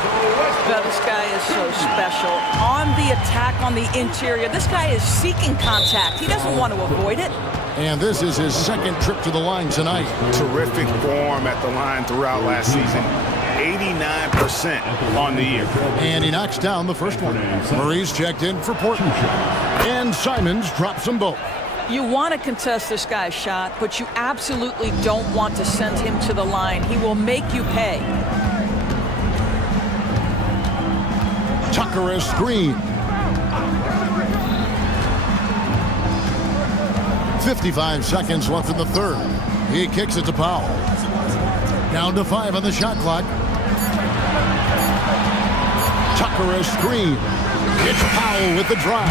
Well, this guy is so special. On the attack on the interior, this guy is seeking contact. He doesn't want to avoid it. And this is his second trip to the line tonight. Terrific form at the line throughout last season. 89% on the year. And he knocks down the first one. Murray's checked in for Portland. And Simons drops them both. You want to contest this guy's shot, but you absolutely don't want to send him to the line. He will make you pay. Tucker a screen. 55 seconds left in the third. He kicks it to Powell. Down to 5 on the shot clock. Tucker a screen. It's Powell with the drive.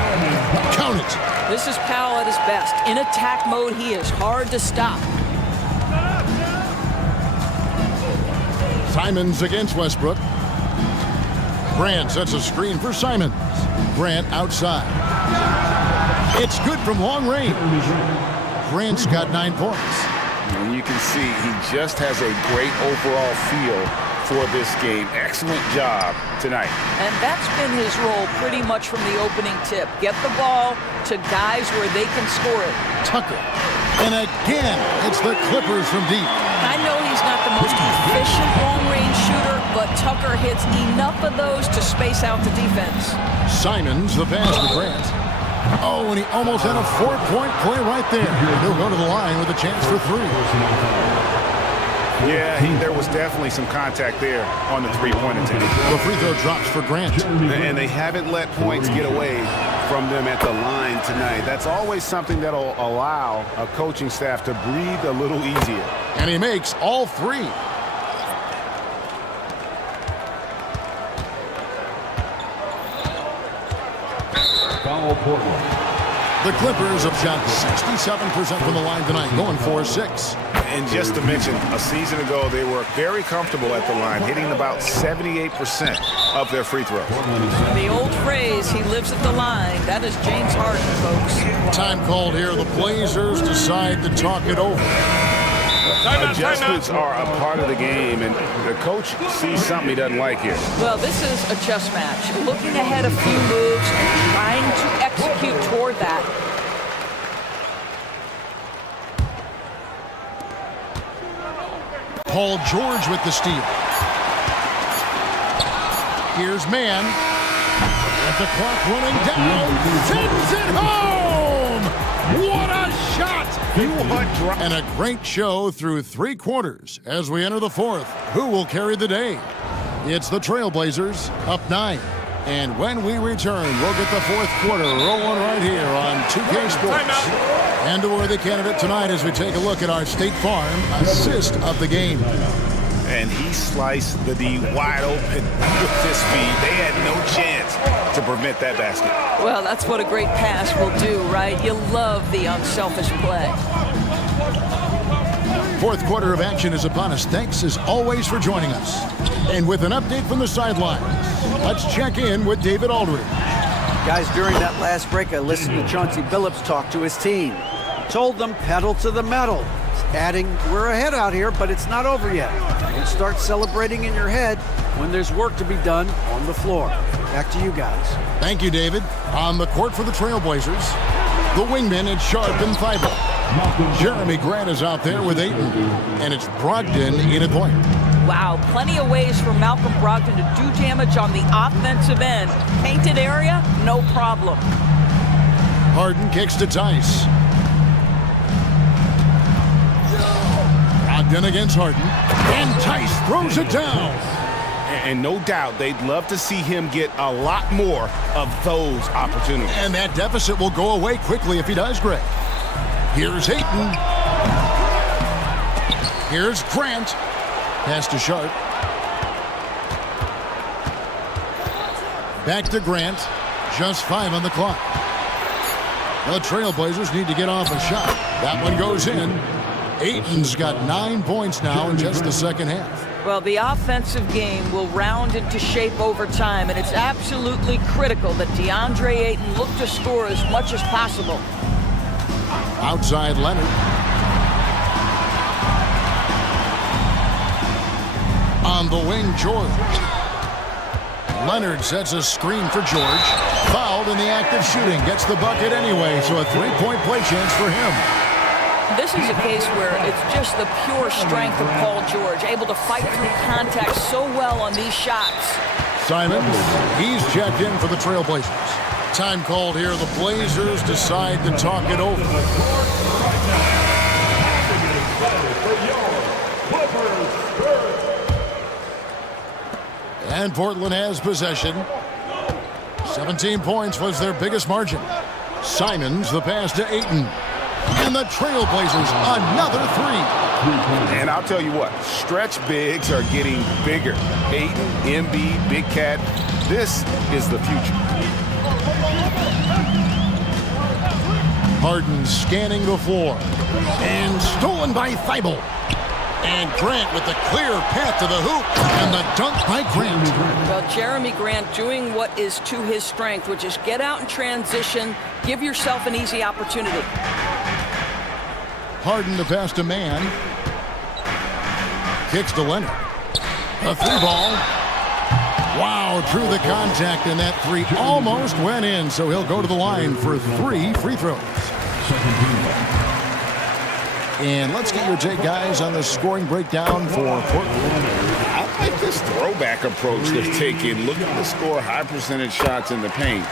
Count it. This is Powell at his best. In attack mode, he is hard to stop. Simons against Westbrook. Grant sets a screen for Simons. Grant outside. It's good from long range. Grant's got 9 points. And you can see he just has a great overall feel for this game. Excellent job tonight. And that's been his role pretty much from the opening tip. Get the ball to guys where they can score it. Tucker. And again, it's the Clippers from deep. I know he's not the most efficient long-range shooter, but Tucker hits enough of those to space out the defense. Simons, the pass to Grant. Oh, and he almost had a 4-point play right there. He'll go to the line with a chance for 3. Yeah, there was definitely some contact there on the three-point attempt. The free throw drops for Grant. And they haven't let points get away from them at the line tonight. That's always something that'll allow a coaching staff to breathe a little easier. And he makes all 3. Foul Portland. The Clippers have shot 67% from the line tonight, going 4-6. And just to mention, a season ago, they were very comfortable at the line, hitting about 78% of their free throws. The old phrase, he lives at the line, that is James Harden, folks. Time called here. The Blazers decide to talk it over. Adjustments are a part of the game, and the coach sees something he doesn't like here. Well, this is a chess match. Looking ahead a few moves and trying to execute toward that. Paul George with the steal. Here's Mann. At the clock running down. Sends it home! What a shot! And a great show through 3 quarters as we enter the 4th. Who will carry the day? It's the Trailblazers up 9. And when we return, we'll get the 4th quarter rolling right here on 2K Sports. And a worthy candidate tonight as we take a look at our State Farm assist of the game. And he sliced the D wide open with his speed. They had no chance to prevent that basket. Well, that's what a great pass will do, right? You love the unselfish play. 4th quarter of action is upon us. Thanks as always for joining us. And with an update from the sidelines, let's check in with David Aldridge. Guys, during that last break, I listened to Chauncey Billups talk to his team. Told them pedal to the metal. Adding, we're ahead out here, but it's not over yet. You can start celebrating in your head when there's work to be done on the floor. Back to you guys. Thank you, David. On the court for the Trailblazers, the wingman is Sharp and Thibault. Jeremy Grant is out there with Ayton, and it's Brogdon in at point. Wow, plenty of ways for Malcolm Brogdon to do damage on the offensive end. Painted area, no problem. Harden kicks to Tice. Brogdon against Harden, and Tice throws it down. And no doubt they'd love to see him get a lot more of those opportunities. And that deficit will go away quickly if he does, Greg. Here's Ayton. Here's Grant. Pass to Sharp. Back to Grant. Just 5 on the clock. The Trailblazers need to get off a shot. That one goes in. Ayton's got 9 points now in just the second half. Well, the offensive game will round into shape over time, and it's absolutely critical that DeAndre Ayton look to score as much as possible. Outside Leonard. On the wing, George. Leonard sets a screen for George. Fouled in the act of shooting. Gets the bucket anyway, so a 3-point play chance for him. This is a case where it's just the pure strength of Paul George, able to fight through contact so well on these shots. Simons, he's checked in for the Trailblazers. Time called here. The Blazers decide to talk it over. And Portland has possession. 17 points was their biggest margin. Simons, the pass to Ayton. And the Trailblazers, another 3. And I'll tell you what, stretch bigs are getting bigger. Ayton, Embiid, Big Cat, this is the future. Harden scanning the floor. And stolen by Thibault. And Grant with the clear path to the hoop. And the dunk by Grant. Well, Jeremy Grant doing what is to his strength, which is get out in transition, give yourself an easy opportunity. Harden to pass to Mann. Kicks to Leonard. A three ball. Wow, drew the contact, and that three almost went in, so he'll go to the line for 3 free throws. And let's get your take, guys, on the scoring breakdown for Portland. I like this throwback approach they're taking, looking to score high percentage shots in the paint.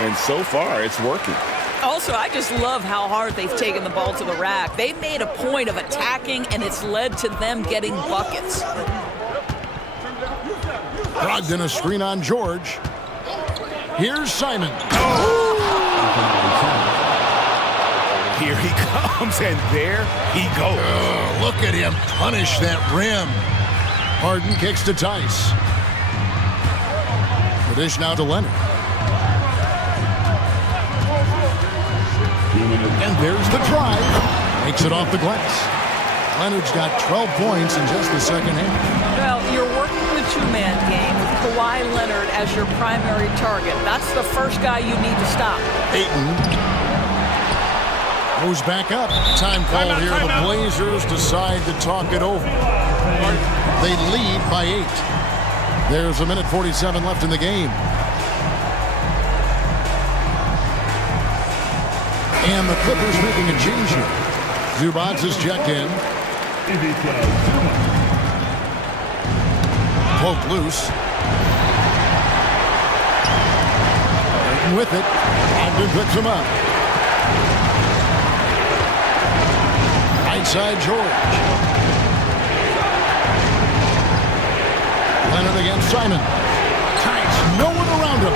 And so far, it's working. Also, I just love how hard they've taken the ball to the rack. They've made a point of attacking, and it's led to them getting buckets. Brogdon a screen on George. Here's Simon. Here he comes, and there he goes. Look at him punish that rim. Harden kicks to Tice. The dish now to Leonard. And there's the drive. Makes it off the glass. Leonard's got 12 points in just the second half. Well, you're working the two-man game with Kawhi Leonard as your primary target. That's the first guy you need to stop. Ayton goes back up. Time called here. The Blazers decide to talk it over. They lead by 8. There's 1:47 left in the game. And the Clippers making a change here. Zubats is checked in. Poke loose. And with it, Ogden picks him up. Right side, George. Leonard against Simon. Tight, no one around him.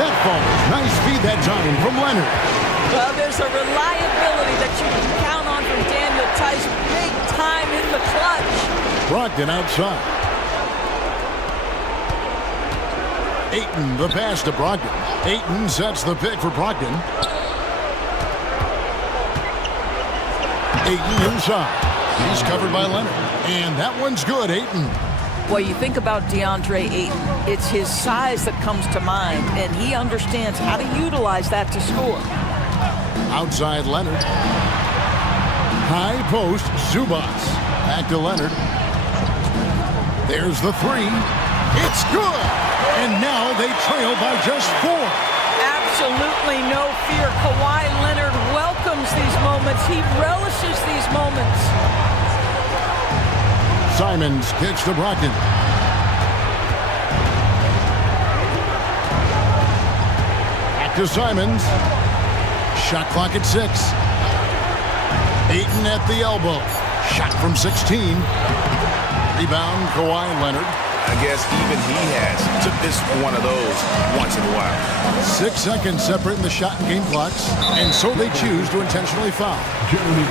That falls. Nice feed that time from Leonard. Well, there's a reliability that you can count on from Daniel Tice. Big time in the clutch. Brogdon outside. Ayton, the pass to Brogdon. Ayton sets the pick for Brogdon. Ayton inside. He's covered by Leonard. And that one's good, Ayton. Well, you think about DeAndre Ayton. It's his size that comes to mind, and he understands how to utilize that to score. Outside Leonard. High post, Zubats. Back to Leonard. There's the three. It's good! And now they trail by just 4. Absolutely no fear. Kawhi Leonard welcomes these moments. He relishes these moments. Simons kicks to Brogdon. Back to Simons. Shot clock at 6. Ayton at the elbow. Shot from 16. Rebound, Kawhi Leonard. I guess even he has to miss one of those once in a while. 6 seconds separating the shot and game clocks, and so they choose to intentionally foul.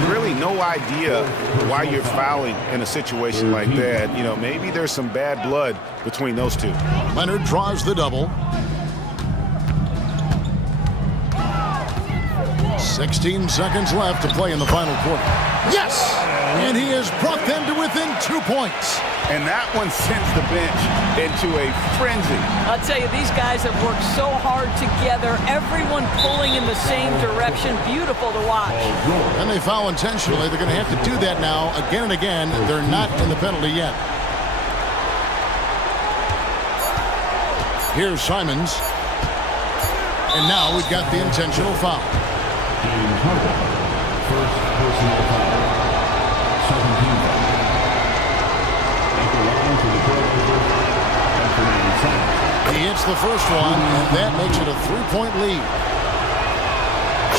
Really no idea why you're fouling in a situation like that. You know, maybe there's some bad blood between those two. Leonard draws the double. 16 seconds left to play in the final quarter. Yes! And he has brought them to within 2 points. And that one sends the bench into a frenzy. I'll tell you, these guys have worked so hard together. Everyone pulling in the same direction. Beautiful to watch. And they foul intentionally. They're going to have to do that now again and again. They're not in the penalty yet. Here's Simons. And now we've got the intentional foul. First personal foul. 17. At the line for the turnover. He hits the first one, and that makes it a 3-point lead.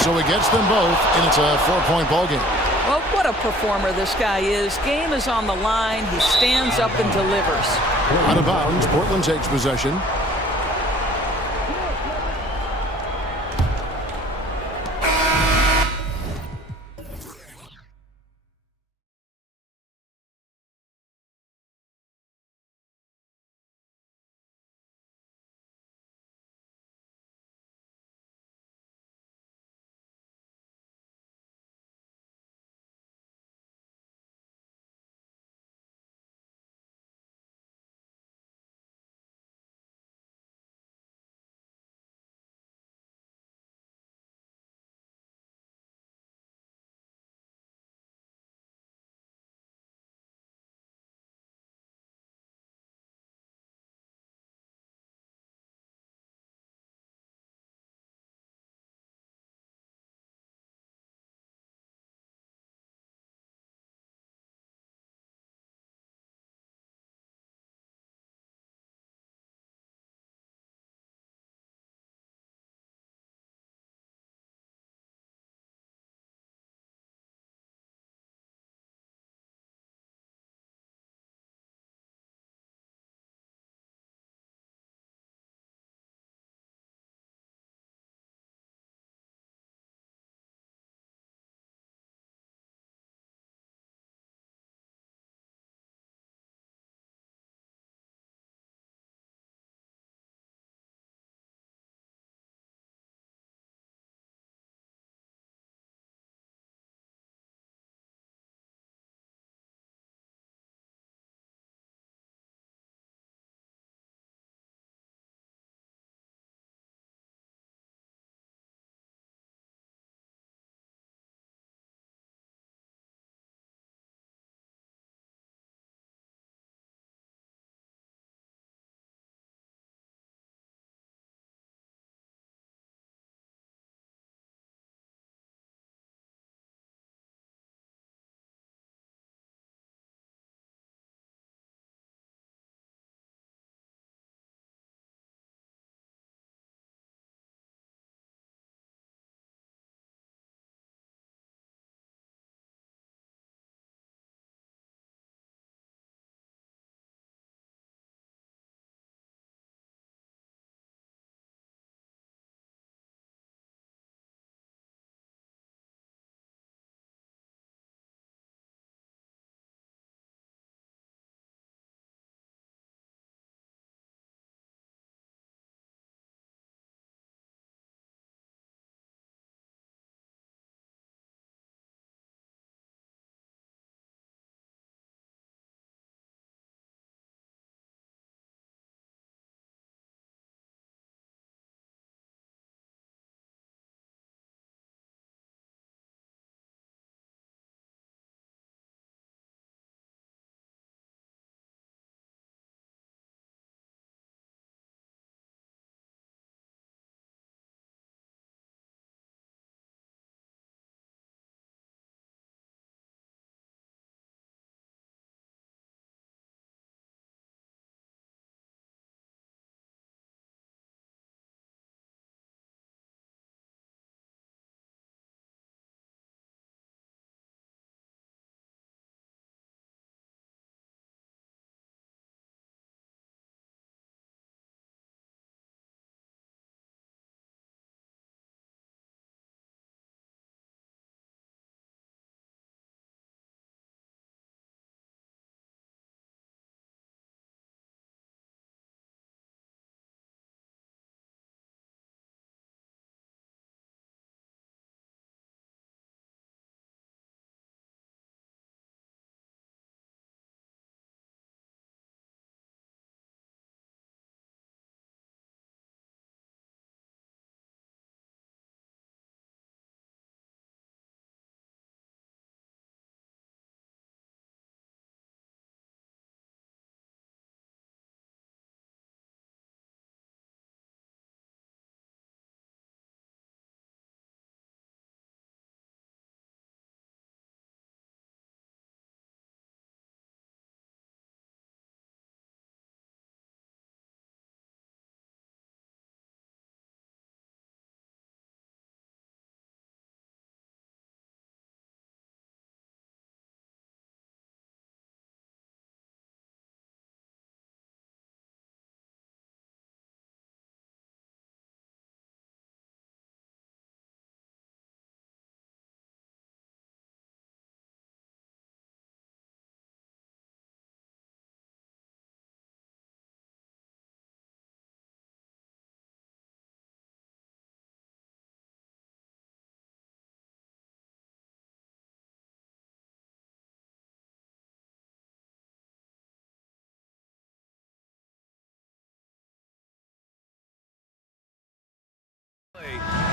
So he gets them both, and it's a 4-point ball game. Well, what a performer this guy is. Game is on the line. He stands up and delivers. Out of bounds, Portland takes possession.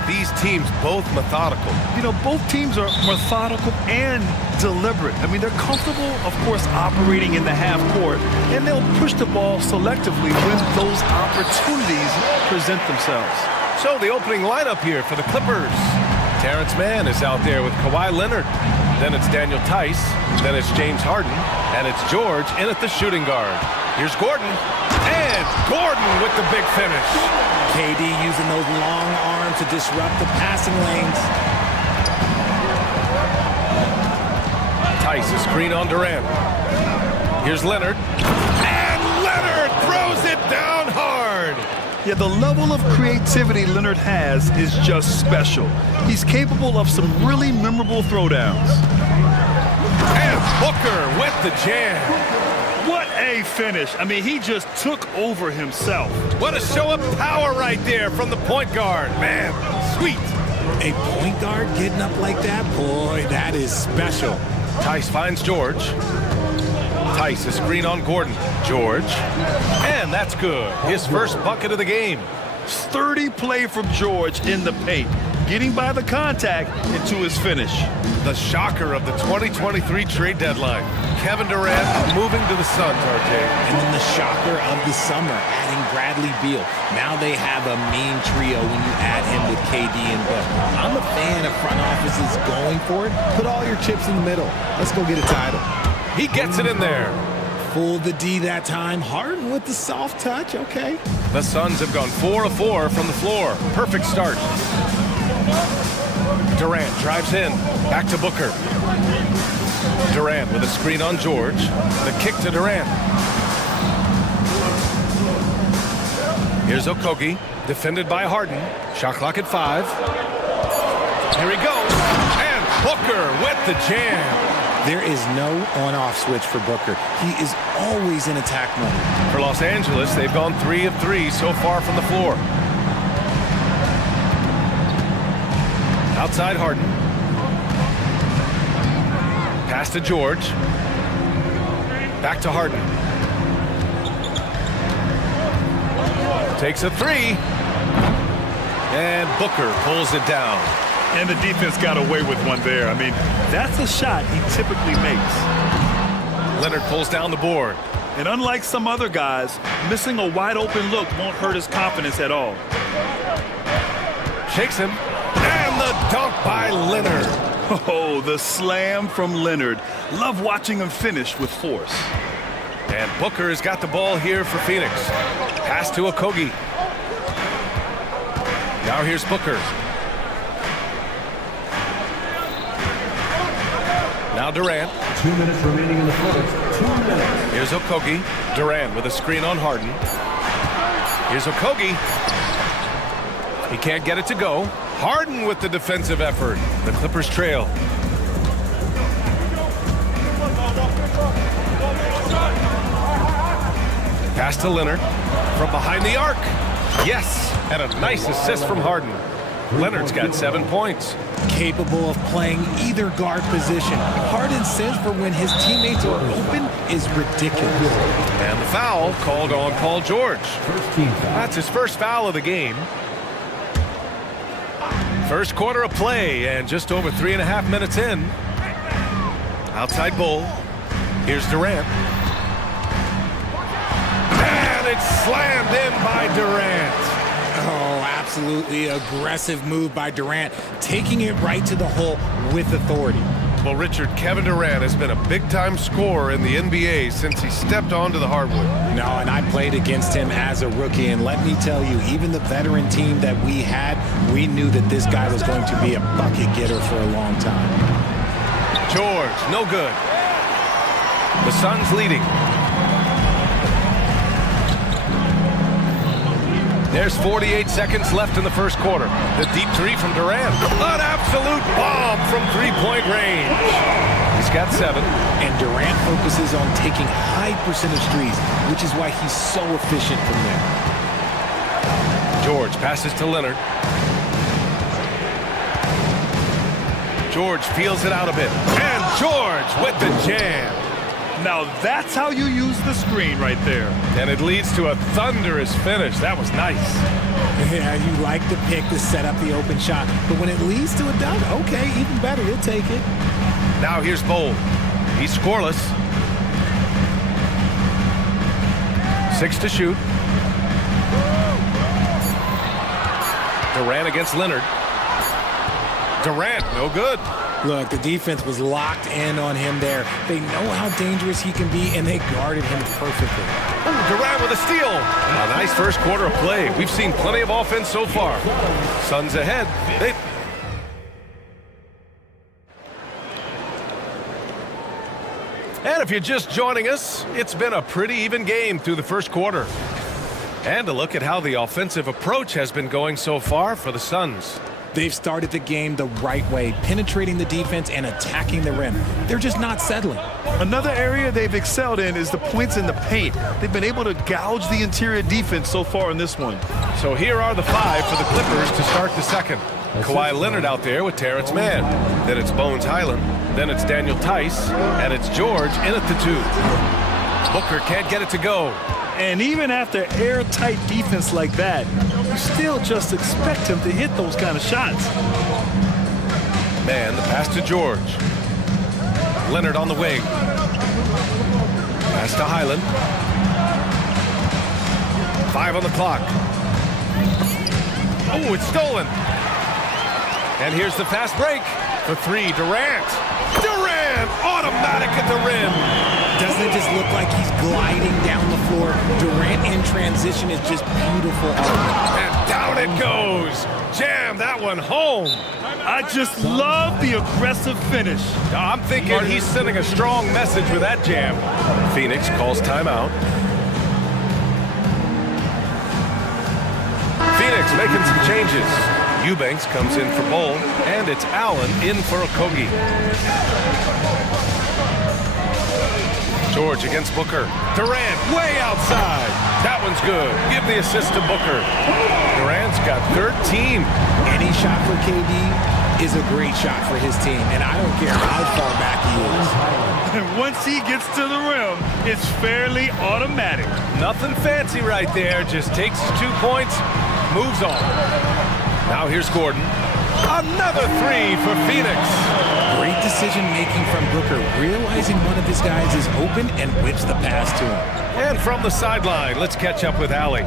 these teams both methodical? You know, both teams are methodical and deliberate. I mean, they're comfortable, of course, operating in the half court, and they'll push the ball selectively when those opportunities present themselves. So the opening lineup here for the Clippers. Terrence Mann is out there with Kawhi Leonard. Then it's Daniel Tice. Then it's James Harden. And it's George in at the shooting guard. Here's Gordon. And Gordon with the big finish. KD using those long arms to disrupt the passing lanes. Tice, a screen on Durant. Here's Leonard. And Leonard throws it down hard. Yeah, the level of creativity Leonard has is just special. He's capable of some really memorable throwdowns. And Booker with the jam. What a finish. I mean, he just took over himself. What a show of power right there from the point guard. Man, sweet. A point guard getting up like that? Boy, that is special. Tice finds George. Tice, a screen on Gordon. George. And that's good. His first bucket of the game. Sturdy play from George in the paint, getting by the contact into his finish. The shocker of the 2023 trade deadline. Kevin Durant moving to the Suns, RJ. And then the shocker of the summer, adding Bradley Beal. Now they have a mean trio when you add him with KD and Bill. I'm a fan of front offices going for it. Put all your chips in the middle. Let's go get a title. He gets it in there. Fooled the D that time. Harden with the soft touch. Okay. The Suns have gone 4 of 4 from the floor. Perfect start. Durant drives in. Back to Booker. Durant with a screen on George. The kick to Durant. Here's Okogie. Defended by Harden. Shot clock at 5. Here he goes. And Booker with the jam. There is no on-off switch for Booker. He is always in attack mode. For Los Angeles, they've gone 3 of 3 so far from the floor. Outside Harden. Pass to George. Back to Harden. Takes a 3. And Booker pulls it down. And the defense got away with one there. I mean, that's a shot he typically makes. Leonard pulls down the board. And unlike some other guys, missing a wide open look won't hurt his confidence at all. Shakes him. And the dunk by Leonard. Oh, the slam from Leonard. Love watching him finish with force. And Booker has got the ball here for Phoenix. Pass to Okogie. Now here's Booker. Now Durant. 2 minutes remaining in the first. 2 minutes. Here's Okogie. Durant with a screen on Harden. Here's Okogie. He can't get it to go. Harden with the defensive effort. The Clippers trail. Pass to Leonard. From behind the arc. Yes. And a nice assist from Harden. Leonard's got 7 points. Capable of playing either guard position. Harden's sense for when his teammates are open is ridiculous. And the foul called on Paul George. First team foul. That's his first foul of the game. First quarter of play and just over 3.5 minutes in. Outside Bull. Here's Durant. And it's slammed in by Durant. Oh, absolutely aggressive move by Durant, taking it right to the hole with authority. Well, Richard, Kevin Durant has been a big-time scorer in the NBA since he stepped onto the hardwood. No, and I played against him as a rookie, and let me tell you, even the veteran team that we had, we knew that this guy was going to be a bucket getter for a long time. George, no good. The Suns leading. There's 48 seconds left in the first quarter. The deep 3 from Durant. An absolute bomb from 3-point range. He's got 7. And Durant focuses on taking high percentage threes, which is why he's so efficient from there. George passes to Leonard. George feels it out a bit. And George with the jam. Now that's how you use the screen right there. And it leads to a thunderous finish. That was nice. Yeah, you like the pick to set up the open shot, but when it leads to a dunk, okay, even better, you'll take it. Now here's Bowl. He's scoreless. 6 to shoot. Durant against Leonard. Durant, no good. Look, the defense was locked in on him there. They know how dangerous he can be, and they guarded him perfectly. Ooh, Durant with a steal. A nice first quarter of play. We've seen plenty of offense so far. Suns ahead. And if you're just joining us, it's been a pretty even game through the first quarter. And a look at how the offensive approach has been going so far for the Suns. They've started the game the right way, penetrating the defense and attacking the rim. They're just not settling. Another area they've excelled in is the points in the paint. They've been able to gouge the interior defense so far in this one. So here are the 5 for the Clippers to start the second. Kawhi Leonard out there with Terrence Mann. Then it's Bones Highland. Then it's Daniel Tice. And it's George in at the 2. Booker can't get it to go. And even after airtight defense like that, you still just expect him to hit those kind of shots. Man, the pass to George. Leonard on the wing. Pass to Highland. 5 on the clock. Oh, it's stolen. And here's the fast break. For 3, Durant. Durant! Automatic at the rim. Doesn't it just look like he's gliding down the floor? Durant in transition is just beautiful. And down it goes. Jam that one home. I just love the aggressive finish. I'm thinking he's sending a strong message with that jam. Phoenix calls timeout. Phoenix making some changes. Eubanks comes in for Bowl, and it's Allen in for Okogie. George against Booker. Durant way outside. That one's good. Give the assist to Booker. Durant's got 13. Any shot for KD is a great shot for his team, and I don't care how far back he is. And once he gets to the rim, it's fairly automatic. Nothing fancy right there. Just takes his 2 points, moves on. Now here's Gordon. Another 3 for Phoenix. Great decision-making from Booker, realizing one of his guys is open and whips the pass to him. And from the sideline, let's catch up with Allie.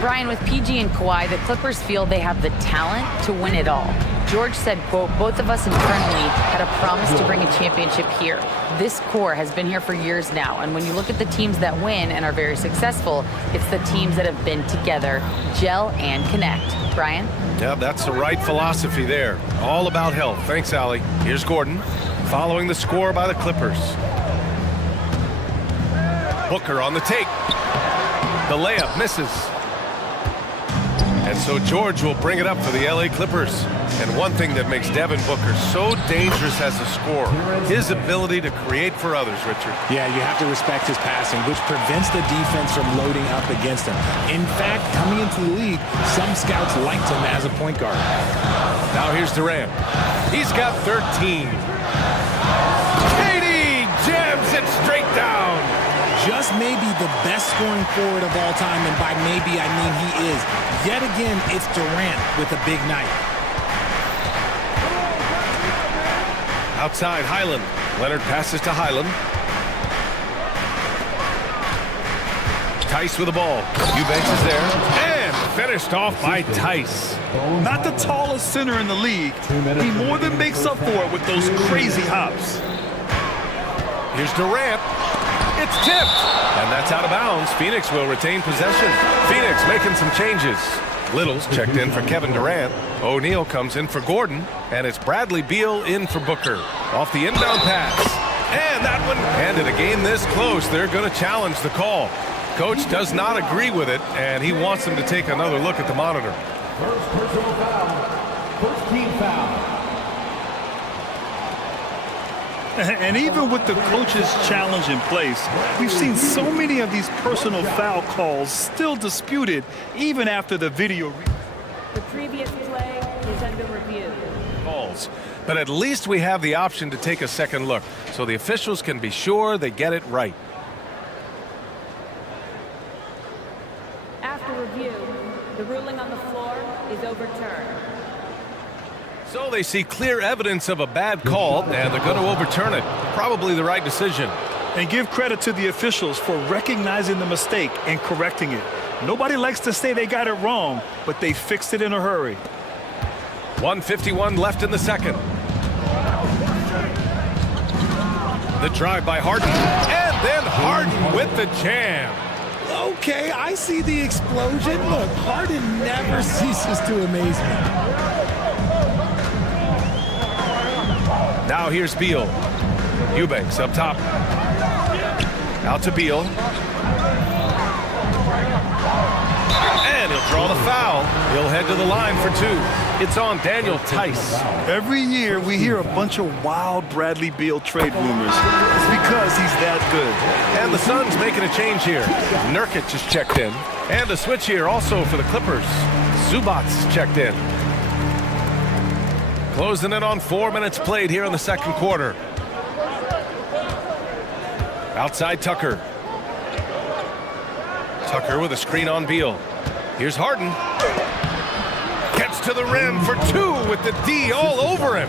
Brian, with PG and Kawhi, the Clippers feel they have the talent to win it all. George said, quote, both of us internally had a promise to bring a championship here. This core has been here for years now, and when you look at the teams that win and are very successful, it's the teams that have been together, gel and connect. Brian? Yeah, that's the right philosophy there. All about health. Thanks, Allie. Here's Gordon, following the score by the Clippers. Booker on the take. The layup misses. And so George will bring it up for the LA Clippers. And one thing that makes Devin Booker so dangerous as a scorer, his ability to create for others, Richard. Yeah, you have to respect his passing, which prevents the defense from loading up against him. In fact, coming into the league, some scouts liked him as a point guard. Now here's Durant. He's got 13. KD jams it straight down. Just maybe the best scoring forward of all time, and by maybe I mean he is. Yet again, it's Durant with a big night. Outside Highland. Leonard passes to Highland. Tice with the ball. Eubanks is there. And finished off by Tice. Not the tallest center in the league. He more than makes up for it with those crazy hops. Here's Durant. It's tipped. And that's out of bounds. Phoenix will retain possession. Phoenix making some changes. Little's checked in for Kevin Durant. O'Neal comes in for Gordon. And it's Bradley Beal in for Booker. Off the inbound pass. And that one. And in a game this close, they're going to challenge the call. Coach does not agree with it, and he wants them to take another look at the monitor. First personal foul. First team foul. And even with the coach's challenge in place, we've seen so many of these personal foul calls still disputed even after the video. The previous play is under review. Calls. But at least we have the option to take a second look, so the officials can be sure they get it right. After review, the ruling on the floor is overturned. So they see clear evidence of a bad call, and they're going to overturn it. Probably the right decision. And give credit to the officials for recognizing the mistake and correcting it. Nobody likes to say they got it wrong, but they fixed it in a hurry. 1:51 left in the second. The drive by Harden, and then Harden with the jam. Okay, I see the explosion. Look, Harden never ceases to amaze me. Now here's Beal. Eubanks up top. Out to Beal. And he'll draw the foul. He'll head to the line for two. It's on Daniel Tice. Every year we hear a bunch of wild Bradley Beal trade rumors. It's because he's that good. And the Suns making a change here. Nurkic is checked in. And a switch here also for the Clippers. Zubac's checked in. Closing in on 4 minutes played here in the second quarter. Outside Tucker. Tucker with a screen on Beal. Here's Harden. Gets to the rim for two with the D all over him.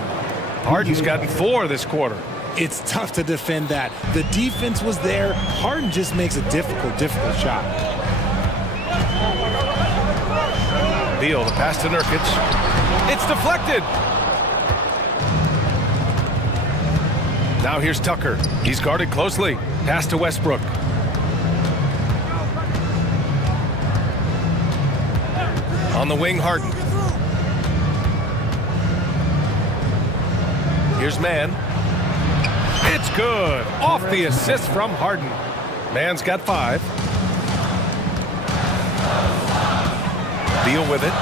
Harden's gotten 4 this quarter. It's tough to defend that. The defense was there. Harden just makes a difficult shot. Beal, the pass to Nurkic. It's deflected. Now here's Tucker. He's guarded closely. Pass to Westbrook. On the wing, Harden. Here's Mann. It's good. Off the assist from Harden. Mann's got 5. Beal with it.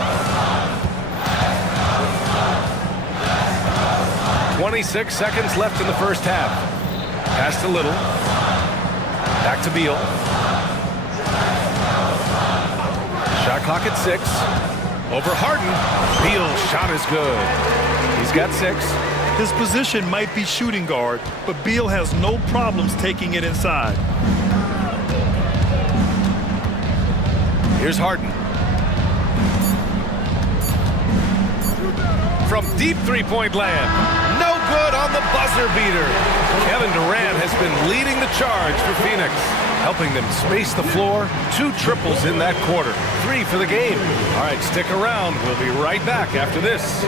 26 seconds left in the first half. Pass to Little. Back to Beal. Shot clock at 6. Over Harden. Beal's shot is good. He's got 6. His position might be shooting guard, but Beal has no problems taking it inside. Here's Harden. From deep three-point land. No good on the buzzer beater. Kevin Durant has been leading the charge for Phoenix, helping them space the floor. 2 triples in that quarter. 3 for the game. All right, stick around. We'll be right back after this.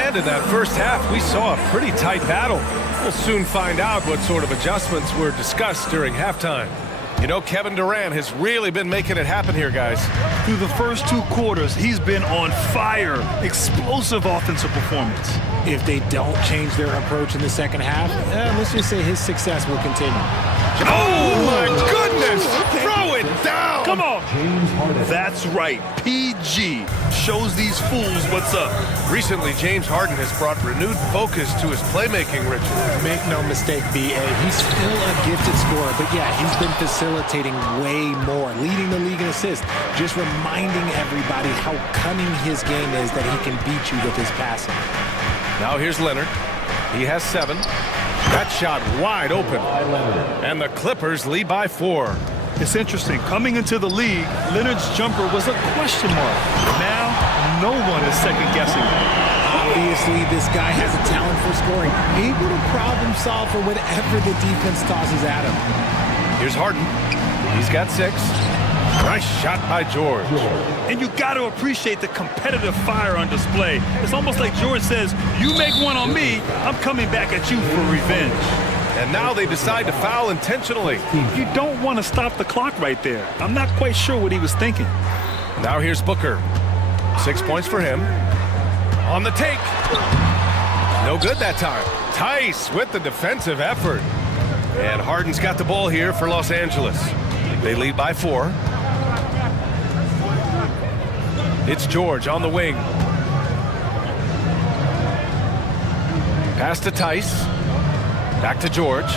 And in that first half, we saw a pretty tight battle. We'll soon find out what sort of adjustments were discussed during halftime. You know, Kevin Durant has really been making it happen here, guys. Through the first 2 quarters, he's been on fire. Explosive offensive performance. If they don't change their approach in the second half, let's just say his success will continue. Oh, my goodness! Throw it down! Come on! That's right. PG shows these fools what's up. Recently, James Harden has brought renewed focus to his playmaking ritual. Make no mistake, B.A., he's still a gifted scorer, but yeah, he's been facilitating way more, leading the league in assists, just reminding everybody how cunning his game is that he can beat you with his passing. Now here's Leonard. He has 7. That shot wide open. And the Clippers lead by 4. It's interesting. Coming into the league, Leonard's jumper was a question mark. Now, no one is second-guessing it. Obviously, this guy has a talent for scoring, able to problem solve for whatever the defense tosses at him. Here's Harden. He's got 6. Nice shot by George. And you got to appreciate the competitive fire on display. It's almost like George says, you make one on me, I'm coming back at you for revenge. And now they decide to foul intentionally. You don't want to stop the clock right there. I'm not quite sure what he was thinking. Now here's Booker. 6 points for him. On the take. No good that time. Tice with the defensive effort. And Harden's got the ball here for Los Angeles. They lead by 4. It's George on the wing. Pass to Tice. Back to George.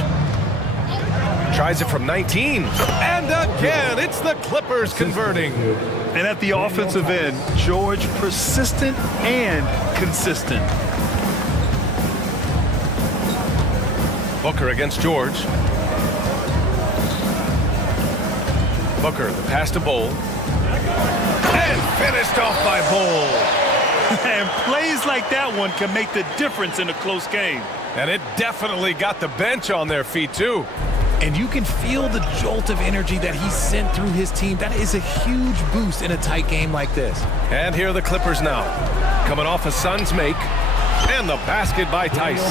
Tries it from 19. And again, it's the Clippers converting. And at the offensive end, George persistent and consistent. Booker against George. Booker, the pass to Bowl. And finished off by Bowl. And plays like that one can make the difference in a close game. And it definitely got the bench on their feet, too. And you can feel the jolt of energy that he sent through his team. That is a huge boost in a tight game like this. And here are the Clippers now. Coming off a Suns make. And the basket by Tice.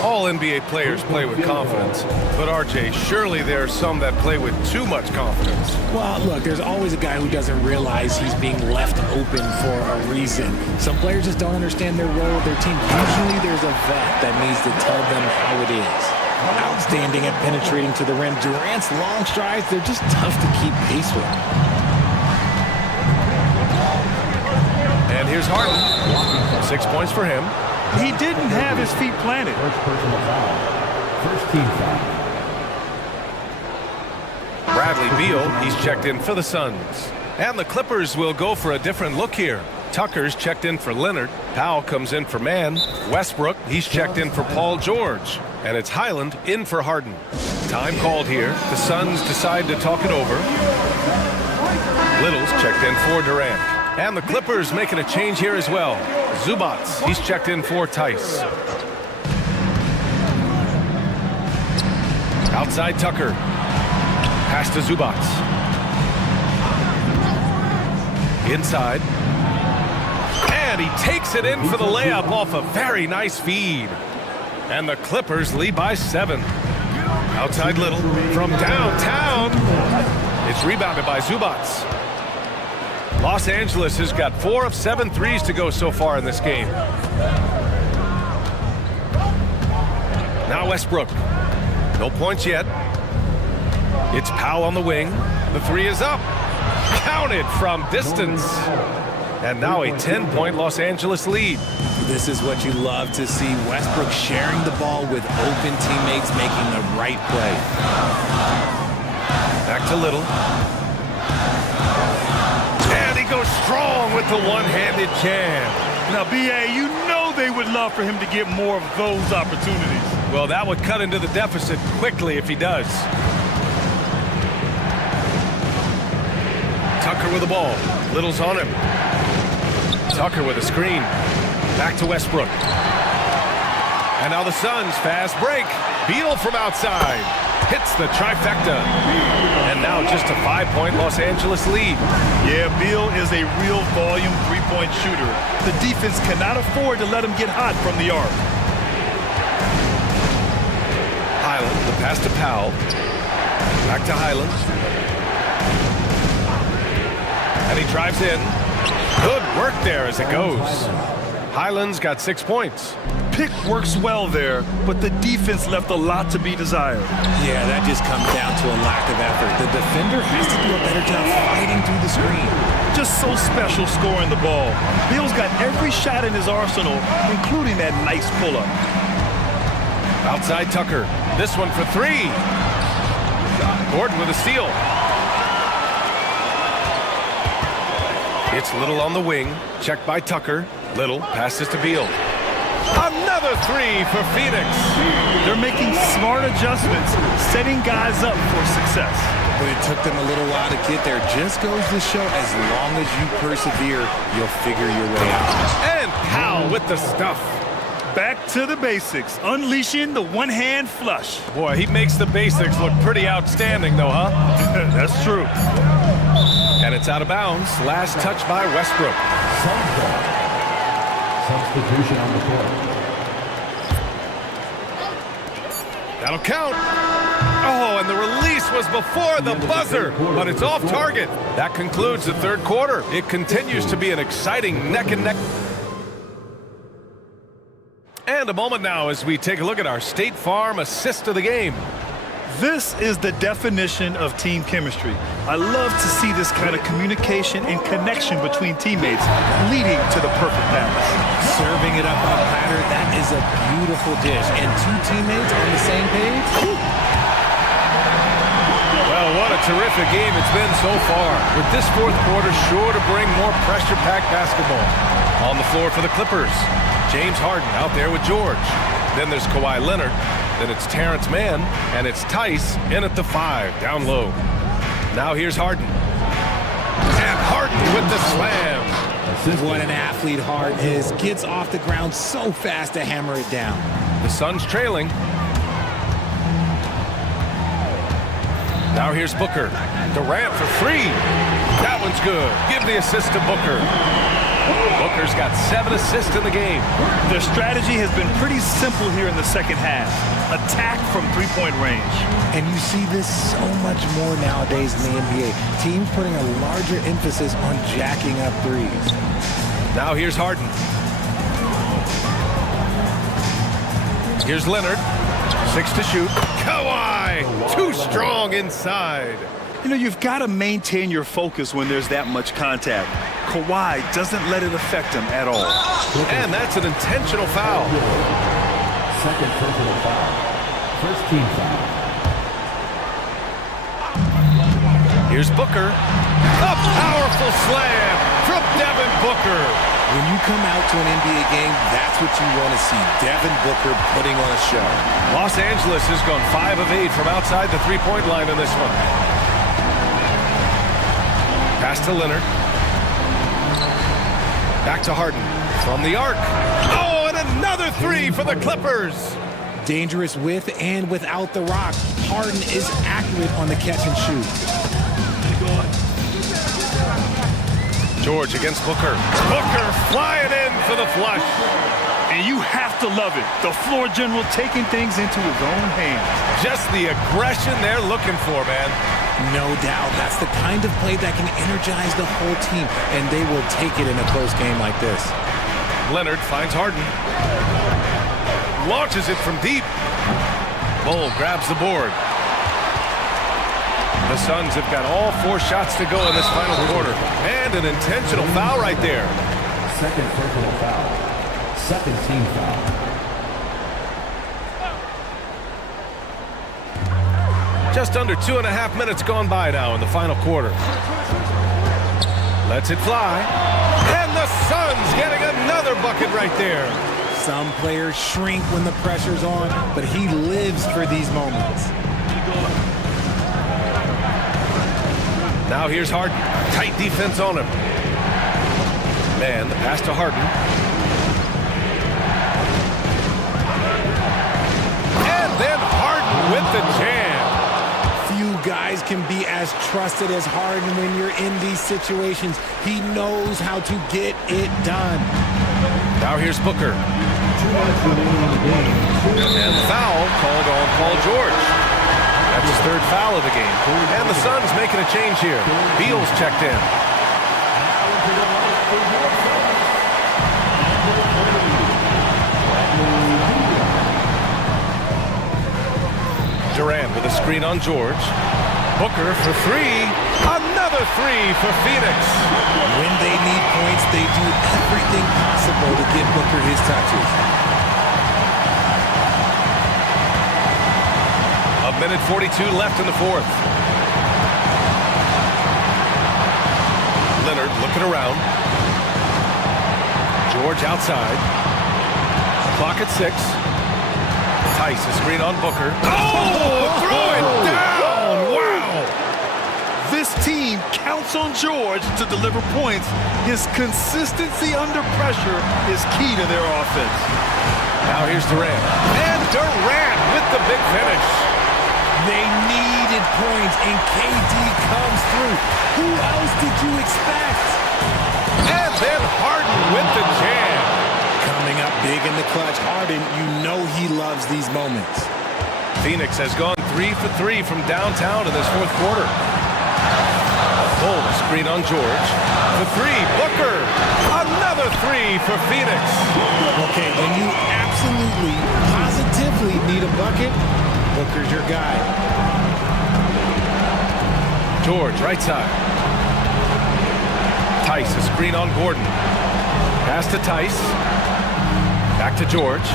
All NBA players play with confidence. But RJ, surely there are some that play with too much confidence. Well, look, there's always a guy who doesn't realize he's being left open for a reason. Some players just don't understand their role with their team. Usually there's a vet that needs to tell them how it is. Outstanding at penetrating to the rim. Durant's long strides, they're just tough to keep pace with. And here's Harden. 6 points for him. He didn't have his feet planted. First personal foul. First team foul. Bradley Beal, he's checked in for the Suns. And the Clippers will go for a different look here. Tucker's checked in for Leonard. Powell comes in for Mann. Westbrook, he's checked in for Paul George. And it's Highland in for Harden. Time called here. The Suns decide to talk it over. Little's checked in for Durant. And the Clippers making a change here as well. Zubats, he's checked in for Tice. Outside Tucker. Pass to Zubats. Inside. And he takes it in for the layup off a very nice feed. And the Clippers lead by 7. Outside Little from downtown. It's rebounded by Zubats. Los Angeles has got 4 of 7 threes to go so far in this game. Now Westbrook. No points yet. It's Powell on the wing. The 3 is up. Counted from distance. And now a 10-point Los Angeles lead. This is what you love to see. Westbrook sharing the ball with open teammates, making the right play. Back to Little. And he goes strong with the one-handed jam. Now, B.A., you know they would love for him to get more of those opportunities. Well, that would cut into the deficit quickly if he does. Tucker with the ball. Little's on him. Tucker with a screen. Back to Westbrook. And now the Suns fast break. Beal from outside. Hits the trifecta. And now just a 5-point Los Angeles lead. Yeah, Beal is a real volume three-point shooter. The defense cannot afford to let him get hot from the arc. Highland, the pass to Powell. Back to Highland. And he drives in. Good work there as it goes. Highland's got 6 points. Pick works well there, but the defense left a lot to be desired. Yeah, that just comes down to a lack of effort. The defender has to do a better job fighting through the screen. Just so special scoring the ball. Beal's got every shot in his arsenal, including that nice pull-up. Outside Tucker. This one for 3. Gordon with a steal. It's Little on the wing. Checked by Tucker. Little passes to Beal. Another 3 for Phoenix. They're making smart adjustments, setting guys up for success. But it took them a little while to get there. Just goes to show, as long as you persevere, you'll figure your way out. And Powell with the stuff. Back to the basics, unleashing the one-hand flush. Boy, he makes the basics look pretty outstanding, though, huh? That's true. And it's out of bounds. Last touch by Westbrook. Substitution on the court. That'll count. Oh, and the release was before the buzzer, but it's off target. That concludes the third quarter. It continues to be an exciting neck-and-neck. And a moment now as we take a look at our State Farm assist of the game. This is the definition of team chemistry. I love to see this kind of communication and connection between teammates leading to the perfect pass. Serving it up on a platter, that is a beautiful dish. And 2 teammates on the same page? Well, what a a terrific game it's been so far, with this fourth quarter sure to bring more pressure-packed basketball. On the floor for the Clippers, James Harden out there with George. Then there's Kawhi Leonard. Then it's Terrence Mann, and it's Tice in at the 5, down low. Now here's Harden. And Harden with the slam. What an athlete Harden is. Gets off the ground so fast to hammer it down. The Suns trailing. Now here's Booker. Durant for 3. That one's good. Give the assist to Booker. Booker's got 7 assists in the game. Their strategy has been pretty simple here in the second half. Attack from three-point range. And you see this so much more nowadays in the NBA. Teams putting a larger emphasis on jacking up threes. Now here's Harden. Here's Leonard. 6 to shoot. Kawhi! Too strong inside. You know, you've got to maintain your focus when there's that much contact. Kawhi doesn't let it affect him at all. And that's an intentional foul. Second personal foul. First team foul. Here's Booker. A powerful slam from Devin Booker. When you come out to an NBA game, that's what you want to see. Devin Booker putting on a show. Los Angeles has gone 5 of 8 from outside the three-point line in this one. Pass to Leonard. Back to Harden. From the arc. Oh, and another 3 for the Clippers. Dangerous with and without the rock. Harden is accurate on the catch and shoot. George against Booker. Booker flying in for the flush. And you have to love it. The floor general taking things into his own hands. Just the aggression they're looking for, man. No doubt. That's the kind of play that can energize the whole team, and they will take it in a close game like this. Leonard finds Harden. Launches it from deep. Bull grabs the board. The Suns have got all 4 shots to go in this final quarter. And an intentional foul right there. Second personal foul. Second team foul. Just under 2.5 minutes gone by now in the final quarter. Lets it fly. And the Suns getting another bucket right there. Some players shrink when the pressure's on, but he lives for these moments. Now here's Harden. Tight defense on him. Man, the pass to Harden. And then Harden with the jam. Few guys can be as trusted as Harden when you're in these situations. He knows how to get it done. Now here's Booker. And foul called on Paul George. That's his 3rd foul of the game. And the Suns making a change here. Beal's checked in. Durant with a screen on George. Booker for 3. Another 3 for Phoenix. When they need points, they do everything possible to get Booker his touches. A minute 42 left in the 4th. Leonard looking around. George outside. Clock at 6. Tice a screen on Booker. Oh, throw it down! Wow! This team counts on George to deliver points. His consistency under pressure is key to their offense. Now here's Durant. And Durant with the big finish. They needed points, and KD comes through. Who else did you expect? And then Harden with the jam. Coming up big in the clutch, Harden, you know he loves these moments. Phoenix has gone 3 for 3 from downtown in this 4th quarter. Bull screen on George. For 3, Booker. Another 3 for Phoenix. Okay, when you absolutely, positively need a bucket, Booker's your guy. George, right side. Tice, a screen on Gordon. Pass to Tice. Back to George.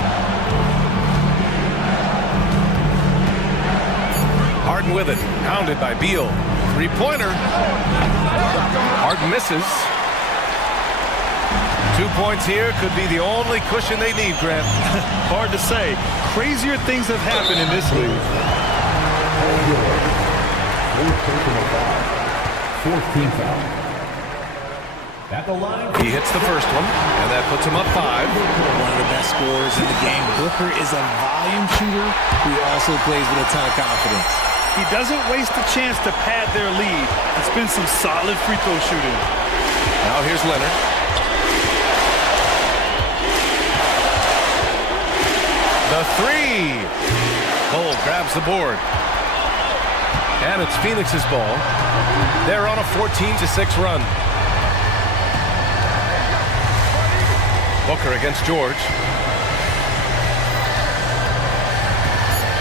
Harden with it. Pounded by Beal. Three-pointer. Hart misses. 2 points here could be the only cushion they need, Grant. Hard to say. Crazier things have happened in this league. Fourth team foul. At the line. He hits the first one, and that puts him up 5. One of the best scorers in the game. Booker is a volume shooter who also plays with a ton of confidence. He doesn't waste a chance to pad their lead. It's been some solid free throw shooting. Now here's Leonard. The 3. Cole grabs the board. And it's Phoenix's ball. They're on a 14-6 run. Booker against George.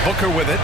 Booker with it.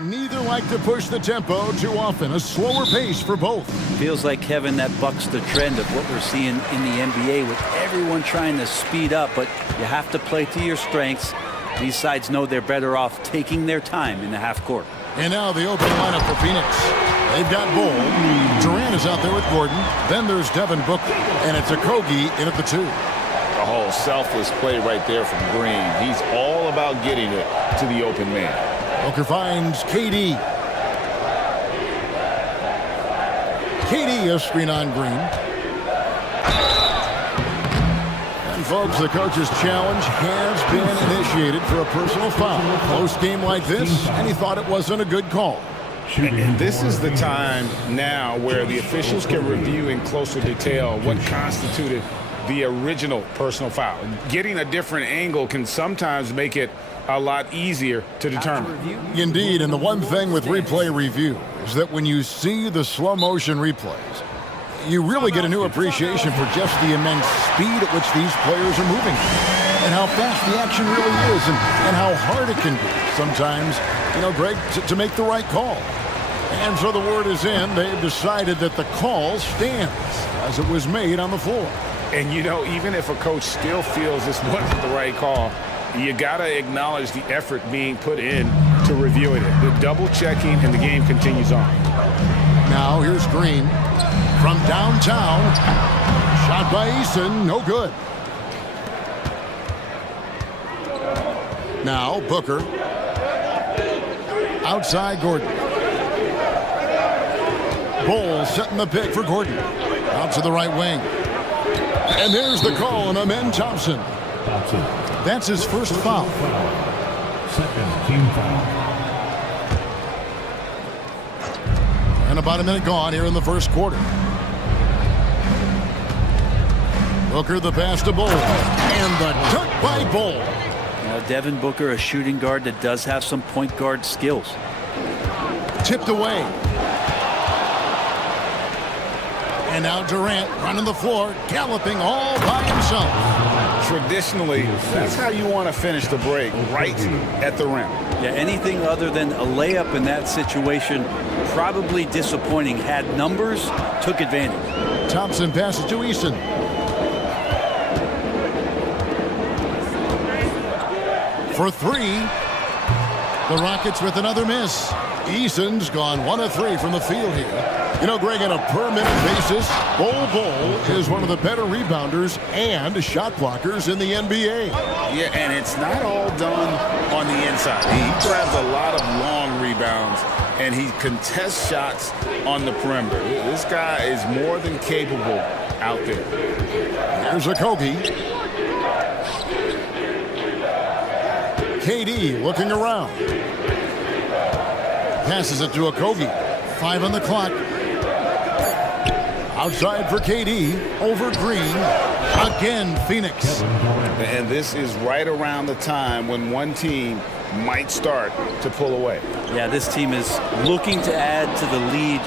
Neither like to push the tempo too often. A slower pace for both. Feels like, Kevin, that bucks the trend of what we're seeing in the NBA with everyone trying to speed up, but you have to play to your strengths. These sides know they're better off taking their time in the half court. And now the open lineup for Phoenix. They've got Bull. Durant is out there with Gordon. Then there's Devin Booker. And it's Okogie in at the 2. A whole selfless play right there from Green. He's all about getting it to the open man. Booker finds KD. KD a screen on Green. And folks, the coach's challenge has been initiated for a personal foul. Close game like this, and he thought it wasn't a good call. And this is the time now where the officials can review in closer detail what constituted the original personal foul. Getting a different angle can sometimes make it a lot easier to determine. Indeed, and the one thing with replay review is that when you see the slow motion replays, you really get a new appreciation for just the immense speed at which these players are moving and how fast the action really is and how hard it can be sometimes, you know, Greg, to make the right call. And so the word is in. They've decided that the call stands as it was made on the floor. And, you know, even if a coach still feels this wasn't the right call, you got to acknowledge the effort being put in to reviewing it. The double checking, and the game continues on. Now here's Green from downtown. Shot by Eason, no good. Now Booker. Outside Gordon. Bull setting the pick for Gordon. Out to the right wing. And there's the call on Amen Thompson. That's his first foul. Second team foul. And about a minute gone here in the first quarter. Booker the pass to Bull. And the dunk by Bull. Now Devin Booker, a shooting guard that does have some point guard skills. Tipped away. And now Durant running the floor, galloping all by himself. Traditionally, that's how you want to finish the break, right at the rim. Yeah, anything other than a layup in that situation, probably disappointing. Had numbers, took advantage. Thompson passes to Eason. For 3. The Rockets with another miss. Eason's gone 1 of 3 from the field here. You know, Greg, on a per-minute basis, Bull is one of the better rebounders and shot blockers in the NBA. Yeah, and it's not all done on the inside. He grabs a lot of long rebounds, and he contests shots on the perimeter. This guy is more than capable out there. There's Okogie. KD looking around. Passes it to Okogie. 5 on the clock. Outside for KD. Over Green. Again, Phoenix. And this is right around the time when one team might start to pull away. Yeah, this team is looking to add to the lead,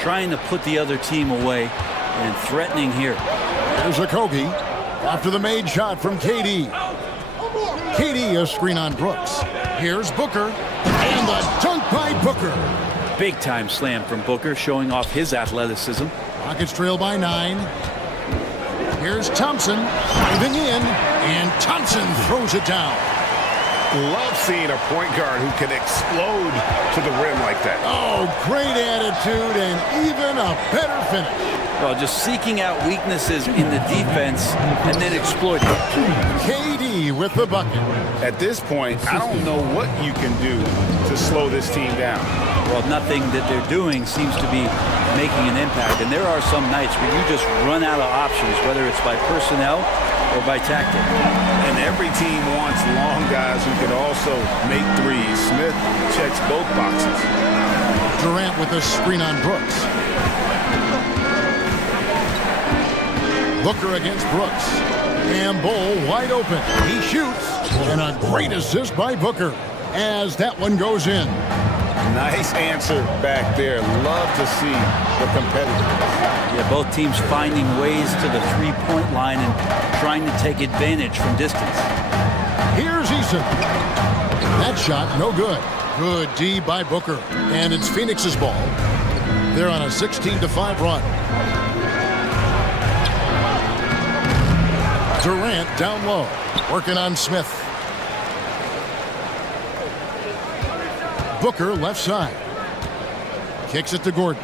trying to put the other team away, and threatening here. There's Okogie. After the made shot from KD. KD a screen on Brooks. Here's Booker. And the dunk by Booker. Big time slam from Booker, showing off his athleticism. Rockets trail by 9. Here's Thompson diving in, and Thompson throws it down. Love seeing a point guard who can explode to the rim like that. Oh, great attitude and even a better finish. Well, just seeking out weaknesses in the defense and then exploiting it. KD with the bucket. At this point, I don't know what you can do to slow this team down. Well, nothing that they're doing seems to be making an impact. And there are some nights where you just run out of options, whether it's by personnel or by tactic. And every team wants long guys who can also make threes. Smith checks both boxes. Durant with a screen on Brooks. Booker against Brooks. And Bull wide open. He shoots. And a great assist by Booker as that one goes in. Nice answer back there. Love to see the competitiveness. Yeah, both teams finding ways to the three-point line and trying to take advantage from distance. Here's Eason. That shot no good. Good D by Booker. And it's Phoenix's ball. They're on a 16-5 run. Durant down low, working on Smith. Booker left side. Kicks it to Gordon.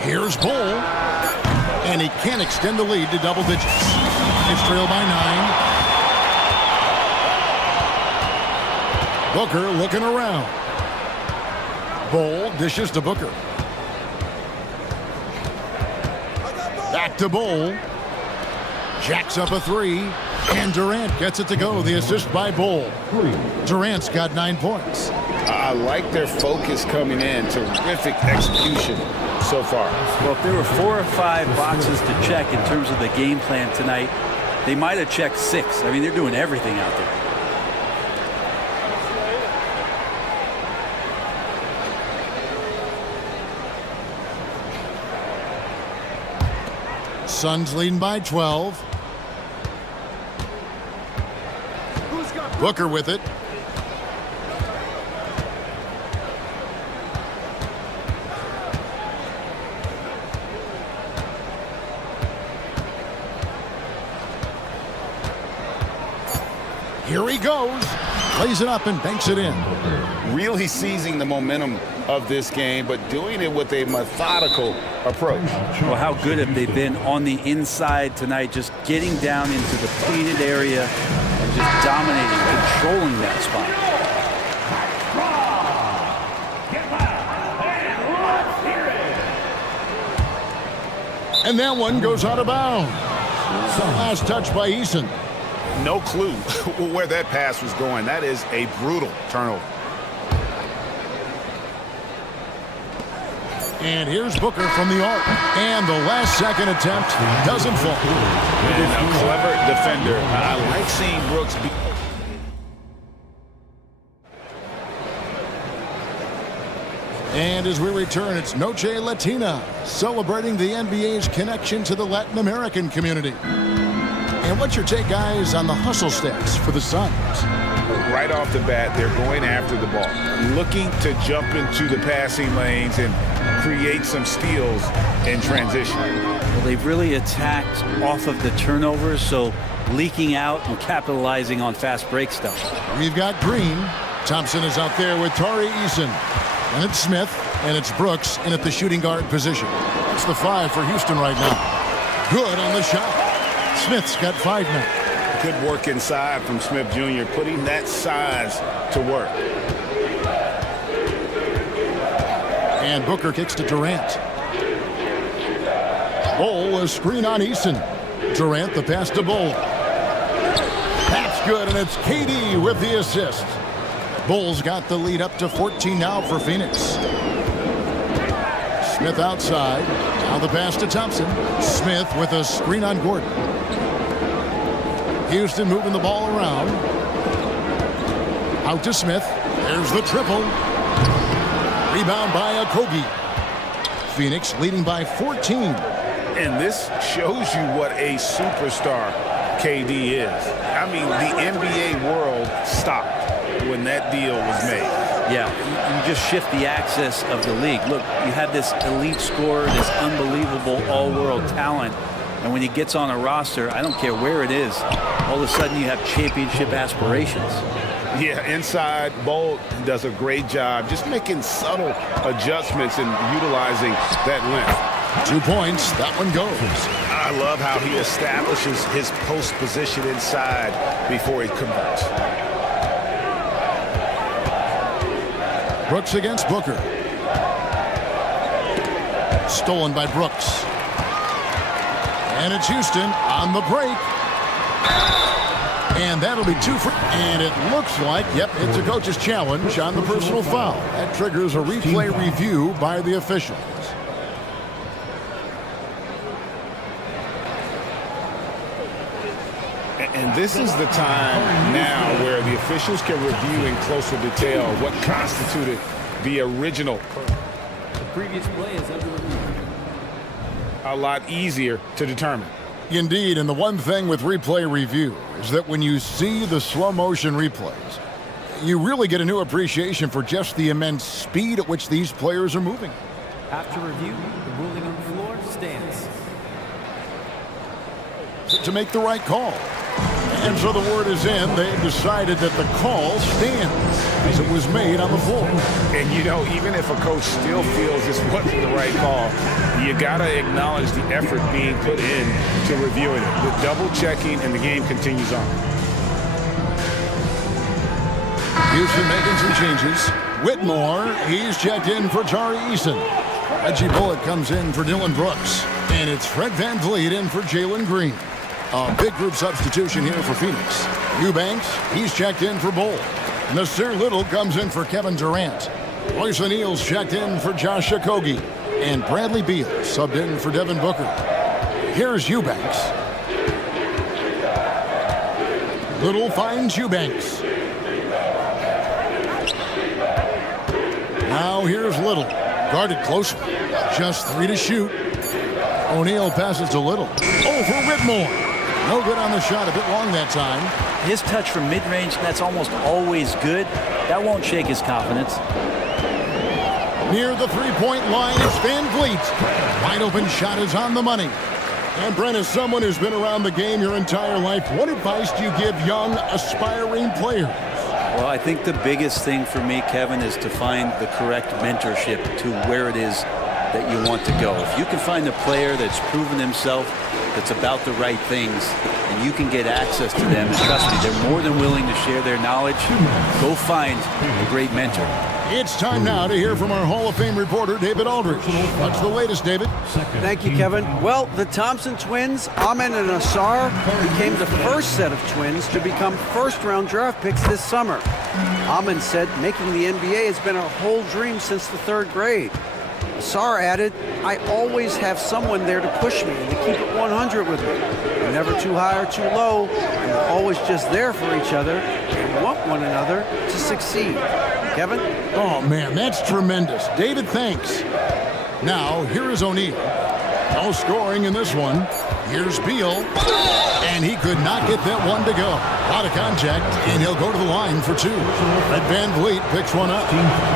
Here's Bull. And he can't extend the lead to double digits. It's trailed by 9. Booker looking around. Bull dishes to Booker. Back to Bull. Jacks up a 3. And Durant gets it to go. The assist by Bull. Durant's got 9 points. I like their focus coming in. Terrific execution so far. Well, if there were 4 or 5 boxes to check in terms of the game plan tonight, they might have checked 6. I mean, they're doing everything out there. Suns leading by 12. Booker with it. Here he goes. Plays it up and banks it in. Really seizing the momentum of this game, but doing it with a methodical approach. Well, how good have they been on the inside tonight, just getting down into the painted area and just dominating, controlling that spot. And that one goes out of bounds. Last touch by Eason. No clue where that pass was going. That is a brutal turnover. And here's Booker from the arc. And the last second attempt doesn't fall. And a clever defender. I like seeing Brooks be... And as we return, it's Noche Latina, celebrating the NBA's connection to the Latin American community. And what's your take, guys, on the hustle stats for the Suns? Right off the bat, they're going after the ball, looking to jump into the passing lanes and create some steals in transition. Well, they've really attacked off of the turnovers, so leaking out and capitalizing on fast break stuff. We've got Green. Thompson is out there with Tari Eason. And it's Smith, and it's Brooks in at the shooting guard position. That's the 5 for Houston right now. Good on the shot. Smith's got 5 now. Good work inside from Smith Jr., putting that size to work. And Booker kicks to Durant. Bull, a screen on Eason. Durant, the pass to Bull. That's good, and it's KD with the assist. Bulls got the lead up to 14 now for Phoenix. Smith outside. Now the pass to Thompson. Smith with a screen on Gordon. Houston moving the ball around. Out to Smith. There's the triple. Rebound by Okogie. Phoenix leading by 14. And this shows you what a superstar KD is. I mean, the NBA world stopped when that deal was made. Yeah, you just shift the axis of the league. Look, you have this elite scorer, this unbelievable all-world talent, and when he gets on a roster, I don't care where it is, all of a sudden you have championship aspirations. Yeah, inside, Bolt does a great job just making subtle adjustments and utilizing that length. 2 points, that one goes. I love how he establishes his post position inside before he converts. Brooks against Booker. Stolen by Brooks. And it's Houston on the break. And that'll be 2 for... And it looks like, yep, it's a coach's challenge on the personal foul. That triggers a replay review by the officials. And this is the time now where the officials can review in closer detail what constituted the original. The previous play is under review. A lot easier to determine. Indeed, and the one thing with replay review is that when you see the slow motion replays, You really get a new appreciation for just the immense speed at which these players are moving. After review, the ruling on the floor stands. To make the right call. And so the word is in. They've decided that the call stands as it was made on the floor. And, you know, even if a coach still feels this wasn't the right call, you got to acknowledge the effort being put in to reviewing it. The double-checking, and the game continues on. Houston making some changes. Whitmore, he's checked in for Tari Eason. Reggie Bullock comes in for Dylan Brooks. And it's Fred VanVleet in for Jalen Green. A big group substitution here for Phoenix. Eubanks, he's checked in for Bowl. Nasir Little comes in for Kevin Durant. Royce O'Neal's checked in for Josh Okogie. And Bradley Beal subbed in for Devin Booker. Here's Eubanks. Little finds Eubanks. Now here's Little. Guarded closely. Just 3 to shoot. O'Neal passes to Little. Oh, for Whitmore. No good on the shot, a bit long that time. His touch from mid-range, that's almost always good. That won't shake his confidence. Near the three-point line is VanVleet. Wide open shot is on the money. And Brent, as someone who's been around the game your entire life, what advice do you give young, aspiring players? Well, I think the biggest thing for me, Kevin, is to find the correct mentorship to where it is that you want to go. If you can find a player that's proven himself, that's about the right things, and you can get access to them, and trust me, they're more than willing to share their knowledge. Go find a great mentor. It's time now to hear from our Hall of Fame reporter, David Aldridge. What's the latest, David? Thank you, Kevin. Well, the Thompson twins, Amen and Asar, became the first set of twins to become first-round draft picks this summer. Amen said making the NBA has been a whole dream since the 3rd grade. Asar added, I always have someone there to push me and to keep it 100 with me. We're never too high or too low, and we're always just there for each other and want one another to succeed. Kevin? Oh, man, that's tremendous. David, thanks. Now, here is O'Neal. No scoring in this one. Here's Beal. And he could not get that one to go. A lot of contact, and he'll go to the line for 2. Fred VanVleet picks one up.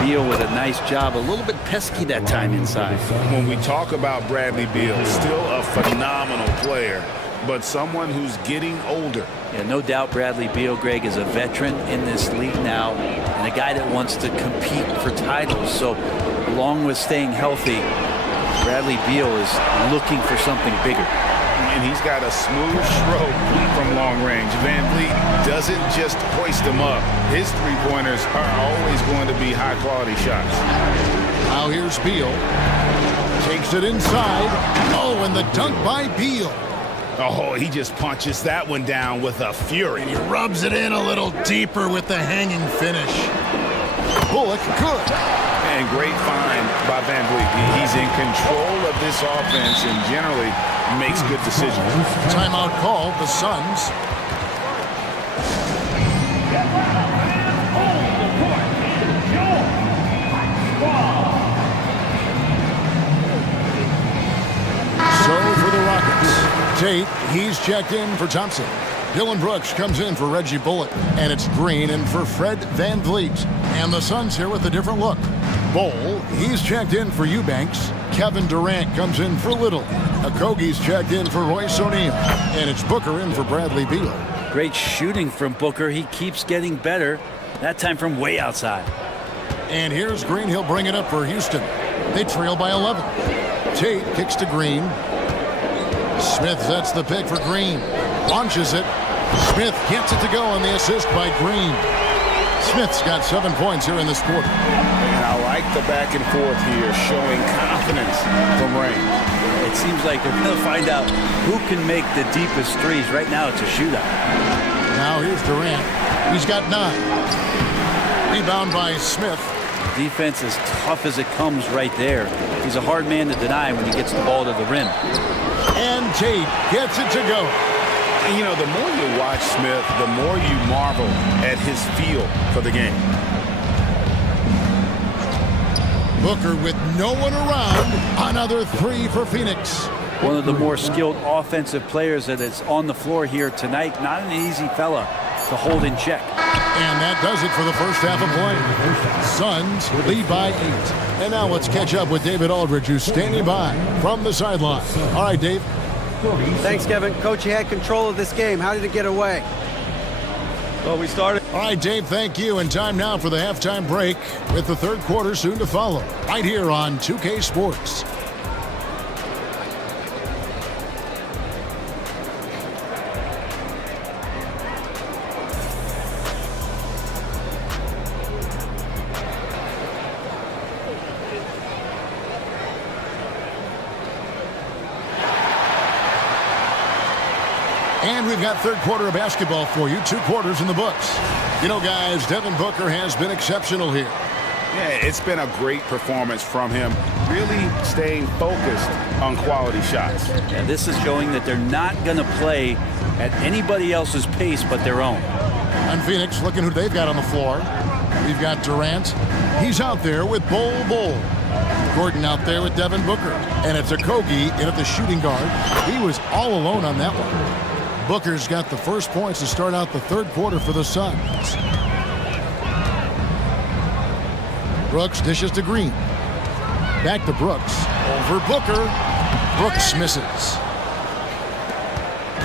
Beal with a nice job. A little bit pesky that time inside. When we talk about Bradley Beal, still a phenomenal player, but someone who's getting older. Yeah, no doubt Bradley Beal, Greg, is a veteran in this league now and a guy that wants to compete for titles. So along with staying healthy, Bradley Beal is looking for something bigger. And he's got a smooth stroke from long range. VanVleet doesn't just hoist him up. His three-pointers are always going to be high-quality shots. Now here's Beal. Takes it inside. Oh, and the dunk by Beal. Oh, he just punches that one down with a fury. And he rubs it in a little deeper with the hanging finish. Bullock, good. And great find by VanVleet. He's in control of this offense and generally makes good decisions. Timeout called, the Suns. So for the Rockets, Tate, he's checked in for Thompson. Dylan Brooks comes in for Reggie Bullock, and it's Green in for Fred VanVleet. And the Suns here with a different look. Bowl, he's checked in for Eubanks. Kevin Durant comes in for Little. Okogie's checked in for Royce O'Neal. And it's Booker in for Bradley Beal. Great shooting from Booker. He keeps getting better, that time from way outside. And here's Green. He'll bring it up for Houston. They trail by 11. Tate kicks to Green. Smith sets the pick for Green. Launches it. Smith gets it to go on the assist by Green. Smith's got 7 points here in this quarter. And I like the back and forth here, showing confidence from range. It seems like they're going to find out who can make the deepest threes. Right now, it's a shootout. Now here's Durant. He's got 9. Rebound by Smith. Defense as tough as it comes right there. He's a hard man to deny when he gets the ball to the rim. And Tate gets it to go. And, you know, the more you watch Smith, the more you marvel at his feel for the game. Booker with no one around. Another 3 for Phoenix. One of the more skilled offensive players that is on the floor here tonight. Not an easy fella to hold in check. And that does it for the first half of play. Suns lead by 8. And now let's catch up with David Aldridge, who's standing by from the sideline. All right, Dave. Thanks, Kevin. Coach, you had control of this game. How did it get away? Well, we started. All right, Dave, thank you. And time now for the halftime break with the third quarter soon to follow. Right here on 2K Sports. And we've got third quarter of basketball for you. 2 quarters in the books. You know, guys, Devin Booker has been exceptional here. Yeah, it's been a great performance from him, really staying focused on quality shots. And this is showing that they're not going to play at anybody else's pace but their own. And Phoenix, looking who they've got on the floor. We've got Durant. He's out there with Bol. Gordon out there with Devin Booker. And it's Okogie in at the shooting guard. He was all alone on that one. Booker's got the first points to start out the third quarter for the Suns. Brooks dishes to Green. Back to Brooks. Over Booker. Brooks misses.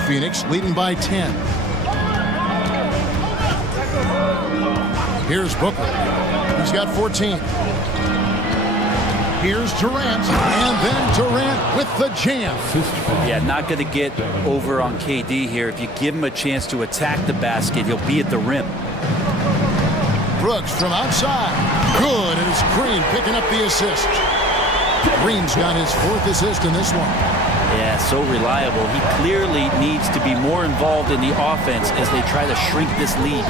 Phoenix leading by 10. Here's Booker. He's got 14. Here's Durant, and then Durant with the jam. Yeah, not going to get over on KD here. If you give him a chance to attack the basket, he'll be at the rim. Brooks from outside. Good, and it's Green picking up the assist. Green's got his 4th assist in this one. Yeah, so reliable. He clearly needs to be more involved in the offense as they try to shrink this lead.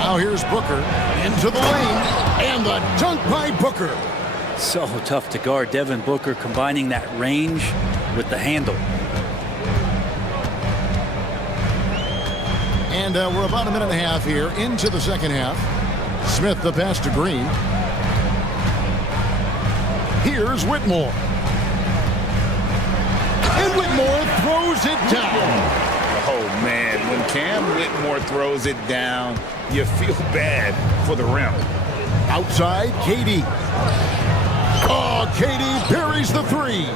Now here's Booker into the lane, and the dunk by Booker. So tough to guard. Devin Booker combining that range with the handle. And we're about a minute and a half here into the second half. Smith the pass to Green. Here's Whitmore. And Whitmore throws it down. Oh, man, when Cam Whitmore throws it down, you feel bad for the rim. Outside, KD. Oh, KD buries the 3.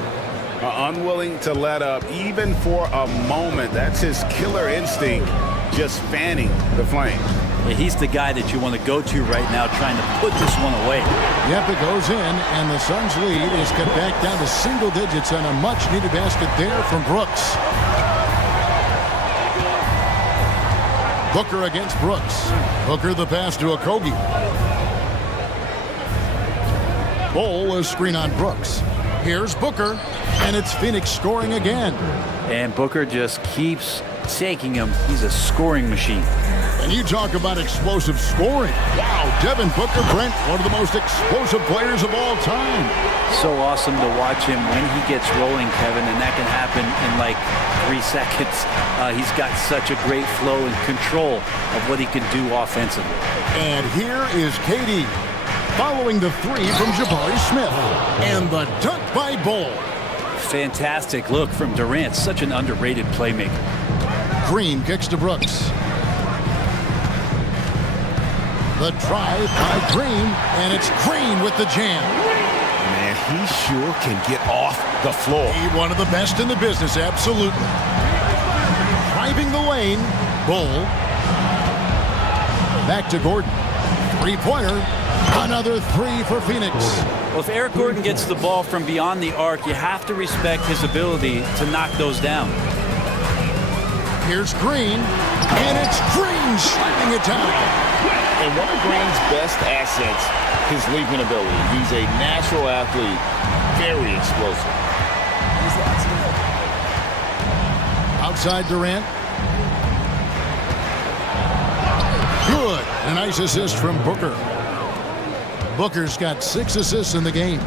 Unwilling to let up even for a moment. That's his killer instinct, just fanning the flame. Yeah, he's the guy that you want to go to right now trying to put this one away. Yep, it goes in, and the Suns' lead is cut back down to single digits on a much-needed basket there from Brooks. Booker against Brooks. Booker the pass to Okogie. Bol a screen on Brooks. Here's Booker, and it's Phoenix scoring again. And Booker just keeps taking him. He's a scoring machine. And you talk about explosive scoring. Wow, Devin Booker, Brent, one of the most explosive players of all time. So awesome to watch him when he gets rolling, Kevin, and that can happen in like 3 seconds. He's got such a great flow and control of what he can do offensively. And here is KD. Following the 3 from Jabari Smith. And the dunk by Bol. Fantastic look from Durant. Such an underrated playmaker. Green kicks to Brooks. The drive by Green. And it's Green with the jam. Man, he sure can get off the floor. He one of the best in the business, absolutely. Driving the lane. Bol. Back to Gordon. 3-pointer. Another 3 for Phoenix. Well, if Eric Gordon gets the ball from beyond the arc, you have to respect his ability to knock those down. Here's Green, and it's Green slapping it down. And one of Green's best assets, his leaping ability. He's a natural athlete, very explosive. Outside Durant. Good. A nice assist from Booker. Booker's got 6 assists in the game.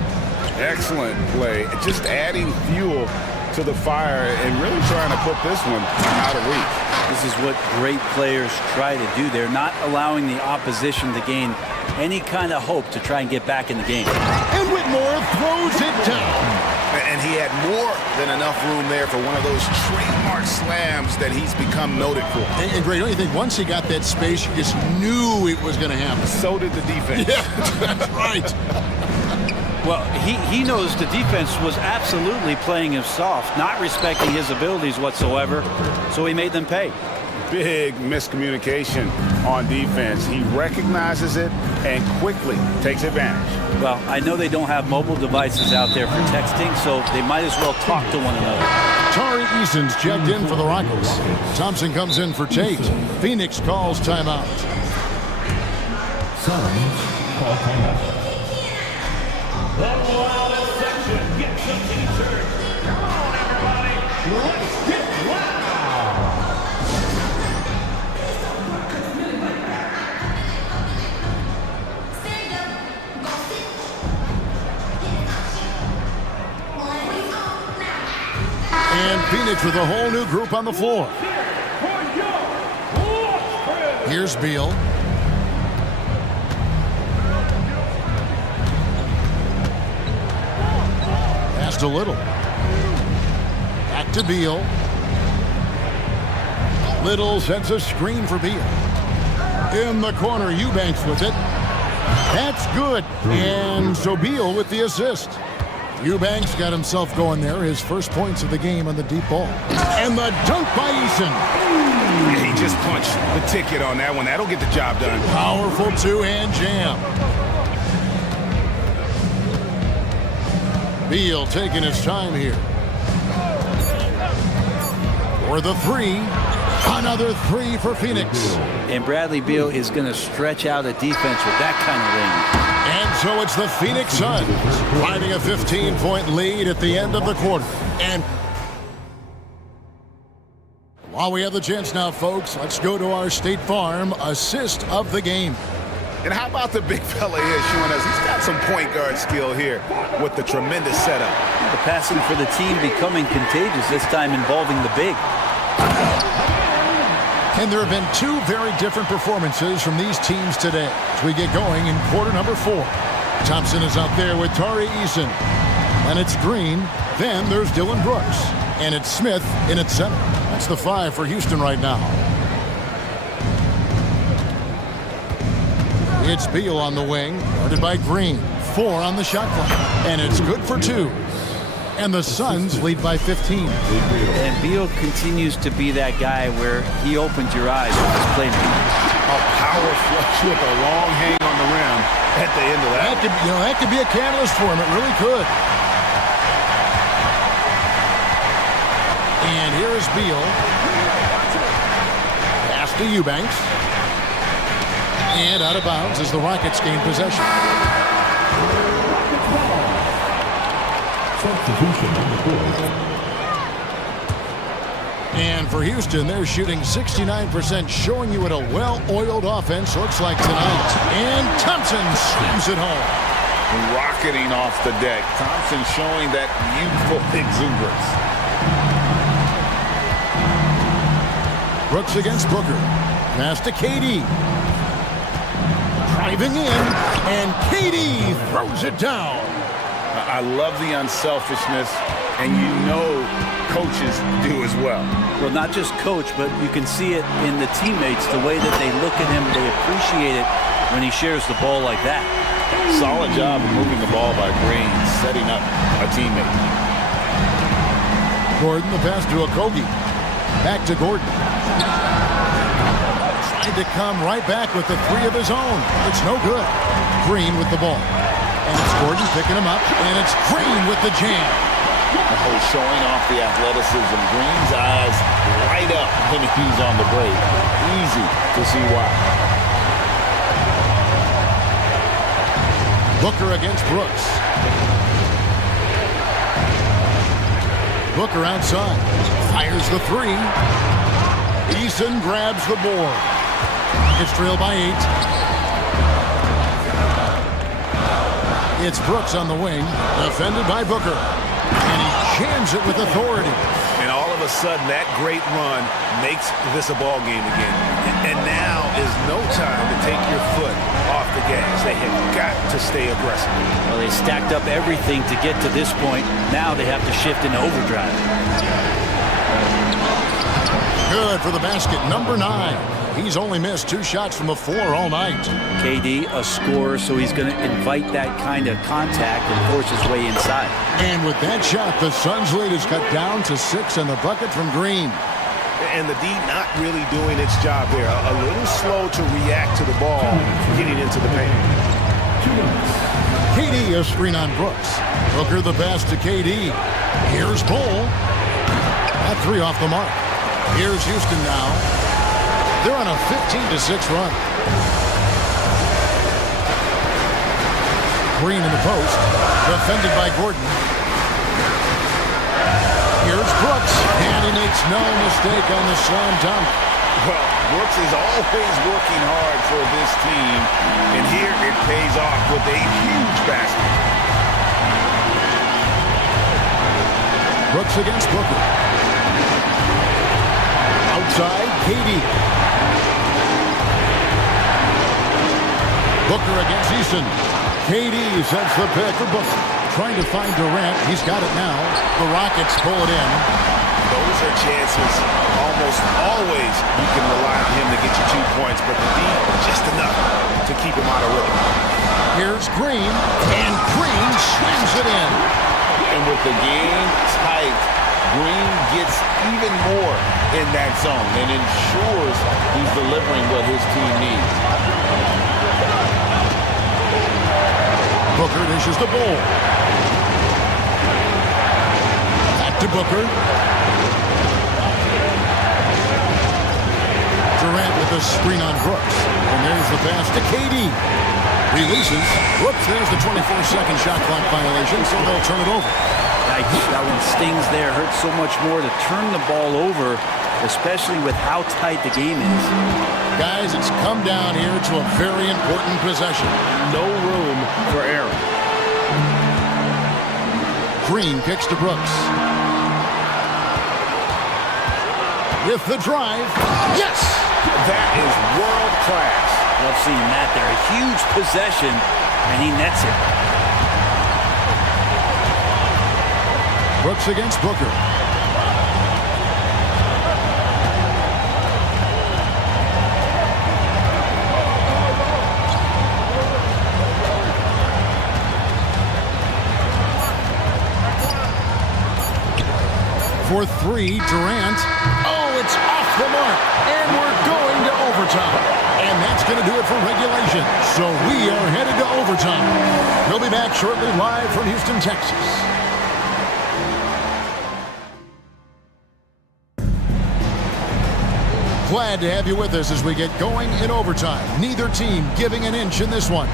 Excellent play. Just adding fuel to the fire and really trying to put this one out of reach. This is what great players try to do. They're not allowing the opposition to gain any kind of hope to try and get back in the game. And Whitmore throws it down. And he had more than enough room there for one of those trademark slams that he's become noted for. And Greg, don't you think once he got that space, you just knew it was going to happen? So did the defense. Yeah, that's right. Well, he knows the defense was absolutely playing him soft, not respecting his abilities whatsoever, so he made them pay. Big miscommunication on defense. He recognizes it and quickly takes advantage. Well, I know they don't have mobile devices out there for texting, so they might as well talk to one another. Tari Eason's checked in for the Rockets. Thompson comes in for Tate. Phoenix calls timeout. Suns call timeout. The wildest section. Get some t-shirts. Come on, everybody. Let's get loud. And Phoenix with a whole new group on the floor. Here's Beal. Pass to Little. Back to Beal. Little sets a screen for Beal. In the corner, Eubanks with it. That's good. And so Beal with the assist. Eubanks got himself going there. His first points of the game on the deep ball. And the dunk by Eason. He just punched the ticket on that one. That'll get the job done. Powerful two-hand jam. Beal taking his time here. For the three. Another three for Phoenix. And Bradley Beal is going to stretch out a defense with that kind of range. And so it's the Phoenix Suns riding a 15-point lead at the end of the quarter. And while we have the chance now, folks, let's go to our State Farm assist of the game. And how about the big fella here showing us he's got some point guard skill here with the tremendous setup. The passing for the team becoming contagious, this time involving the big. And there have been two very different performances from these teams today as we get going in quarter number 4. Thompson is out there with Tari Eason. And it's Green. Then there's Dylan Brooks. And it's Smith in at center. That's the 5 for Houston right now. It's Beal on the wing, guarded by Green. 4 on the shot clock. And it's good for 2. And the Suns lead by 15. And Beal continues to be that guy where he opens your eyes with his playmaking. A power flush with a long hang on the rim at the end of that. That could be a catalyst for him. It really could. And here is Beal. Pass to Eubanks. And out of bounds as the Rockets gain possession. Substitution on the board. And for Houston, they're shooting 69%, showing you what a well-oiled offense looks like tonight. And Thompson slams it home. Rocketing off the deck. Thompson showing that youthful exuberance. Brooks against Booker. Pass to KD. Driving in, and KD throws it down. I love the unselfishness, and you know coaches do as well. Well, not just coach, but you can see it in the teammates, the way that they look at him, they appreciate it when he shares the ball like that. Solid job of moving the ball by Green, setting up a teammate. Gordon, the pass to Okogie. Back to Gordon. Tried to come right back with the 3 of his own. It's no good. Green with the ball. And it's Gordon picking him up, and it's Green with the jam. Oh, showing off the athleticism. Green's eyes light up when he's on the break. Easy to see why. Booker against Brooks. Booker outside. Fires the 3. Eason grabs the board. Rockets trail by 8. It's Brooks on the wing, defended by Booker. And he jams it with authority. And all of a sudden, that great run makes this a ball game again. And now is no time to take your foot off the gas. They have got to stay aggressive. Well, they stacked up everything to get to this point. Now they have to shift into overdrive. Good for the basket, number 9. He's only missed 2 shots from the floor all night. KD, a scorer, so he's going to invite that kind of contact and force his way inside. And with that shot, the Suns' lead is cut down to 6 and the bucket from Green. And the D not really doing its job there. A little slow to react to the ball getting into the paint. KD, a screen on Brooks. Booker the pass to KD. Here's Bull. That 3 off the mark. Here's Houston now. They're on a 15-6 run. Green in the post. Defended by Gordon. Here's Brooks. And he makes no mistake on the slam dunk. Well, Brooks is always working hard for this team. And here it pays off with a huge basket. Brooks against Booker. Outside, KD. Booker against Easton. KD sets the pick for Booker. Trying to find Durant. He's got it now. The Rockets pull it in. Those are chances. Almost always you can rely on him to get you 2 points, but the D just enough to keep him out of rhythm. Here's Green, and Green slams it in. And with the game tight, Green gets even more in that zone and ensures he's delivering what his team needs. Booker dishes the ball. Back to Booker. Durant with a screen on Brooks. And there's the pass to KD. Releases. Whoops, there's the 24-second shot clock violation, so they'll turn it over. That one stings there. Hurts so much more to turn the ball over, especially with how tight the game is. Guys, it's come down here to a very important possession. No room for error. Green kicks to Brooks. With the drive. Yes! That is world class. Love seeing that there. A huge possession, and he nets it. Brooks against Booker. For 3, Durant. Oh, it's off the mark. And we're going to overtime. And that's going to do it for regulation. So we are headed to overtime. We'll be back shortly live from Houston, Texas. Glad to have you with us as we get going in overtime. Neither team giving an inch in this one.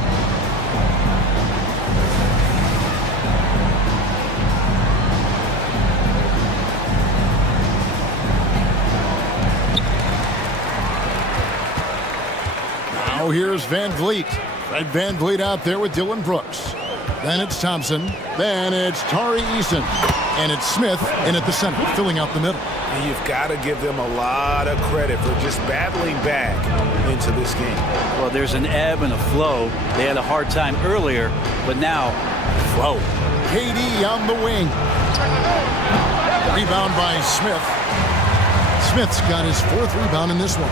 Now here's Van Vliet. Fred Van Vliet out there with Dylan Brooks. Then it's Thompson. Then it's Tari Eason. And it's Smith in at the center, filling out the middle. And you've got to give them a lot of credit for just battling back into this game. Well, there's an ebb and a flow. They had a hard time earlier, but now, flow. KD on the wing. Rebound by Smith. Smith's got his 4th rebound in this one.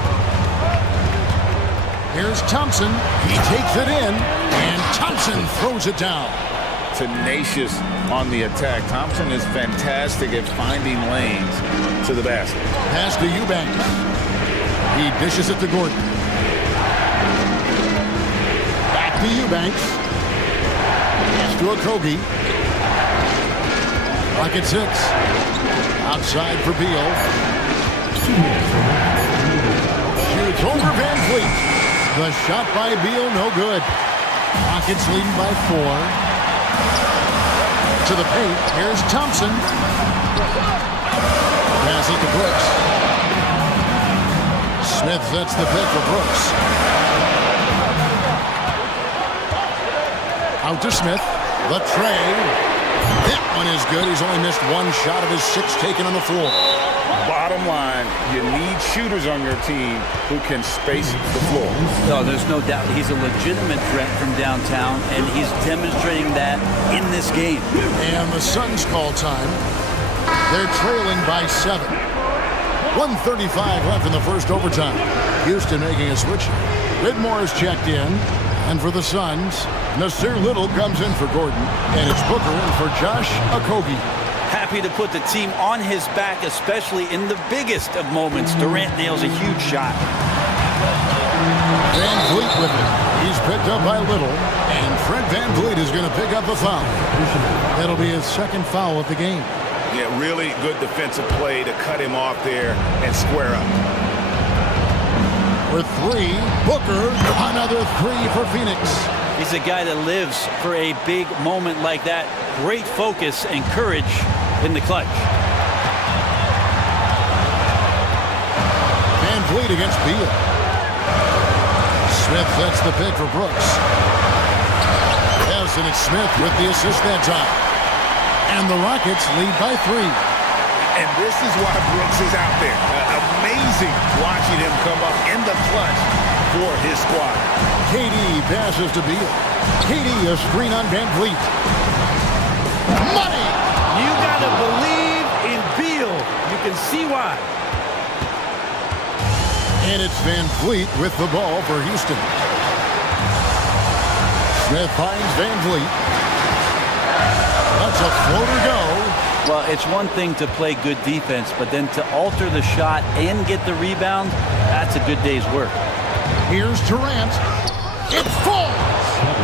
Here's Thompson. He takes it in, and Thompson throws it down. Tenacious on the attack. Thompson is fantastic at finding lanes to the basket. Pass to Eubanks. He dishes it to Gordon. Back to Eubanks. Pass to Okogie. Rocket 6. Outside for Beal. Shoots over Van Vliet. The shot by Beal, no good. Rockets leading by 4. To the paint. Here's Thompson. Pass it to Brooks. Smith sets the pick for Brooks. Out to Smith. The tray. Hit one is good. He's only missed one shot of his 6 taken on the floor. Bottom line, you need shooters on your team who can space the floor. No, there's no doubt he's a legitimate threat from downtown, and he's demonstrating that in this game. And the Suns call time. They're trailing by 7. 1:35 left in the first overtime. Houston making a switch. Whitmore is checked in. And for the Suns, Nasir Little comes in for Gordon. And it's Booker in for Josh Okogie. Happy to put the team on his back, especially in the biggest of moments. Durant nails a huge shot. Van Vliet with it. He's picked up by Little. And Fred Van Vliet is going to pick up the foul. That'll be his second foul of the game. Yeah, really good defensive play to cut him off there and square up. For 3, Booker, another 3 for Phoenix. He's a guy that lives for a big moment like that. Great focus and courage in the clutch. Van Vliet against Beal. Smith sets the pick for Brooks. Yes, and it's Smith with the assist that time. And the Rockets lead by 3. And this is why Brooks is out there. Amazing watching him come up in the clutch for his squad. KD passes to Beal. KD a screen on Van Vliet. Money! You got to believe in Beal. You can see why. And it's Van Vliet with the ball for Houston. Smith finds Van Vliet. That's a floater go. Well, it's one thing to play good defense, but then to alter the shot and get the rebound, that's a good day's work. Here's Durant. It falls!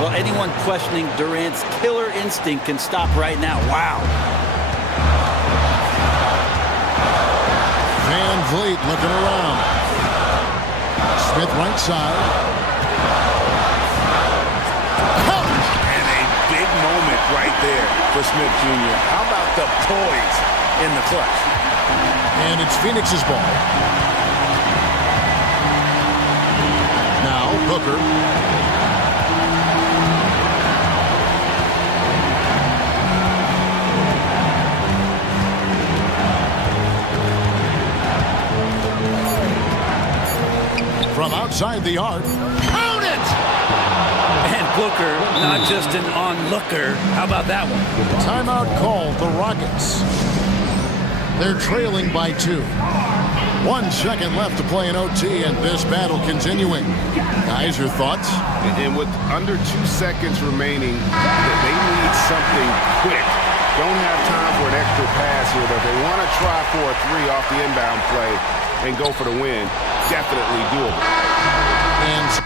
Well, anyone questioning Durant's killer instinct can stop right now. Wow. Van Vliet looking around. Smith right side. And a big moment right there for Smith Jr. How about the poise in the clutch? And it's Phoenix's ball. Now Booker. From outside the arc. Count it! And Booker, not just an onlooker. How about that one? Timeout called the Rockets. They're trailing by 2. 1 second left to play in OT, and this battle continuing. Guys, your thoughts? And with under 2 seconds remaining, they need something quick. Don't have time for an extra pass here, but they want to try for a 3 off the inbound play and go for the win. Definitely doable. And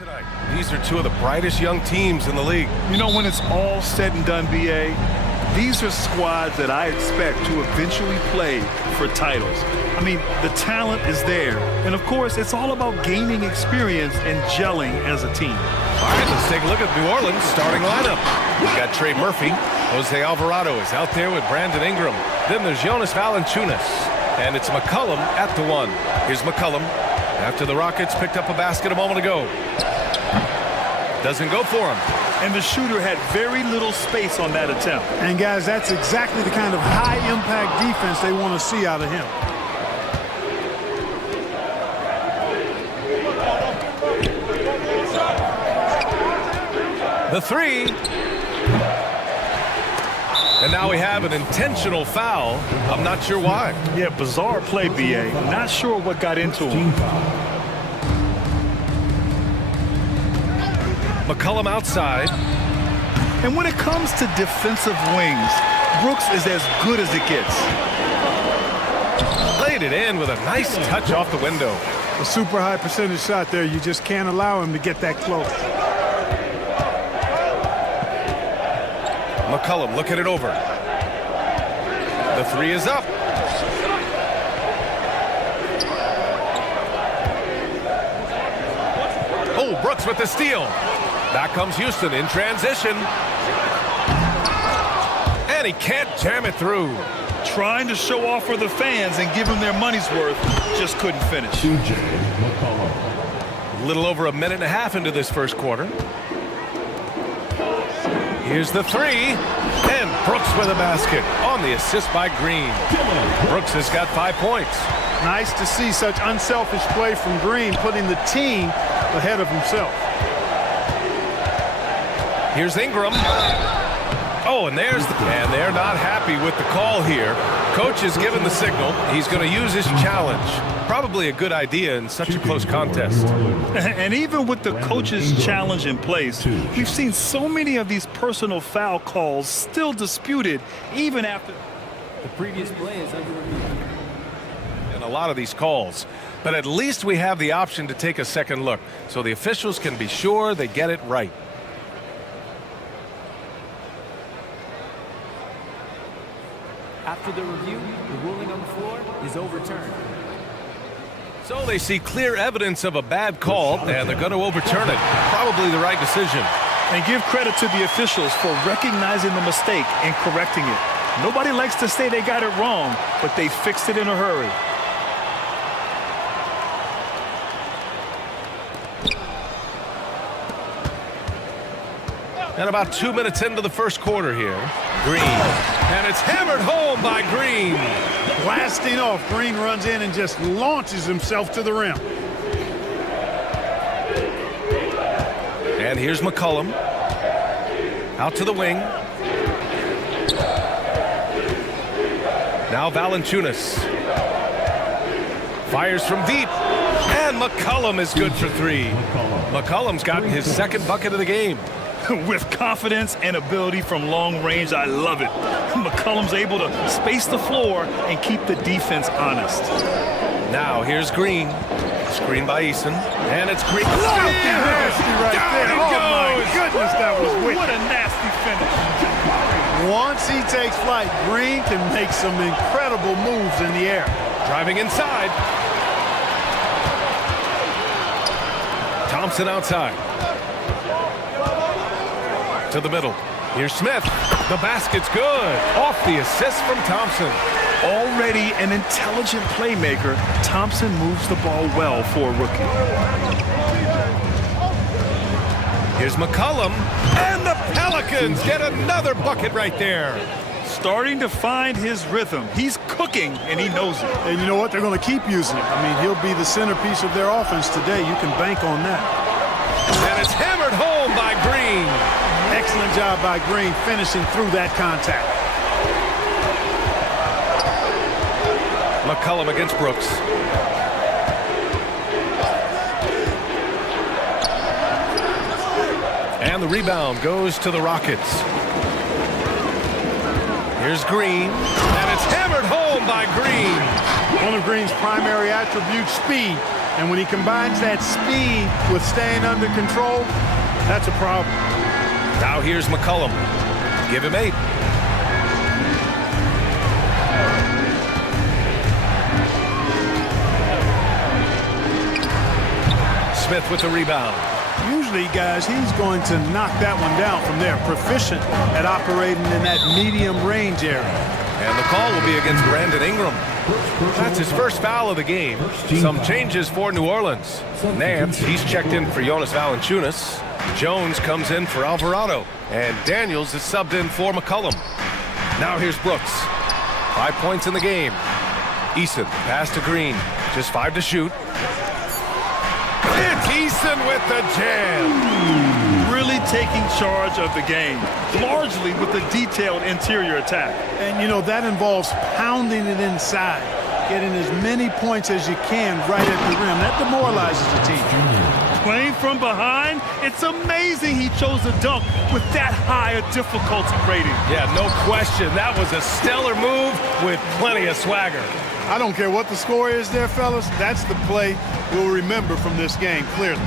tonight. These are two of the brightest young teams in the league. You know, when it's all said and done, BA, these are squads that I expect to eventually play for titles. I mean, the talent is there. And of course, it's all about gaining experience and gelling as a team. All right, let's take a look at New Orleans' starting lineup. We've got Trey Murphy. Jose Alvarado is out there with Brandon Ingram. Then there's Jonas Valanciunas. And it's McCollum at the one. Here's McCollum after the Rockets picked up a basket a moment ago. Doesn't go for him. And the shooter had very little space on that attempt. And guys, that's exactly the kind of high-impact defense they want to see out of him. The three. And now we have an intentional foul. I'm not sure why. Yeah, bizarre play, BA. Not sure what got into him. McCollum outside. And when it comes to defensive wings, Brooks is as good as it gets. Played it in with a nice touch off the window. A super high percentage shot there. You just can't allow him to get that close. McCollum looking it over. The three is up. Oh, Brooks with the steal. Back comes Houston in transition. And he can't jam it through. Trying to show off for the fans and give them their money's worth, just couldn't finish. A little over a minute and a half into this first quarter. Here's the three. And Brooks with a basket on the assist by Green. Brooks has got 5 points. Nice to see such unselfish play from Green, putting the team ahead of himself. Here's Ingram. Oh, and they're not happy with the call here. Coach has given the signal. He's going to use his challenge. Probably a good idea in such a close contest. And even with the coach's challenge in place, we've seen so many of these personal foul calls still disputed even after the previous play is under review. And a lot of these calls. But at least we have the option to take a second look so the officials can be sure they get it right. After the review, the ruling on the floor is overturned. So they see clear evidence of a bad call, and they're going to overturn it. Probably the right decision. And give credit to the officials for recognizing the mistake and correcting it. Nobody likes to say they got it wrong, but they fixed it in a hurry. And about 2 minutes into the first quarter here. Green. And it's hammered home by Green. Blasting off. Green runs in and just launches himself to the rim. And here's McCollum. Out to the wing. Now Valanciunas. Fires from deep. And McCollum is good for three. McCollum's gotten his second bucket of the game. With confidence and ability from long range, I love it. McCollum's able to space the floor and keep the defense honest. Now here's Green. Screen by Eason. And it's Green. Nasty right there. Oh my goodness, that was wicked. What a nasty finish. Once he takes flight, Green can make some incredible moves in the air. Driving inside. Thompson outside. To the middle. Here's Smith. The basket's good. Off the assist from Thompson. Already an intelligent playmaker, Thompson moves the ball well for a rookie. Here's McCollum. And the Pelicans get another bucket right there. Starting to find his rhythm. He's cooking, and he knows it. And you know what? They're going to keep using him. I mean, he'll be the centerpiece of their offense today. You can bank on that. And it's hammered home by Green. Excellent job by Green finishing through that contact. McCollum against Brooks. And the rebound goes to the Rockets. Here's Green. And it's hammered home by Green. One of Green's primary attributes, speed. And when he combines that speed with staying under control, that's a problem. Now here's McCollum. Give him 8. Smith with the rebound. Usually, guys, he's going to knock that one down from there. Proficient at operating in that medium range area. And the call will be against Brandon Ingram. That's his first foul of the game. Some changes for New Orleans. Nance, he's checked in for Jonas Valanciunas. Jones comes in for Alvarado. And Daniels is subbed in for McCollum. Now here's Brooks. 5 points in the game. Eason, pass to Green. Just 5 to shoot. It's Eason with the jam. Really taking charge of the game, largely with a detailed interior attack. And, you know, that involves pounding it inside, getting as many points as you can right at the rim. That demoralizes the team. Playing from behind, it's amazing he chose a dunk with that high a difficulty rating. Yeah, no question. That was a stellar move with plenty of swagger. I don't care what the score is there, fellas. That's the play we'll remember from this game, clearly.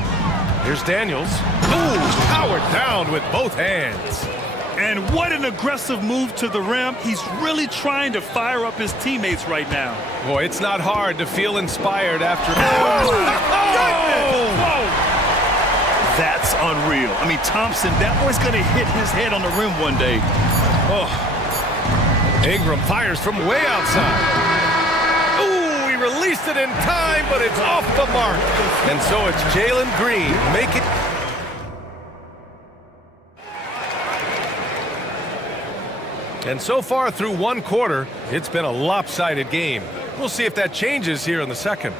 Here's Daniels. Ooh, powered down with both hands. And what an aggressive move to the rim. He's really trying to fire up his teammates right now. Boy, it's not hard to feel inspired after... Whoa! That's unreal. I mean, Thompson, that boy's going to hit his head on the rim one day. Oh. Ingram fires from way outside. Released it in time, but it's off the mark. And so it's Jalen Green. Make it. And so far through one quarter, it's been a lopsided game. We'll see if that changes here in the second.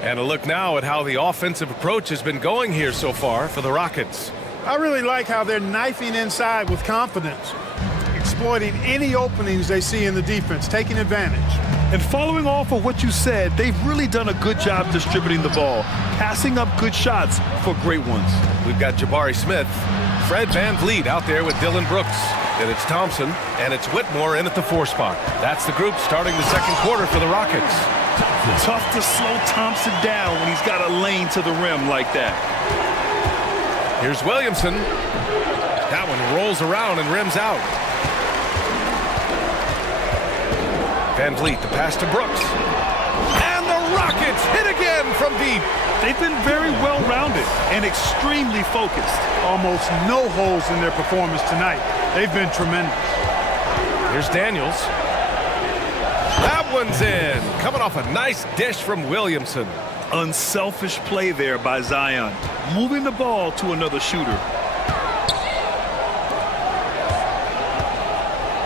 And a look now at how the offensive approach has been going here so far for the Rockets. I really like how they're knifing inside with confidence, exploiting any openings they see in the defense, taking advantage. And following off of what you said, they've really done a good job distributing the ball, passing up good shots for great ones. We've got Jabari Smith, Fred VanVleet out there with Dylan Brooks. Then it's Thompson, and it's Whitmore in at the 4 spot. That's the group starting the second quarter for the Rockets. Tough to slow Thompson down when he's got a lane to the rim like that. Here's Williamson. That one rolls around and rims out. VanVleet, the pass to Brooks. And the Rockets hit again from deep. They've been very well-rounded and extremely focused. Almost no holes in their performance tonight. They've been tremendous. Here's Daniels. That one's in. Coming off a nice dish from Williamson. Unselfish play there by Zion. Moving the ball to another shooter.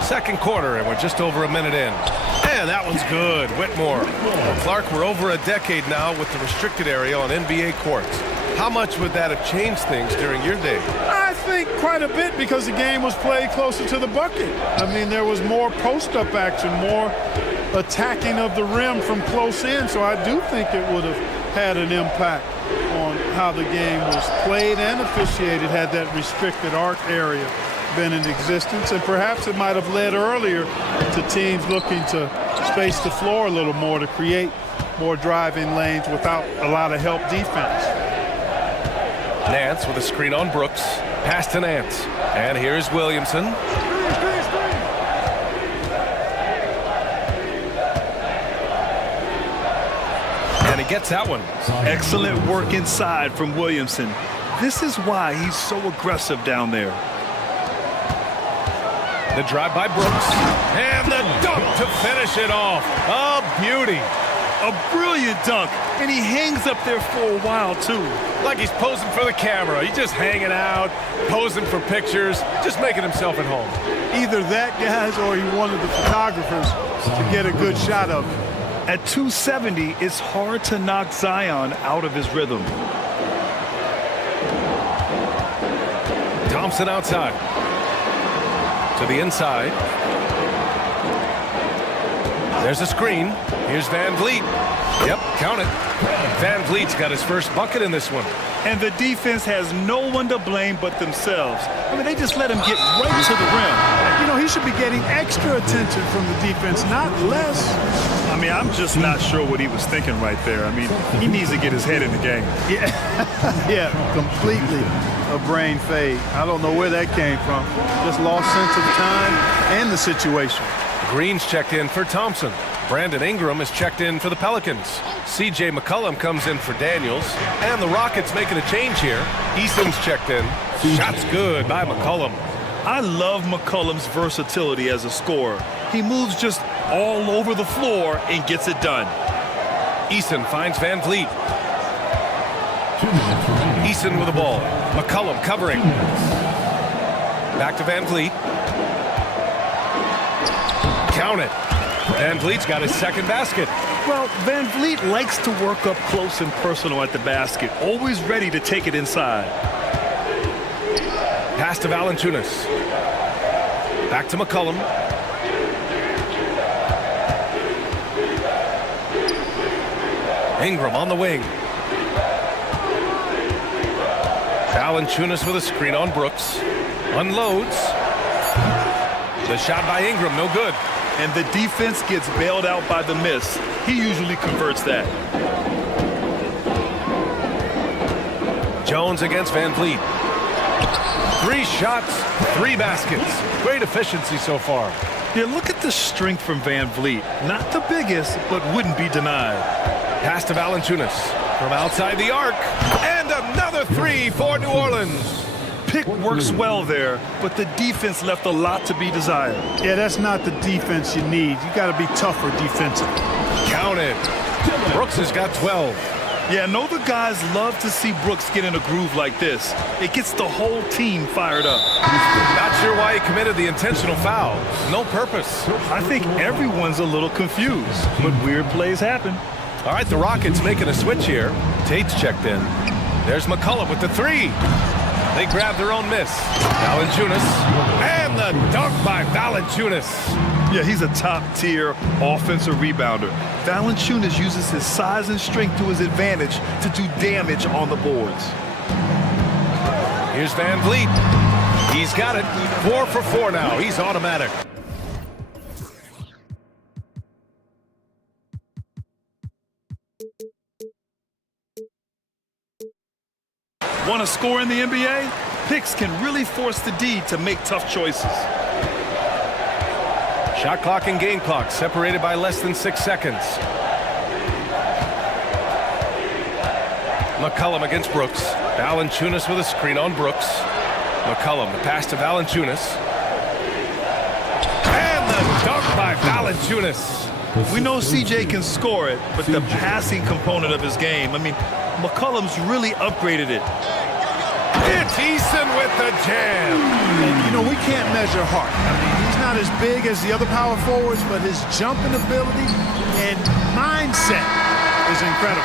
Second quarter, and we're just over a minute in. And that one's good. Whitmore. Clark, we're over a decade now with the restricted area on NBA courts. How much would that have changed things during your day? I think quite a bit because the game was played closer to the bucket. I mean, there was more post-up action, more attacking of the rim from close in, so I do think it would have had an impact on how the game was played and officiated had that restricted arc area been in existence, and perhaps it might have led earlier to teams looking to space the floor a little more to create more driving lanes without a lot of help defense. Nance with a screen on Brooks. Pass to Nance. And here's Williamson. And he gets that one. Excellent work inside from Williamson. This is why he's so aggressive down there. The drive by Brooks. And the dunk to finish it off. A beauty. A brilliant dunk. And he hangs up there for a while, too. Like he's posing for the camera. He's just hanging out, posing for pictures, just making himself at home. Either that, guys, or he wanted the photographers to get a good shot of him. At 270, it's hard to knock Zion out of his rhythm. Thompson outside. To the inside. There's a screen. Here's VanVleet. Yep, count it. Van Vliet's got his first bucket in this one. And the defense has no one to blame but themselves. I mean, they just let him get right to the rim. You know, he should be getting extra attention from the defense, not less. I mean, I'm just not sure what he was thinking right there. I mean, he needs to get his head in the game. Yeah, yeah, completely a brain fade. I don't know where that came from. Just lost sense of time and the situation. Green's checked in for Thompson. Brandon Ingram is checked in for the Pelicans. C.J. McCollum comes in for Daniels. And the Rockets making a change here. Eason's checked in. Shot's good by McCollum. I love McCollum's versatility as a scorer. He moves just all over the floor and gets it done. Eason finds Van Vliet. Eason with the ball. McCollum covering. Back to Van Vliet. Count it. Van Vliet's got his second basket. Well, Van Vliet likes to work up close and personal at the basket, always ready to take it inside. Pass to Valanciunas. Back to McCollum. Ingram on the wing. Valanciunas with a screen on Brooks. Unloads. The shot by Ingram, no good. And the defense gets bailed out by the miss. He usually converts that. Jones against Van Vliet. 3 shots, 3 baskets. Great efficiency so far. Yeah, look at the strength from Van Vliet. Not the biggest, but wouldn't be denied. Pass to Valanciunas from outside the arc. And another 3 for New Orleans. Pick works well there, but the defense left a lot to be desired. Yeah, that's not the defense you need. You got to be tougher defensively. Count it. Brooks has got 12. Yeah, I know the guys love to see Brooks get in a groove like this. It gets the whole team fired up. Not sure why he committed the intentional foul. No purpose. I think everyone's a little confused, but weird plays happen. All right, the Rockets making a switch here. Tate's checked in. There's McCullough with the 3. They grab their own miss. Valanciunas. And the dunk by Valanciunas. Yeah, he's a top-tier offensive rebounder. Valanciunas uses his size and strength to his advantage to do damage on the boards. Here's Van Vliet. He's got it. 4 for 4 now. He's automatic. Want to score in the NBA? Picks can really force the D to make tough choices. Shot clock and game clock separated by less than 6 seconds. McCollum against Brooks. Valanciunas with a screen on Brooks. McCollum, the pass to Valanciunas. And the dunk by Valanciunas. We know CJ can score it, but the passing component of his game, I mean, McCollum's really upgraded it. It's Eason with the jam. And, you know, we can't measure heart. I mean, he's not as big as the other power forwards, but his jumping ability and mindset is incredible.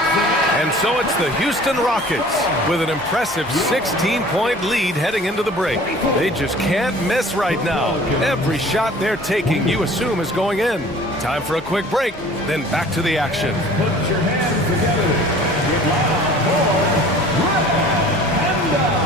And so it's the Houston Rockets with an impressive 16-point lead heading into the break. They just can't miss right now. Every shot they're taking, you assume, is going in. Time for a quick break, then back to the action. Put your hands together. Get loud for Red Panda.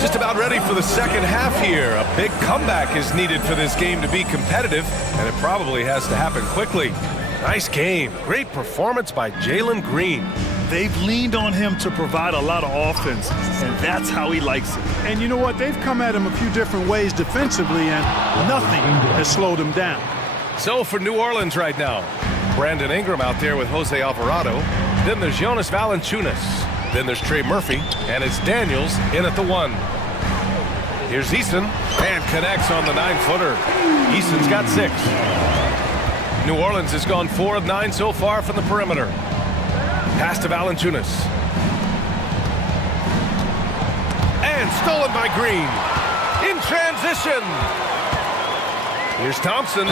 Just about ready for the second half here. A big comeback is needed for this game to be competitive, and it probably has to happen quickly. Nice game. Great performance by Jalen Green. They've leaned on him to provide a lot of offense, and that's how he likes it. And you know what? They've come at him a few different ways defensively, and nothing has slowed him down. So for New Orleans right now, Brandon Ingram out there with Jose Alvarado. Then there's Jonas Valanciunas. Then there's Trey Murphy, and it's Daniels in at the 1. Here's Eason, and connects on the 9-footer. Eason's got 6. New Orleans has gone 4 of 9 so far from the perimeter. Pass to Valanciunas. And stolen by Green. In transition. Here's Thompson.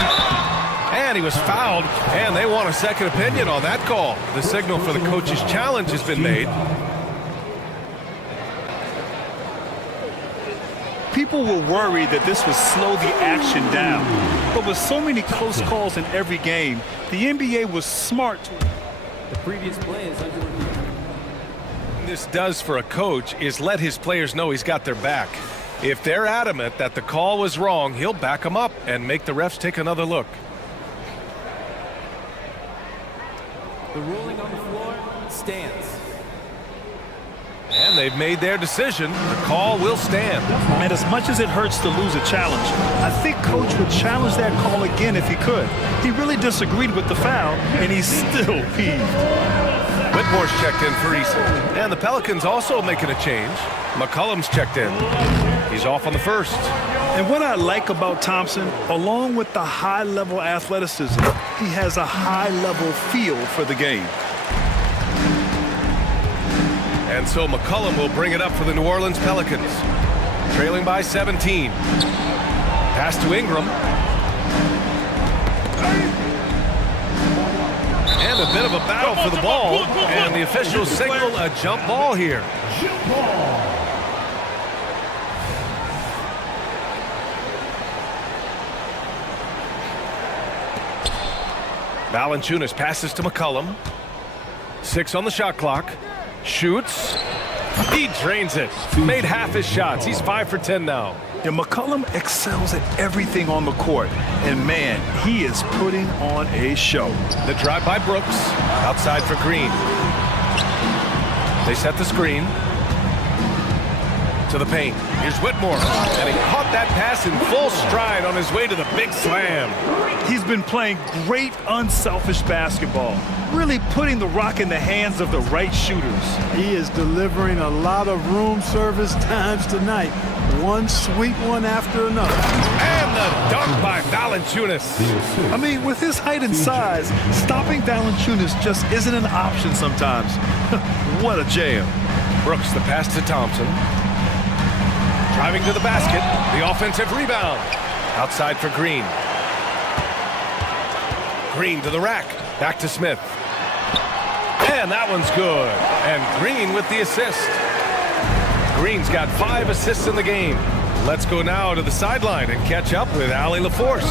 And he was fouled, and they want a second opinion on that call. The signal for the coach's challenge has been made. People were worried that this would slow the action down. But with so many close calls in every game, the NBA was smart. The previous play is under review. This does for a coach is let his players know he's got their back. If they're adamant that the call was wrong, he'll back them up and make the refs take another look. The ruling on the floor stands. And they've made their decision. The call will stand. And as much as it hurts to lose a challenge, I think Coach would challenge that call again if he could. He really disagreed with the foul, and he's still peeved. Whitmore's checked in for Eason. And the Pelicans also making a change. McCollum's checked in. He's off on the first. And what I like about Thompson, along with the high-level athleticism, he has a high-level feel for the game. And so McCollum will bring it up for the New Orleans Pelicans. Trailing by 17. Pass to Ingram. And a bit of a battle for the ball. And the officials signal a jump ball here. Valanciunas passes to McCollum. 6 on the shot clock. Shoots. He drains it. Made half his shots. He's 5 for 10 now. Yeah, McCollum excels at everything on the court. And man, he is putting on a show. The drive by Brooks. Outside for Green. They set the screen. To the paint. Here's Whitmore. And he caught that pass in full stride on his way to the big slam. He's been playing great unselfish basketball. Really putting the rock in the hands of the right shooters. He is delivering a lot of room service times tonight. One sweet one after another. And the dunk by Valanciunas. I mean, with his height and size, stopping Valanciunas just isn't an option sometimes. What a jam. Brooks the pass to Thompson. Driving to the basket. The offensive rebound. Outside for Green. Green to the rack. Back to Smith. And that one's good. And Green with the assist. Green's got 5 assists in the game. Let's go now to the sideline and catch up with Allie LaForce.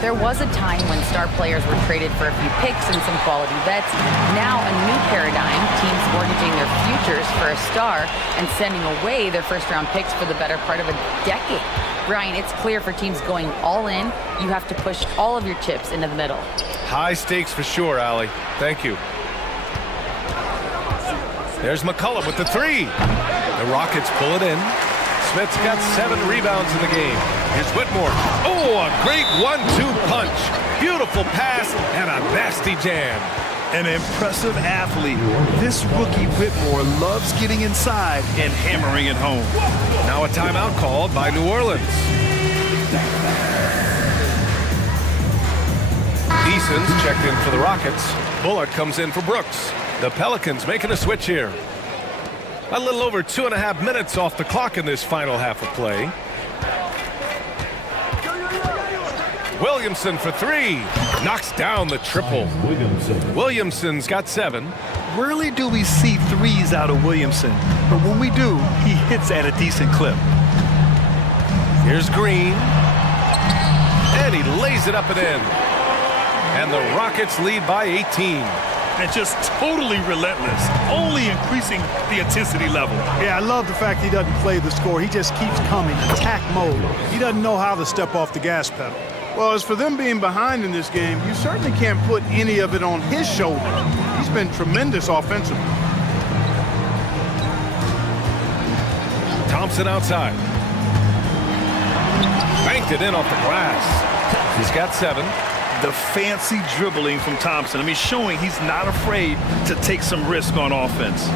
There was a time when star players were traded for a few picks and some quality vets. Now a new paradigm, teams mortgaging their futures for a star and sending away their first-round picks for the better part of a decade. Brian, it's clear for teams going all in, you have to push all of your chips into the middle. High stakes for sure, Allie. Thank you. There's McCullough with the 3. The Rockets pull it in. Smith's got 7 rebounds in the game. Here's Whitmore. Oh, a great 1-2 punch. Beautiful pass and a nasty jam. An impressive athlete. This rookie Whitmore loves getting inside and hammering it home. Now a timeout called by New Orleans. Eason's checked in for the Rockets. Bullock comes in for Brooks. The Pelicans making a switch here. A little over 2.5 minutes off the clock in this final half of play. Williamson for 3. Knocks down the triple. Williamson's got 7. Rarely do we see threes out of Williamson, but when we do, he hits at a decent clip. Here's Green. And he lays it up and in. And the Rockets lead by 18. And just totally relentless, only increasing the intensity level. Yeah, I love the fact he doesn't play the score. He just keeps coming, attack mode. He doesn't know how to step off the gas pedal. Well, as for them being behind in this game, you certainly can't put any of it on his shoulders. He's been tremendous offensively. Thompson outside. Banked it in off the glass. He's got 7. The fancy dribbling from Thompson. I mean, showing he's not afraid to take some risk on offense.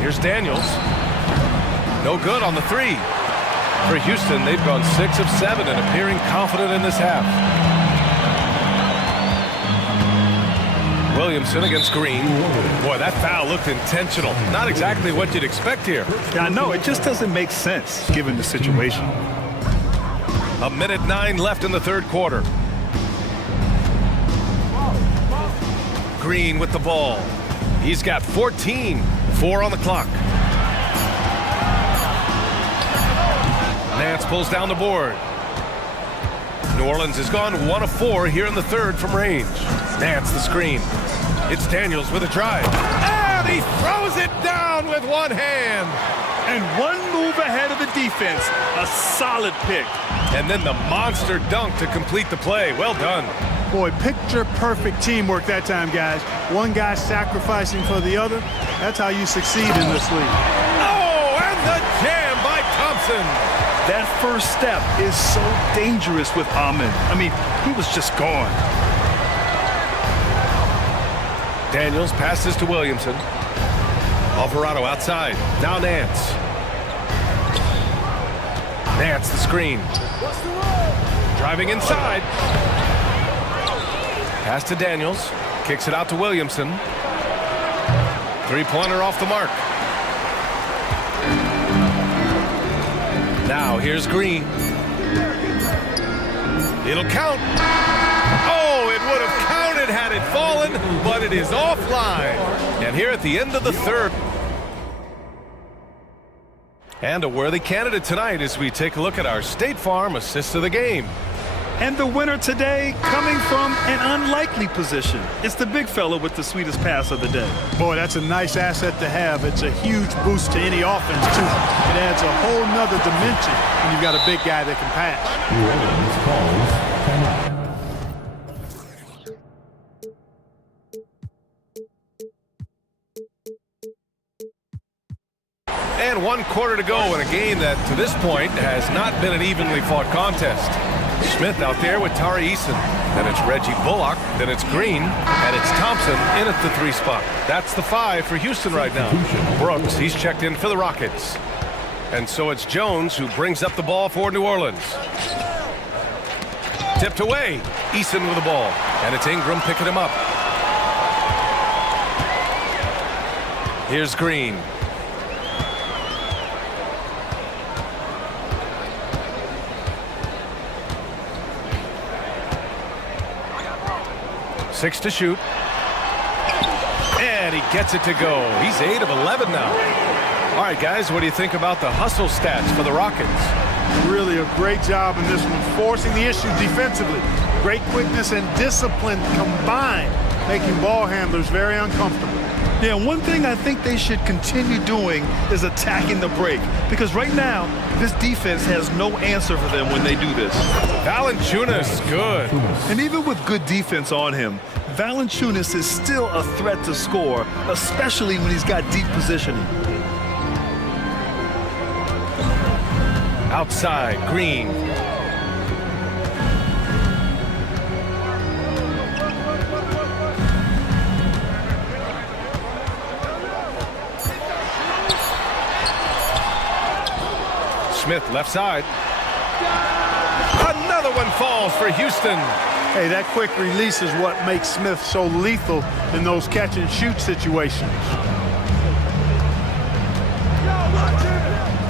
Here's Daniels. No good on the 3. For Houston, they've gone 6 of 7 and appearing confident in this half. Williamson against Green. Boy, that foul looked intentional. Not exactly what you'd expect here. Yeah, I know. It just doesn't make sense given the situation. 1:09 left in the third quarter. Green with the ball. He's got 14, 4 on the clock. Nance pulls down the board. New Orleans has gone 1 of 4 here in the third from range. Nance the screen. It's Daniels with a drive. And he throws it down with one hand. And one move ahead of the defense. A solid pick. And then the monster dunk to complete the play. Well done. Boy, picture-perfect teamwork that time, guys. One guy sacrificing for the other. That's how you succeed in this league. Oh, and the jam by Thompson. That first step is so dangerous with Ahmed. I mean, he was just gone. Daniels passes to Williamson. Alvarado outside. Now Nance. Nance the screen. Driving inside. Pass to Daniels. Kicks it out to Williamson. Three-pointer off the mark. Now here's Green. It'll count. Oh, it would have counted had it fallen, but it is offline. And here at the end of the third. And a worthy candidate tonight as we take a look at our State Farm assist of the game. And the winner today coming from an unlikely position. It's the big fella with the sweetest pass of the day. Boy, that's a nice asset to have. It's a huge boost to any offense, too. It adds a whole nother dimension when you've got a big guy that can pass. And 1 quarter to go in a game that, to this point, has not been an evenly fought contest. Smith out there with Tari Eason. Then it's Reggie Bullock. Then it's Green. And it's Thompson in at the 3 spot. That's the 5 for Houston right now. Brooks, he's checked in for the Rockets. And so it's Jones who brings up the ball for New Orleans. Tipped away. Eason with the ball. And it's Ingram picking him up. Here's Green. Six to shoot. And he gets it to go. He's 8 of 11 now. All right, guys, what do you think about the hustle stats for the Rockets? Really a great job in this one, forcing the issue defensively. Great quickness and discipline combined, making ball handlers very uncomfortable. Yeah, one thing I think they should continue doing is attacking the break. Because right now, this defense has no answer for them when they do this. Valanciunas, good. And even with good defense on him, Valanciunas is still a threat to score, especially when he's got deep positioning. Outside, Green. Smith left side. Another one falls for Houston. Hey, that quick release is what makes Smith so lethal in those catch and shoot situations.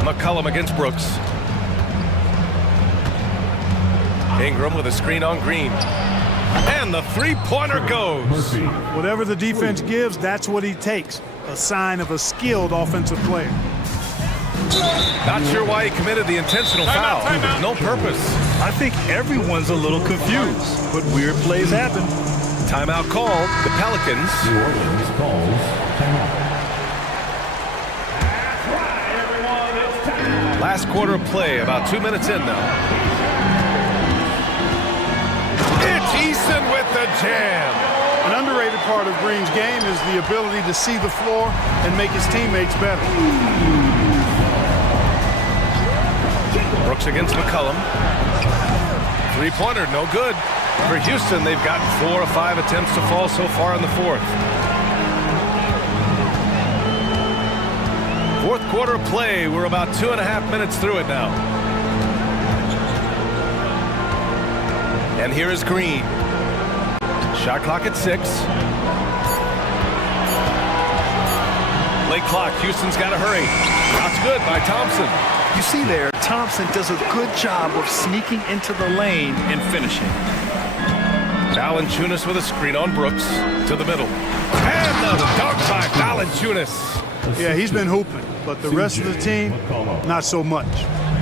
McCollum against Brooks. Ingram with a screen on Green. And the three-pointer goes. Whatever the defense gives, that's what he takes. A sign of a skilled offensive player. Not sure why he committed the intentional foul. There's no purpose. I think everyone's a little confused, but weird plays happen. Timeout called. The Pelicans. New Orleans calls timeout. Last quarter of play, about 2 minutes in now. It's Eason with the jam. An underrated part of Green's game is the ability to see the floor and make his teammates better. Brooks against McCollum. Three-pointer, no good. For Houston, they've gotten 4 of 5 attempts to fall so far in the fourth. Fourth quarter of play. We're about 2.5 minutes through it now. And here is Green. Shot clock at 6. Play clock. Houston's got to hurry. That's good by Thompson. You see there, Thompson does a good job of sneaking into the lane and finishing. Valanciunas with a screen on Brooks to the middle. And the dunk by Valanciunas. Yeah, he's been hooping, but the rest of the team, not so much.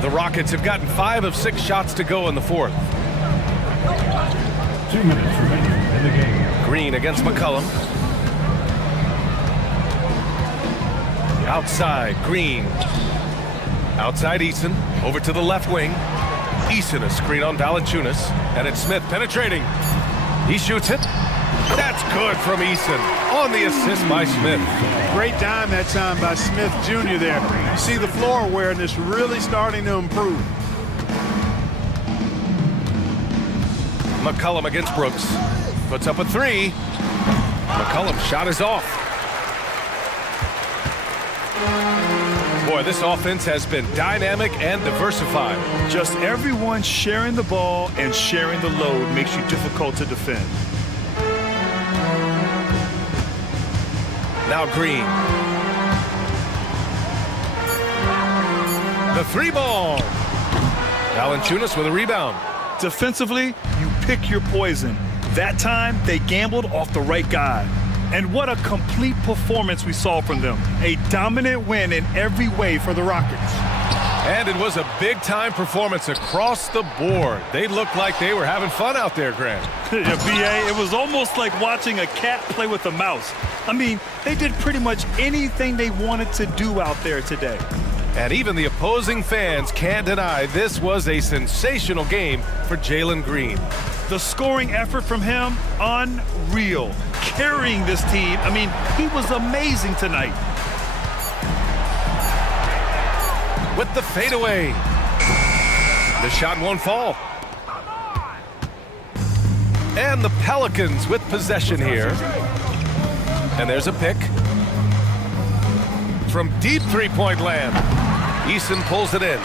The Rockets have gotten 5 of 6 shots to go in the fourth. 2 minutes remaining in the game. Green against McCollum. Outside, Green. Outside Eason, over to the left wing. Eason a screen on Valanciunas, and it's Smith penetrating. He shoots it. That's good from Eason on the assist by Smith. Great dime that time by Smith Jr. there. You see the floor awareness really starting to improve. McCollum against Brooks. Puts up a 3. McCollum's shot is off. Boy, this offense has been dynamic and diversified. Just everyone sharing the ball and sharing the load makes you difficult to defend. Now Green. The 3 ball. Valanciunas with a rebound. Defensively, you pick your poison. That time, they gambled off the right guy. And what a complete performance we saw from them. A dominant win in every way for the Rockets. And it was a big-time performance across the board. They looked like they were having fun out there, Grant. Yeah, B.A., it was almost like watching a cat play with a mouse. I mean, they did pretty much anything they wanted to do out there today. And even the opposing fans can't deny this was a sensational game for Jalen Green. The scoring effort from him, unreal. Carrying this team, I mean, he was amazing tonight. With the fadeaway. The shot won't fall. And the Pelicans with possession here. And there's a pick. From deep three-point land. Eason pulls it in.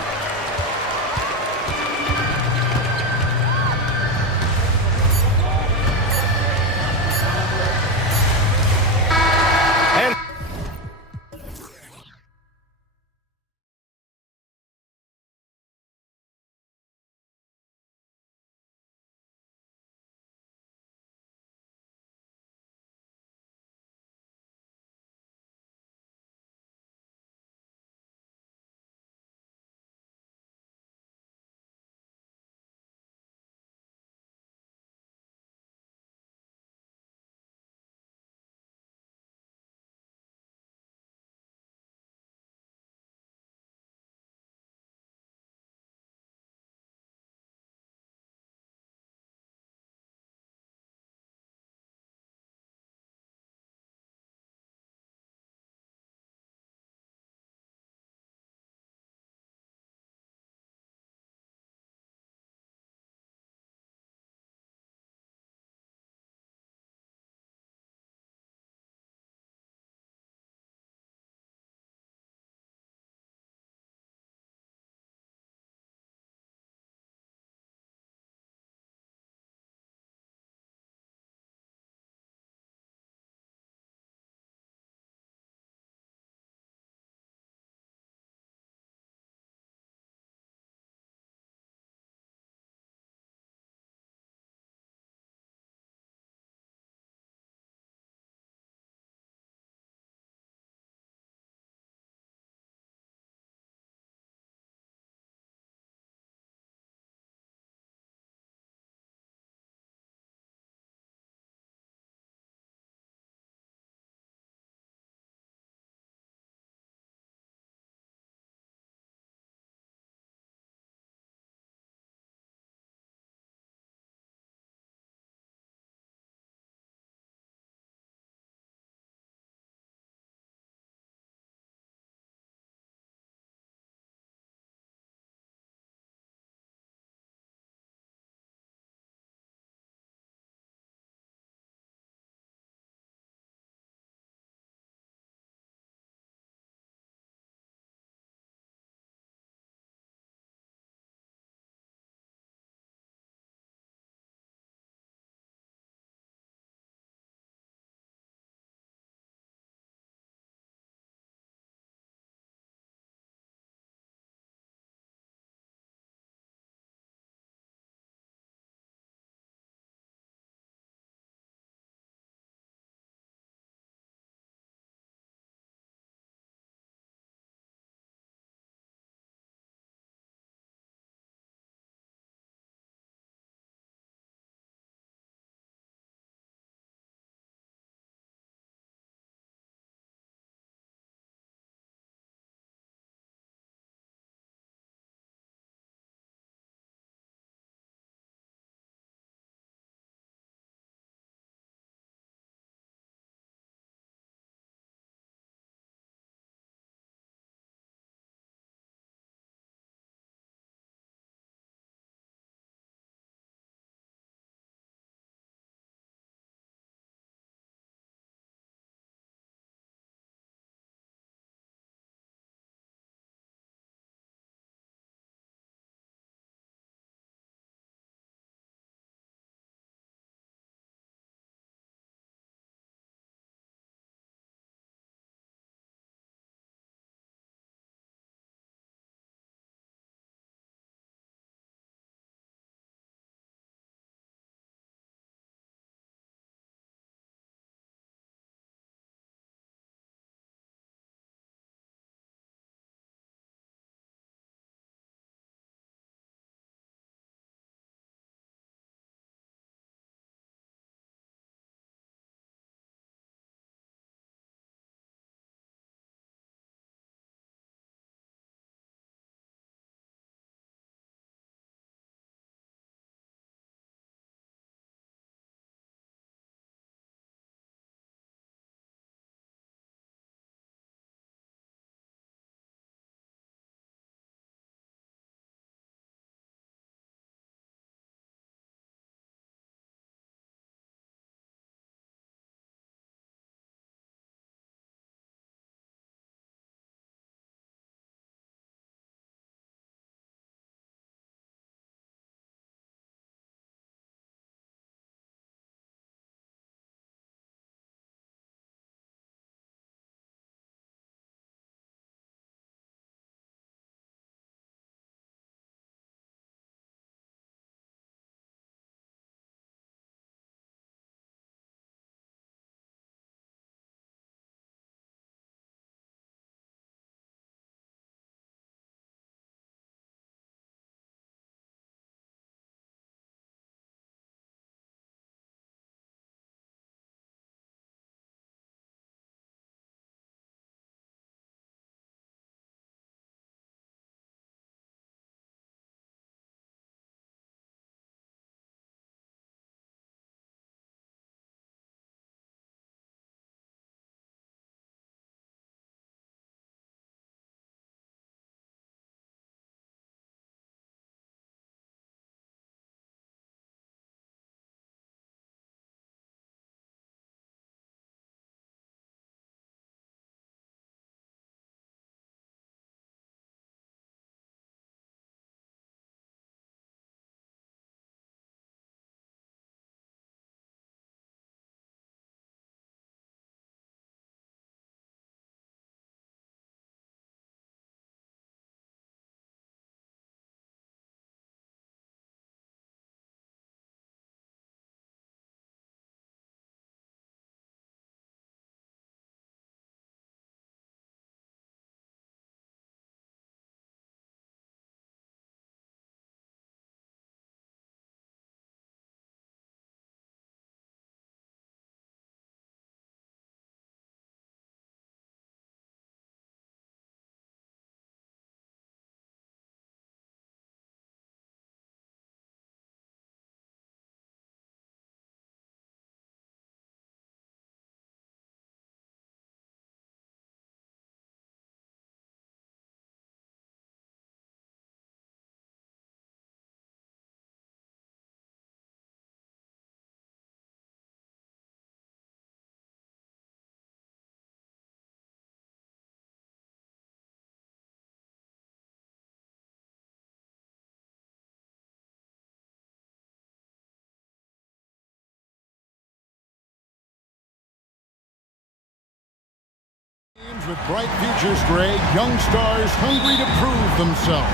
With bright futures, Greg, young stars hungry to prove themselves.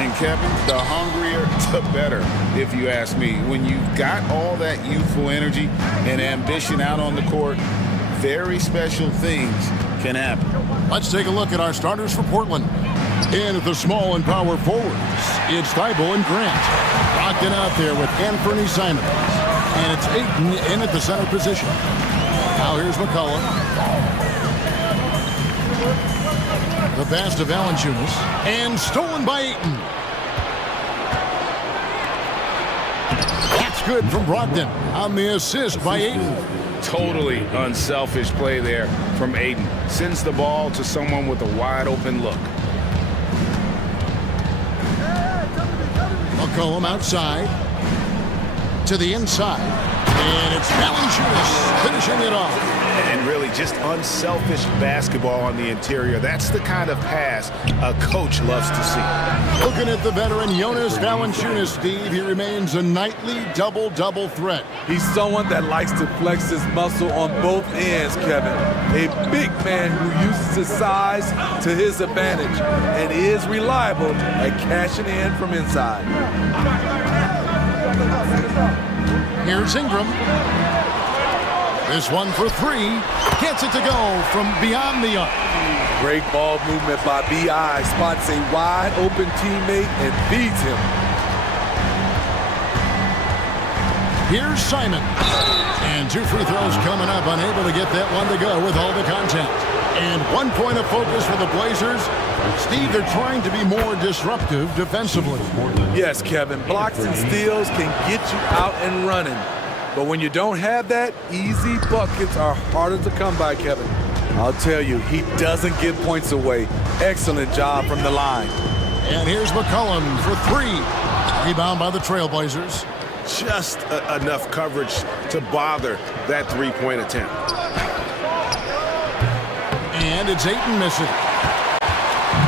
And Kevin, the hungrier, the better, if you ask me. When you've got all that youthful energy and ambition out on the court, very special things can happen. Let's take a look at our starters for Portland. In at the small and power forwards, it's Thibault and Grant. Rocking out there with Anthony Simons. And it's Ayton in at the center position. Now here's McCollum. The pass to Valanciunas, and stolen by Ayton. That's good from Brogdon on the assist by Ayton. Totally unselfish play there from Ayton. Sends the ball to someone with a wide open look. McCollum outside to the inside, and it's Valanciunas finishing it off. And really just unselfish basketball on the interior. That's the kind of pass a coach loves to see. Looking at the veteran Jonas Valanciunas, Steve, he remains a nightly double-double threat. He's someone that likes to flex his muscle on both ends, Kevin. A big man who uses his size to his advantage and is reliable at cashing in from inside. Here's Ingram. This one for three. Gets it to go from beyond the arc. Great ball movement by B.I. Spots a wide open teammate and feeds him. Here's Simon. And 2 free throws coming up. Unable to get that one to go with all the contact. And 1 point of focus for the Blazers. Steve, they're trying to be more disruptive defensively. Yes, Kevin. Blocks and steals can get you out and running. But when you don't have that, easy buckets are harder to come by, Kevin. I'll tell you, he doesn't give points away. Excellent job from the line. And here's McCollum for three. Rebound by the Trailblazers. Just enough coverage to bother that three-point attempt. And it's Ayton missing.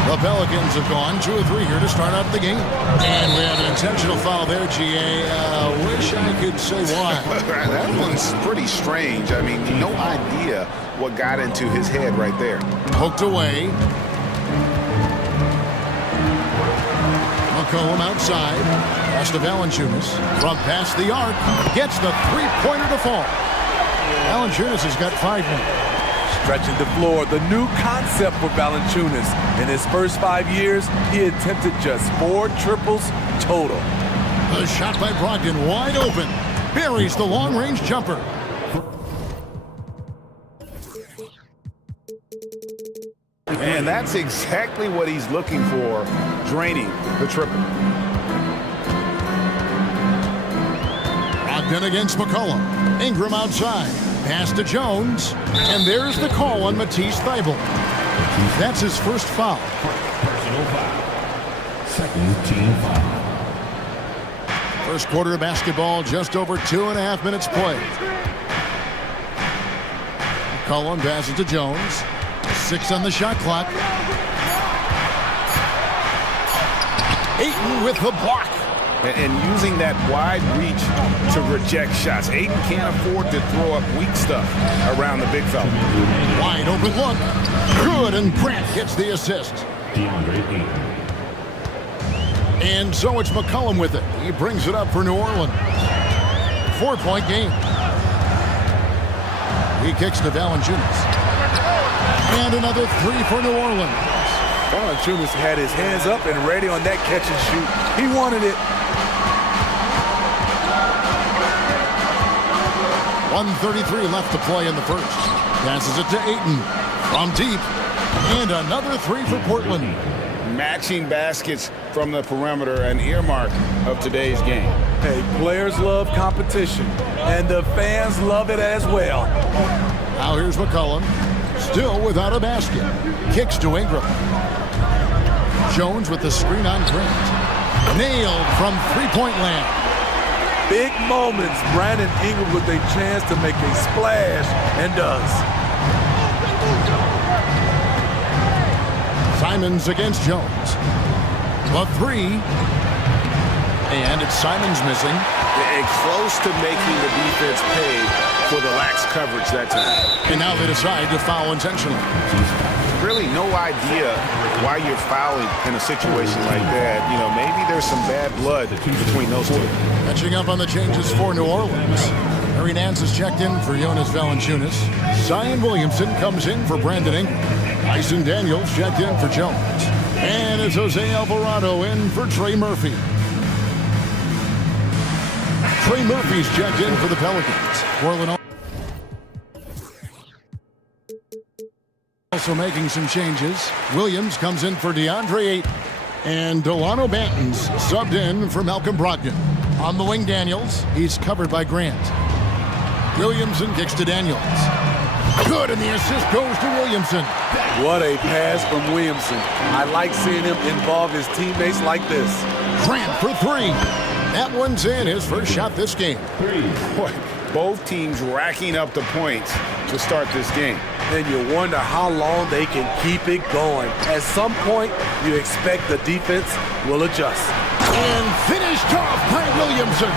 The Pelicans have gone 2 of 3 here to start out the game. And we have an intentional foul there, GA. Wish I could say why. That one's pretty strange. I mean, no idea what got into his head right there. Poked away. McCollum outside. Pass to Valanciunas. From past the arc. Gets the three-pointer to fall. Valanciunas has got 5 now. Stretching the floor, the new concept for Valanciunas. In his first 5 years, he attempted just 4 triples total. The shot by Brogdon wide open. Buries the long-range jumper. And that's exactly what he's looking for, draining the triple. Brogdon against McCollum. Ingram outside. Pass to Jones, and there's the call on Matisse Thybulle. That's his first foul. Personal foul. Second team foul. First quarter of basketball, just over 2.5 minutes played. McCollum passes to Jones. 6 on the shot clock. Ayton with the block. And using that wide reach to reject shots. Ayton can't afford to throw up weak stuff around the big fella. Wide open look. Good, and Grant gets the assist. DeAndre Ayton. And so it's McCollum with it. He brings it up for New Orleans. 4-point game. He kicks to Valanciunas. And another 3 for New Orleans. Valanciunas had his hands up and ready on that catch and shoot. He wanted it. 1:33 left to play in the first. Passes it to Ayton from deep. And another 3 for Portland. Matching baskets from the perimeter, an earmark of today's game. Hey, players love competition, and the fans love it as well. Now here's McCollum, still without a basket. Kicks to Ingram. Jones with the screen on Grant. Nailed from three-point land. Big moments. Brandon Ingram with a chance to make a splash, and does. Simons against Jones. A 3. And it's Simons missing. And close to making the defense pay for the lax coverage that time. And now they decide to foul intentionally. Really no idea why you're fouling in a situation like that. You know, maybe there's some bad blood between those two. Catching up on the changes for New Orleans. Harry Nance is checked in for Jonas Valanciunas. Zion Williamson comes in for Brandon Ingram. Tyson Daniels checked in for Jones. And it's Jose Alvarado in for Trey Murphy. Trey Murphy's checked in for the Pelicans. Portland also making some changes. Williams comes in for DeAndre Ayton. And Delano Banton's subbed in for Malcolm Brogdon. On the wing, Daniels. He's covered by Grant. Williamson kicks to Daniels. Good, and the assist goes to Williamson. What a pass from Williamson. I like seeing him involve his teammates like this. Grant for three. That one's in, his first shot this game. Boy, both teams racking up the points to start this game. Then you wonder how long they can keep it going. At some point, you expect the defense will adjust. And finished off by Williamson.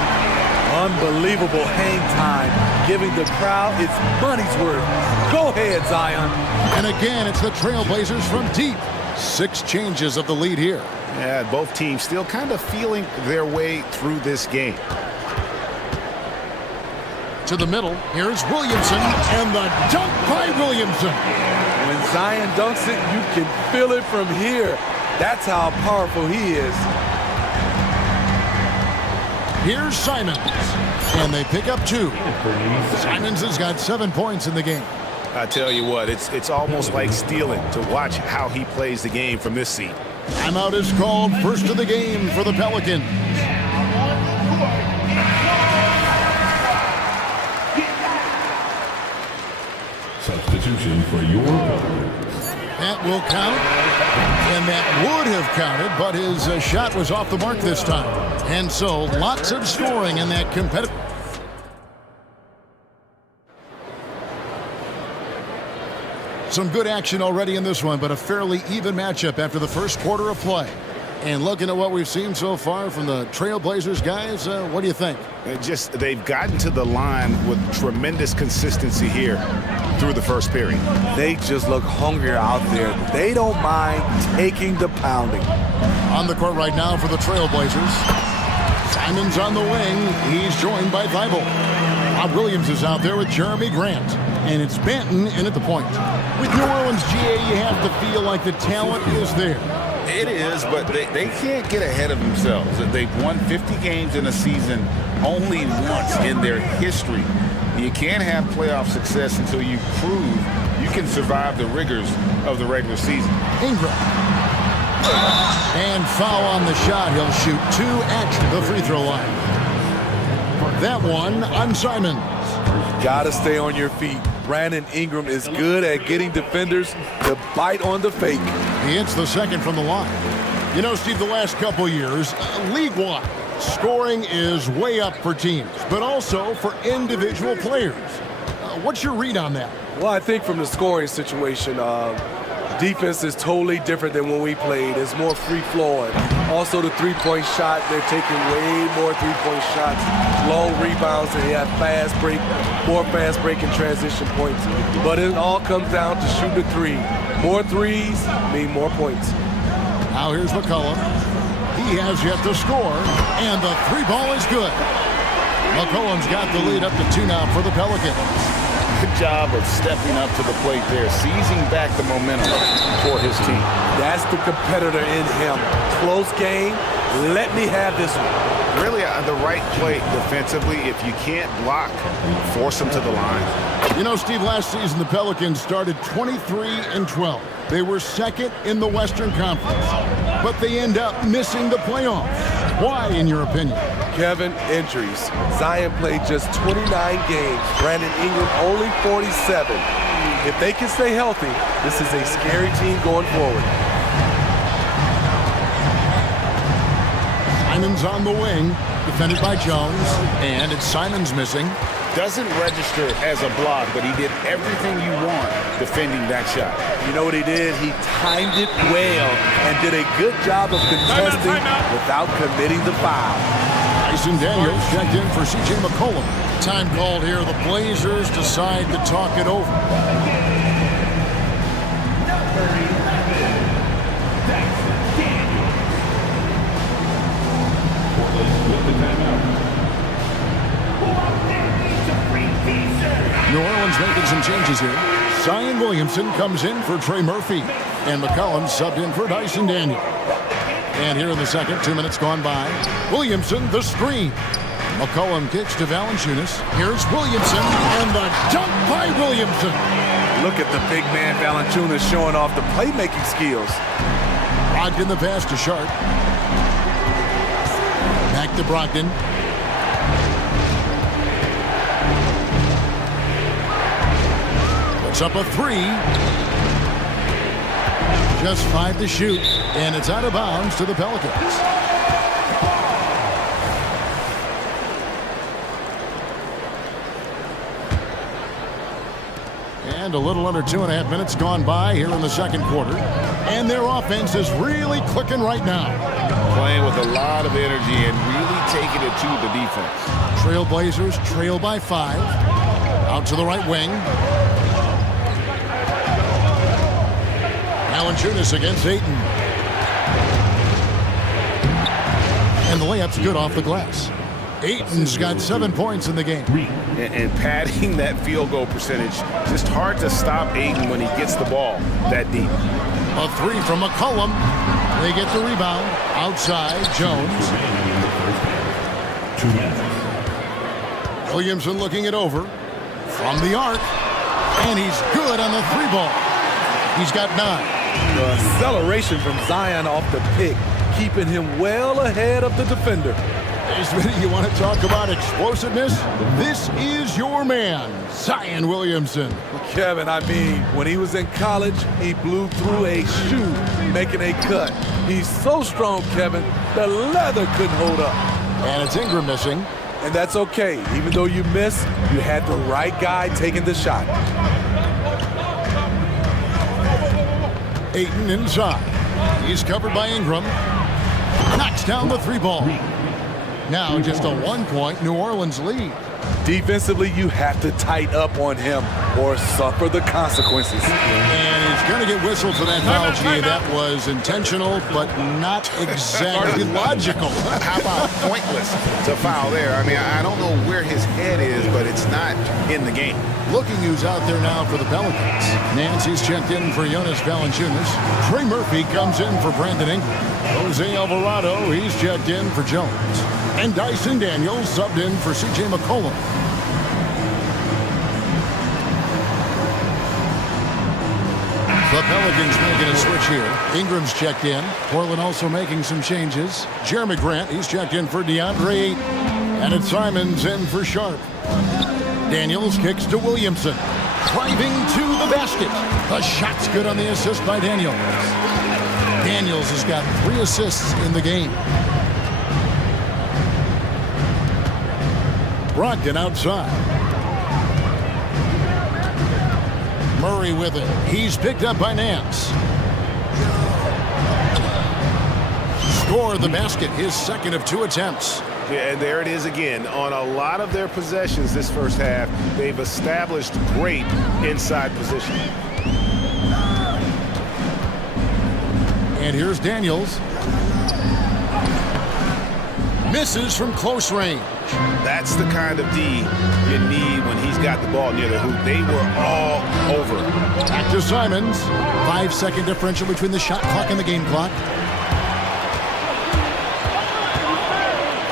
Unbelievable hang time, giving the crowd its money's worth. Go ahead, Zion. And again, it's the Trailblazers from deep. 6 changes of the lead here. Yeah, both teams still kind of feeling their way through this game. To the middle, here's Williamson, and the dunk by Williamson. When Zion dunks it, you can feel it from here. That's how powerful he is. Here's Simons, and they pick up 2. Simons has got 7 points in the game. I tell you what, it's almost like stealing to watch how he plays the game from this seat. Timeout is called, first of the game for the Pelicans. Substitution for your Pelicans. That will count, and that would have counted, but his shot was off the mark this time. And so, lots of scoring in that competitive. Some good action already in this one, but a fairly even matchup after the first quarter of play. And looking at what we've seen so far from the Trailblazers guys, what do you think? They've gotten to the line with tremendous consistency here through the first period. They just look hungrier out there. They don't mind taking the pounding. On the court right now for the Trailblazers. Simons on the wing. He's joined by Thibault. Bob Williams is out there with Jeremy Grant. And it's Banton in at the point. With New Orleans, GA, you have to feel like the talent is there. It is, but they can't get ahead of themselves. They've won 50 games in a season only once in their history. You can't have playoff success until you prove you can survive the rigors of the regular season. Ingram. And foul on the shot. He'll shoot 2 at the free throw line. That one on Simons. Gotta stay on your feet. Brandon Ingram is good at getting defenders to bite on the fake. He hits the second from the line. You know, Steve, the last couple years, league-wide, scoring is way up for teams, but also for individual players. What's your read on that? Well, I think from the scoring situation, defense is totally different than when we played. It's more free-flowing. Also, the three-point shot, they're taking way more three-point shots, long rebounds, and they have more fast break and transition points. But it all comes down to shooting the three. More threes mean more points. Now here's McCollum. He has yet to score, and the 3 ball is good. McCollum's got the lead up to 2 now for the Pelicans. Good job of stepping up to the plate there, seizing back the momentum for his team. That's the competitor in him. Close game. Let me have this one. Really the right play defensively. If you can't block, force them to the line. You know, Steve, last season the Pelicans started 23-12. They were second in the Western Conference, but they end up missing the playoffs. Why, in your opinion? Kevin, injuries. Zion played just 29 games. Brandon Ingram only 47. If they can stay healthy, this is a scary team going forward. Simons on the wing, defended by Jones, and it's Simons missing. Doesn't register as a block, but he did everything you want defending that shot. You know what he did? He timed it well and did a good job of contesting without committing the foul. Dyson Daniels checked in for C.J. McCollum. Time called here. The Blazers decide to talk it over. New Orleans making some changes here. Zion Williamson comes in for Trey Murphy. And McCollum subbed in for Dyson Daniels. And here in the second, 2 minutes gone by. Williamson, the screen. McCollum kicks to Valanciunas. Here's Williamson, and the dunk by Williamson. Look at the big man Valanciunas showing off the playmaking skills. Brogdon the pass to Sharp. Back to Brogdon. Puts up a three. Just 5 to shoot, and it's out of bounds to the Pelicans. And a little under 2.5 minutes gone by here in the second quarter. And their offense is really clicking right now. Playing with a lot of energy and really taking it to the defense. Trailblazers trail by 5. Out to the right wing. Valanciunas against Ayton. And the layup's good off the glass. Ayton's got 7 points in the game. And padding that field goal percentage, just hard to stop Ayton when he gets the ball that deep. A three from McCollum. They get the rebound. Outside, Jones. Williamson looking it over. From the arc. And he's good on the 3-ball. He's got 9. The acceleration from Zion off the pick, keeping him well ahead of the defender. You want to talk about explosiveness? This is your man, Zion Williamson. Kevin, I mean, when he was in college, he blew through a shoe, making a cut. He's so strong, Kevin, the leather couldn't hold up. And it's Ingram missing. And that's okay. Even though you miss, you had the right guy taking the shot. Ayton inside. He's covered by Ingram. Knocks down the 3-ball. Now just a 1-point New Orleans lead. Defensively, you have to tighten up on him or suffer the consequences. And he's going to get whistled for that foul. Gee, that was intentional, but not exactly logical. How about pointless to foul there? I mean, I don't know where his head is, but it's not in the game. Looking who's out there now for the Pelicans. Nancy's checked in for Jonas Valanciunas. Trey Murphy comes in for Brandon Ingram. Jose Alvarado, he's checked in for Jones. And Dyson Daniels subbed in for C.J. McCollum. The Pelicans making a switch here. Ingram's checked in. Portland also making some changes. Jeremy Grant, he's checked in for DeAndre Ayton. And it's Simons in for Sharp. Daniels kicks to Williamson. Driving to the basket. The shot's good on the assist by Daniels. Daniels has got 3 assists in the game. Brogdon outside. Murray with it. He's picked up by Nance. Score the basket, his second of 2 attempts. Yeah, and there it is again. On a lot of their possessions this first half, they've established great inside position. And here's Daniels. Misses from close range. That's the kind of D you need when he's got the ball near the hoop. They were all over. Back to Simons. 5-second differential between the shot clock and the game clock.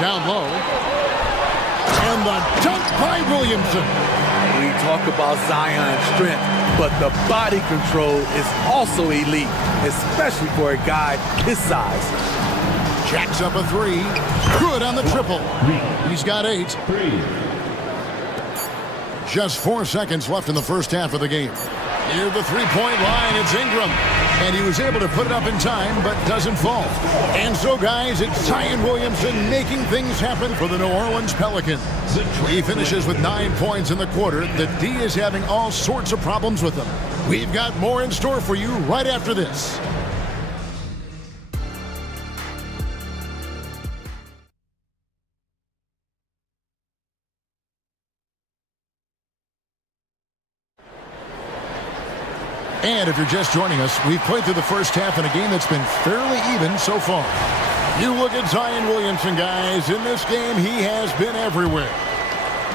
Down low. And the dunk by Williamson. We talk about Zion's strength, but the body control is also elite, especially for a guy his size. Jacks up a 3. Good on the triple. He's got 8. Just 4 seconds left in the first half of the game. Near the 3-point line, it's Ingram. And he was able to put it up in time, but doesn't fall. And so, guys, it's Zion Williamson making things happen for the New Orleans Pelicans. He finishes with 9 points in the quarter. The D is having all sorts of problems with him. We've got more in store for you right after this. And if you're just joining us, we've played through the first half in a game that's been fairly even so far. You look at Zion Williamson, guys. In this game, he has been everywhere.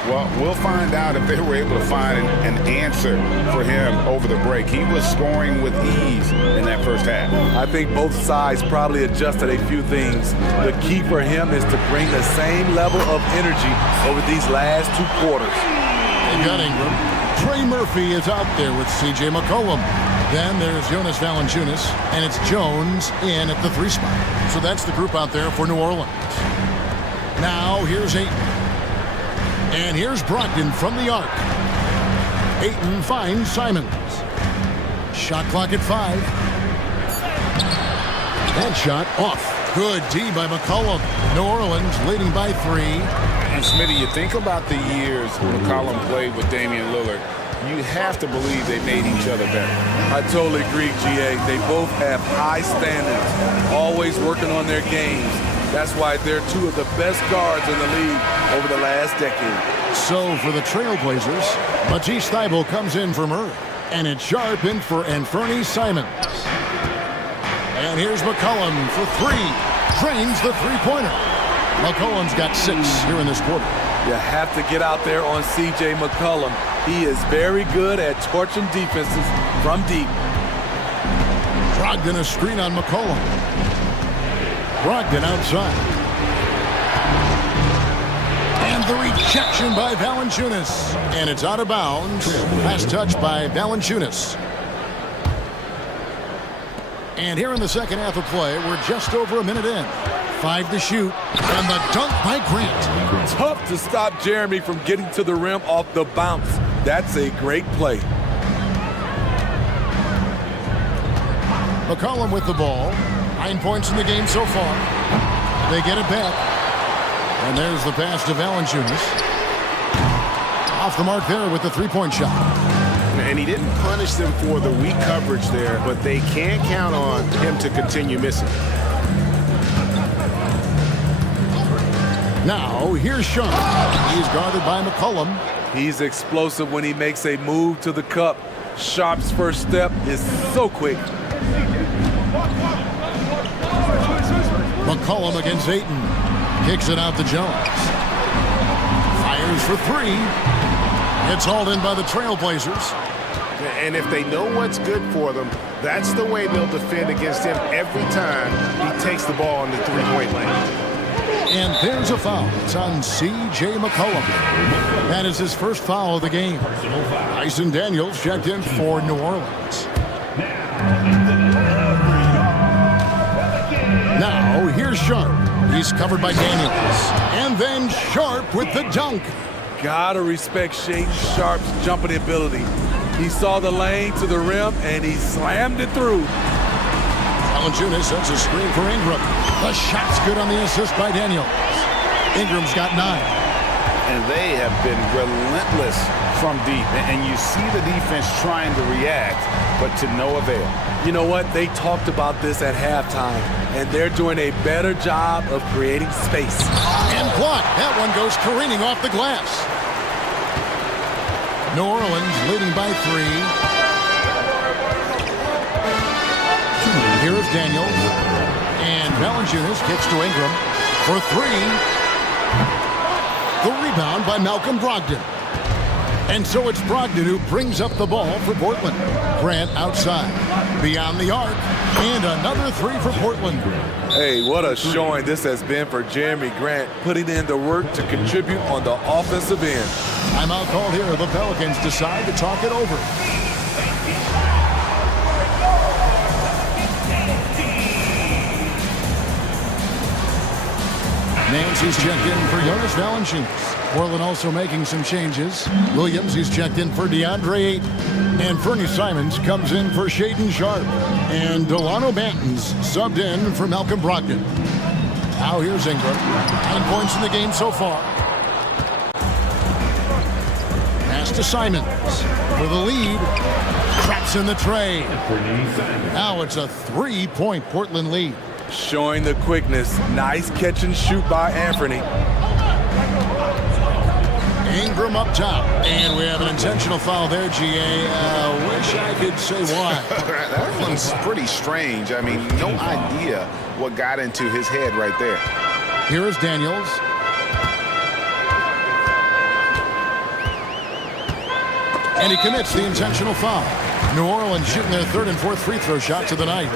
Well, we'll find out if they were able to find an answer for him over the break. He was scoring with ease in that first half. I think both sides probably adjusted a few things. The key for him is to bring the same level of energy over these last 2 quarters. They got Ingram. Trey Murphy is out there with C.J. McCollum. Then there's Jonas Valanciunas, and it's Jones in at the 3 spot. So that's the group out there for New Orleans. Now here's Ayton. And here's Brogdon from the arc. Ayton finds Simons. Shot clock at 5. That shot off. Good D by McCollum. New Orleans leading by 3. And Smitty, you think about the years McCollum played with Damian Lillard, you have to believe they made each other better. I totally agree, GA. They both have high standards, always working on their games. That's why they're 2 of the best guards in the league over the last decade. So for the Trailblazers, Matisse Thybulle comes in for Murray. And it's Sharp in for Anfernee Simons. And here's McCollum for 3. Drains the 3-pointer. McCollum's got 6 here in this quarter. You have to get out there on C.J. McCollum. He is very good at torching defenses from deep. Brogdon a screen on McCollum. Brogdon outside. And the rejection by Valanciunas. And it's out of bounds. Last touch by Valanciunas. And here in the second half of play, we're just over a minute in. 5 to shoot. And the dunk by Grant. Tough to stop Jeremy from getting to the rim off the bounce. That's a great play. McCollum with the ball. 9 points in the game so far. They get it back. And there's the pass to Valanciunas. Off the mark there with the 3-point shot. And he didn't punish them for the weak coverage there, but they can't count on him to continue missing. Now, here's Sharp. He's guarded by McCollum. He's explosive when he makes a move to the cup. Sharp's first step is so quick. McCollum against Ayton. Kicks it out to Jones. Fires for 3. It's hauled in by the Trailblazers. And if they know what's good for them, that's the way they'll defend against him every time he takes the ball in the 3-point lane. And there's a foul. It's on C.J. McCollum. That is his first foul of the game. Tyson Daniels checked in for New Orleans. Now, here's Sharp. He's covered by Daniels. And then Sharp with the dunk. Gotta respect Shaedon Sharp's jumping ability. He saw the lane to the rim, and he slammed it through. Valanciunas sends a screen for Ingram. The shot's good on the assist by Daniels. Ingram's got 9. And they have been relentless from deep. And you see the defense trying to react, but to no avail. You know what? They talked about this at halftime, and they're doing a better job of creating space. And blocked. That one goes careening off the glass. New Orleans leading by 3. Here's Daniels. And Valanciunas kicks to Ingram for 3. The rebound by Malcolm Brogdon. And so it's Brogdon who brings up the ball for Portland. Grant outside. Beyond the arc. And another 3 for Portland. Hey, what a showing this has been for Jeremy Grant, putting in the work to contribute on the offensive end. Timeout called here. The Pelicans decide to talk it over. Nancy's checked in for Jonas Valanciunas. Portland also making some changes. Williams, he's checked in for DeAndre Ayton. And Fernie Simons comes in for Shaedon Sharp. And Delano Banton's subbed in for Malcolm Brogdon. Now here's Ingram. 9 points in the game so far. Pass to Simons for the lead. Traps in the tray. Now it's a 3-point Portland lead. Showing the quickness. Nice catch and shoot by Anfernee. Ingram up top. And we have an intentional foul there, GA. Wish I could say why. That one's pretty strange. I mean, no idea what got into his head right there. Here is Daniels. And he commits the intentional foul. New Orleans shooting their third and fourth free throw shots of the night.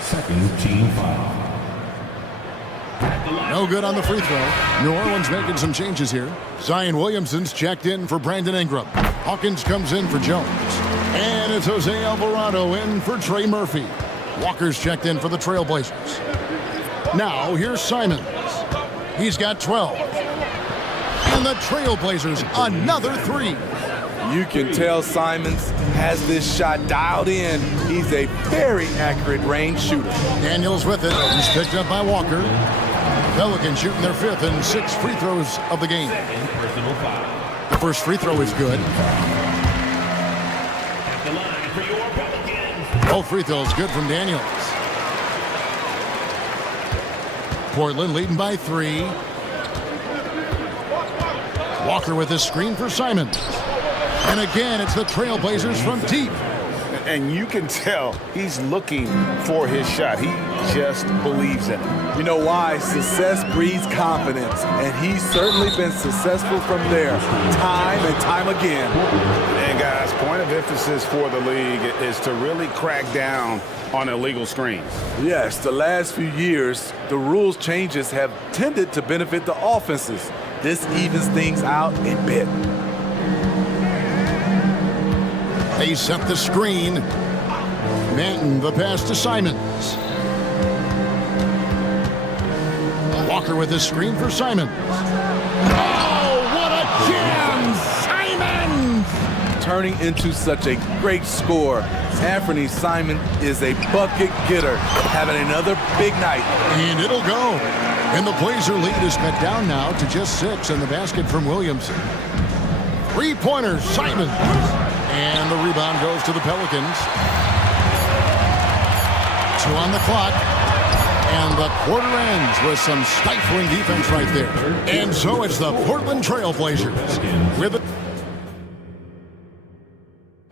Second team foul. No good on the free throw. New Orleans making some changes here. Zion Williamson's checked in for Brandon Ingram. Hawkins comes in for Jones. And it's Jose Alvarado in for Trey Murphy. Walker's checked in for the Trailblazers. Now here's Simons. He's got 12. And the Trailblazers another three. You can tell Simons has this shot dialed in. He's a very accurate range shooter. Daniels with it. He's picked up by Walker. Pelicans shooting their fifth and sixth free throws of the game. The first free throw is good. Both free throws good from Daniels. Portland leading by 3. Walker with his screen for Simons. And again, it's the Trailblazers from deep. And you can tell he's looking for his shot. He just believes in it. You know why? Success breeds confidence. And he's certainly been successful from there, time and time again. And guys, point of emphasis for the league is to really crack down on illegal screens. Yes, the last few years, the rules changes have tended to benefit the offenses. This evens things out a bit. They set the screen. Manton, the pass to Simons. Walker with his screen for Simons. Oh, what a jam! Simons! Turning into such a great score. Anthony Simon is a bucket getter, having another big night. And it'll go. And the Blazer lead is cut down now to just 6 in the basket from Williamson. Three-pointer, Simons. And the rebound goes to the Pelicans. 2 on the clock. And the quarter ends with some stifling defense right there. And so it's the Portland Trailblazers with it.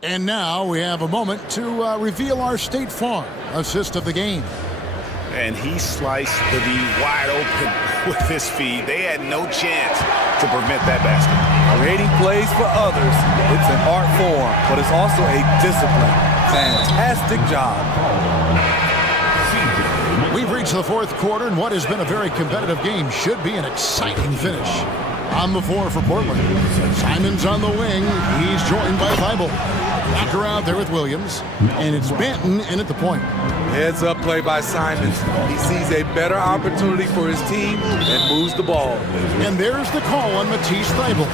And now we have a moment to reveal our State Farm assist of the game. And he sliced the D wide open with his feet. They had no chance to prevent that basket. Creating plays for others, it's an art form, but it's also a discipline. Fantastic job. We've reached the fourth quarter, and what has been a very competitive game should be an exciting finish. On the floor for Portland. Simons on the wing. He's joined by Thibault. Walker out there with Williams. And it's Benton in at the point. Heads up play by Simons. He sees a better opportunity for his team and moves the ball. And there's the call on Matisse Thibault.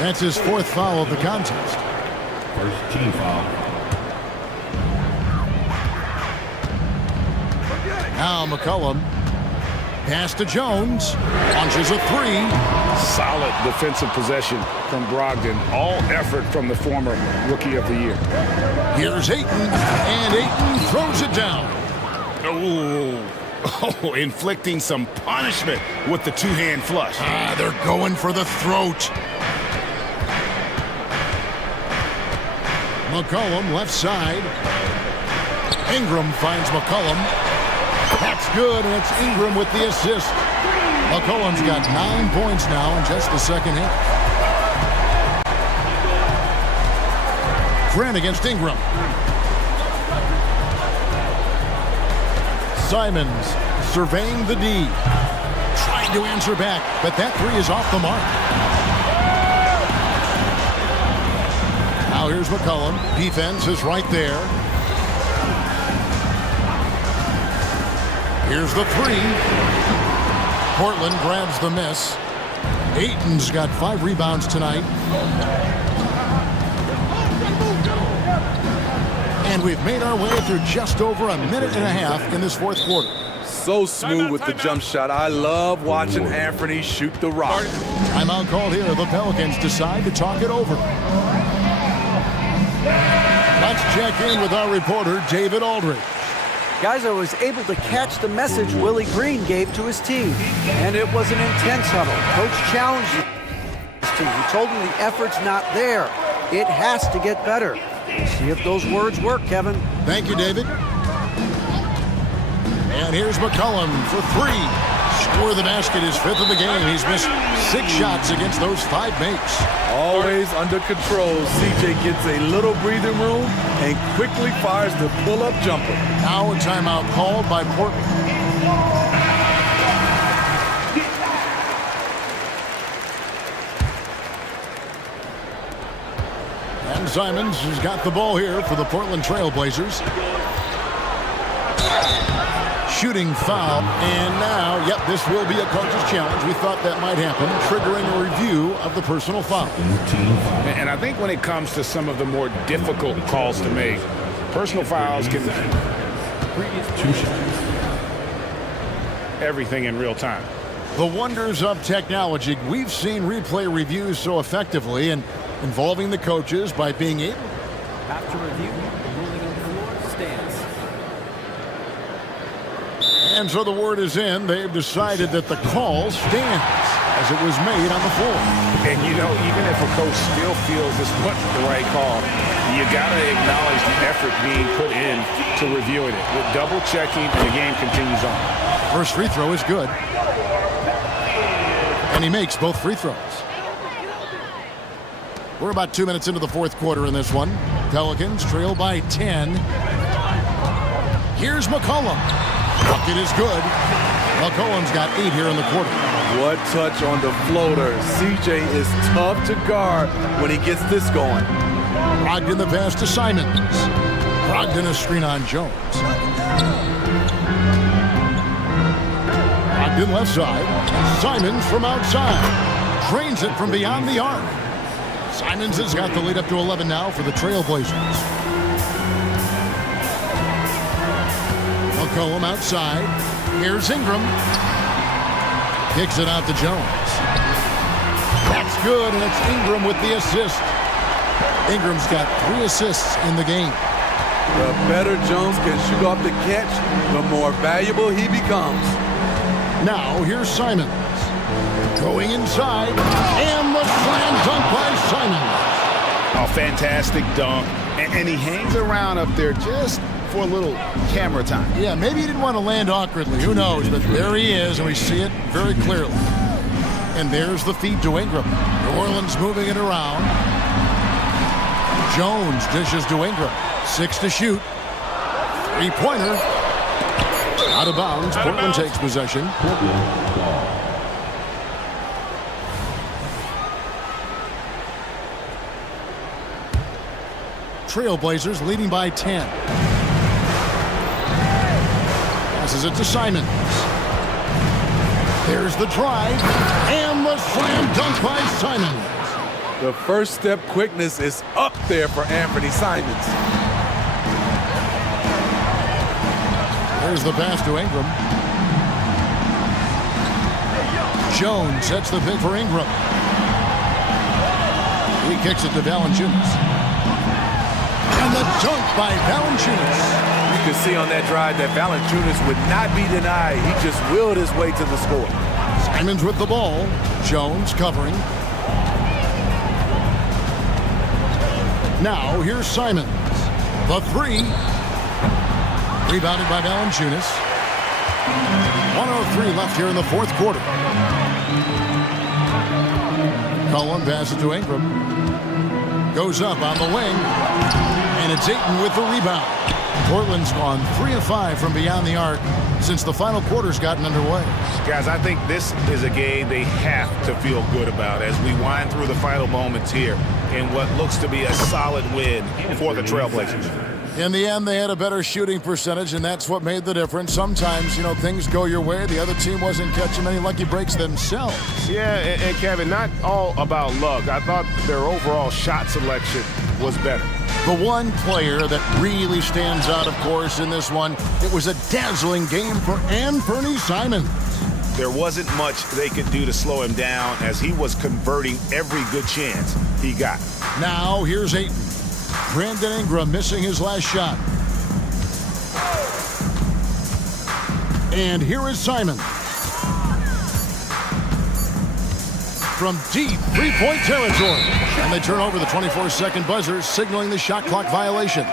That's his 4th foul of the contest. First team foul. Now McCollum. Pass to Jones. Launches a 3. Solid defensive possession from Brogdon. All effort from the former Rookie of the Year. Here's Ayton. And Ayton throws it down. Oh, inflicting some punishment with the two-hand flush. They're going for the throat. McCollum left side. Ingram finds McCollum. That's good, and it's Ingram with the assist. McCollum's got 9 points now in just the second half. Grant against Ingram. Simons surveying the D. Trying to answer back, but that 3 is off the mark. Now here's McCollum. Defense is right there. Here's the 3. Portland grabs the miss. Ayton's got 5 rebounds tonight. And we've made our way through just over a minute and a half in this fourth quarter. So smooth with the jump shot. I love watching Anthony shoot the rock. Timeout called here. The Pelicans decide to talk it over. Let's check in with our reporter, David Aldridge. Guys, I was able to catch the message Willie Green gave to his team, and it was an intense huddle. Coach challenged team. He told him the effort's not there. It has to get better. We'll see if those words work, Kevin. Thank you, David. And here's McCollum for three. Score the basket, his fifth of the game. He's missed 6 shots against those 5 mates. Always under control. CJ gets a little breathing room and quickly fires the pull-up jumper. Now a timeout called by Portland. And Simons has got the ball here for the Portland Trailblazers. Shooting foul, and now, this will be a coach's challenge. We thought that might happen, triggering a review of the personal foul. And I think when it comes to some of the more difficult calls to make, personal fouls can everything in real time. The wonders of technology. We've seen replay reviews so effectively and involving the coaches by being able. After review, the ruling on the floor stands. And so the word is in. They've decided that the call stands as it was made on the floor. And, you know, even if a coach still feels this wasn't the right call, you got to acknowledge the effort being put in to reviewing it. With double checking, and the game continues on. First free throw is good. And he makes both free throws. We're about 2 minutes into the fourth quarter in this one. Pelicans trail by 10. Here's McCollum. Bucket is good. McCollum's got 8 here in the quarter. What touch on the floater. CJ is tough to guard when he gets this going. Brogdon the pass to Simons. Brogdon a screen on Jones. Brogdon left side. Simons from outside. Drains it from beyond the arc. Simons has got the lead up to 11 now for the Trailblazers. McCollum outside. Here's Ingram. Kicks it out to Jones. That's good, and it's Ingram with the assist. Ingram's got 3 assists in the game. The better Jones can shoot off the catch, the more valuable he becomes. Now here's Simons. Going inside, and the slam dunk by Simons. A fantastic dunk, and he hangs around up there just for a little camera time. Yeah, maybe he didn't want to land awkwardly. Who knows? But there he is, and we see it very clearly. And there's the feed to Ingram. New Orleans moving it around. Jones dishes to Ingram. 6 to shoot. 3-pointer. Out of bounds. Portland takes possession. Trailblazers leading by 10. Passes it to Simons. There's the drive, and the slam dunk by Simons. The first step quickness is up there for Anthony Simons. There's the pass to Ingram. Jones sets the pick for Ingram. He kicks it to Valanciunas. And the dunk by Valanciunas. You can see on that drive that Valanciunas would not be denied. He just willed his way to the score. Simons with the ball. Jones covering. Now here's Simons. The 3. Rebounded by Valanciunas. 1:03 left here in the fourth quarter. Cullen passes to Ingram. Goes up on the wing. And it's Ayton with the rebound. Portland's gone 3 of 5 from beyond the arc since the final quarter's gotten underway. Guys, I think this is a game they have to feel good about as we wind through the final moments here in what looks to be a solid win for the Trailblazers. In the end, they had a better shooting percentage, and that's what made the difference. Sometimes, you know, things go your way. The other team wasn't catching many lucky breaks themselves. Yeah, and Kevin, not all about luck. I thought their overall shot selection was better. The one player that really stands out, of course, in this one, it was a dazzling game for Anthony Simons. There wasn't much they could do to slow him down as he was converting every good chance he got. Now, here's Ayton. Brandon Ingram missing his last shot. And here is Simons. from deep three-point territory. And they turn over the 24-second buzzer, signaling the shot clock violation.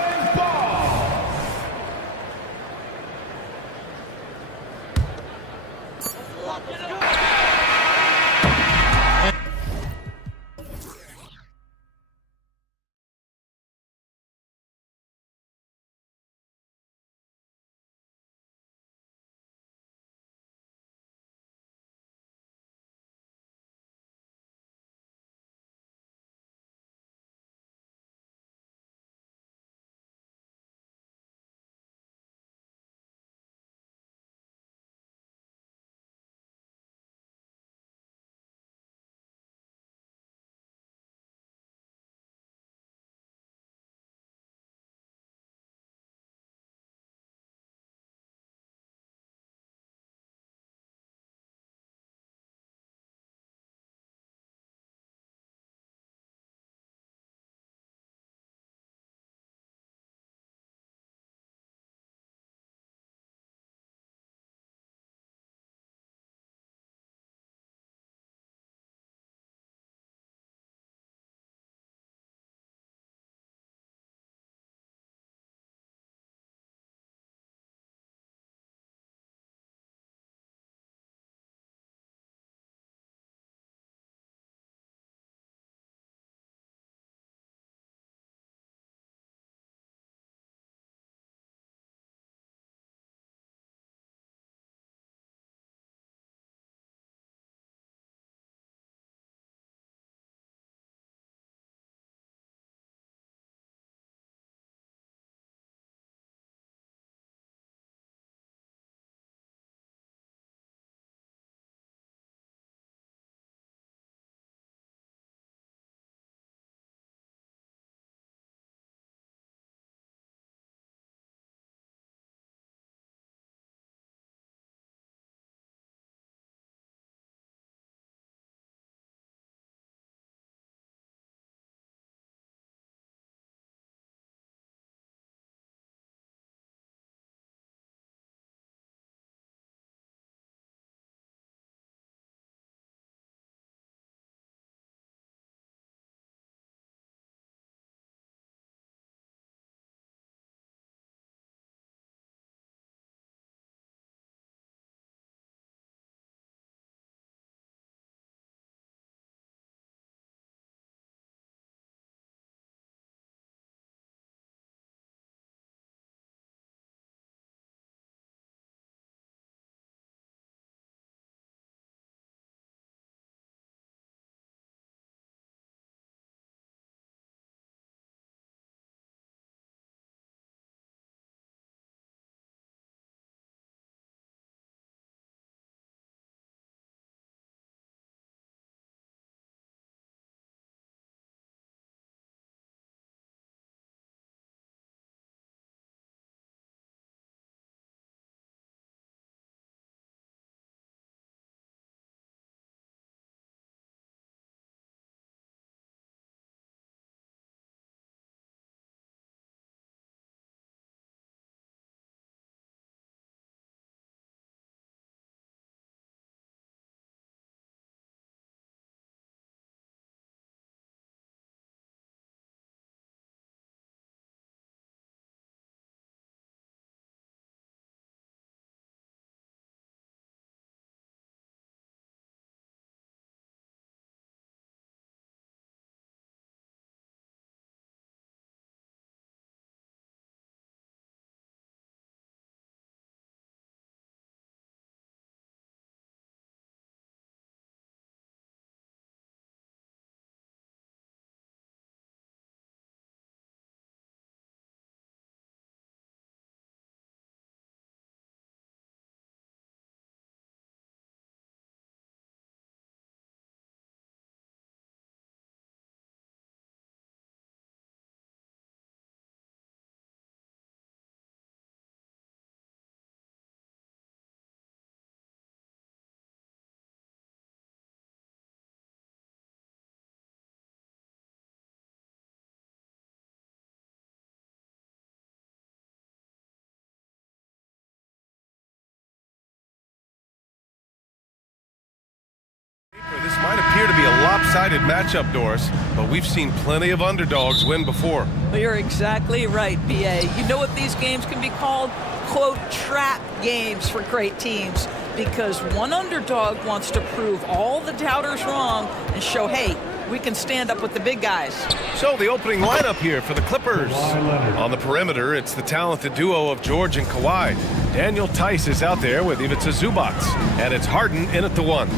might appear to be a lopsided matchup, Doris, but we've seen plenty of underdogs win before. Well, you're exactly right, BA. You know what these games can be called? Quote, trap games for great teams, because one underdog wants to prove all the doubters wrong and show, hey, we can stand up with the big guys. So the opening lineup here for the Clippers. On the perimeter, it's the talented duo of George and Kawhi. Daniel Tice is out there with Ivica Zubac, and it's Harden in at the 1.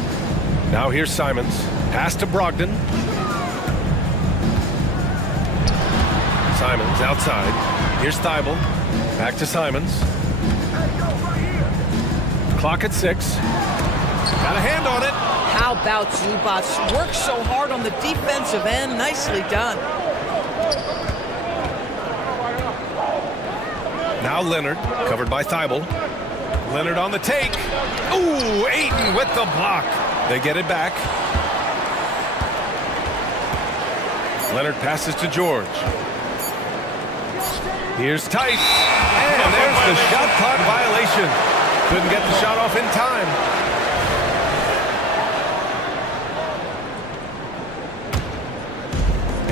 Now here's Simons. Pass to Brogdon. Simons outside. Here's Thibault. Back to Simons. Clock at 6. Got a hand on it. How about Zubac? Works so hard on the defensive end. Nicely done. Now Leonard, covered by Thibault. Leonard on the take. Ooh, Ayton with the block. They get it back. Leonard passes to George. Here's Tice. And there's the shot clock violation. Couldn't get the shot off in time.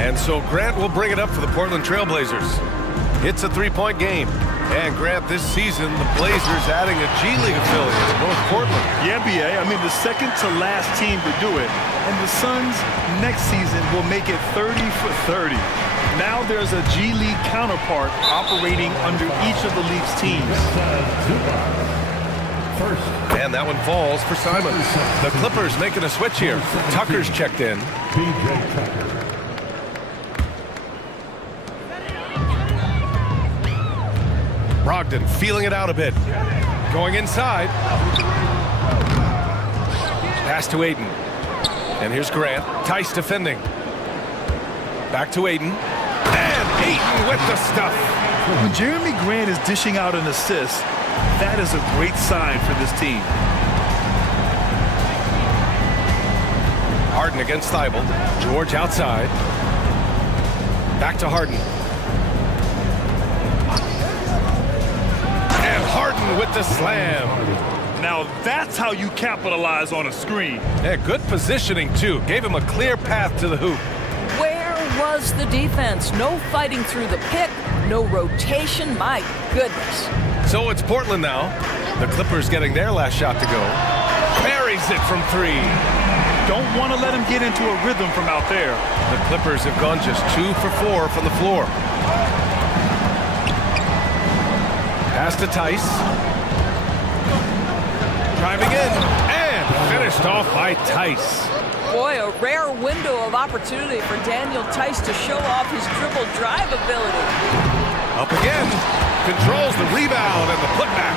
And so Grant will bring it up for the Portland Trailblazers. It's a three-point game. And Grant, this season, the Blazers adding a G League affiliate to North Portland. Yeah, BA. I mean, the second to last team to do it. And the Suns next season will make it 30 for 30. Now there's a G League counterpart operating under each of the league's teams. And that one falls for Simons. The Clippers making a switch here. Tucker's checked in. Brogdon feeling it out a bit. Going inside. Pass to Ayton. And here's Grant. Tice defending. Back to Ayton. And Ayton with the stuff. When Jeremy Grant is dishing out an assist, that is a great sign for this team. Harden against Thibault. George outside. Back to Harden. And Harden with the slam. Now that's how you capitalize on a screen. Yeah, good positioning too. Gave him a clear path to the hoop. Where was the defense? No fighting through the pick, no rotation. My goodness. So it's Portland now. The Clippers getting their last shot to go. Parries it from 3. Don't want to let him get into a rhythm from out there. The Clippers have gone just 2 for 4 from the floor. Pass to Tice. Driving in and finished off by Tice. Boy, a rare window of opportunity for Daniel Tice to show off his dribble drive ability. Up again. Controls the rebound and the putback.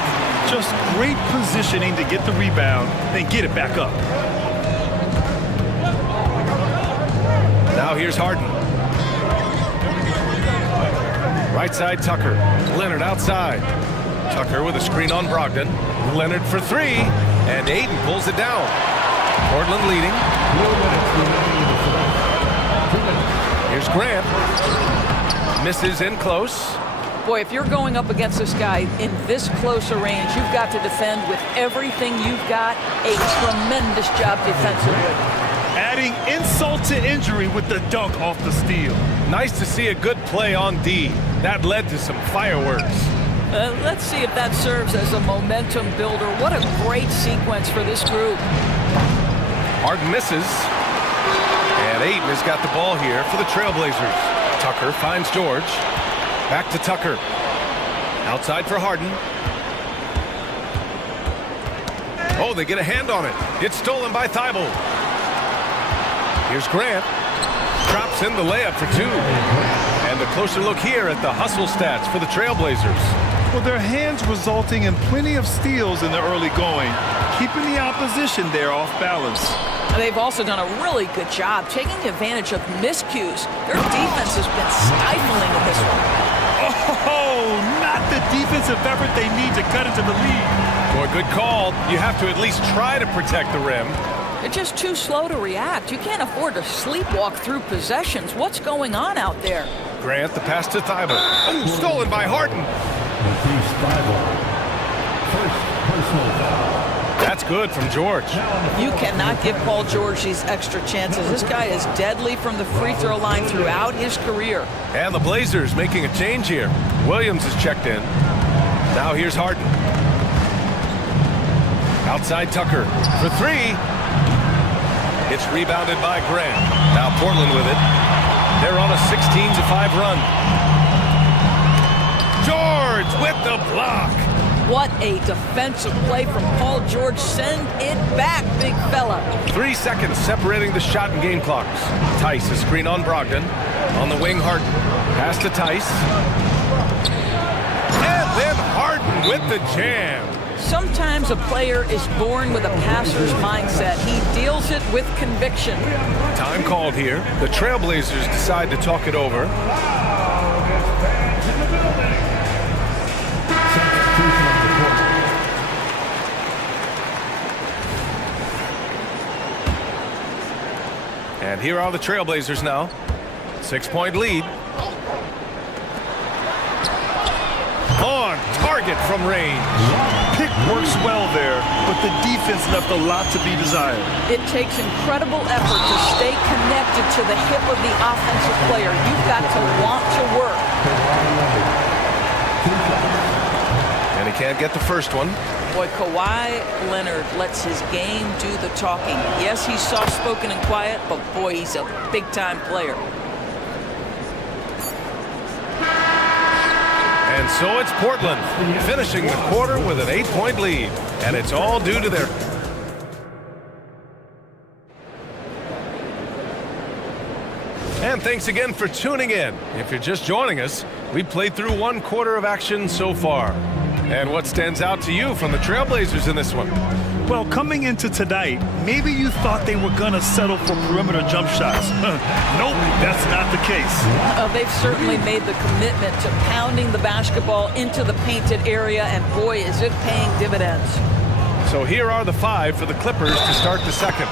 Just great positioning to get the rebound, then get it back up. Now here's Harden. Right side, Tucker. Leonard outside. Tucker with a screen on Brogdon. Leonard for 3, and Ayton pulls it down. Portland leading. Here's Grant. Misses in close. Boy, if you're going up against this guy in this close a range, you've got to defend with everything you've got. A tremendous job defensively. Adding insult to injury with the dunk off the steal. Nice to see a good play on D. That led to some fireworks. Let's see if that serves as a momentum builder. What a great sequence for this group. Harden misses. And Ayton has got the ball here for the Trailblazers. Tucker finds George. Back to Tucker. Outside for Harden. Oh, they get a hand on it. It's stolen by Thibault. Here's Grant. Drops in the layup for 2. And a closer look here at the hustle stats for the Trailblazers. Well, their hands resulting in plenty of steals in the early going, keeping the opposition there off balance. They've also done a really good job taking advantage of miscues. Their defense has been stifling in this one. Oh, not the defensive effort they need to cut into the lead. Boy, good call. You have to at least try to protect the rim. They're just too slow to react. You can't afford to sleepwalk through possessions. What's going on out there? Grant, the pass to Thibault. Oh, stolen by Harden. First personal foul. That's That's good from George. You cannot give Paul George these extra chances. This guy is deadly from the free throw line throughout his career. And the Blazers making a change here. Williams is checked in. Now here's Harden. Outside Tucker for three. It's rebounded by Grant. Now Portland with it. They're on a 16-5 run. George with the block. What a defensive play from Paul George. Send it back, big fella. 3 seconds separating the shot and game clocks. Tice, a screen on Brogdon. On the wing, Harden. Pass to Tice. And then Harden with the jam. Sometimes a player is born with a passer's mindset. He deals it with conviction. Time called here. The Trailblazers decide to talk it over. And here are the Trailblazers now. 6-point lead. On target from range. Pick works well there, but the defense left a lot to be desired. It takes incredible effort to stay connected to the hip of the offensive player. You've got to want to work. And he can't get the first one. Boy, Kawhi Leonard lets his game do the talking. Yes, he's soft-spoken and quiet, but boy, he's a big-time player. And so it's Portland, finishing the quarter with an 8-point lead. And it's all due to their... And thanks again for tuning in. If you're just joining us, we played through 1 quarter of action so far. And what stands out to you from the Trailblazers in this one? Well, coming into tonight, maybe you thought they were going to settle for perimeter jump shots. Nope, that's not the case. They've certainly made the commitment to pounding the basketball into the painted area, and boy, is it paying dividends. So here are the 5 for the Clippers to start the second.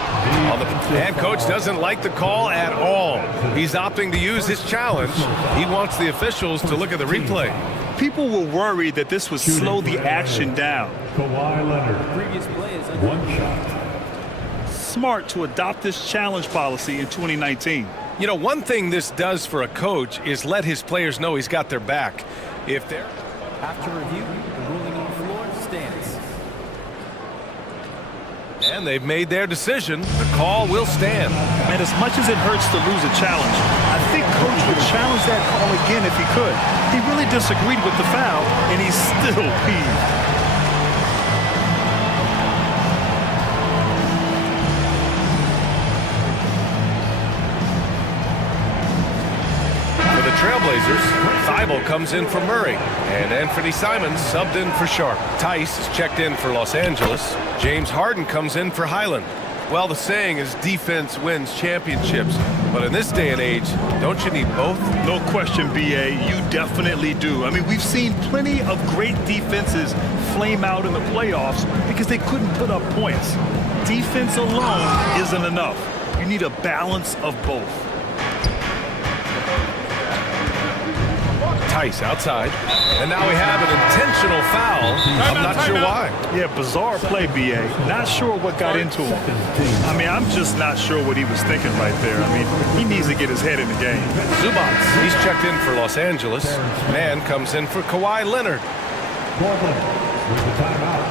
And coach doesn't like the call at all. He's opting to use his challenge. He wants the officials to look at the replay. People were worried that this would slow the action down. Kawhi Leonard. Previous play is 1 shot. Smart to adopt this challenge policy in 2019. You know, one thing this does for a coach is let his players know he's got their back. If they're... After review, the ruling on the floor stands. And they've made their decision. The call will stand. And as much as it hurts to lose a challenge, I think coach would challenge that call again if he could. He really disagreed with the foul, and he's still peeved. For the Trailblazers, Thibault comes in for Murray, and Anthony Simons subbed in for Sharp. Tice is checked in for Los Angeles. James Harden comes in for Highland. Well, the saying is defense wins championships, but in this day and age, don't you need both? No question, BA, you definitely do. I mean, we've seen plenty of great defenses flame out in the playoffs because they couldn't put up points. Defense alone isn't enough. You need a balance of both. Tice outside, and now we have an intentional foul. I'm not sure why. Yeah, bizarre play, BA. Not sure what got into him. I mean, I'm just not sure what he was thinking right there. I mean, he needs to get his head in the game. Zubats, he's checked in for Los Angeles. Man comes in for Kawhi Leonard. Portland with the timeout.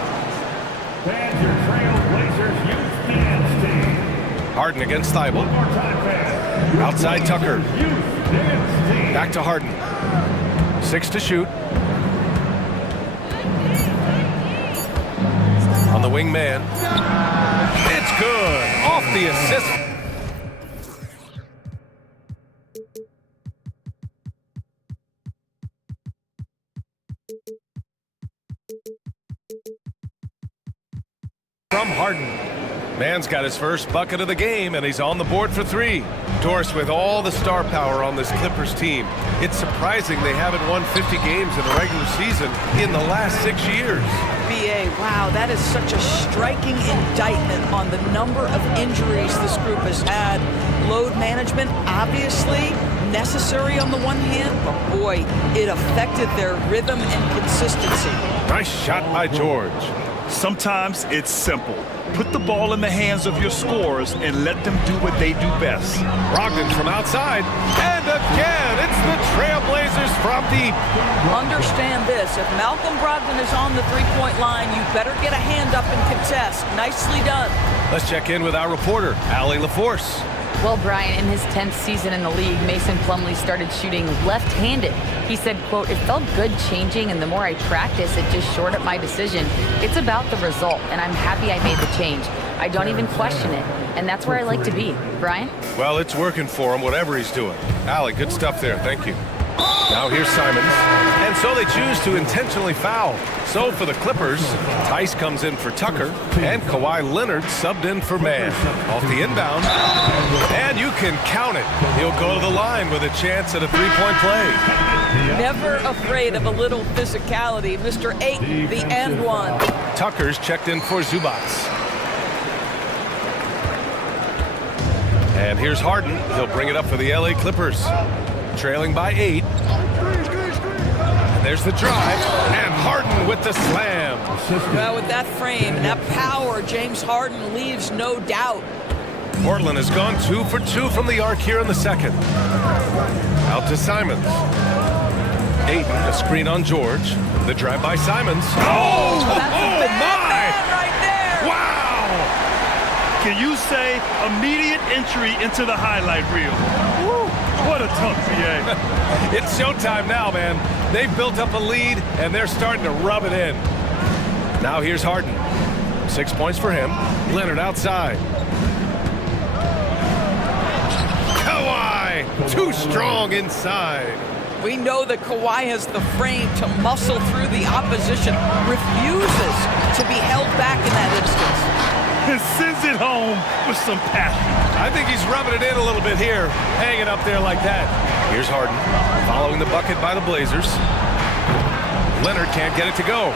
Fans, your Trailblazers, use dance team. Harden against Thibault. One more time, fans. Outside Tucker. Use dance team. Back to Harden. 6 to shoot. On the wing man. It's good. Off the assist. From Harden. Man's got his first bucket of the game, and he's on the board for 3. Doris, with all the star power on this Clippers team, it's surprising they haven't won 50 games in a regular season in the last 6 years. BA, wow, that is such a striking indictment on the number of injuries this group has had. Load management, obviously, necessary on the one hand, but boy, it affected their rhythm and consistency. Nice shot by George. Sometimes it's simple. Put the ball in the hands of your scorers and let them do what they do best. Brogdon from outside, and again, it's the Trailblazers from deep. Understand this, if Malcolm Brogdon is on the three-point line, you better get a hand up and contest. Nicely done. Let's check in with our reporter, Allie LaForce. Well, Brian, in his 10th season in the league, Mason Plumlee started shooting left-handed. He said, quote, "It felt good changing, and the more I practice, it just shored up my decision. It's about the result, and I'm happy I made the change. I don't even question it, and that's where I like to be." Brian? Well, it's working for him, whatever he's doing. Allie, good stuff there. Thank you. Now here's Simons. And so they choose to intentionally foul. So for the Clippers, Tice comes in for Tucker, and Kawhi Leonard subbed in for Mann. Off the inbound, and you can count it. He'll go to the line with a chance at a three-point play. Never afraid of a little physicality. Mr. Ayton, the and one. Tucker's checked in for Zubats. And here's Harden. He'll bring it up for the LA Clippers. Trailing by 8. And there's the drive, and Harden with the slam. Well, with that frame and that power, James Harden leaves no doubt. Portland has gone 2 for 2 from the arc here in the second. Out to Simons. Ayton, a screen on George. The drive by Simons. Oh, my! Right there. Wow! Can you say immediate entry into the highlight reel? Woo. What a tough PA. It's showtime now, man. They've built up a lead, and they're starting to rub it in. Now here's Harden. 6 points for him. Leonard outside. Kawhi, too strong inside. We know that Kawhi has the frame to muscle through the opposition, refuses to be held back in that instance. And sends it home with some passion. I think he's rubbing it in a little bit here, hanging up there like that. Here's Harden, following the bucket by the Blazers. Leonard can't get it to go.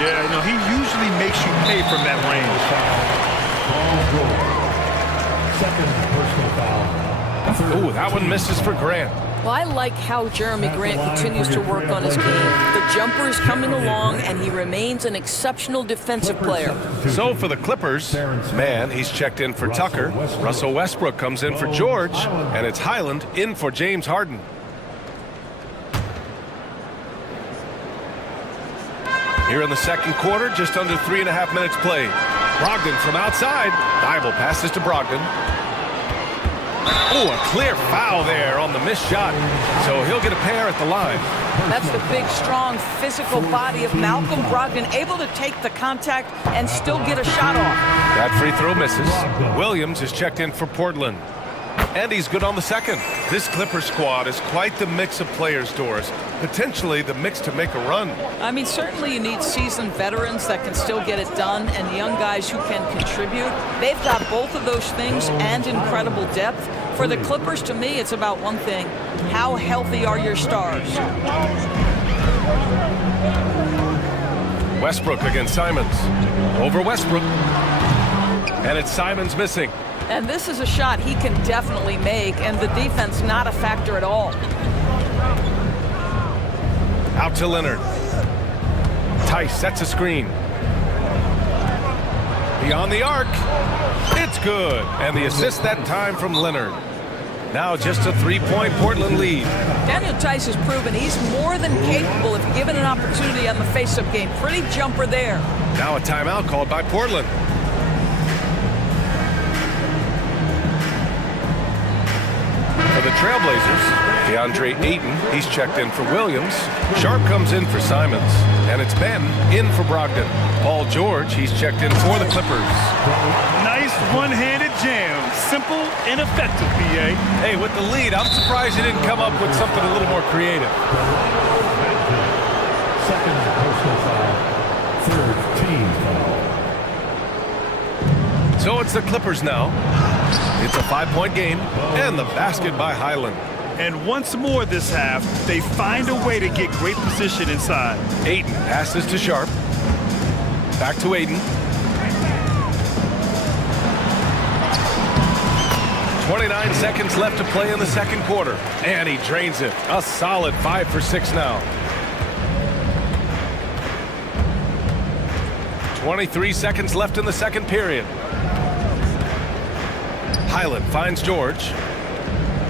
Yeah, no, he usually makes you pay from that range. Second personal foul. Ooh, that one misses for Grant. Well, I like how Jeremy Grant continues to work on his game. The jumper is coming along, and he remains an exceptional defensive player. So for the Clippers, Mann, he's checked in for Tucker. Russell Westbrook comes in for George, and it's Highland in for James Harden. Here in the second quarter, just under 3.5 minutes played. Brogdon from outside. Thibault passes to Brogdon. Oh, a clear foul there on the missed shot. So he'll get a pair at the line. That's the big, strong, physical body of Malcolm Brogdon, able to take the contact and still get a shot off. That free throw misses. Williams is checked in for Portland. And he's good on the second. This Clipper squad is quite the mix of players, Doris. Potentially the mix to make a run. I mean, certainly you need seasoned veterans that can still get it done and young guys who can contribute. They've got both of those things and incredible depth. For the Clippers, to me, it's about one thing. How healthy are your stars? Westbrook against Simons. Over Westbrook. And it's Simons missing. And this is a shot he can definitely make, and the defense not a factor at all. Out to Leonard. Tice sets a screen. Beyond the arc. It's good. And the assist that time from Leonard. Now just a 3-point Portland lead. Daniel Tice has proven he's more than capable if given an opportunity on the face-up game. Pretty jumper there. Now a timeout called by Portland. For the Trailblazers, DeAndre Ayton, he's checked in for Williams. Sharp comes in for Simons. And it's Ben in for Brogdon. Paul George, he's checked in for the Clippers. Nice one-handed jam. Simple and effective, PA. Hey, with the lead, I'm surprised he didn't come up with something a little more creative. Second personal foul. Third team foul. So it's the Clippers now. It's a 5-point game, and the basket by Highland. And once more this half, they find a way to get great position inside. Ayton passes to Sharp. Back to Ayton. 29 seconds left to play in the second quarter. And he drains it. A solid 5 for 6 now. 23 seconds left in the second period. Highland finds George.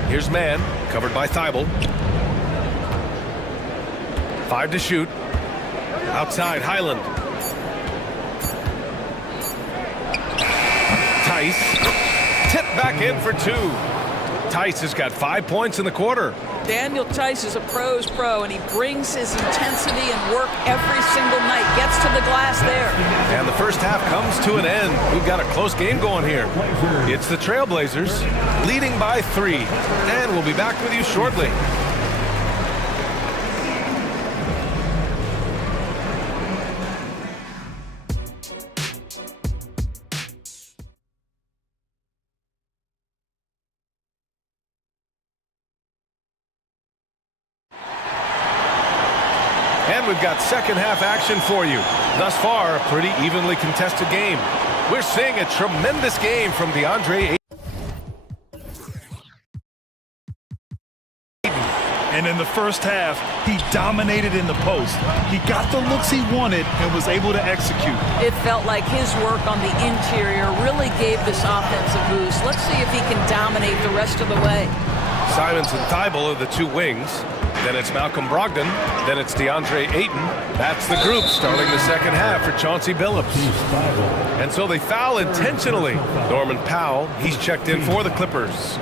Here's man, covered by Thibault. 5 to shoot. Outside, Highland. Tice. Tip back in for 2. Tice has got 5 points in the quarter. Daniel Tice is a pro's pro, and he brings his intensity and work every single night. Gets to the glass there. And the first half comes to an end. We've got a close game going here. It's the Trailblazers leading by 3. And we'll be back with you shortly. And we've got second half action for you. Thus far, a pretty evenly contested game. We're seeing a tremendous game from DeAndre. And in the first half, he dominated in the post. He got the looks he wanted and was able to execute. It felt like his work on the interior really gave this offense a boost. Let's see if he can dominate the rest of the way. Simons and Thibault are the 2 wings. Then it's Malcolm Brogdon. Then it's DeAndre Ayton. That's the group starting the second half for Chauncey Billups. And so they foul intentionally. Norman Powell, he's checked in for the Clippers.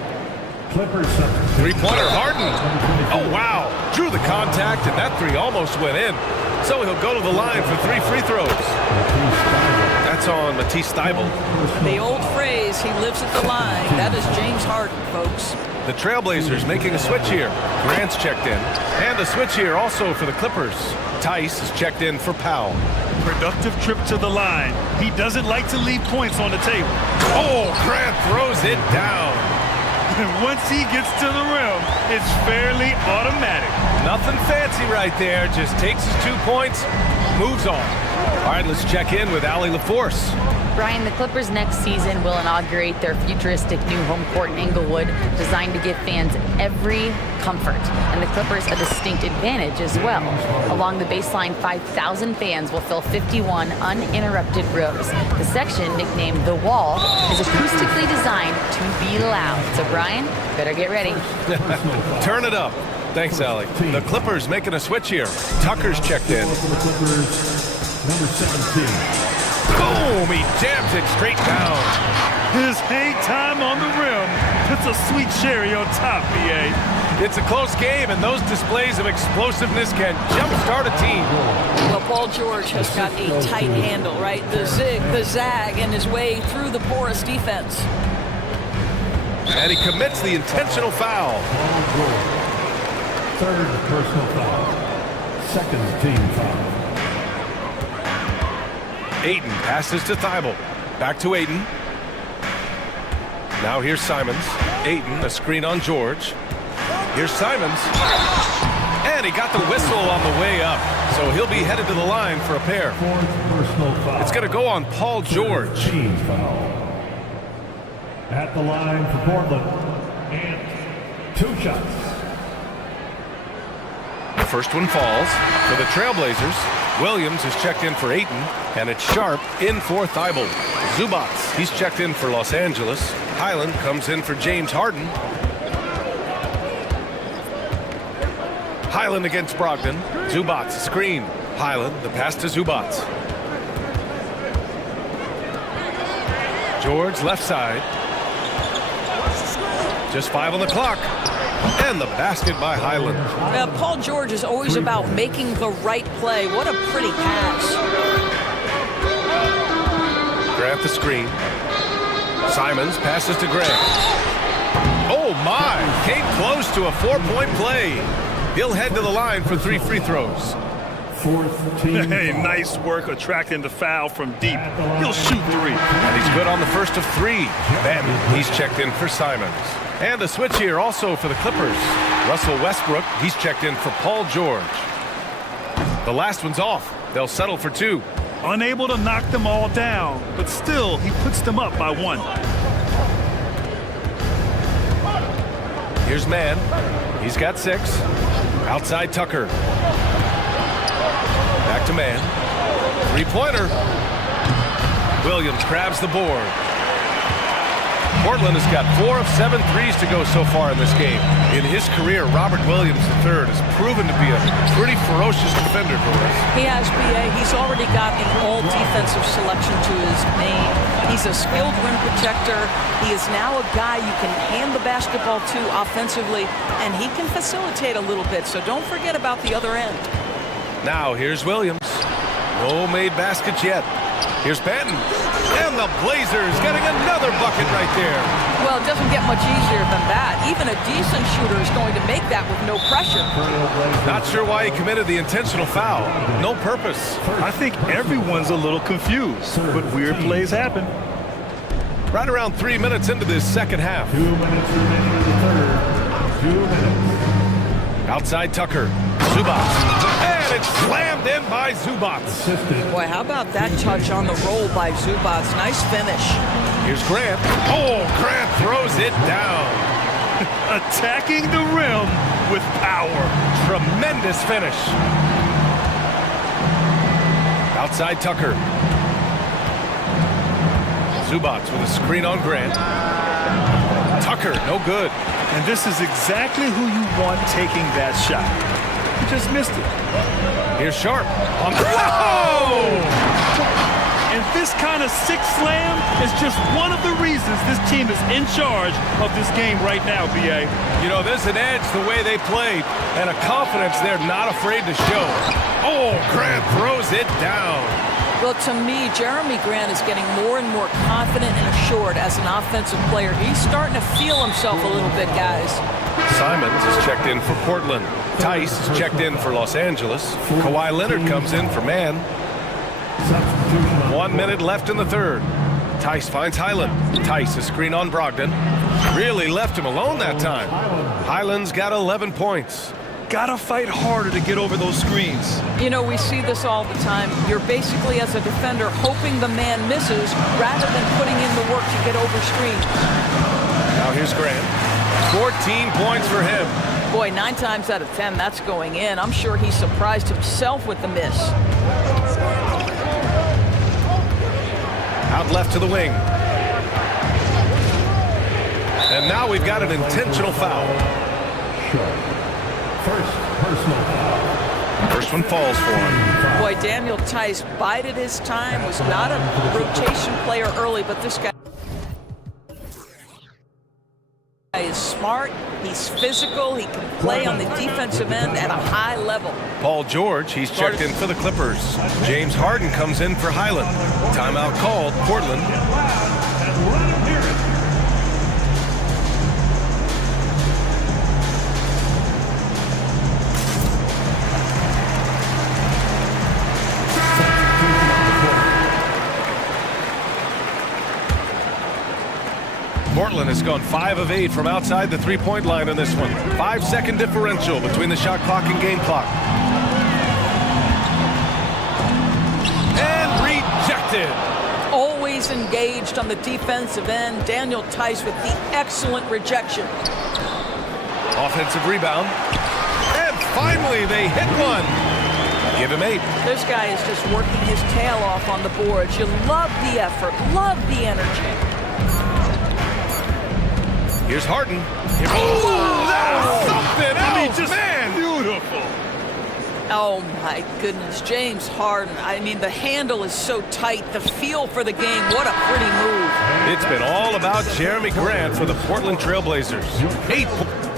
Three-pointer, Harden. Oh, wow. Drew the contact, and that 3 almost went in. So he'll go to the line for 3 free throws. That's on Matisse Thybulle. The old phrase, he lives at the line. That is James Harden, folks. The Trailblazers making a switch here. Grant's checked in. And a switch here also for the Clippers. Tice is checked in for Powell. Productive trip to the line. He doesn't like to leave points on the table. Oh, Grant throws it down. And once he gets to the rim, it's fairly automatic. Nothing fancy right there. Just takes his 2 points, moves on. All right, let's check in with Allie LaForce. Brian, the Clippers next season will inaugurate their futuristic new home court in Inglewood, designed to give fans every comfort, and the Clippers a distinct advantage as well. Along the baseline, 5,000 fans will fill 51 uninterrupted rows. The section, nicknamed The Wall, is acoustically designed to be loud. So, Brian, better get ready. Turn it up. Thanks, Allie. The Clippers making a switch here. Tucker's checked in. Number 17. Boom! He jams it straight down. His hang time on the rim puts a sweet cherry on top, BA. It's a close game, and those displays of explosiveness can jumpstart a team. Well, Paul George has got a tight handle, right? The zig, the zag, and his way through the porous defense. And he commits the intentional foul. Third personal foul. Second team foul. Ayton passes to Thybulle. Back to Ayton. Now here's Simons. Ayton, a screen on George. Here's Simons. And he got the whistle on the way up. So he'll be headed to the line for a pair. Fourth personal foul. It's going to go on Paul George. Team foul. At the line for Portland. And 2 shots. The first one falls for the Trailblazers. Williams is checked in for Ayton, and it's Sharp in for Thybulle. Zubats, he's checked in for Los Angeles. Highland comes in for James Harden. Highland against Brogdon. Zubats, screen. Highland, the pass to Zubats. George, left side. Just 5 on the clock. And the basket by Highland. Paul George is always about making the right play. What a pretty pass. Grant the screen. Simons passes to Gray. Oh my! Came close to a 4-point play. He'll head to the line for 3 free throws. Fourth team. Hey, nice work attracting the foul from deep. He'll shoot 3. And he's good on the first of 3. Then he's checked in for Simons. And a switch here also for the Clippers. Russell Westbrook, he's checked in for Paul George. The last one's off. They'll settle for 2. Unable to knock them all down, but still, he puts them up by 1. Here's Man. He's got 6. Outside Tucker. Back to Man. 3-pointer. Williams grabs the board. Portland has got 4 of 7 threes to go so far in this game. In his career, Robert Williams III has proven to be a pretty ferocious defender for us. He has, BA. He's already got an all-defensive selection to his name. He's a skilled rim protector. He is now a guy you can hand the basketball to offensively, and he can facilitate a little bit, so don't forget about the other end. Now here's Williams. No made baskets yet. Here's Banton. And the Blazers getting another bucket right there. Well, it doesn't get much easier than that. Even a decent shooter is going to make that with no pressure. Not sure why he committed the intentional foul. No purpose. I think everyone's a little confused, but weird plays happen. Right around 3 minutes into this second half. 2 minutes remaining in the third. 2 minutes. Outside Tucker. Zubats. And it's slammed in by Zubats. Boy, how about that touch on the roll by Zubats? Nice finish. Here's Grant. Oh, Grant throws it down. Attacking the rim with power. Tremendous finish. Outside Tucker. Zubats with a screen on Grant. Tucker, no good. And this is exactly who you want taking that shot. He just missed it. Here's Sharp. Oh! And this kind of sick slam is just one of the reasons this team is in charge of this game right now, BA. You know, there's an edge the way they played and a confidence they're not afraid to show. Oh, Grant throws it down. Well, to me, Jeremy Grant is getting more and more confident and assured as an offensive player. He's starting to feel himself a little bit, guys. Simons is checked in for Portland. Tice is checked in for Los Angeles. Kawhi Leonard comes in for Man. 1 minute left in the third. Tice finds Highland. Tice a screen on Brogdon. Really left him alone that time. Highland's got 11 points. Gotta fight harder to get over those screens. You know, we see this all the time. You're basically, as a defender, hoping the man misses rather than putting in the work to get over screens. Now here's Grant. 14 points for him. Boy, 9 times out of 10, that's going in. I'm sure he surprised himself with the miss. Out left to the wing. And now we've got an intentional foul. First personal foul. First one falls for him. Boy, Daniel Tice bided his time, was not a rotation player early, but this guy is smart, he's physical, he can play on the defensive end at a high level. Paul George, he's checked in for the Clippers. James Harden comes in for Highland. Timeout called, Portland. Portland has gone 5 of 8 from outside the three-point line in this one. 5-second differential between the shot clock and game clock. And rejected. Always engaged on the defensive end. Daniel Tice with the excellent rejection. Offensive rebound. And finally they hit one. Give him 8. This guy is just working his tail off on the boards. You love the effort, love the energy. Here's Harden. Oh, that's something else, I mean, just man. Beautiful. Oh, my goodness. James Harden. I mean, the handle is so tight. The feel for the game. What a pretty move. It's been all about Jeremy Grant for the Portland Trailblazers. 8 points.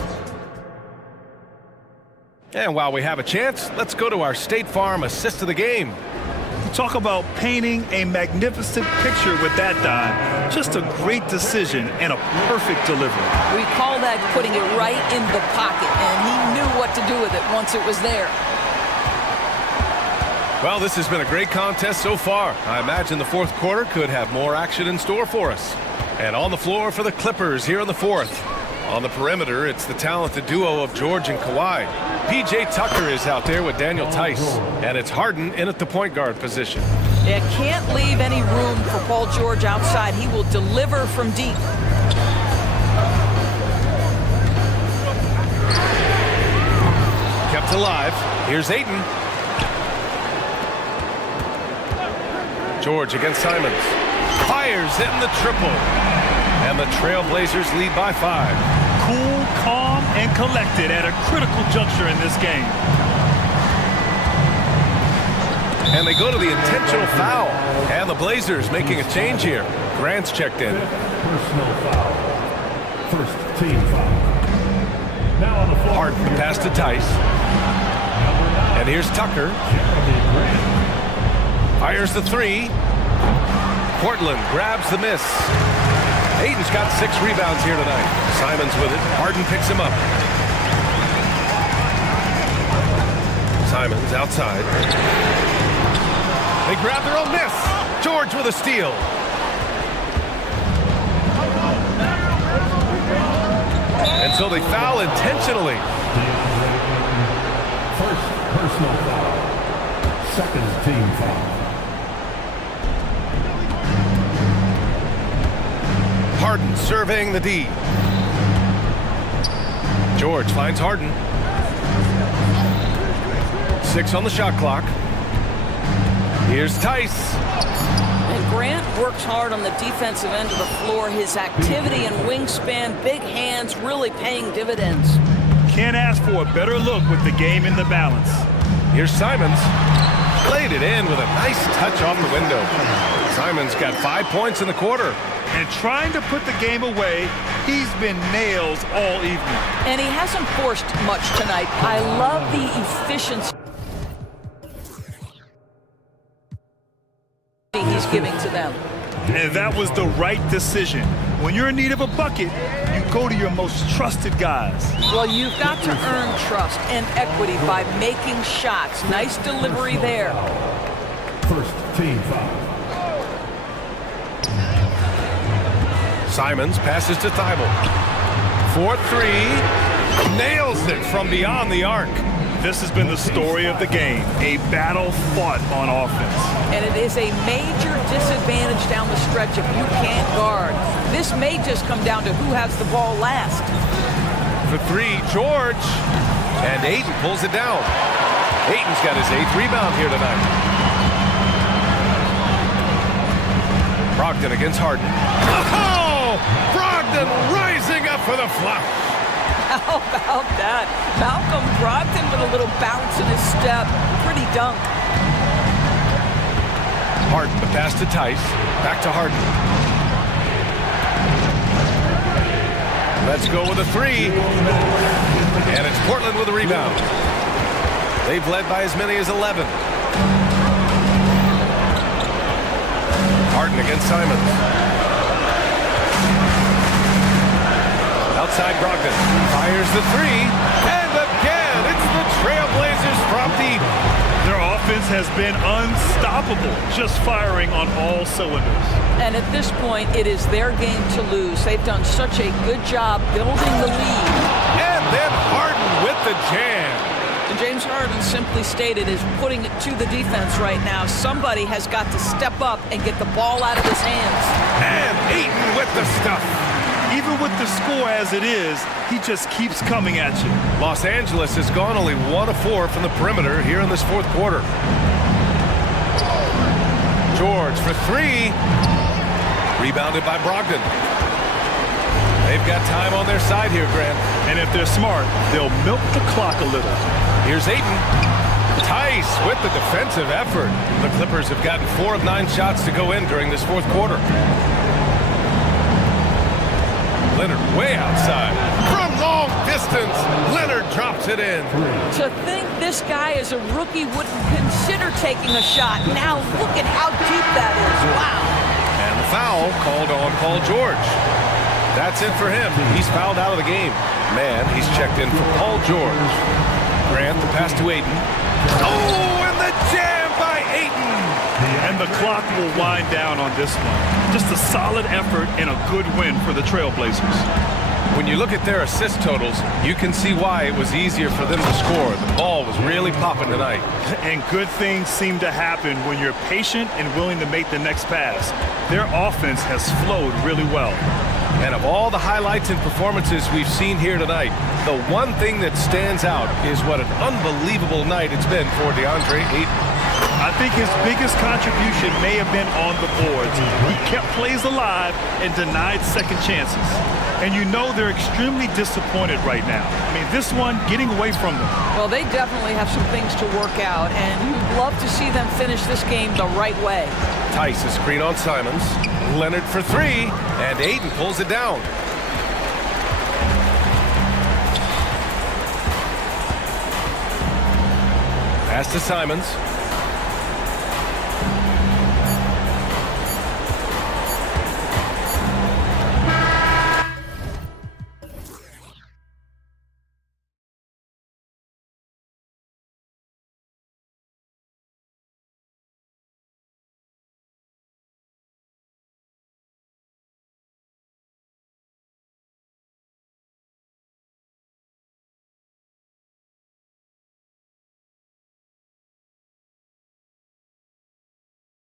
And while we have a chance, let's go to our State Farm assist of the game. Talk about painting a magnificent picture with that dime. Just a great decision and a perfect delivery. We call that putting it right in the pocket, and he knew what to do with it once it was there. Well, this has been a great contest so far. I imagine the fourth quarter could have more action in store for us. And on the floor for the Clippers here in the fourth. On the perimeter, it's the talented duo of George and Kawhi. P.J. Tucker is out there with Daniel Tice, and it's Harden in at the point guard position. Yeah, can't leave any room for Paul George outside. He will deliver from deep. Kept alive. Here's Ayton. George against Simons. Fires in the triple. And the Trailblazers lead by 5. Cool, calm, and collected at a critical juncture in this game. And they go to the intentional foul. And the Blazers making a change here. Grant's checked in. Personal foul. First team foul. Now on the floor. Harden pass to Tice. And here's Tucker. Fires the 3. Portland grabs the miss. Ayton's got 6 rebounds here tonight. Simons with it. Harden picks him up. Simons outside. They grab their own miss. George with a steal. And so they foul intentionally. First personal foul. Second team foul. Harden surveying the D. George finds Harden. 6 on the shot clock. Here's Tice. And Grant works hard on the defensive end of the floor. His activity and wingspan, big hands, really paying dividends. Can't ask for a better look with the game in the balance. Here's Simons. Played it in with a nice touch off the window. Simons got 5 points in the quarter. And trying to put the game away, he's been nails all evening. And he hasn't forced much tonight. I love the efficiency he's giving to them. And that was the right decision. When you're in need of a bucket, you go to your most trusted guys. Well, you've got to earn trust and equity by making shots. Nice delivery there. First team foul. Simons passes to Thibault. 4-3. Nails it from beyond the arc. This has been the story of the game. A battle fought on offense. And it is a major disadvantage down the stretch if you can't guard. This may just come down to who has the ball last. For 3, George. And Ayton pulls it down. Ayton's got his 8th rebound here tonight. Brogdon against Harden. Oh! Brogdon rising up for the flush. How about that? Malcolm Brogdon with a little bounce in his step. Pretty dunk. Harden, the pass to Tice. Back to Harden. Let's go with a 3. And it's Portland with a rebound. They've led by as many as 11. Harden against Simons. Outside Brogdon. Fires the 3. And again, it's the Trailblazers from deep. Their offense has been unstoppable, just firing on all cylinders. And at this point, it is their game to lose. They've done such a good job building the lead. And then Harden with the jam. And James Harden simply stated is putting it to the defense right now. Somebody has got to step up and get the ball out of his hands. And Ayton with the stuff. Even with the score as it is, he just keeps coming at you. Los Angeles has gone only 1 of 4 from the perimeter here in this 4th quarter. George for 3. Rebounded by Brogdon. They've got time on their side here, Grant. And if they're smart, they'll milk the clock a little. Here's Ayton. Tice with the defensive effort. The Clippers have gotten 4 of 9 shots to go in during this 4th quarter. Leonard way outside. From long distance, Leonard drops it in. To think this guy as a rookie wouldn't consider taking a shot. Now look at how deep that is. Wow. And the foul called on Paul George. That's it for him. He's fouled out of the game. Man, he's checked in for Paul George. Grant, the pass to Ayton. Oh, and the jam by Ayton. And the clock will wind down on this one. Just a solid effort and a good win for the Trailblazers. When you look at their assist totals, you can see why it was easier for them to score. The ball was really popping tonight. And good things seem to happen when you're patient and willing to make the next pass. Their offense has flowed really well. And of all the highlights and performances we've seen here tonight, the one thing that stands out is what an unbelievable night it's been for DeAndre Ayton. I think his biggest contribution may have been on the boards. He kept plays alive and denied second chances. And you know they're extremely disappointed right now. I mean, this one getting away from them. Well, they definitely have some things to work out, and you'd love to see them finish this game the right way. Tice, a screen on Simons. Leonard for three, and Aiden pulls it down. Pass to Simons.